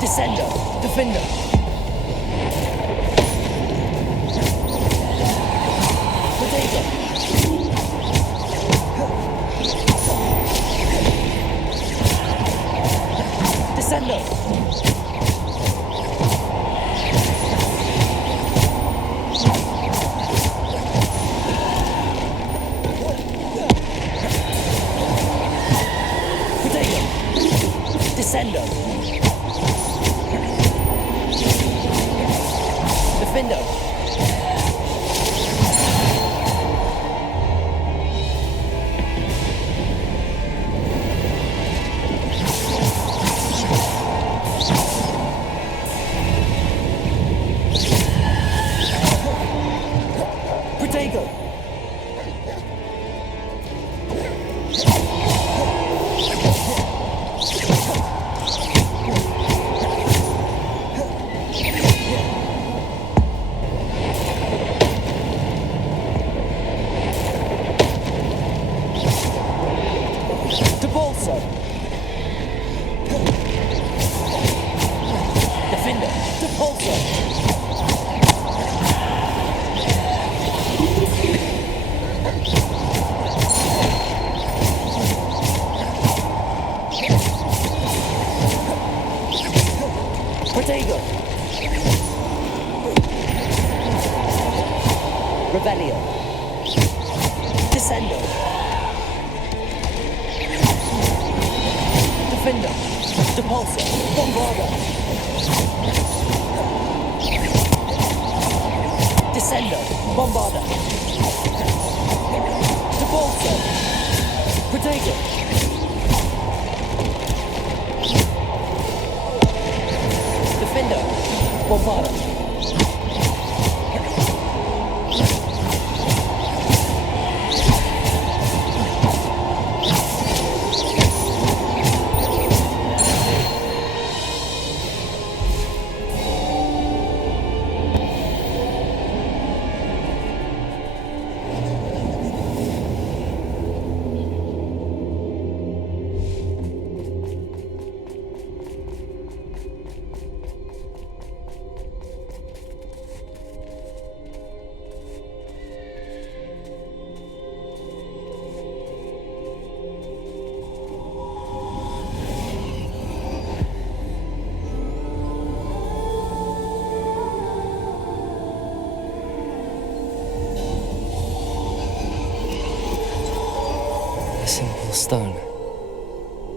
Descendo! Defendo! Protego! Protego! Revelio! Descendo! Defender! Depulso! Bombarda! Descendo! Bombarda! Depulso! Protego! Defender! Bombarda! A simple stone.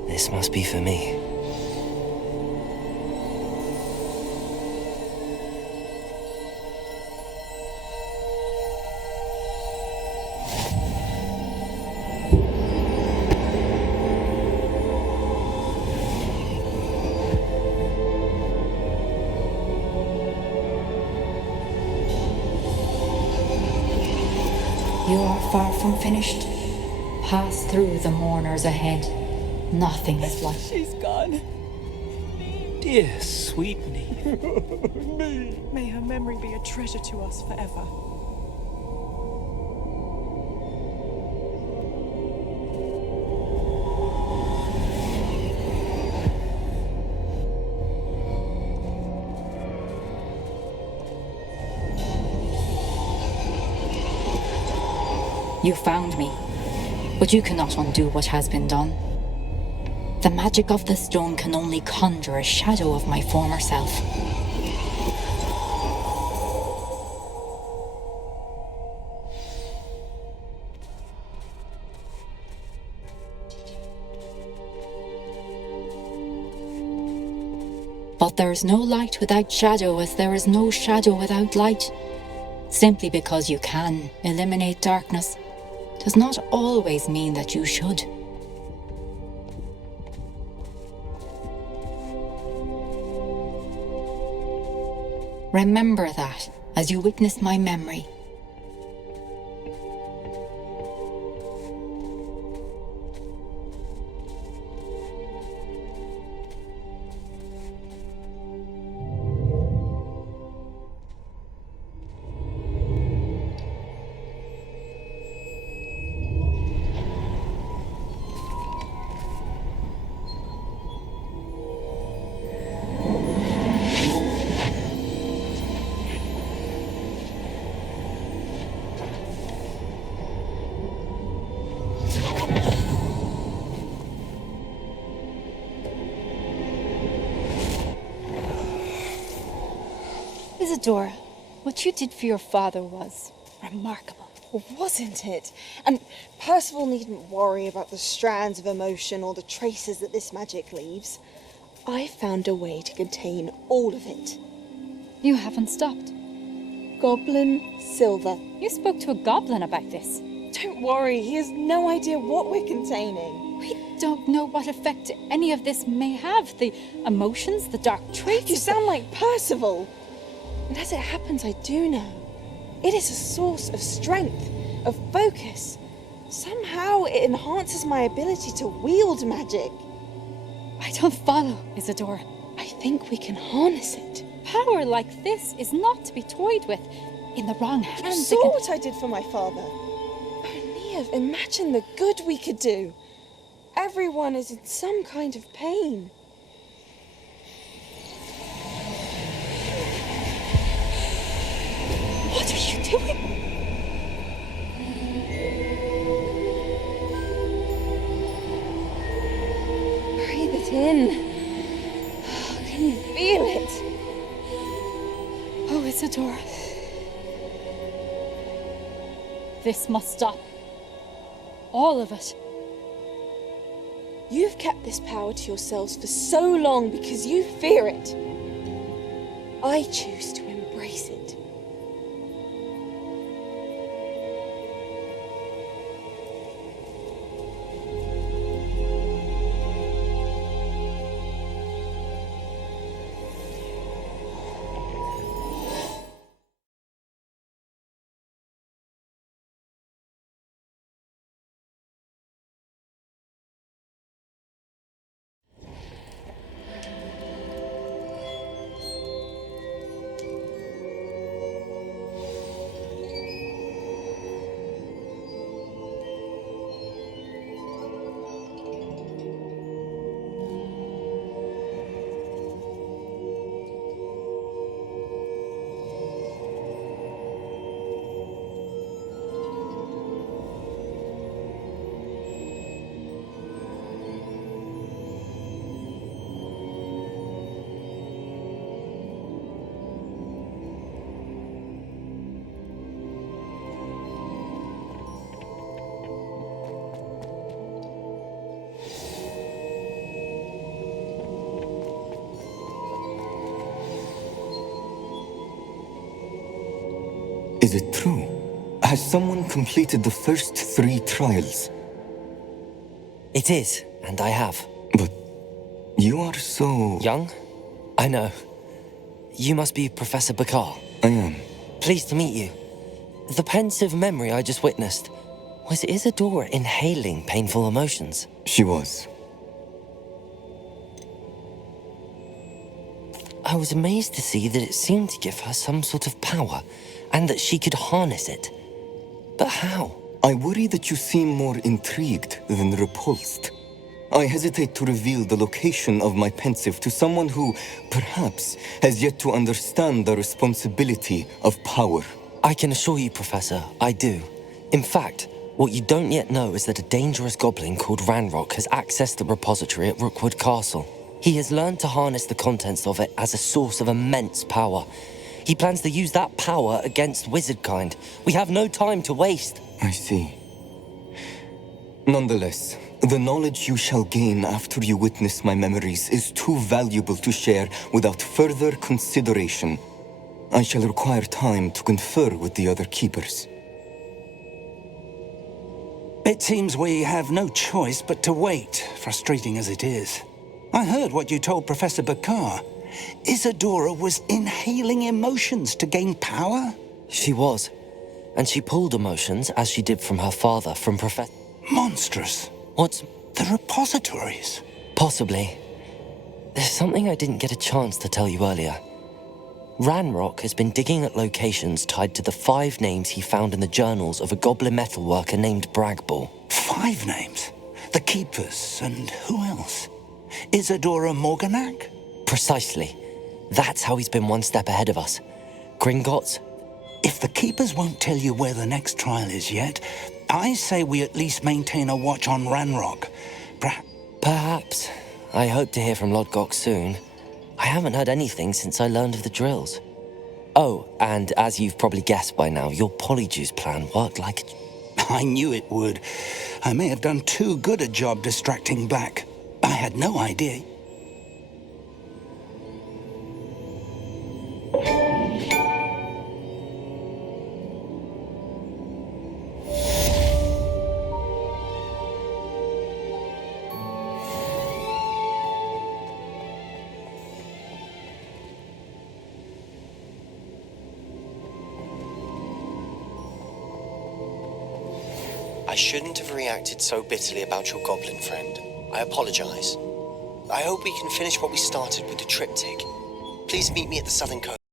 This must be for me. You are far from finished. Pass through the mourners ahead. Nothing is like. She's gone. Dear sweet me. May her memory be a treasure to us forever. You found me, but you cannot undo what has been done. The magic of the stone can only conjure a shadow of my former self. But there is no light without shadow, as there is no shadow without light. Simply because you can eliminate darkness does not always mean that you should. Remember that as you witness my memory. Isadora, what you did for your father was remarkable. Wasn't it? And Percival needn't worry about the strands of emotion or the traces that this magic leaves. I found a way to contain all of it. You haven't stopped. Goblin Silver. You spoke to a goblin about this. Don't worry, he has no idea what we're containing. We don't know what effect any of this may have. The emotions, the dark traits. You sound like Percival. And as it happens, I do know. It is a source of strength, of focus. Somehow it enhances my ability to wield magic. I don't follow, Isadora. I think we can harness it. Power like this is not to be toyed with. In the wrong You hands, saw what I did for my father. Oh, Neve, imagine the good we could do. Everyone is in some kind of pain. What are you doing? Breathe it in. Can you feel it? hands. Oh, Isadora. This must stop. All of it. You've kept this power to yourselves for so long because you fear it. I choose to embrace it. Is it true? Has someone completed the first 3 trials? It is, and I have. But you are so... young? I know. You must be Professor Bakar. I am. Pleased to meet you. The pensive memory I just witnessed, was Isadora inhaling painful emotions? She was. I was amazed to see that it seemed to give her some sort of power, and that she could harness it. But how? I worry that you seem more intrigued than repulsed. I hesitate to reveal the location of my pensive to someone who, perhaps, has yet to understand the responsibility of power. I can assure you, Professor, I do. In fact, what you don't yet know is that a dangerous goblin called Ranrock has accessed the repository at Rookwood Castle. He has learned to harness the contents of it as a source of immense power. He plans to use that power against wizardkind. We have no time to waste. I see. Nonetheless, the knowledge you shall gain after you witness my memories is too valuable to share without further consideration. I shall require time to confer with the other keepers. It seems we have no choice but to wait, frustrating as it is. I heard what you told Professor Bakar. Isadora was inhaling emotions to gain power? She was. And she pulled emotions, as she did from her father, from Professor... Monstrous. What's... The repositories? Possibly. There's something I didn't get a chance to tell you earlier. Ranrock has been digging at locations tied to the 5 names he found in the journals of a goblin metalworker named Bragball. 5 names? The Keepers, and who else? Isadora Morganac? Precisely. That's how he's been one step ahead of us. Gringotts? If the Keepers won't tell you where the next trial is yet, I say we at least maintain a watch on Ranrock. Perhaps. I hope to hear from Lodgok soon. I haven't heard anything since I learned of the drills. Oh, and as you've probably guessed by now, your Polyjuice plan worked like a... I knew it would. I may have done too good a job distracting Black. I had no idea. I shouldn't have reacted so bitterly about your goblin friend. I apologize. I hope we can finish what we started with the triptych. Please meet me at the southern coast.